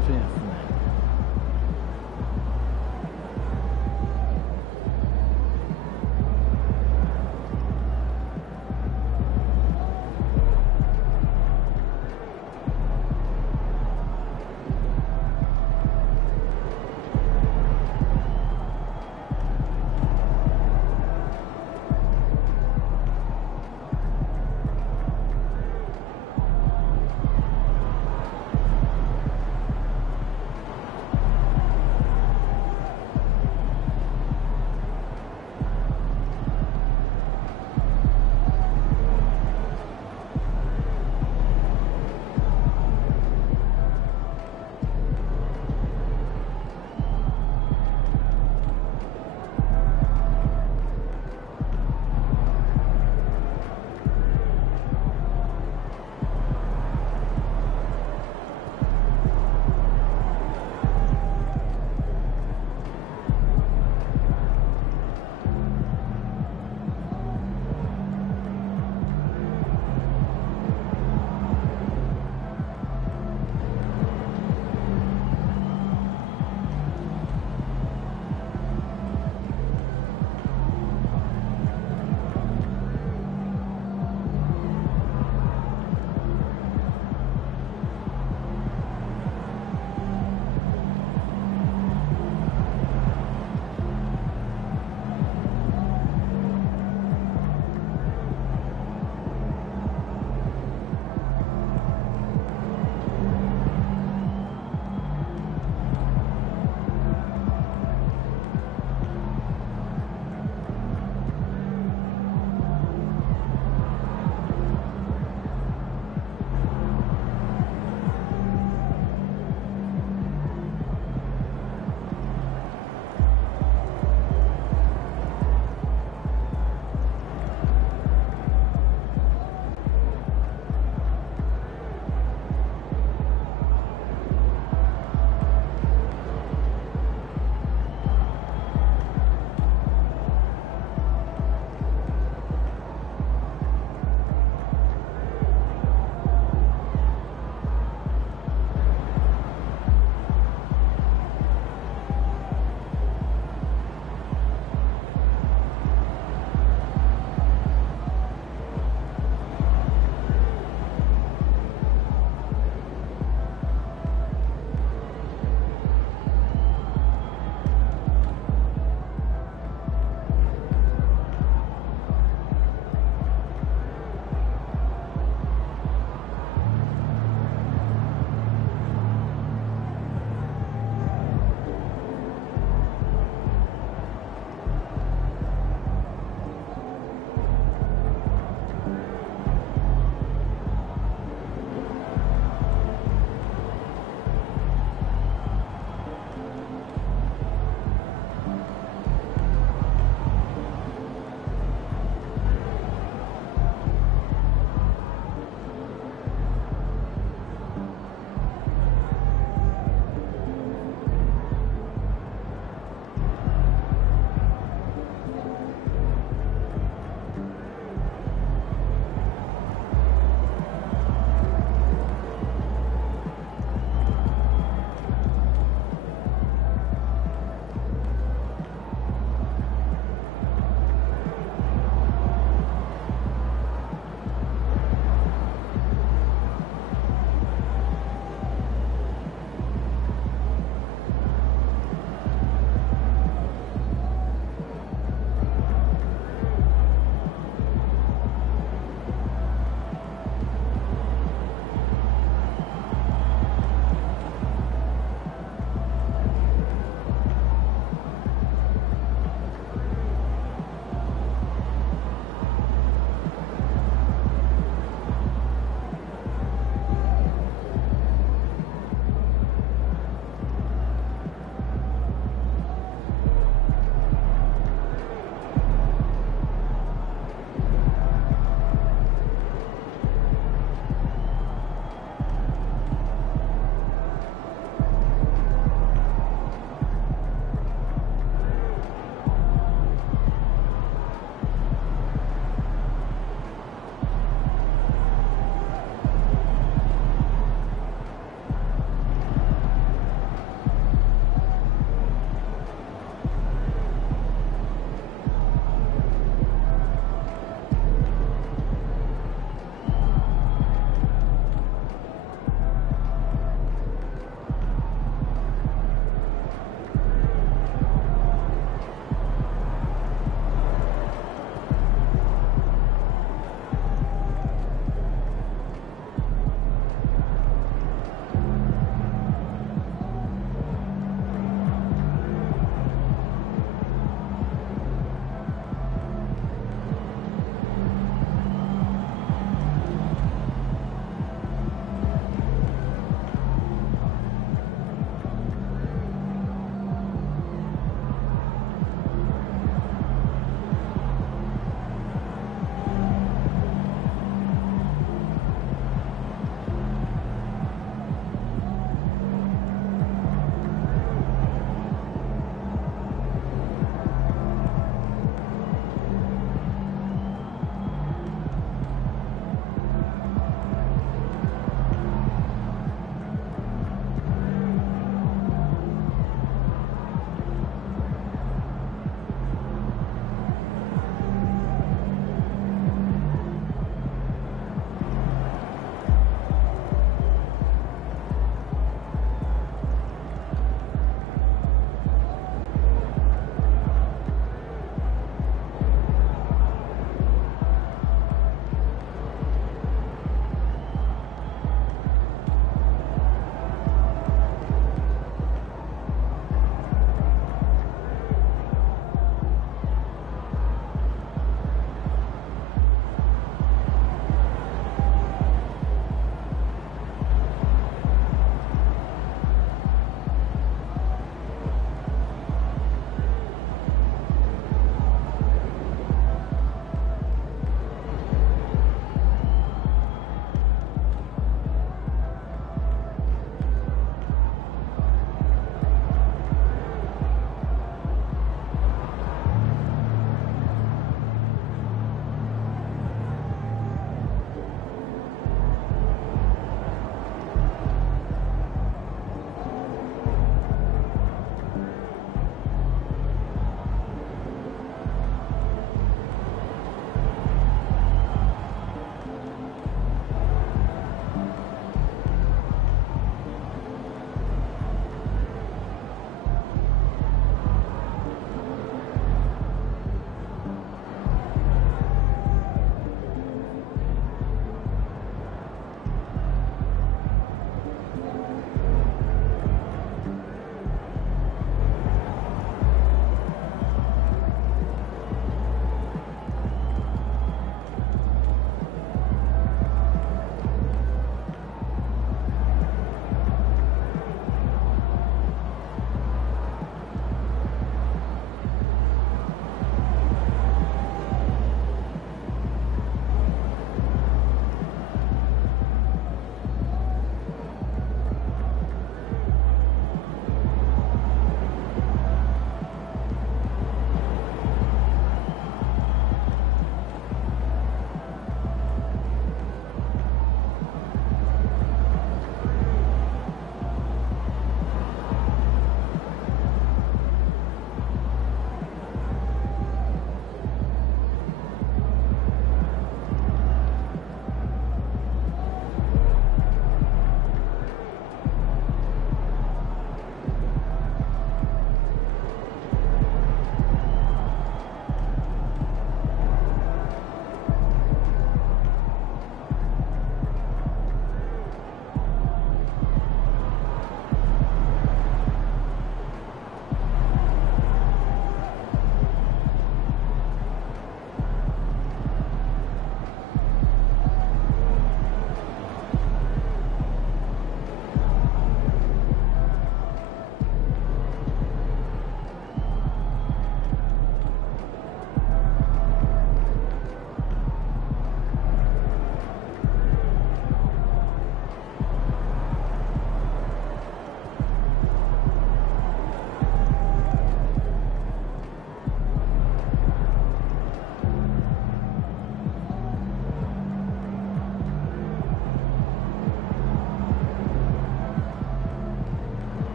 defense now.